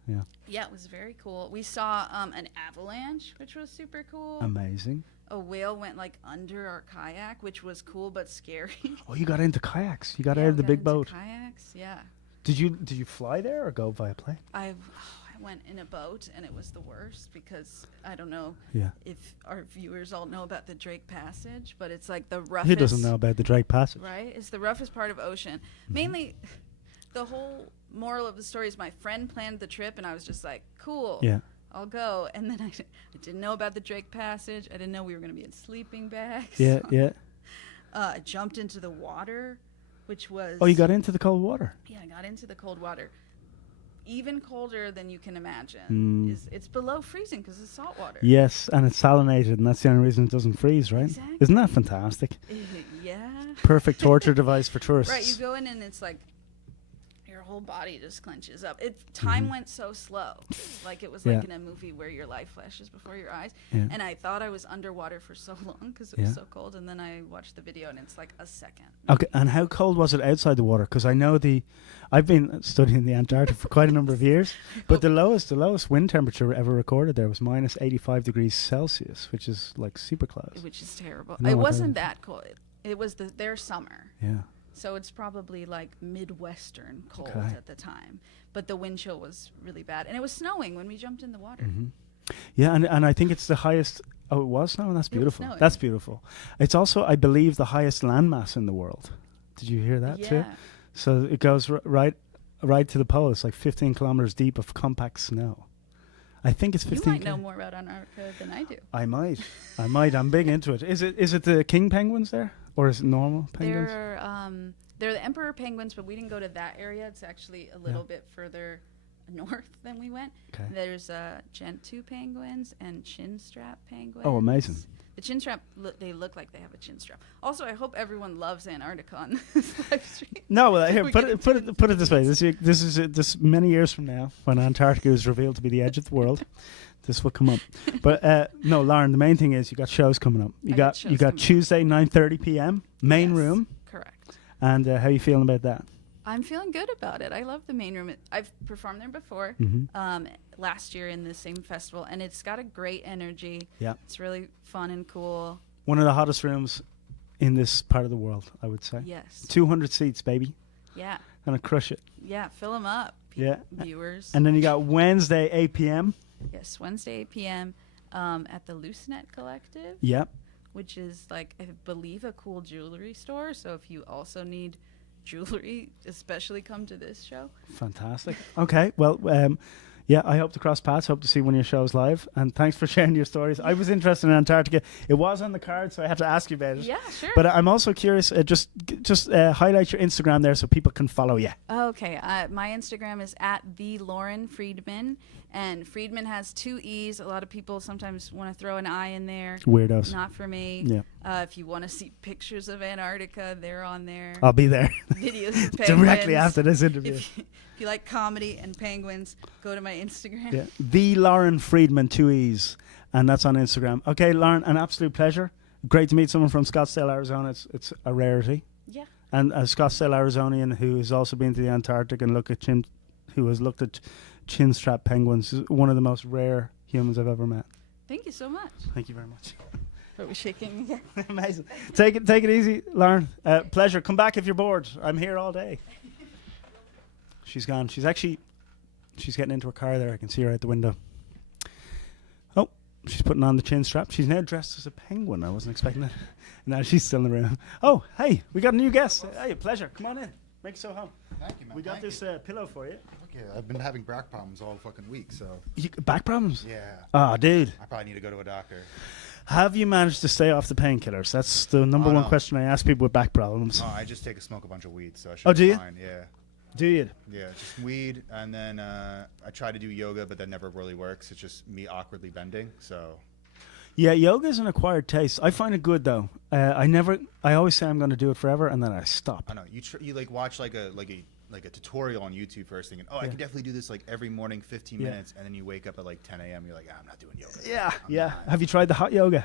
Yeah. Yeah, it was very cool. We saw an avalanche, which was super cool. Amazing. A whale went like under our kayak, which was cool but scary. Oh, you got into kayaks. You got out of the big boat. Kayaks, yeah. Did you fly there or go via plane? I went in a boat, and it was the worst because I don't know if our viewers all know about the Drake Passage, but it's like the roughest. Who doesn't know about the Drake Passage? Right? It's the roughest part of ocean. Mainly, the whole moral of the story is my friend planned the trip, and I was just like, cool. Yeah. I'll go. And then I didn't know about the Drake Passage. I didn't know we were going to be in sleeping bags. Yeah. I jumped into the water, which was... Oh, you got into the cold water? Yeah, I got into the cold water. Even colder than you can imagine. It's below freezing because it's salt water. Yes, and it's salinated, and that's the only reason it doesn't freeze, right? Exactly. Isn't that fantastic? Yeah. Perfect torture device for tourists. Right, you go in and it's like your whole body just clenches up. Time went so slow. Like it was like in a movie where your life flashes before your eyes. Yeah. And I thought I was underwater for so long because it was so cold. And then I watched the video and it's like a second. Okay, and how cold was it outside the water? Because I know I've been studying the Antarctic for quite a number of years, but the lowest wind temperature ever recorded there was minus 85 degrees Celsius, which is like super close. Which is terrible. No, it wasn't that cold. It was their summer. Yeah. So it's probably like Midwestern cold at the time. But the wind chill was really bad. And it was snowing when we jumped in the water. Mm-hmm. Yeah, and I think it's the highest... Oh, it was snowing? That's beautiful. That's beautiful. It's also, I believe, the highest landmass in the world. Did you hear that too? So it goes right to the pole. It's like 15 kilometers deep of compact snow. I think it's 15. You might know more about Antarctica than I do. I might. I'm big into it. Is it the king penguins there? Or is it normal penguins? They're the emperor penguins, but we didn't go to that area. It's actually a little bit further north than we went. Okay. There's Gentoo penguins and chinstrap penguins. Oh, amazing. The chinstrap, they look like they have a chinstrap. Also, I hope everyone loves Antarctica on this live stream. No, well, here, put it this way. This many years from now, when Antarctica is revealed to be the edge of the world, this will come up. But no, Lauren, the main thing is you got shows coming up. You got Tuesday 9:30 p.m. main room. Correct. And how are you feeling about that? I'm feeling good about it. I love the main room. I've performed there before, last year in the same festival, and it's got a great energy. Yeah. It's really fun and cool. One of the hottest rooms in this part of the world, I would say. Yes. 200 seats, baby. Yeah. Gonna crush it. Yeah, fill them up, Yeah. viewers. And then you got Wednesday, 8 p.m. Yes, Wednesday, 8 p.m. At the Loosenet Collective. Yep. Which is, like, I believe a cool jewelry store. So if you also need jewelry, especially come to this show. Fantastic. Okay, well, yeah, I hope to cross paths. Hope to see one of your shows live. And thanks for sharing your stories. I was interested in Antarctica. It was on the card, so I have to ask you about it. Yeah, sure. But I'm also curious. Just highlight your Instagram there so people can follow you. Okay, my Instagram is @TheLaurenFriedman, and Friedman has 2 E's. A lot of people sometimes want to throw an I in there. Weirdos. Not for me. Yeah. If you want to see pictures of Antarctica, they're on there. I'll be there. Videos of penguins. Directly after this interview. If you like comedy and penguins, go to my Instagram. Yeah. The Lauren Friedman, 2 E's, and that's on Instagram. Okay, Lauren, an absolute pleasure. Great to meet someone from Scottsdale, Arizona. It's a rarity. Yeah. And a Scottsdale Arizonian who has also been to the Antarctic and who has looked at chin strap penguins is one of the most rare humans I've ever met. Thank you so much. Thank you very much. Are we shaking again? Amazing. Take it easy, Lauren. Pleasure. Come back if you're bored. I'm here all day. She's gone. She's getting into her car there. I can see her out the window. Oh, she's putting on the chin strap. She's now dressed as a penguin. I wasn't expecting that. No, she's still in the room. Oh, hey, we got a new guest. Hey, pleasure. Come on in. Make yourself home. Thank you, man. We got this pillow for you. Okay, I've been having back problems all fucking week, so. Back problems? Yeah. Oh, dude. I probably need to go to a doctor. Have you managed to stay off the painkillers? That's the number one question I ask people with back problems. Oh, I just smoke a bunch of weed, so I should Oh, do be you? fine. Yeah. Do you? Yeah, just weed, and then I try to do yoga, but that never really works. It's just me awkwardly bending, so. Yeah, yoga is an acquired taste. I find it good though. I always say I'm going to do it forever, and then I stop. I know you like watch like a tutorial on YouTube first, thinking, I can definitely do this like every morning, 15 minutes, and then you wake up at like 10 a.m. You're like, I'm not doing yoga. Yeah. Have you tried the hot yoga?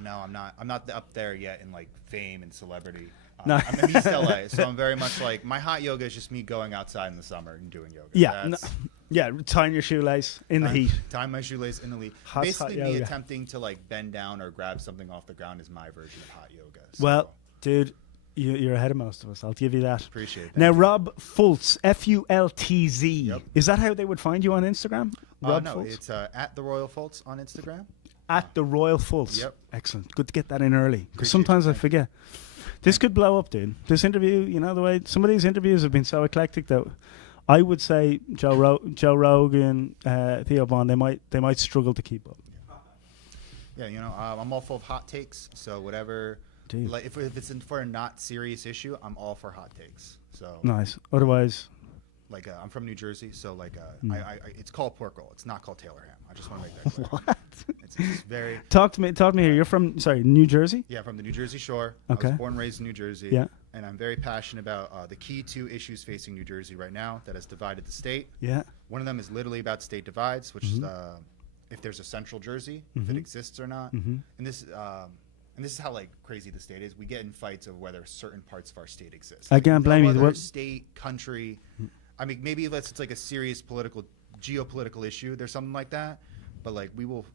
No, I'm not. I'm not up there yet in like fame and celebrity. No. I'm in East LA, so I'm very much like my hot yoga is just me going outside in the summer and doing yoga. Yeah, tying your shoelace in the heat. Tying my shoelace in the heat. Basically, me attempting to like bend down or grab something off the ground is my version of hot yoga. So. Well, dude, you're ahead of most of us. I'll give you that. Appreciate it. Now, Rob Fultz, Fultz. Yep. Is that how they would find you on Instagram? Rob no, Fultz? it's at the Royal Fultz on Instagram. At the Royal Fultz. Yep. Excellent. Good to get that in early because sometimes I forget. This could blow up, dude. This interview, you know, the way some of these interviews have been so eclectic that I would say Joe Rogan, Theo Vaughn, they might struggle to keep up. Yeah, you know, I'm all full of hot takes. So whatever, like if it's for a not serious issue, I'm all for hot takes. So nice. Otherwise, like I'm from New Jersey, so like it's called pork roll. It's not called Taylor ham. I just want to make that clear. What? It's very. Talk to me here. You're from New Jersey? Yeah, from the New Jersey Shore. Okay. I was born and raised in New Jersey. Yeah. And I'm very passionate about the key 2 issues facing New Jersey right now that has divided the state. Yeah. One of them is literally about state divides, which is if there's a central Jersey, if it exists or not. And this is how like crazy the state is. We get in fights of whether certain parts of our state exist. I can't blame you. Other state, country. I mean, maybe unless it's like a serious geopolitical issue, there's something like that. But like we will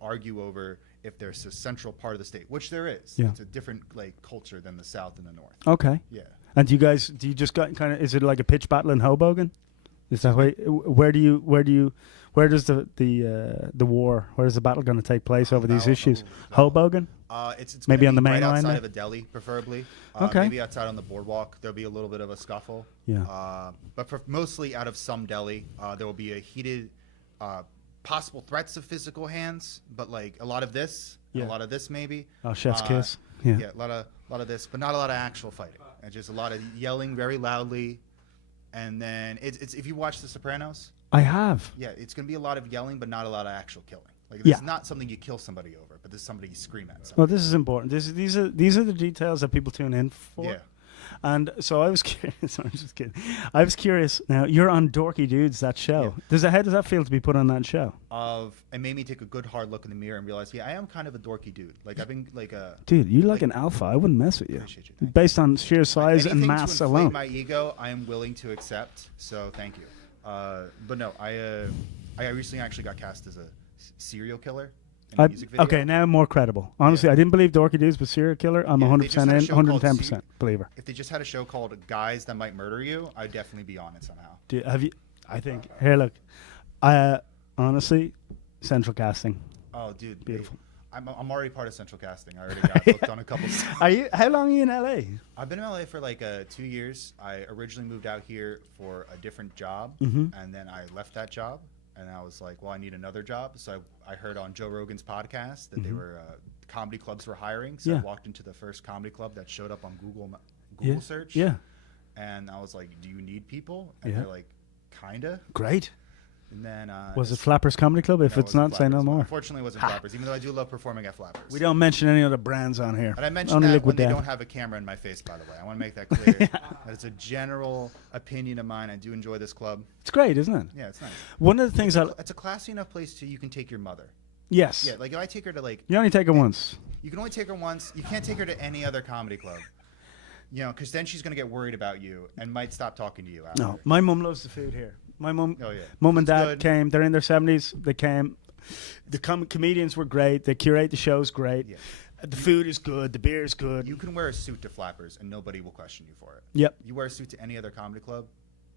argue over if there's a central part of the state, which there is. Yeah. It's a different like culture than the South and the North. Okay. Yeah. And do you just got kind of? Is it like a pitch battle in Hoboken? Is that where does the war? Where is the battle going to take place over these issues? Hoboken. It's maybe on the main right line. Outside of a deli, preferably. Okay. Maybe outside on the boardwalk, there'll be a little bit of a scuffle. Yeah. But mostly out of some deli, there will be a heated, possible threats of physical hands. But like a lot of this, maybe. Oh, chef's kiss. Yeah. Yeah, a lot of this, but not a lot of actual fighting. And just a lot of yelling very loudly. And then it's if you watch The Sopranos. I have. Yeah, it's going to be a lot of yelling, but not a lot of actual killing. Like this is not something you kill somebody over, but this is somebody you scream at. Well, this is important. These are the details that people tune in for. Yeah. And so I was curious. I'm just kidding. I was curious. Now you're on Dorky Dudes, that show. How does that feel to be put on that show? It made me take a good hard look in the mirror and realize, I am kind of a dorky dude. Like I've been like a dude. You like an alpha. I wouldn't mess with you. Based on sheer size and mass to alone. My ego, I am willing to accept. So thank you. But no, I recently actually got cast as a serial killer. In a music video. Okay, now I'm more credible. Honestly, I didn't believe Dorky Dudes, but serial killer, I'm 100% in, 110% believer. If they just had a show called Guys That Might Murder You, I'd definitely be on it somehow. Dude, have you? I think. Here, look. Honestly, central casting. Oh, dude, beautiful. I'm already part of central casting. I already got booked on a couple. How long are you in LA? I've been in LA for like 2 years. I originally moved out here for a different job, Mhm. and then I left that job. And I was like, well, I need another job. So I heard on Joe Rogan's podcast that they were comedy clubs were hiring. So I walked into the first comedy club that showed up on Google search. Yeah. And I was like, do you need people? And Yeah. they're like, kinda. Great. And then was it Flappers Comedy Club? If it's not, say no more. Unfortunately, it wasn't Flappers. Even though I do love performing at Flappers. We don't mention any other brands on here. And I mentioned Only that Liquid when they Death. don't have a camera in my face, by the way. I want to make that clear. That it's a general opinion of mine. I do enjoy this club. It's great, isn't it? Yeah, it's nice. One of the things it's a classy enough place you can take your mother. Yes. Yeah, like if I take her to like. You only take her once. You can only take her once. You can't take her to any other comedy club. You know, because then she's going to get worried about you and might stop talking to you after. No, my mum loves the food here. My mum, Oh, yeah. mum and It's dad good. came. They're in their 70s. They came. The comedians were great. They curate the shows great. Yeah. The food is good. The beer is good. You can wear a suit to Flappers and nobody will question you for it. Yep. You wear a suit to any other comedy club,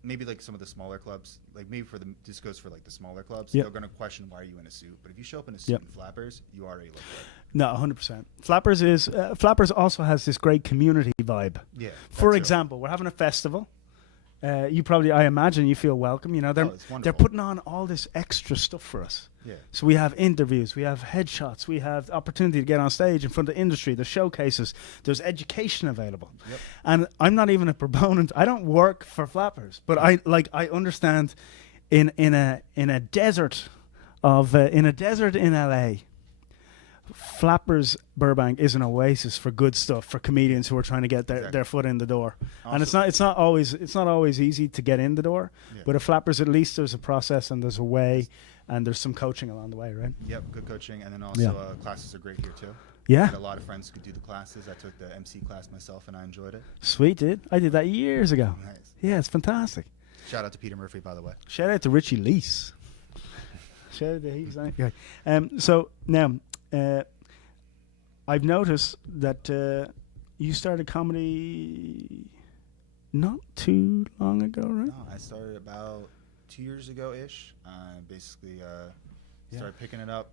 maybe like some of the smaller clubs, like maybe this goes for like the smaller clubs. Yep. They're going to question why are you in a suit. But if you show up in a suit Yep. and Flappers, you already look good. No, 100%. Flappers also has this great community vibe. Yeah, For example, we're having a festival. I imagine you feel welcome. You know, it's wonderful. they're putting on all this extra stuff for us. Yeah. So we have interviews, we have headshots, we have the opportunity to get on stage in front of the industry, the showcases. There's education available. Yep. And I'm not even a proponent. I don't work for Flappers, but I understand in a desert in LA. Flappers Burbank is an oasis for good stuff for comedians who are trying to get their foot in the door. And it's not always easy to get in the door. Yeah. But at Flappers, at least there's a process and there's a way, and there's some coaching along the way, right? Yep, good coaching. And then also classes are great here too. Yeah. I had a lot of friends who could do the classes. I took the MC class myself and I enjoyed it. Sweet, dude. I did that years ago. Nice. Yeah, it's fantastic. Shout out to Peter Murphy, by the way. Shout out to Richie Leese. Shout out to he's that guy. So now, I've noticed that you started comedy not too long ago, right? No, I started about 2 years ago-ish. Basically, started picking it up.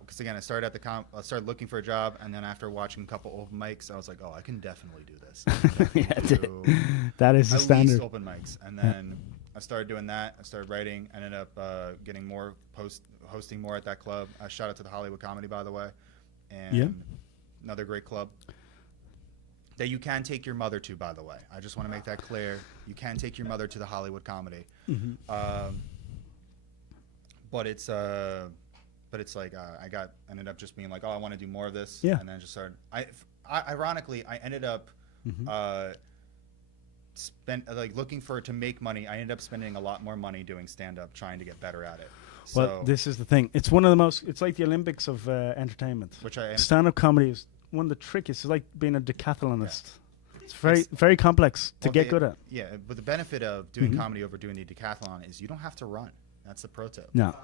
Because again, I started at I started looking for a job, and then after watching a couple open mics, I was like, "Oh, I can definitely do this." That is the at standard. least open mics, and then I started doing that. I started writing. Ended up getting more hosting more at that club. Shout out to the Hollywood Comedy, by the way, and another great club that you can take your mother to. By the way, I just want to make that clear. You can take your mother to the Hollywood Comedy, but it's like I ended up just being like, oh, I want to do more of this, and then just started. Ironically, I ended up looking to make money. I ended up spending a lot more money doing stand up, trying to get better at it. Well, this is the thing. It's one of the most. It's like the Olympics of entertainment. Stand-up comedy is one of the trickiest. It's like being a decathlonist. Yeah. It's very complex to get good at. Yeah, but the benefit of doing comedy over doing the decathlon is you don't have to run. That's the pro tip. No,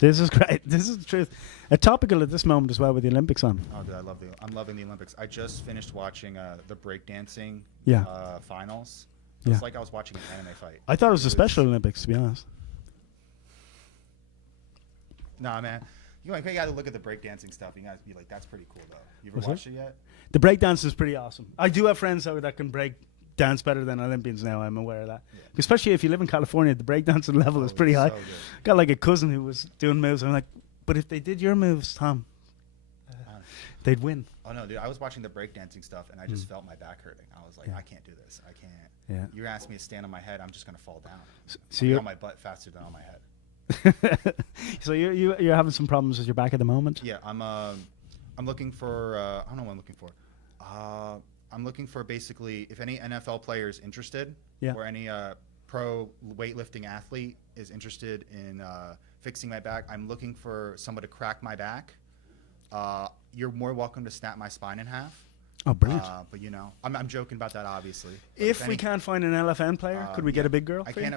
this is great. This is the truth. Topical at this moment as well with the Olympics on. Oh, dude, I'm loving the Olympics. I just finished watching the breakdancing finals. It's like I was watching an anime fight. I thought it was a Special Olympics, to be honest. Nah, man. You got to look at the breakdancing stuff. You got to be like, that's pretty cool, though. You ever watched it yet? The breakdance is pretty awesome. I do have friends that can break dance better than Olympians now. I'm aware of that. Yeah. Especially if you live in California, the breakdancing level is pretty high. So got like a cousin who was doing moves. I'm like, but if they did your moves, Tom, they'd win. Oh, no, dude. I was watching the breakdancing stuff, and I just felt my back hurting. I was like, I can't do this. I can't. Yeah. You asked me to stand on my head, I'm just going to fall down. So you're on my butt faster than on my head. So you're having some problems with your back at the moment? Yeah, I'm looking for I don't know what I'm looking for. I'm looking for basically if any NFL player is interested, Yeah. or any pro weightlifting athlete is interested in fixing my back. I'm looking for someone to crack my back. You're more welcome to snap my spine in half. Oh, brilliant. But you know, I'm joking about that, obviously. But If we can't find an LFN player, could we get a big girl? I for you?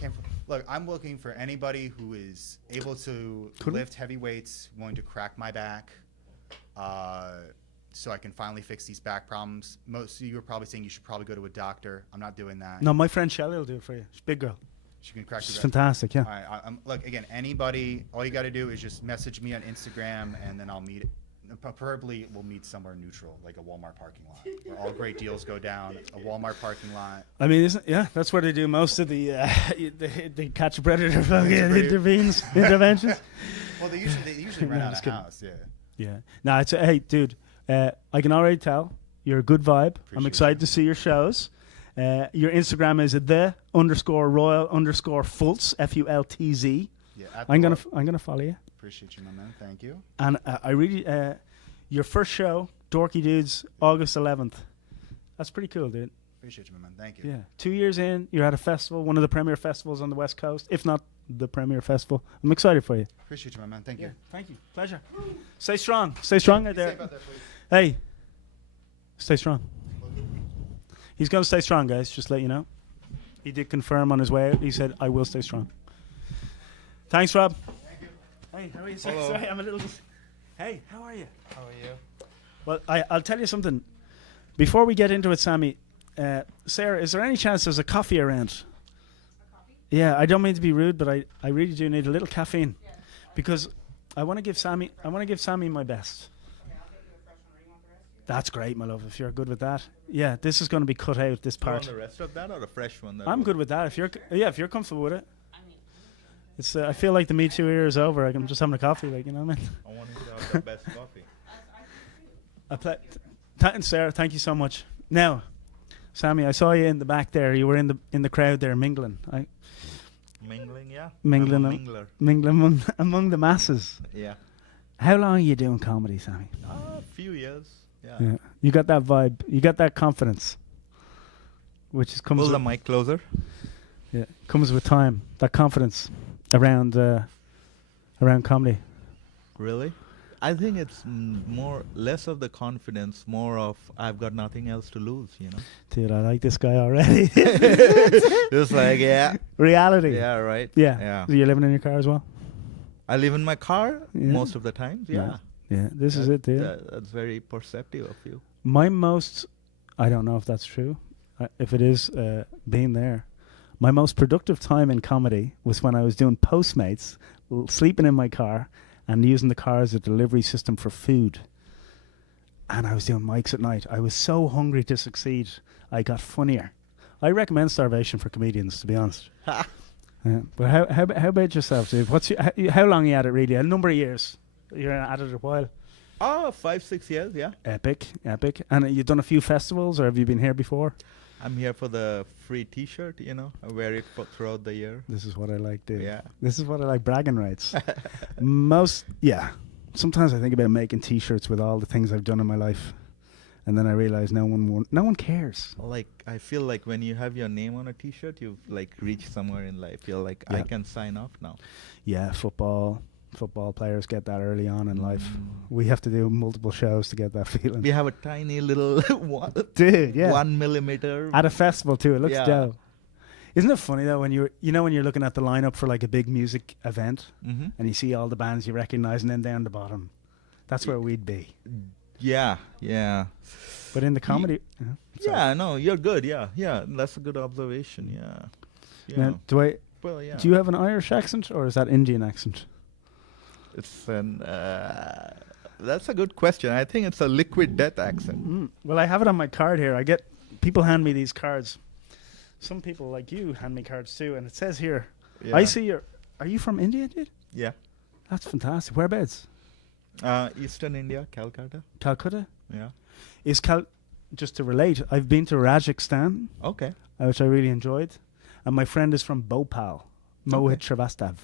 can't. Look, I'm looking for anybody who is able to Could we? lift heavy weights, willing to crack my back, so I can finally fix these back problems. Most of you are probably saying you should probably go to a doctor. I'm not doing that. No, my friend Shelly will do it for you. She's a big girl. She can crack She's your back. fantastic, yeah. All right, look, again, anybody, all you got to do is just message me on Instagram, and then I'll meet. Preferably, we'll meet somewhere neutral, like a Walmart parking lot, where all great deals go down. A Walmart parking lot. I mean, that's where they do most of the they catch a predator fucking interventions. Well, they usually rent No, out just a kidding. house, yeah. Yeah. No, it's hey, dude. I can already tell you're a good vibe. I'm excited to see your shows. Your Instagram is _royal_fultz FULTZ. Yeah, I'm gonna follow you. Appreciate you, my man. Thank you. And I really your first show, Dorky Dudes, August 11th. That's pretty cool, dude. Appreciate you, my man. Thank you. Yeah. 2 years in, you're at a festival, one of the premier festivals on the West Coast, if not the premier festival. I'm excited for you. Appreciate you, my man. Thank you. Thank you. Pleasure. Stay strong. Stay strong out Be there. safe out there, please. Hey, stay strong. He's going to stay strong, guys, just to let you know. He did confirm on his way out. He said, I will stay strong. Thanks, Rob. Thank you. Hey, how are you? Hello. Sorry, I'm a little... Hey, how are you? How are you? Well, I'll tell you something. Before we get into it, Sammy, Sarah, is there any chance there's a coffee around? Yeah, I don't mean to be rude, but I really do need a little caffeine, because I want to give Sammy my best. That's great, my love. If you're good with that, yeah, this is going to be cut out. This You want part. the rest of that or the fresh one? I'm good with that. If you're comfortable with it. It's I feel like the Me Too era is over. I'm just having a coffee, like, you know what I mean. I want to have the best coffee. Sarah, thank you so much. Now, Sammy, I saw you in the back there. You were in the crowd there mingling. Mingling, yeah. Mingling, I'm a mingler. mingling among the masses. Yeah. How long are you doing comedy, Sammy? A few years. Yeah. Yeah. You got that vibe. You got that confidence, which comes. Pull with, the mic closer. Yeah, comes with time. That confidence around comedy. Really? I think it's less of the confidence, more of I've got nothing else to lose, you know. Dude, I like this guy already. Just like, yeah. Reality. Yeah, right. Yeah. Yeah. Are you living in your car as well? I live in my car Yeah. most of the times, yeah. Yeah, this is it, dude. That's very perceptive of you. I don't know if that's true. If it is, being there. My most productive time in comedy was when I was doing Postmates, sleeping in my car, and using the car as a delivery system for food. And I was doing mics at night. I was so hungry to succeed. I got funnier. I recommend starvation for comedians, to be honest. But how about yourself, Dave? How long are you at it, really? A number of years. You're at it a while. 5-6 years, yeah. Epic. And you've done a few festivals, or have you been here before? I'm here for the free T-shirt, you know. I wear it throughout the year. This is what I like, dude. Yeah. This is what I like, bragging rights. Sometimes I think about making T-shirts with all the things I've done in my life, and then I realize no one cares. Like, I feel like when you have your name on a T-shirt, you've like reached somewhere in life. You're like, I can sign off now. Yeah, football players get that early on in life. We have to do multiple shows to get that feeling. We have a tiny little dude, yeah, 1 millimeter at a festival too. It looks Yeah. dope. Isn't it funny though when you're looking at the lineup for like a big music event, Mhm. and you see all the bands you recognize, and then down the bottom, that's where we'd be. Yeah. But in the comedy, Yeah, no, you're good. Yeah, that's a good observation. Yeah. Now, Well, yeah. do you have an Irish accent or is that Indian accent? It's that's a good question. I think it's a liquid death accent. Well, I have it on my card here. People hand me these cards. Some people like you hand me cards too, and it says here, Yeah. I see are you from India, dude? Yeah. That's fantastic. Whereabouts? Eastern India, Calcutta. Calcutta? Yeah. Just to relate, I've been to Rajasthan. Okay. Which I really enjoyed. And my friend is from Bhopal, Mohit Srivastav.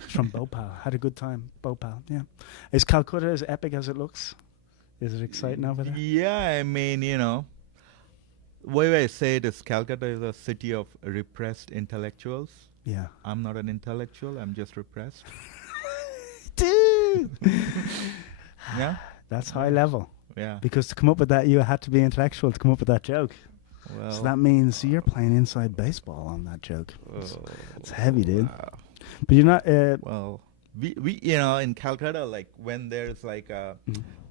He's from Bhopal. Had a good time. Bhopal, yeah. Is Calcutta as epic as it looks? Is it exciting over there? Yeah, I mean, you know, way I say it is Calcutta is a city of repressed intellectuals. Yeah. I'm not an intellectual. I'm just repressed. Dude. Yeah. That's high level. Yeah. Because to come up with that, you had to be intellectual to come up with that joke. Well, so that means you're playing inside baseball on that joke. It's heavy, dude. Wow. But you're not. Well, we in Calcutta, like when there's like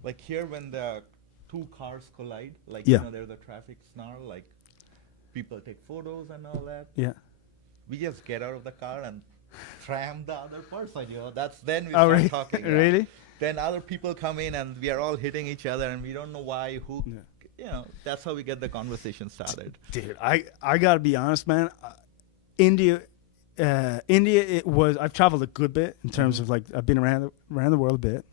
like here when the two cars collide, like there's a traffic snarl, like people take photos and all that. Yeah. We just get out of the car and tram the other person. That's then we start talking. Really? Then other people come in and we are all hitting each other and we don't know why. That's how we get the conversation started. Dude, I gotta be honest, man. India, it was. I've traveled a good bit in terms of like I've been around the world a bit.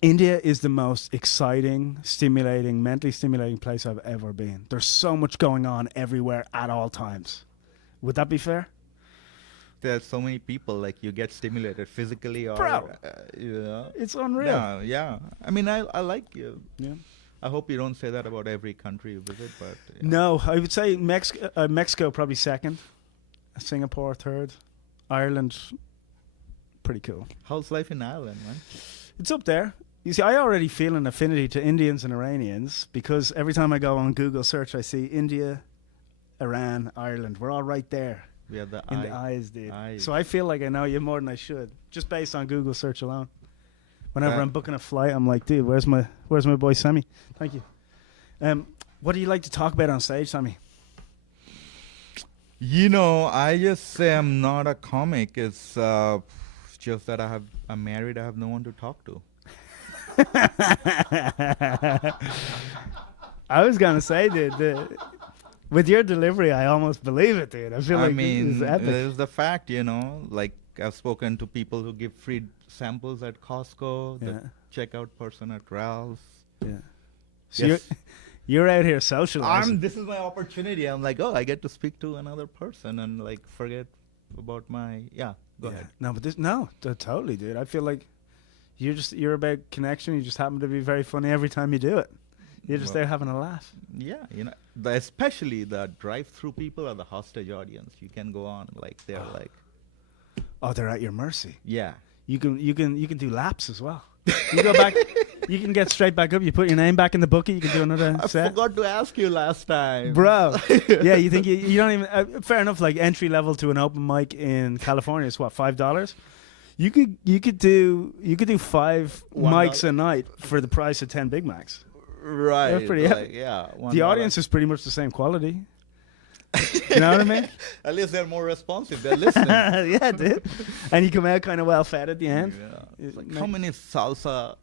India is the most exciting, stimulating, mentally stimulating place I've ever been. There's so much going on everywhere at all times. Would that be fair? There's so many people, like you get stimulated physically or it's unreal. Yeah. I mean, I like you. Yeah. I hope you don't say that about every country you visit, but no, I would say Mexico probably second, Singapore third, Ireland pretty cool. How's life in Ireland, man? It's up there. You see, I already feel an affinity to Indians and Iranians because every time I go on Google search, I see India, Iran, Ireland. We're all right there. We have the eyes, dude. So I feel like I know you more than I should, just based on Google search alone. Whenever I'm booking a flight, I'm like, dude, where's my boy Sammy? Thank you. What do you like to talk about on stage, Sammy? I just say I'm not a comic. It's just that I'm married. I have no one to talk to. I was gonna say, dude, with your delivery, I almost believe it, dude. I feel like this is epic. There's the fact, like I've spoken to people who give free samples at Costco, the checkout person at Ralph's. Yeah. So you're out here socializing. This is my opportunity. I'm like, I get to speak to another person and like forget about my Go ahead. No, but totally, dude. I feel like you're about connection. You just happen to be very funny every time you do it. You're just there having a laugh. Yeah, especially the drive-through people or the hostage audience. You can go on like they're like. Oh, they're at your mercy. Yeah. You can do laps as well. You go back. You can get straight back up. You put your name back in the bucket. You can do another set. I forgot to ask you last time, bro. Yeah, you think you don't even fair enough. Like entry level to an open mic in California is what, $5? You could do 5 mics a night for the price of 10 Big Macs. Right. They're pretty heavy. Yeah. The audience is pretty much the same quality. You know what I mean? At least they're more responsive. They're listening. Yeah, dude. And you come out kind of well fed at the end. Yeah. Like how many salsa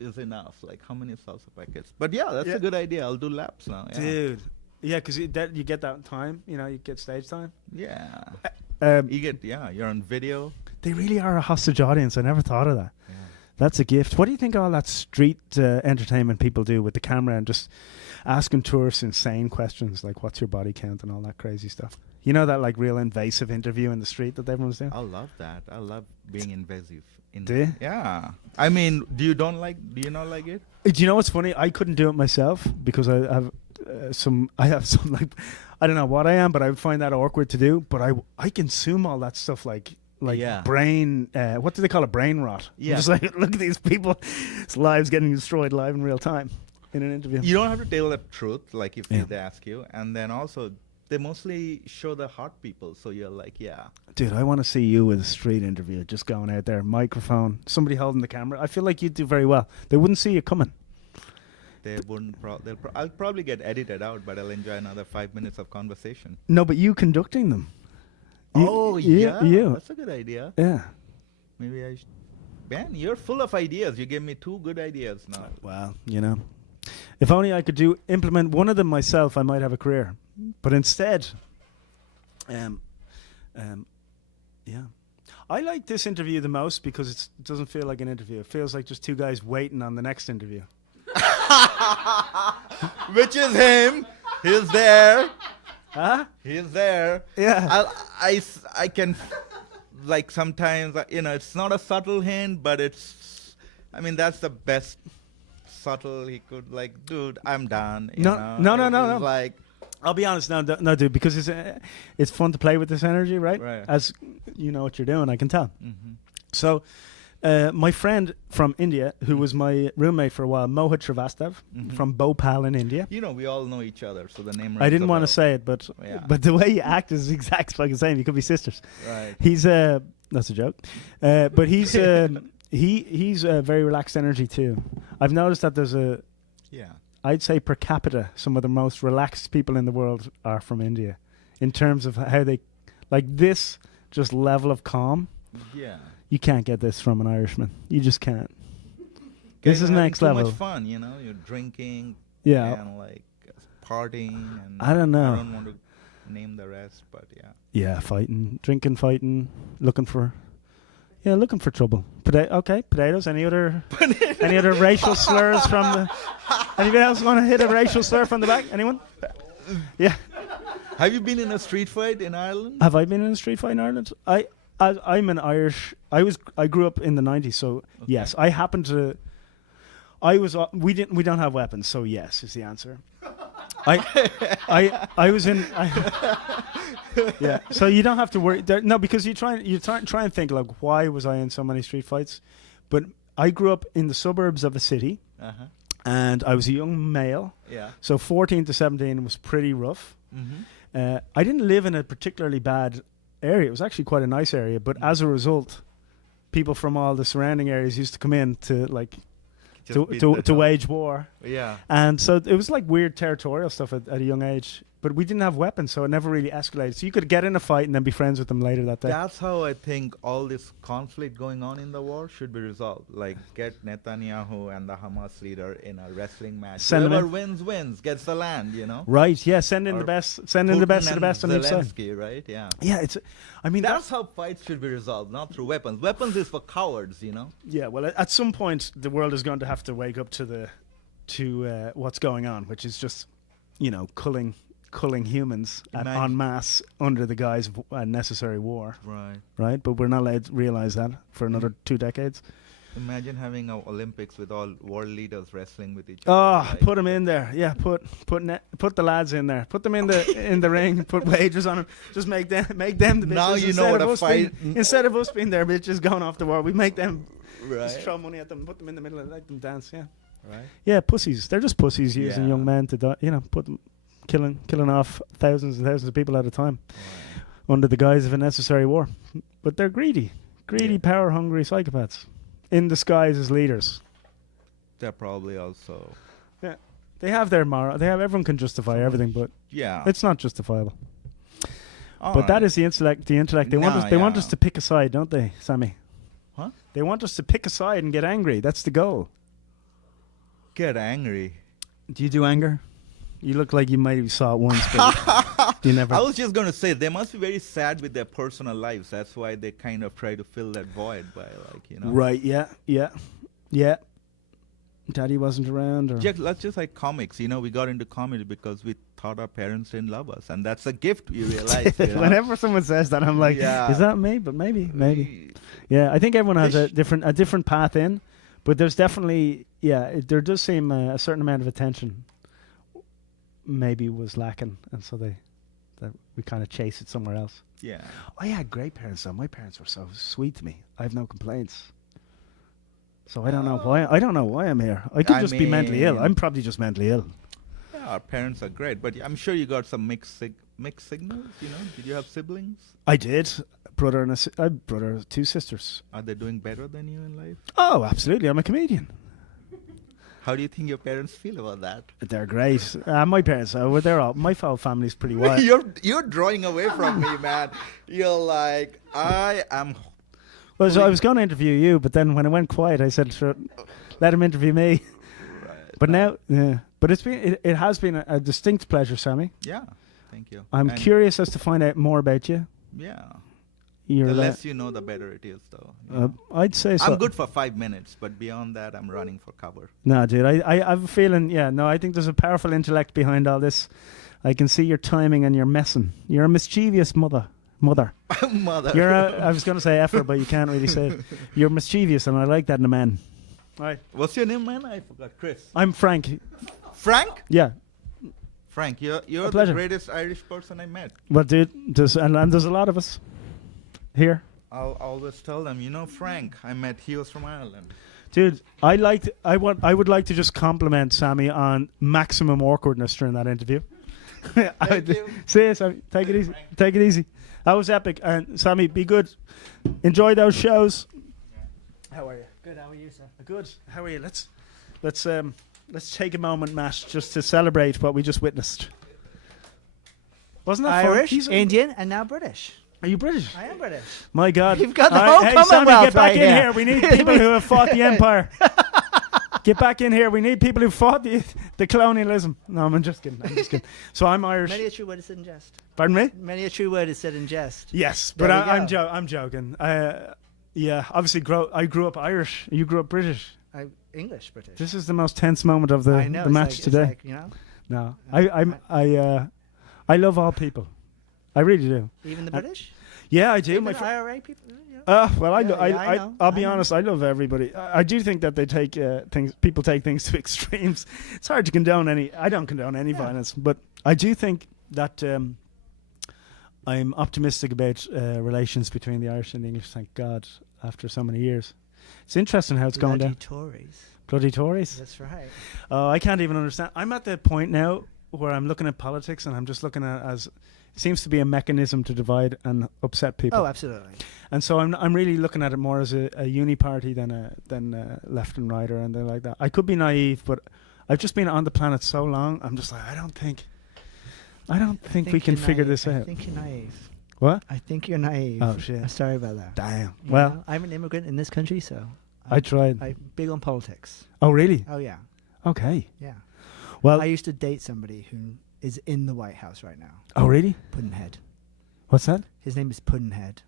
is enough? Like how many salsa packets? But that's a good idea. I'll do laps now. Yeah. Dude. Yeah, because you get that time. You get stage time. Yeah. You're on video. They really are a hostage audience. I never thought of that. Yeah. That's a gift. What do you think all that street entertainment people do with the camera and just asking tourists insane questions like what's your body count and all that crazy stuff? You know that like real invasive interview in the street that everyone's doing? I love that. I love being invasive. Do you? Yeah. I mean, do you not like it? Do you know what's funny? I couldn't do it myself because I have some like, I don't know what I am, but I would find that awkward to do. But I consume all that stuff like brain, what do they call it? Brain rot. Yeah. Just like, look at these people's lives getting destroyed live in real time in an interview. You don't have to tell the truth, like if they ask you. And then also, they mostly show the hot people. So you're like, Dude, I want to see you with a street interview, just going out there, microphone, somebody holding the camera. I feel like you'd do very well. They wouldn't see you coming. They wouldn't. I'll probably get edited out, but I'll enjoy another 5 minutes of conversation. No, but you conducting them. You. That's a good idea. Yeah. Maybe I should. Man, you're full of ideas. You gave me 2 good ideas now. Well, if only I could implement one of them myself, I might have a career. But instead, I like this interview the most because it doesn't feel like an interview. It feels like just 2 guys waiting on the next interview. Which is him. He's there. Huh? He's there. Yeah. I can, like sometimes, it's not a subtle hint, but that's the best subtle he could, like, dude, I'm done. No. Like, I'll be honest, no, dude, because it's fun to play with this energy, right? Right. As you know what you're doing, I can tell. Mhm. So, my friend from India, who was my roommate for a while, Mohit Srivastav, from Bhopal in India. You know, we all know each other, so the name. I didn't want to say it, but the way you act is the exact fucking same. You could be sisters. Right. He's that's a joke, but he's he's very relaxed energy too. I've noticed that there's I'd say per capita, some of the most relaxed people in the world are from India, in terms of how they, like this, just level of calm. Yeah. You can't get this from an Irishman. You just can't. Guys This is are having next too level. much fun, you know. You're drinking. Yeah. And like partying. And I don't know. I don't want to name the rest, but yeah. Yeah, fighting, drinking, fighting, looking for trouble. Potatoes. Any other racial slurs from the? Anybody else want to hit a racial slur from the back? Anyone? Yeah. Have you been in a street fight in Ireland? Have I been in a street fight in Ireland? I'm an Irish. I grew up in the 90s, so yes, I happen to. We don't have weapons, so yes is the answer. I was in. Yeah, so you don't have to worry. No, because you try and think like, why was I in so many street fights? But I grew up in the suburbs of the city, and I was a young male. Yeah. So 14 to 17 was pretty rough. I didn't live in a particularly bad area. It was actually quite a nice area, but as a result, people from all the surrounding areas used to come in to like to wage war. Yeah. And so it was like weird territorial stuff at a young age. But we didn't have weapons, so it never really escalated. So you could get in a fight and then be friends with them later that day. That's how I think all this conflict going on in the war should be resolved. Like, get Netanyahu and the Hamas leader in a wrestling match. Whoever wins, gets the land, you know? Right, yeah, send in the best of the best on each side. Zelensky, right? Yeah. Yeah, that's how fights should be resolved, not through weapons. Weapons is for cowards, you know? Yeah, well, at some point, the world is going to have to wake up to what's going on, which is just, culling humans en masse under the guise of unnecessary war. Right? But we're not allowed to realize that for another 2 decades. Imagine having an Olympics with all world leaders wrestling with each other. Right? Put them in there. Yeah, put the lads in there. Put them in the ring. Put wagers on them. Just make them the bitches. Now you know what a fight. Instead of us being there, bitches going off the war, we make them just throw Right. money at them, put them in the middle, and let them dance. Yeah. Right. Yeah, pussies. They're just pussies using Yeah. young men to put them. Killing off thousands and thousands of people at a time under the guise of a necessary war. But they're greedy, power-hungry psychopaths in disguise as leaders. They're probably also... Yeah, they have their moral. Everyone can justify everything, but it's not justifiable. But that is the intellect. They want us to pick a side, don't they, Sammy? Huh? They want us to pick a side and get angry. That's the goal. Get angry. Do you do anger? You look like you maybe saw it once, but you never. I was just going to say, they must be very sad with their personal lives. That's why they kind of try to fill that void by, Right, yeah. Daddy wasn't around. Or That's just like comics. We got into comedy because we thought our parents didn't love us. And that's a gift, we realize. Whenever someone says that, I'm like, is that me? But maybe. Yeah, I think everyone has a different path in. But there's definitely, there does seem a certain amount of attention maybe was lacking, and so we kind of chase it somewhere else. Yeah. I had great parents though. My parents were so sweet to me. I have no complaints. So I don't know why. I don't know why I'm here. I could just be mentally ill. I'm probably just mentally ill. Yeah, our parents are great, but I'm sure you got some mixed signals. Did you have siblings? I did. Brother and brother, 2 sisters. Are they doing better than you in life? Oh, absolutely. I'm a comedian. How do you think your parents feel about that? They're great. My parents, my whole family's pretty wild. You're drawing away from me, man. You're like, I am. Well, so I was going to interview you, but then when it went quiet, I said, sure, let him interview me. Right. But now, but it has been a distinct pleasure, Sammy. Yeah, thank you. I'm curious as to find out more about you. Yeah. The less you know, the better it is, though. I'd say so. I'm good for 5 minutes, but beyond that, I'm running for cover. No, dude, I have a feeling, I think there's a powerful intellect behind all this. I can see your timing and your messing. You're a mischievous mother. Mother. I was going to say effer, but you can't really say it. You're mischievous, and I like that in a man. Right. What's your name, man? I forgot. Chris. I'm Frank. Frank? Yeah. Frank, you're the pleasure. greatest Irish person I met. Well, dude, there's a lot of us here. I'll always tell them, Frank, I met, he was from Ireland. Dude, I would like to just compliment Sammy on maximum awkwardness during that interview. See you, Sammy. Take it easy. Take it easy. That was epic. And Sammy, be good. Enjoy those shows. How are you? Good. How are you, sir? Good. How are you? Let's take a moment, Matt, just to celebrate what we just witnessed. Wasn't that Irish, fun? Indian, and now British. Are you British? I am British. My God. You've got the All whole right, hey, Sammy, Commonwealth get back right in here. here. We need people who have fought the empire. Get back in here. We need people who fought the colonialism. No, I'm just kidding. So I'm Irish. Many a true word is said in jest. Pardon me? Many a true word is said in jest. Yes, There but we I'm go. joking. Yeah, obviously I grew up Irish. You grew up British. English, British. This is the most tense moment of the I know, the it's match like- it's today. like, No, I love all people. I really do. Even the British? Yeah, I do. Even My IRA people? well, I know. I'll be honest. I love everybody. I do think that they take things. People take things to extremes. It's hard to condone any. I don't condone any violence, but I do think that I'm optimistic about relations between the Irish and the English. Thank God, after so many years. It's interesting how it's going down. Tories. Bloody Tories. That's right. Oh, I can't even understand. I'm at the point now where I'm looking at politics and I'm just looking at it as it seems to be a mechanism to divide and upset people. Oh, absolutely. And so I'm really looking at it more as a uni party than left and right or anything like that. I could be naive, but I've just been on the planet so long. I'm just like I don't think we can you're figure naive. this out. I think you're naive. What? I think you're naive. Oh, shit. I'm sorry about that. Damn. You Well- know, I'm an immigrant in this country, so I tried. I'm big on politics. Oh, really? Oh, yeah. Okay. Yeah. Well, I used to date somebody who is in the White House right now. Oh, really? Puddinhead. What's that? His name is Puddinhead.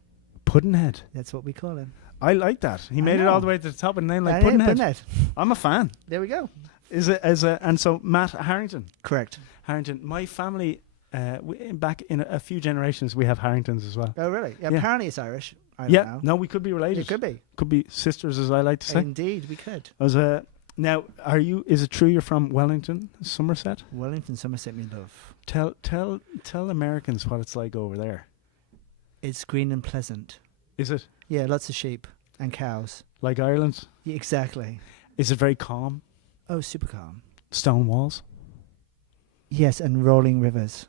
Puddinhead. That's what we call him. I like that. He I made it know. all the way to the top of the name like I am Puddinhead. Puddinhead. I'm a fan. There we go. And so Matt Harrington. Correct. Harrington. My family, back in a few generations, we have Harringtons as well. Oh, really? Yeah, apparently it's Irish. I don't Yeah. know. No, we could be related. It could be. Could be sisters, as I like to say. Indeed, we could. Now, is it true you're from Wellington, Somerset? Wellington, Somerset, me love. Tell Americans what it's like over there. It's green and pleasant. Is it? Yeah, lots of sheep and cows. Like Ireland? Yeah, exactly. Is it very calm? Oh, super calm. Stone walls? Yes, and rolling rivers.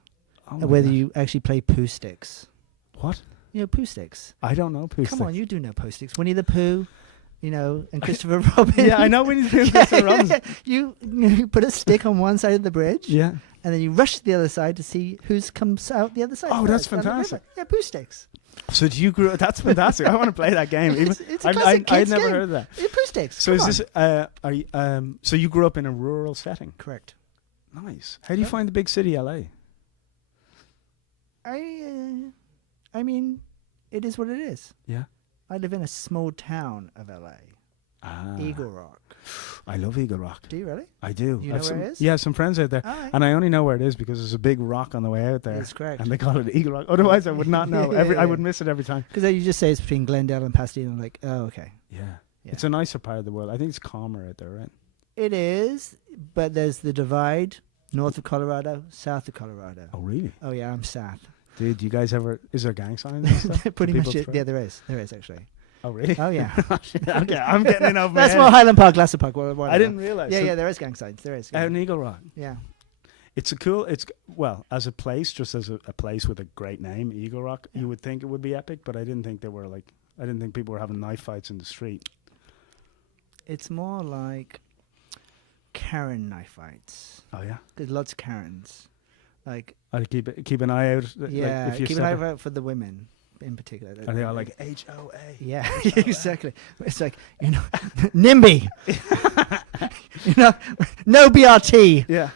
Oh my Whether gosh. you actually play poo sticks. What? You know, poo sticks. I don't know poo Come sticks. on, you do know poo sticks. Winnie the Pooh, and Christopher Robin. Yeah, I know Winnie the Pooh and Christopher Robin. You put a stick on one side of the bridge. Yeah. And then you rush to the other side to see who's comes out the other side. Oh, that's first, down the river. fantastic. Yeah, poo sticks. So do you grew? That's fantastic. I want to play that game. It's a classic I'd kids never game. heard of that. Yeah, poo sticks. So Come is this? Are you, so you grew up in a rural setting? Correct. Nice. How do you find the big city, LA? I mean, it is what it is. Yeah. I live in a small town of LA. Eagle Rock. I love Eagle Rock. Do you really? I do. You I know have where it is? Yeah, some friends out there, All right. and I only know where it is because there's a big rock on the way out there. That's correct. And they call it Eagle Rock. Otherwise, I would not know. I would miss it every time. Because you just say it's between Glendale and Pasadena. I'm like, oh, okay. Yeah. It's a nicer part of the world. I think it's calmer out there, right? It is, but there's the divide, north of Colorado, south of Colorado. Oh, really? Oh, yeah, I'm south. Dude, do you guys ever? Is there gang signs? And stuff? Pretty Do much people it. throw- Yeah, there is. There is, actually. Oh, really? Oh, yeah. Okay, I'm getting in over my That's head. more Highland Park, Glasser Park. I didn't realize. Yeah, So yeah, there is gang signs. There is. out in Eagle Rock. Yeah. It's a cool. As a place, just as a place with a great name, Eagle Rock. You would think it would be epic, but I didn't think I didn't think people were having knife fights in the street. It's more like Karen knife fights. Oh yeah. There's lots of Karens. Like. I'd keep an eye out. Yeah, like if you keep an eye step- out for the women in particular. Are they all like HOA? Yeah, exactly. It's like, NIMBY. No BRT. Yeah.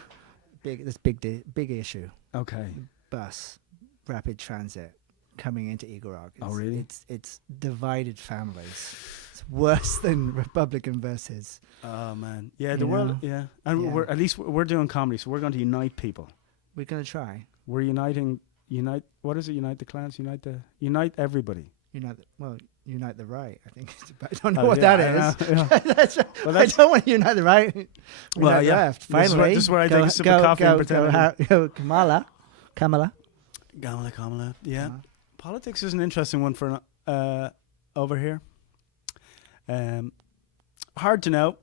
Big issue. Okay. Bus, rapid transit, coming into Eagle Rock. Oh, really? It's divided families. It's worse than Republican versus. Oh man. Yeah, You the world. know? Yeah, and Yeah. we're at least we're doing comedy, so we're going to unite people. We're gonna try. We're uniting. What is it? Unite the clans. Unite everybody. Unite the Right. I think. I don't know what that is. I don't want to unite the right. Well, Unite the left. Finally, this is where I take a sip of coffee and pretend. Go, Kamala. Kamala. Yeah. Politics is an interesting one for over here. Hard to know.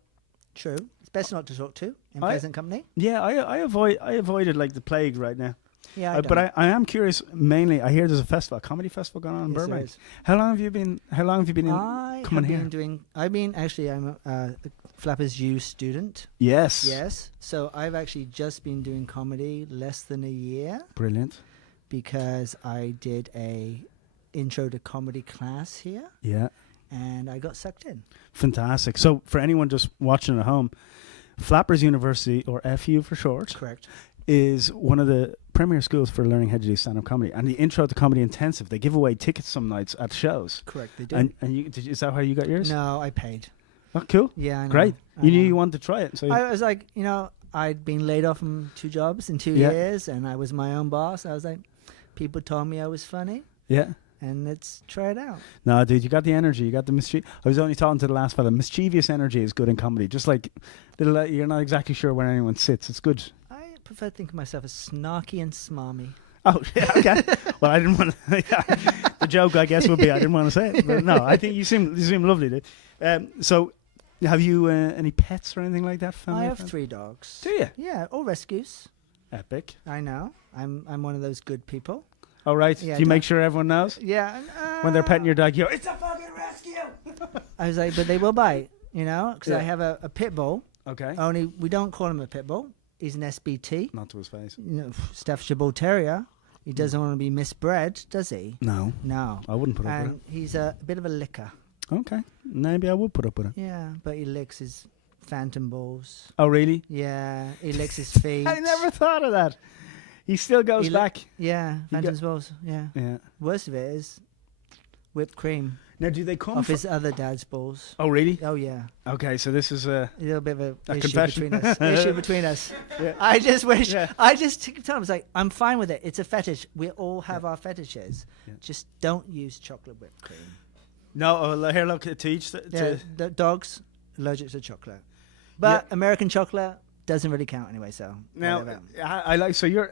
True. It's best not to talk to in pleasant company. Yeah, I avoided like the plague right now. Yeah, but I am curious. Mainly, I hear there's a comedy festival going on in Burbank. How long have you been coming here? I'm a Flappers U student. Yes. Yes. So I've actually just been doing comedy less than a year. Brilliant. Because I did a intro to comedy class here. Yeah. And I got sucked in. Fantastic. So for anyone just watching at home, Flappers University, or FU for short, correct, is one of the premier schools for learning how to do stand-up comedy. And the Intro to Comedy Intensive, they give away tickets some nights at shows. Correct, they do. And is that how you got yours? No, I paid. Oh, cool. Yeah, I know. Great. You knew you wanted to try it. So I was like, I'd been laid off from 2 jobs in 2 years, and I was my own boss. I was like, people told me I was funny. Yeah. And let's try it out. No, dude, you got the energy. You got the mischief. I was only talking to the last fella. Mischievous energy is good in comedy. Just like you're not exactly sure where anyone sits. It's good. I prefer to think of myself as snarky and smarmy. Oh, yeah, okay. Well, I didn't want to. The joke, I guess, would be I didn't want to say it. But no, I think you seem lovely, dude. So, have you any pets or anything like that? I have 3 dogs. Do you? Yeah, all rescues. Epic. I know. I'm one of those good people. Oh, right. Yeah, do you make sure everyone knows? Yeah. When they're petting your dog, you go, it's a fucking rescue! I was like, but they will bite, because I have a pit bull. Okay. Only we don't call him a pit bull. He's an SBT. Not to his face. Staffordshire Bull Terrier. He doesn't want to be misbred, does he? No. No. I wouldn't put up with And he's a bit of a licker. Okay. Maybe I would put up with it. Yeah, but he licks his phantom balls. Oh, really? Yeah, he licks his feet. I never thought of that. He still goes back. Yeah, phantom's balls. Yeah. Yeah. Worst of it is whipped cream. Now, do they come off his other dad's balls? Oh, really? Oh, yeah. Okay, so this is a little bit of a issue confession between us. Issue between us. Yeah. I just wish. Yeah. I just took time. I was like, I'm fine with it. It's a fetish. We all have our fetishes. Yeah. Just don't use chocolate whipped cream. No, here, look, to each. The dogs allergic to chocolate, but American chocolate doesn't really count anyway. So now, I like. So you're.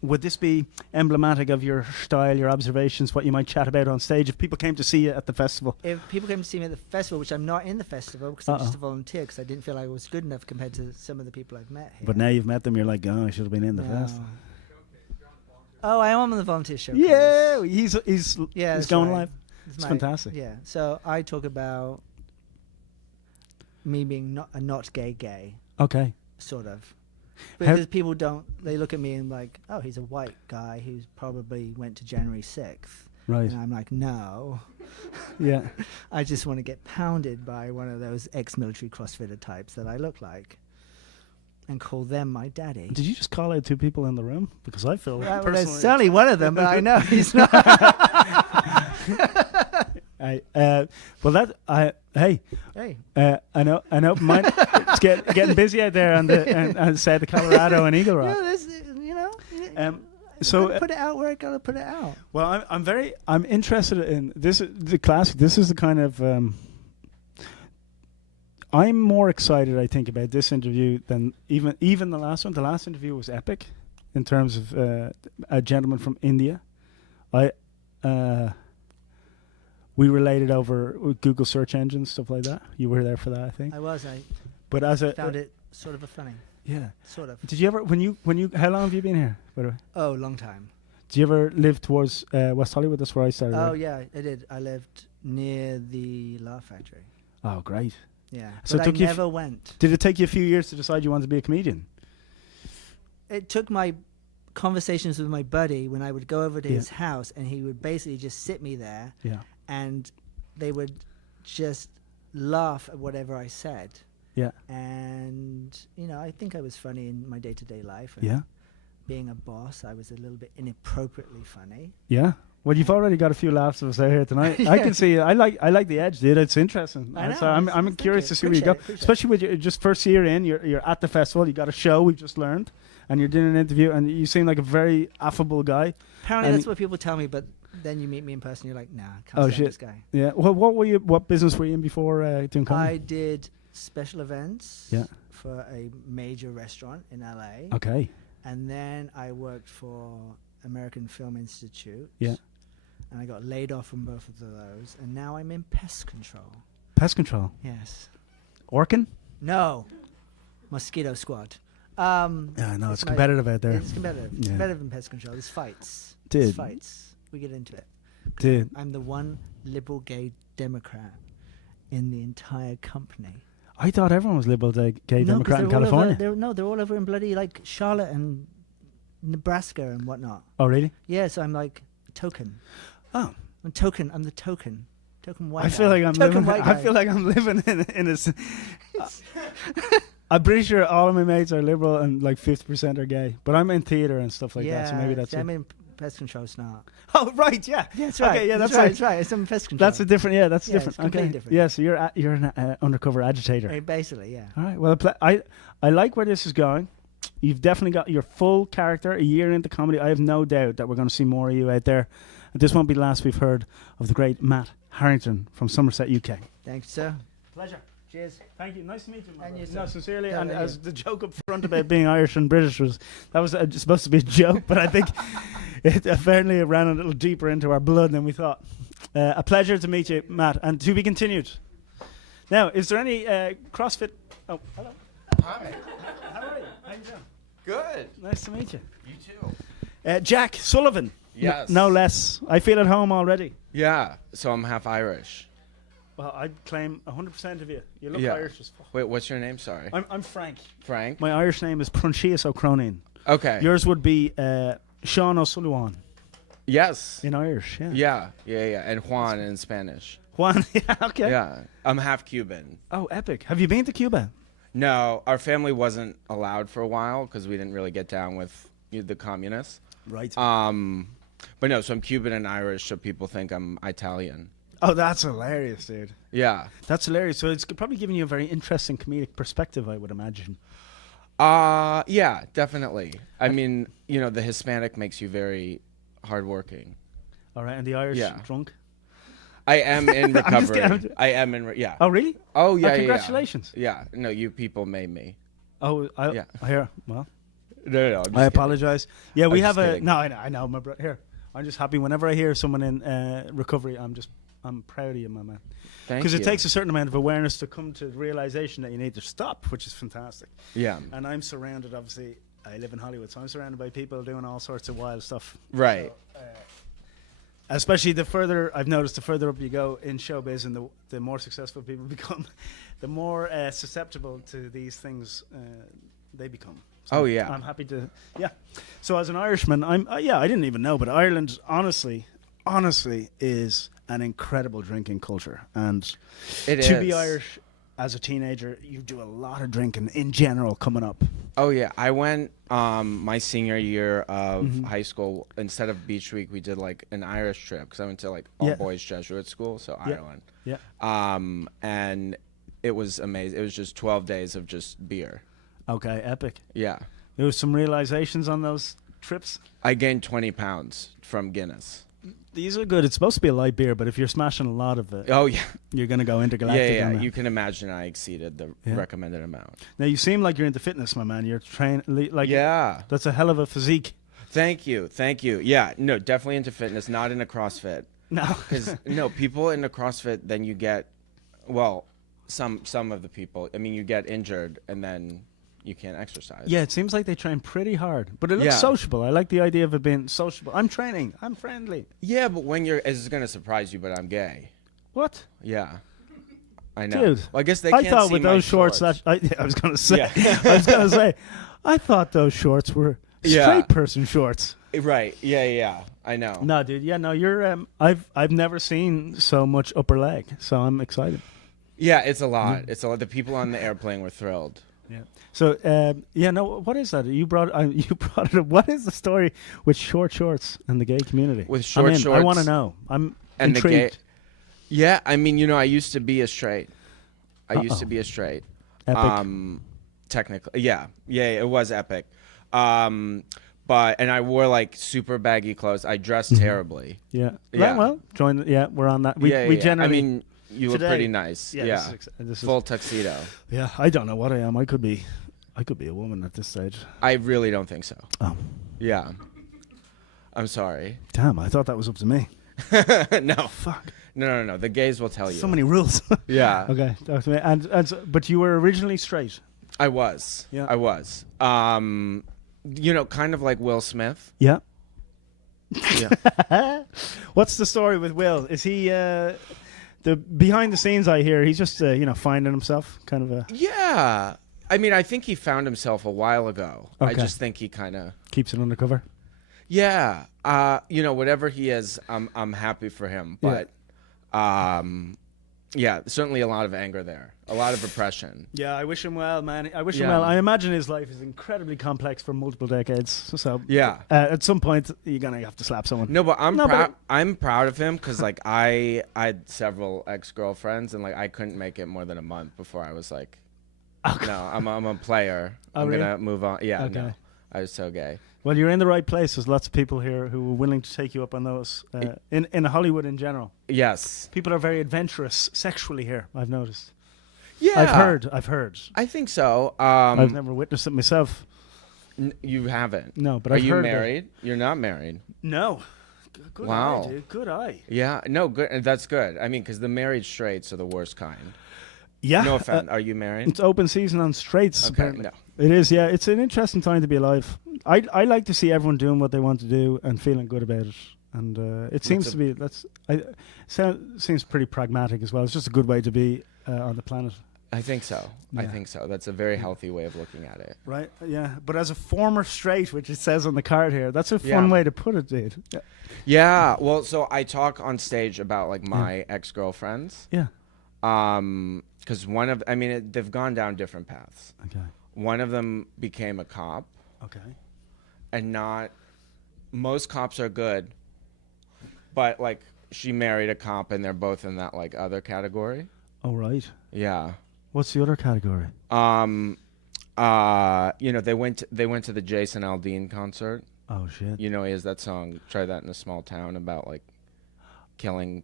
Would this be emblematic of your style, your observations, what you might chat about on stage if people came to see you at the festival? If people came to see me at the festival, which I'm not in the festival because I'm just a volunteer because I didn't feel I was good enough compared to some of the people I've met here. But now you've met them, you're like, oh, I should have been in the festival. Oh, I am on the volunteer show. Yeah, he's going live. It's fantastic. Yeah, so I talk about me being not gay. Okay. Sort of. Because people they look at me and like, oh, he's a white guy who's probably went to January 6th. Right. And I'm like, no. Yeah. I just want to get pounded by one of those ex-military CrossFitter types that I look like and call them my daddy. Did you just call out 2 people in the room? Because I feel well, personally... there's certainly one of them, but I know he's not. Hey. I know. It's getting busy out there on the Colorado and Eagle Rock. So put it out where I gotta put it out. Well, I'm interested in this. The classic. This is the kind of. I'm more excited, I think, about this interview than even the last one. The last interview was epic, in terms of a gentleman from India. We related over Google search engines, stuff like that. You were there for that, I think. I was. But found it sort of funny. Yeah. Sort of. Did you ever, when you, how long have you been here, by the way? Oh, long time. Did you ever live towards West Hollywood? That's where I started. Oh, yeah, I did. I lived near the Laugh Factory. Oh, great. Yeah. So but it took I never went. Did it take you a few years to decide you wanted to be a comedian? It took my conversations with my buddy when I would go over to his house and he would basically just sit me there. Yeah. And they would just laugh at whatever I said. Yeah. And, I think I was funny in my day-to-day life. Yeah. Being a boss, I was a little bit inappropriately funny. Yeah. Well, you've already got a few laughs of us out here tonight. I can see. I like the edge, dude. It's interesting. I know. So I'm curious to see where you go, especially with your just first year in. You're at the festival. You got a show. We've just learned, and you're doing an interview, and you seem like a very affable guy. Apparently, that's what people tell me, but then you meet me in person. You're like, nah, can't Oh stand shit. this guy. Yeah. Well, what business were you in before doing comedy? I did special events. Yeah. For a major restaurant in LA. Okay. And then I worked for American Film Institute. Yeah. And I got laid off from both of those, and now I'm in pest control. Pest control. Yes. Orkin? No. Mosquito Squad. Yeah, no, it's competitive out there. It's competitive. It's Yeah. competitive in pest control. There's fights. Dude. There's fights. We get into it. Dude. I'm the one liberal gay Democrat in the entire company. I thought everyone was liberal gay No, 'cause Democrat in they're all over- California. they're all over in bloody like Charlotte and Nebraska and whatnot. Oh, really? Yeah, so I'm like token. Oh. I'm token. I'm the token. Token white. I feel guy. like I'm Token living. white I guy. feel like I'm living in a. I'm pretty sure all of my mates are liberal and like 50% are gay. But I'm in theater and stuff like that, so maybe that's. I'm it. in pest control snart. Oh right, yeah. Yeah, that's right. Okay, yeah, that's right. right. That's right. It's in pest control. That's a different. Yeah, that's Yeah, different. it's completely Okay. different. Yeah, so you're an undercover agitator. Basically, yeah. All right. Well, I like where this is going. You've definitely got your full character. A year into comedy, I have no doubt that we're going to see more of you out there. And this won't be the last we've heard of the great Matt Harrington from Somerset, UK. Thanks, sir. Pleasure. Cheers. Thank you. Nice to meet you. And you, No, sir. sincerely. No, And thank as you. the joke up front about being Irish and British was supposed to be a joke, but I think it apparently ran a little deeper into our blood than we thought. A pleasure to meet you, Matt, and to be continued. Now, is there any CrossFit? Oh, hello. Hi. How are you? How you doing? Good. Nice to meet you. You too. Jack Sullivan. Yes. No less. I feel at home already. Yeah. So I'm half Irish. Well, I'd claim 100% of you. You look Yeah. Irish as fuck. Wait, what's your name? Sorry. I'm Frank. Frank. My Irish name is Prunchias O'Cronin. Okay. Yours would be Sean O'Sullivan. Yes. In Irish, yeah. Yeah. And Juan in Spanish. Juan, yeah, okay. Yeah. I'm half Cuban. Oh, epic. Have you been to Cuba? No, our family wasn't allowed for a while because we didn't really get down with the communists. Right. But no, so I'm Cuban and Irish, so people think I'm Italian. Oh, that's hilarious, dude. Yeah. That's hilarious. So it's probably giving you a very interesting comedic perspective, I would imagine. Yeah, definitely. I mean, the Hispanic makes you very hardworking. All right, and the Irish drunk? I am in I'm just recovery. kidding. I am in yeah. Oh, really? Oh, yeah, congratulations. Yeah. No, you people made me. Oh, yeah. Here, well. No, I apologize. Yeah, we I'm have just a... kidding. No, I know, my brother. Here, I'm just happy whenever I hear someone in recovery, I'm proud of you, my man. Thank Because it you. takes a certain amount of awareness to come to the realization that you need to stop, which is fantastic. Yeah. And I'm surrounded, obviously, I live in Hollywood, so I'm surrounded by people doing all sorts of wild stuff. Right. So, especially the further up you go in showbiz and the more successful people become, the more susceptible to these things they become. So Oh, yeah. I'm happy to, yeah. So as an Irishman, I didn't even know, but Ireland, honestly, is an incredible drinking culture. And to be is. Irish as a teenager, you do a lot of drinking in general coming up. Oh yeah, I went my senior year of high school. Instead of beach week, we did like an Irish trip because I went to like all Yeah. boys Jesuit school, so Yeah. Ireland. Yeah. And it was amazing. It was just 12 days of just beer. Okay, epic. Yeah. There was some realizations on those trips. I gained 20 pounds from Guinness. These are good. It's supposed to be a light beer, but if you're smashing a lot of it, Oh yeah. you're gonna go intergalactic. Yeah. on that. You can imagine I exceeded the Yeah. recommended amount. Now you seem like you're into fitness, my man. You're like Yeah. That's a hell of a physique. Thank you. Yeah, no, definitely into fitness, not into CrossFit. No. Because no, people into CrossFit, then you get, well, some of the people. I mean, you get injured and then you can't exercise. Yeah, it seems like they train pretty hard, but it looks Yeah. sociable. I like the idea of it being sociable. I'm training. I'm friendly. Yeah, but when you're, it's gonna surprise you, but I'm gay. What? Yeah. I know. Dude, Well, I guess they I can't thought see with my those shorts, shorts. I was gonna say. Yeah. I was gonna say, I thought those shorts were Yeah. straight person shorts. Right. Yeah. I know. No, dude. Yeah, no. You're. I've never seen so much upper leg, so I'm excited. Yeah, it's a lot. It's a lot. The people on the airplane were thrilled. Yeah. So, no. What is that? You brought it up. What is the story with short shorts and the gay community? With short shorts. I want to know. I'm And intrigued. the gay. Yeah, I mean, I used to be a straight. Technically, yeah, it was epic. and I wore like super baggy clothes. I dressed terribly. Yeah. Yeah. Well, join. We're on that. We yeah. generally. I mean, you look today- pretty nice. Yeah. Yeah. This is Full tuxedo. Yeah. I don't know what I am. I could be a woman at this stage. I really don't think so. Oh. Yeah. I'm sorry. Damn. I thought that was up to me. No. Fuck. No. The gays will tell you. So many rules. Yeah. Okay. Talk to me. But you were originally straight. I was. Yeah. I was. Kind of like Will Smith. Yeah. Yeah. What's the story with Will? Is he the behind the scenes? I hear he's just finding himself, kind of a. Yeah. I mean, I think he found himself a while ago. I Okay. just think he kind of keeps it undercover. Yeah. Whatever he is, I'm happy for him. But yeah, certainly a lot of anger there. A lot of repression. Yeah, I wish him well, man. I wish him well. I imagine his life is incredibly complex for multiple decades. So Yeah. At some point you're gonna have to slap someone. No, but I'm No, proud. but- I'm proud of him because like I had several ex-girlfriends and like I couldn't make it more than a month before I was like, no, I'm a player. Oh, I'm really? gonna move on. Yeah, Okay. no, I was so gay. Well, you're in the right place. There's lots of people here who are willing to take you up on those. In Hollywood in general. Yes. People are very adventurous sexually here. I've noticed. Yeah. I've heard. I think so. I've never witnessed it myself. You haven't. No, but are I've you heard of it. married? You're not married. No. Good Wow. eye, dude. Good eye. Yeah. No. Good. And that's good. I mean, because the married straights are the worst kind. Yeah. No offense. Are you married? It's open season on straights. Okay, Apparently. no. It is. Yeah. It's an interesting time to be alive. I like to see everyone doing what they want to do and feeling good about it. And it seems to be seems pretty pragmatic as well. It's just a good way to be on the planet. I think so. I Yeah. think so. That's a very healthy way of looking at it. Right. Yeah. But as a former straight, which it says on the card here, that's a fun way to put it, dude. Yeah. Yeah. Well, so I talk on stage about like my ex-girlfriends. Yeah. Because they've gone down different paths. Okay. One of them became a cop. Okay. And most cops are good, but like she married a cop and they're both in that like other category. Oh, right. Yeah. What's the other category? They went to the Jason Aldean concert. Oh shit. You know, he has that song "Try That in a Small Town" about like killing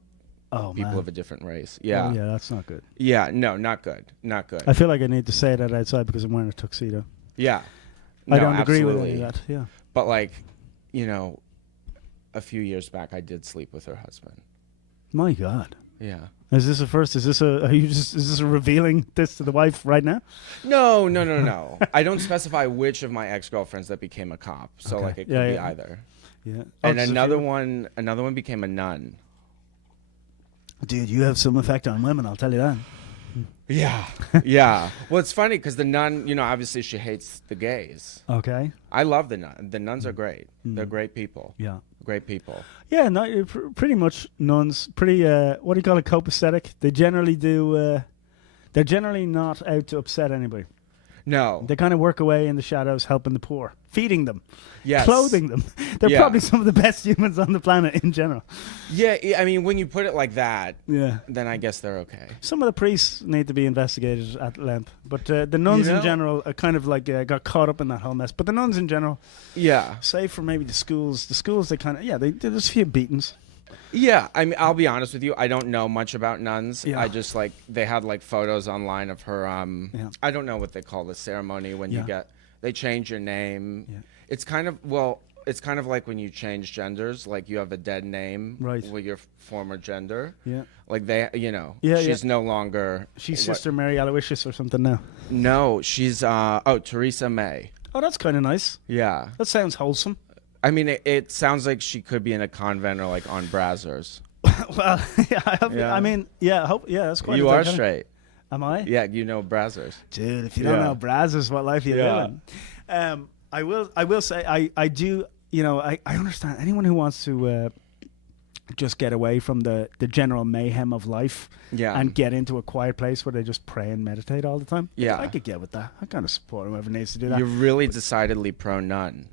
people man. of a different race. Yeah. Oh, yeah, that's not good. Yeah, no, not good. Not good. I feel like I need to say that outside because I'm wearing a tuxedo. Yeah. I No, don't agree with absolutely. any of that. Yeah. But like, a few years back I did sleep with her husband. My God. Yeah. Is this a first? Is this a revealing this to the wife right now? No. I don't specify which of my ex-girlfriends that became a cop. So Okay. like it could Yeah, be yeah. either. Yeah. And just a another few? one became a nun. Dude, you have some effect on women, I'll tell you that. Yeah. Yeah. Well, it's funny because the nun, obviously she hates the gays. Okay. I love the nun. The nuns are great. They're great people. Yeah. Great people. Yeah, no, pretty much nuns. Pretty, what do you call it, copacetic? They generally do, they're generally not out to upset anybody. No. They kind of work away in the shadows, helping the poor, feeding them, Yes. clothing them. They're Yeah. probably some of the best humans on the planet in general. Yeah, I mean, when you put it like that, Yeah. then I guess they're okay. Some of the priests need to be investigated at length, but the nuns in general are kind of like got caught up in that whole mess. But the nuns in general, yeah, save for maybe the schools they kind of there's a few beatings. Yeah, I mean, I'll be honest with you. I don't know much about nuns. Yeah. I just they had like photos online of her. I don't know what they call the ceremony when they change your name. Yeah. It's kind of like when you change genders. Like you have a dead name with your former gender. Yeah. Like she's no longer. She's Sister Mary Aloysius or something now. No, she's Theresa May. Oh, that's kind of nice. Yeah. That sounds wholesome. I mean, it sounds like she could be in a convent or like on Brazzers. Well, I mean, that's quite. You are straight. Am I? Yeah, you know Brazzers. Dude, if you don't know Brazzers, what life you living? I will say I do. I understand anyone who wants to just get away from the general mayhem of life. Yeah. And get into a quiet place where they just pray and meditate all the time. Yeah. I could get with that. I kind of support whoever needs to do that. You're really decidedly pro nun.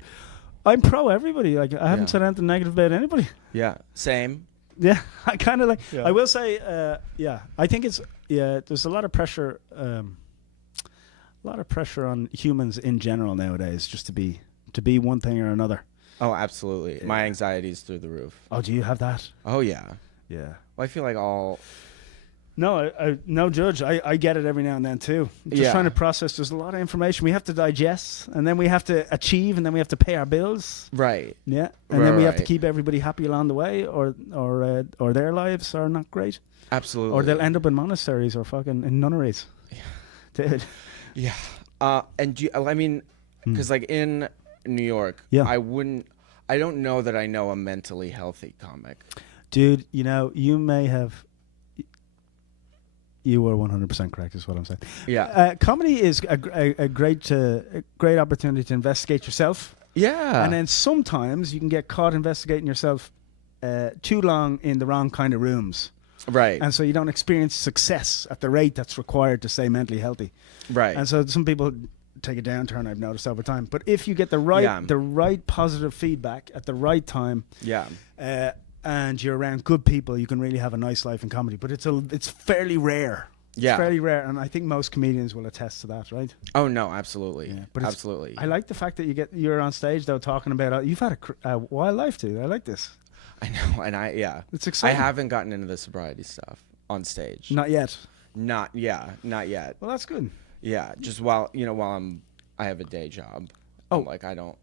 I'm pro everybody. Like I haven't said anything negative about anybody. Yeah, same. Yeah, I kind of like. Yeah. I will say, I think it's there's a lot of pressure on humans in general nowadays, just to be to be one thing or another? Oh, absolutely. Yeah. My anxiety is through the roof. Oh, do you have that? Oh, yeah. Yeah. Well, I feel like all... No, no judge. I get it every now and then too. Just trying to process. There's a lot of information we have to digest, and then we have to achieve, and then we have to pay our bills. Right. Yeah. And then we have to keep everybody happy along the way, or their lives are not great. Absolutely. Or they'll end up in monasteries or fucking in nunneries. Dude. Yeah. And I mean, because like in New York, I don't know that I know a mentally healthy comic. Dude, you know, you were 100% correct is what I'm saying. Yeah. Comedy is a great opportunity to investigate yourself. Yeah. And then sometimes you can get caught investigating yourself too long in the wrong kind of rooms. Right. And so you don't experience success at the rate that's required to stay mentally healthy. Right. And so some people take a downturn, I've noticed over time. But if you get the right positive feedback at the right time, and you're around good people, you can really have a nice life in comedy. But it's fairly rare. Yeah. It's fairly rare, and I think most comedians will attest to that, right? Oh no, absolutely. Yeah, but absolutely. I like the fact that you're on stage though talking about you've had a wild life, dude. I like this. I know, and it's exciting. I haven't gotten into the sobriety stuff on stage. Not yet. Not yet. Well, that's good. Yeah, just while I have a day job. Like I don't.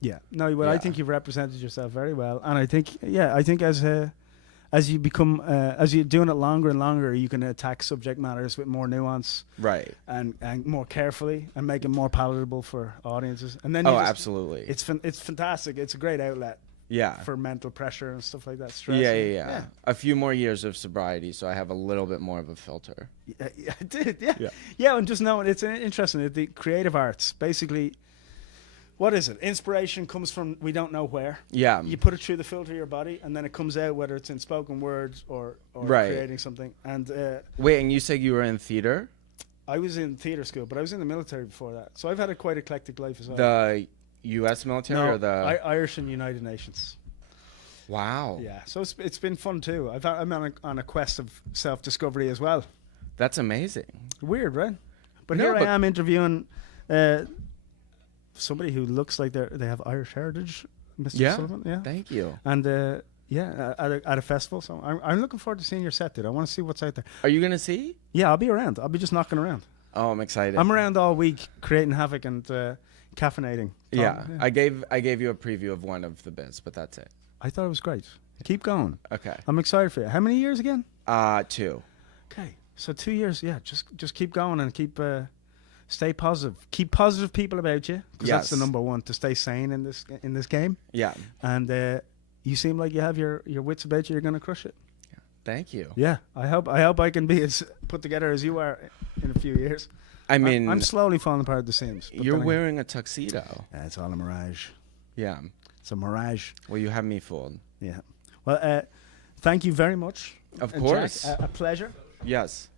Yeah. No, well, I think you've represented yourself very well, and I think as you become as you're doing it longer and longer, you can attack subject matters with more nuance, right, and more carefully, and make it more palatable for audiences. And then absolutely, it's fantastic. It's a great outlet. Yeah. For mental pressure and stuff like that. Stress. Yeah. A few more years of sobriety, so I have a little bit more of a filter. Yeah, I did. Yeah. And just knowing it's interesting. The creative arts, basically. What is it? Inspiration comes from we don't know where. Yeah. You put it through the filter of your body, and then it comes out, whether it's in spoken words or creating something. And wait, and you said you were in theater? I was in theater school, but I was in the military before that. So I've had a quite eclectic life as well. The U.S. military or the Irish and United Nations. Wow. Yeah. So it's been fun too. I'm on a quest of self-discovery as well. That's amazing. Weird, right? But I am interviewing somebody who looks like they have Irish heritage, Mr. Sullivan. Yeah. Thank you. And at a festival. So I'm looking forward to seeing your set, dude. I want to see what's out there. Are you gonna see? Yeah, I'll be around. I'll be just knocking around. Oh, I'm excited. I'm around all week creating havoc and caffeinating. Yeah. I gave you a preview of one of the bits, but that's it. I thought it was great. Keep going. Okay. I'm excited for you. How many years again? 2. Okay. So 2 years. Yeah. Just keep going and stay positive. Keep positive people about you, because that's the number one, to stay sane in this game. Yeah. And you seem like you have your wits about you. You're gonna crush it. Yeah. Thank you. Yeah. I hope I can be as put together as you are in a few years. I mean, I'm slowly falling apart at the seams. You're wearing a tuxedo. It's all a mirage. Yeah. It's a mirage. Well, you have me fooled. Yeah. Well, thank you very much. Of course. Jack, a pleasure. Yes.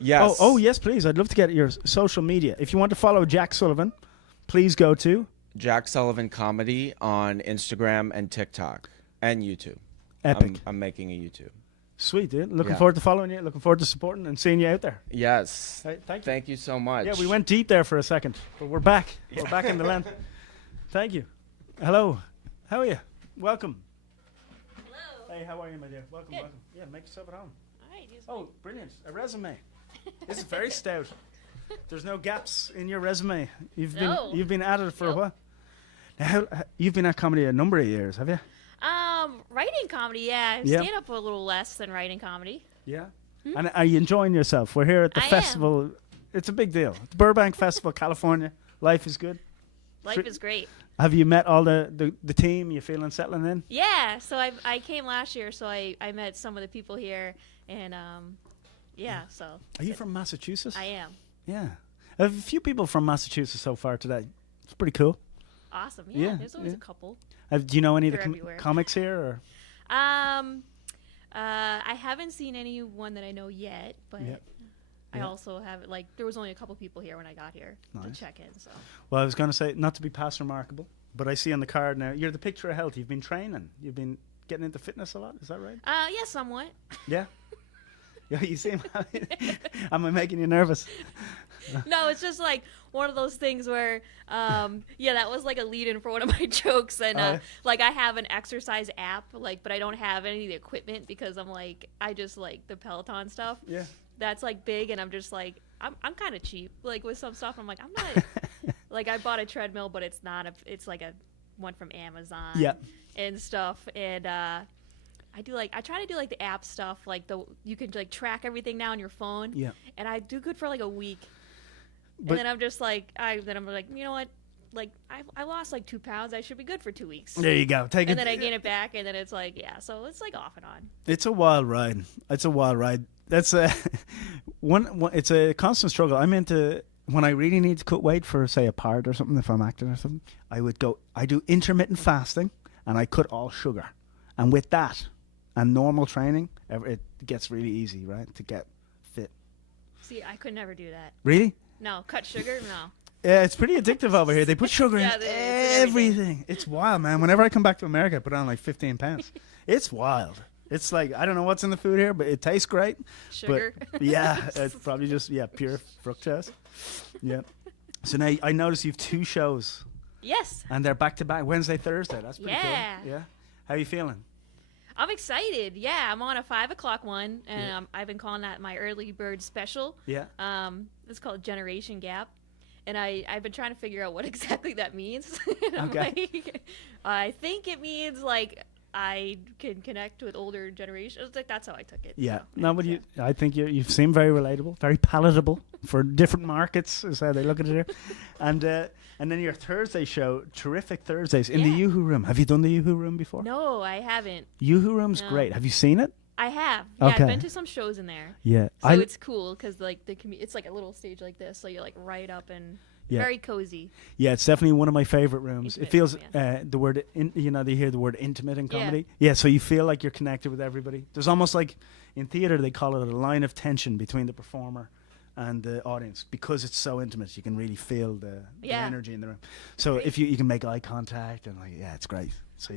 Yes. Oh, yes, please. I'd love to get your social media. If you want to follow Jack Sullivan, please go to Jack Sullivan Comedy on Instagram and TikTok and YouTube. Epic. I'm making a YouTube. Sweet, dude. Looking forward to following you. Looking forward to supporting and seeing you out there. Yes. Hey, thank you. Thank you so much. Yeah, we went deep there for a second, but we're back. We're back in the land. Thank you. Hello. How are you? Welcome. Hello. Hey, how are you, my dear? Welcome, Good. welcome. Yeah, make yourself at home. All right. Oh, brilliant. A resume. This is very stout. There's no gaps in your resume. You've been at it for a while. Now, you've been at comedy a number of years, have you? Writing comedy, yeah. Stand up a little less than writing comedy. Yeah. And are you enjoying yourself? We're here at the festival. It's a big deal. The Burbank Festival, California. Life is good. Life is great. Have you met all the team? You feeling settling in? Yeah. So I came last year, so I met some of the people here, and so. Are you from Massachusetts? I am. Yeah. I have a few people from Massachusetts so far today. It's pretty cool. Awesome. Yeah. There's always a couple. Do you know any of the everywhere. comics here? Or? I haven't seen anyone that I know yet, but I also have there was only a couple people here when I got here to check in. So. Well, I was going to say, not to be past remarkable, but I see on the card now you're the picture of health. You've been training. You've been getting into fitness a lot. Is that right? Yeah, somewhat. Yeah. Yeah, you seem. Am I making you nervous? No, it's just like one of those things where, yeah, that was like a lead-in for one of my jokes, and like I have an exercise app, like, but I don't have any of the equipment because I'm like, I just like the Peloton stuff. Yeah. That's like big, and I'm just like, I'm kind of cheap, like with some stuff. I'm like, I'm not, like I bought a treadmill, but it's not it's like a one from Amazon. Yeah. And stuff, and I try to do like the app stuff, like you can like track everything now on your phone. Yeah. And I do good for like a week, But- and then I'm just like, I'm like, you know what? Like I lost like 2 pounds. I should be good for 2 weeks. There you go. Take it. And then I gain it back, and then it's like, yeah. So it's like off and on. It's a wild ride. It's a wild ride. That's a one. It's a constant struggle. I'm into when I really need to cut weight for, say, a part or something. If I'm acting or something, I do intermittent fasting, and I cut all sugar. And with that and normal training, it gets really easy, right, to get fit. See, I could never do that. Really? No, cut sugar, no. Yeah, it's pretty addictive over here. They put sugar Yeah, in they- it's everything. It's wild, man. Whenever I come back to America, I put on like 15 pounds. It's wild. It's like, I don't know what's in the food here, but it tastes great. Sugar. But yeah, it's probably just, pure fructose. Yeah. So now I notice you have 2 shows. Yes. And they're back to back, Wednesday, Thursday. That's pretty Yeah. cool. Yeah. How are you feeling? I'm excited. Yeah, I'm on a 5 o'clock one, and I've been calling that my early bird special. Yeah. It's called Generation Gap, and I've been trying to figure out what exactly that means. And I'm Okay. like, I think it means like I can connect with older generations. Like that's how I took it. Yeah. No, but I think you seem very relatable, very palatable for different markets, is how they look at it here. And then your Thursday show, terrific Thursdays in the Yoo-Hoo Room. Have you done the Yoo-Hoo Room before? No, I haven't. Yoo-Hoo Room's No. great. Have you seen it? I have. Yeah, Okay. I've been to some shows in there. Yeah. So it's cool because like it's like a little stage like this, so you're like right up and Yeah. very cozy. Yeah, it's definitely one of my favorite rooms. Intimate It feels room, the word, they hear the word intimate in Yeah. comedy. Yeah, so you feel like you're connected with everybody. There's almost like, in theater, they call it a line of tension between the performer and the audience because it's so intimate. You can really feel the energy in the room. So if you can make eye contact and it's great. So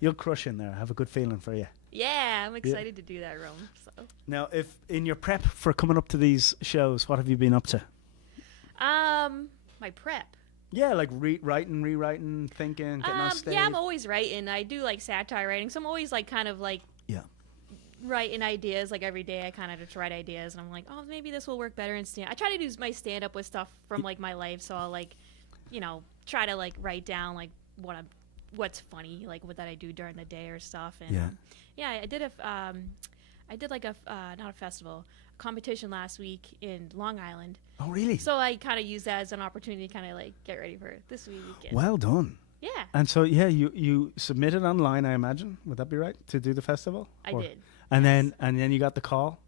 you'll crush in there. I have a good feeling for you. Yeah, I'm excited to do that room. So. Now, if in your prep for coming up to these shows, what have you been up to? My prep. Yeah, like writing, rewriting, thinking, getting on stage. Yeah, I'm always writing. I do like satire writing, so I'm always like kind of like writing ideas. Like every day, I kind of just write ideas, and I'm like, oh, maybe this will work better in stand. I try to do my stand up with stuff from like my life, so I'll like, try to like write down like what's funny, like what that I do during the day or stuff. And I did not a festival, a competition last week in Long Island. Oh, really? So I kind of used that as an opportunity to kind of like get ready for this weekend. Well done. Yeah. And so, you submitted online, I imagine. Would that be right, to do the festival? I did. And then you got the call?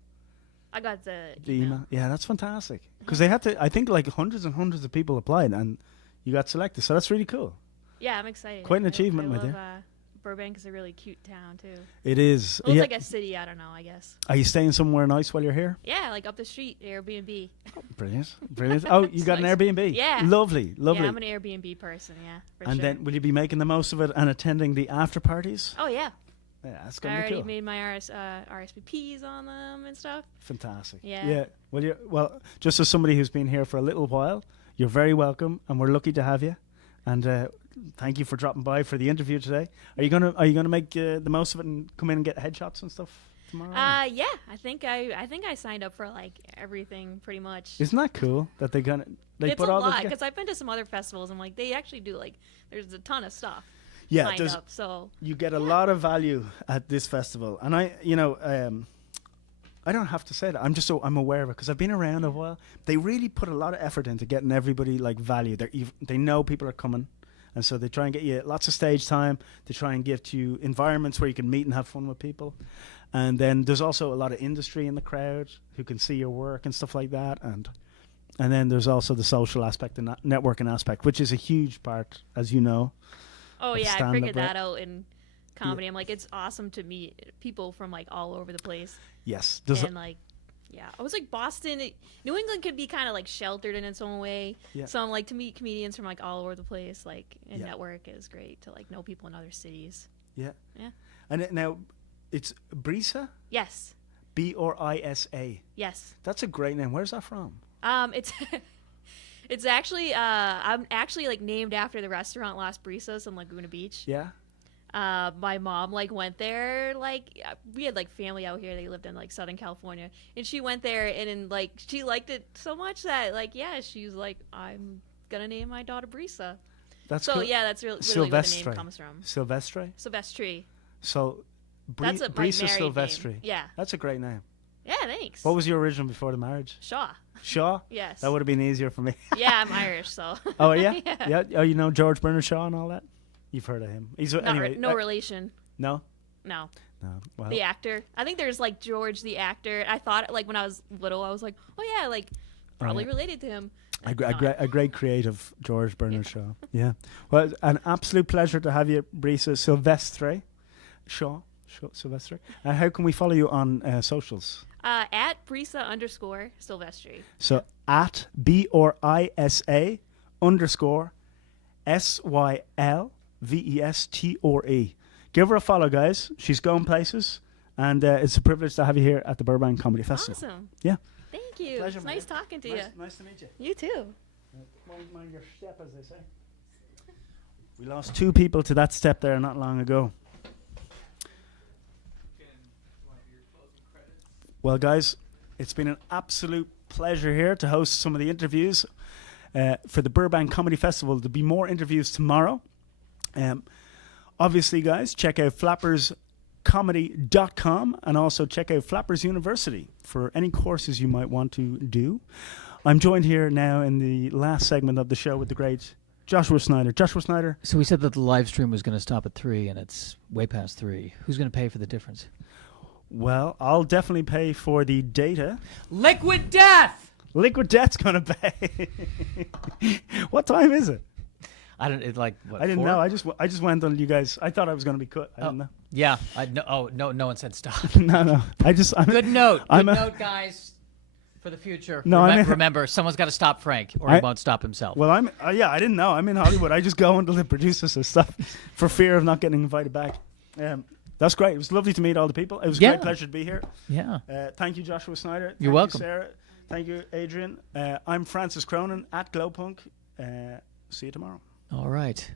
I got the email. Yeah, that's fantastic. Because they had to, I think like hundreds and hundreds of people applied and you got selected. So that's really cool. Yeah, I'm excited. Quite an achievement, I my love, dear. Burbank is a really cute town, too. It is. Well, it's like a city, I don't know, I guess. Are you staying somewhere nice while you're here? Yeah, like up the street, Airbnb. Brilliant. Brilliant. Oh, you got nice. an Airbnb? Yeah. Lovely. Lovely. Yeah, I'm an Airbnb person, yeah, for and sure. then will you be making the most of it and attending the after parties? Oh, yeah. Yeah, that's I going to be already cool. made my RSVPs on them and stuff. Fantastic. Yeah. Yeah. Well, just as somebody who's been here for a little while, you're very welcome, and we're lucky to have you. And thank you for dropping by for the interview today. Are you gonna make the most of it and come in and get headshots and stuff tomorrow? Yeah, I think I signed up for like everything pretty much. Isn't that cool that they It's put a all lot the because I've been to some other festivals and like they actually do like there's a ton of stuff. yeah, signed up, so you get a lot of value at this festival, and I don't have to say that. I'm aware of it because I've been around a while. They really put a lot of effort into getting everybody like value. They know people are coming, and so they try and get you lots of stage time. They try and get you environments where you can meet and have fun with people. And then there's also a lot of industry in the crowd who can see your work and stuff like that. And then there's also the social aspect and networking aspect, which is a huge part, as you know. Oh of yeah, I stand-up, figured right? that out in comedy. I'm like, it's awesome to meet people from like all over the place. Yes. And like, yeah, I was like Boston. New England could be kind of like sheltered in its own way. Yeah. So I'm like to meet comedians from like all over the place, like and Yeah. network is great to like know people in other cities. Yeah. Yeah. And now it's Brisa? Yes. Brisa? Yes. That's a great name. Where's that from? It's it's actually I'm actually like named after the restaurant Las Brisas in Laguna Beach. Yeah. My mom like went there, like we had like family out here. They lived in like Southern California, and she went there and like she liked it so much that like she was like, I'm gonna name my daughter Brisa. That's so cool. yeah, that's really where the name comes from. Sylvestre. Sylvestre. So, That's my Brisa married Sylvestre. name. Yeah. That's a great name. Yeah, thanks. What was your original before the marriage? Shaw. Shaw? Yes. That would have been easier for me. Yeah, I'm Irish, so. Oh, yeah? Yeah. Oh, you know George Bernard Shaw and all that? You've heard of him. He's anyway. No relation. No? No. No. Well, The actor. I think there's like George the actor. I thought like when I was little, I was like, oh yeah, like probably yeah. related to him. a great creative, George Bernard Shaw. Yeah. Well, an absolute pleasure to have you, Brisa Sylvestre. Shaw Sylvestre. How can we follow you on socials? At Brisa_Sylvestre. So at BRISA _ SYLVESTRE. Give her a follow, guys. She's going places, and it's a privilege to have you here at the Burbank Comedy Festival. Awesome. Yeah. Thank you. Pleasure, It's nice talking to you. Nice to meet you. You too. Mind your step, as they say. We lost 2 people to that step there not long ago. Well, guys, it's been an absolute pleasure here to host some of the interviews for the Burbank Comedy Festival. There'll be more interviews tomorrow. Obviously, guys, check out flapperscomedy.com and also check out Flappers University for any courses you might want to do. I'm joined here now in the last segment of the show with the great Joshua Snyder. Joshua Snyder. So we said that the live stream was going to stop at 3, and it's way past 3. Who's going to pay for the difference? Well, I'll definitely pay for the data. Liquid Death! Liquid Death's going to pay. What time is it? I don't. It's like what, I didn't 4? know. I just went on you guys. I thought I was going to be cut. I didn't know. Yeah. No one said stop. No. Good note. Good note, guys. For the future. No, remember, someone's got to stop Frank, or he won't stop himself. Well, I didn't know. I'm in Hollywood. I just go until the producers and stuff for fear of not getting invited back. That's great. It was lovely to meet all the people. It was a great pleasure to be here. Yeah. Thank you, Joshua Snyder. You're welcome. Thank you, Sarah. Thank you, Adrian. I'm Francis Cronin at Glowpunk. See you tomorrow. All right.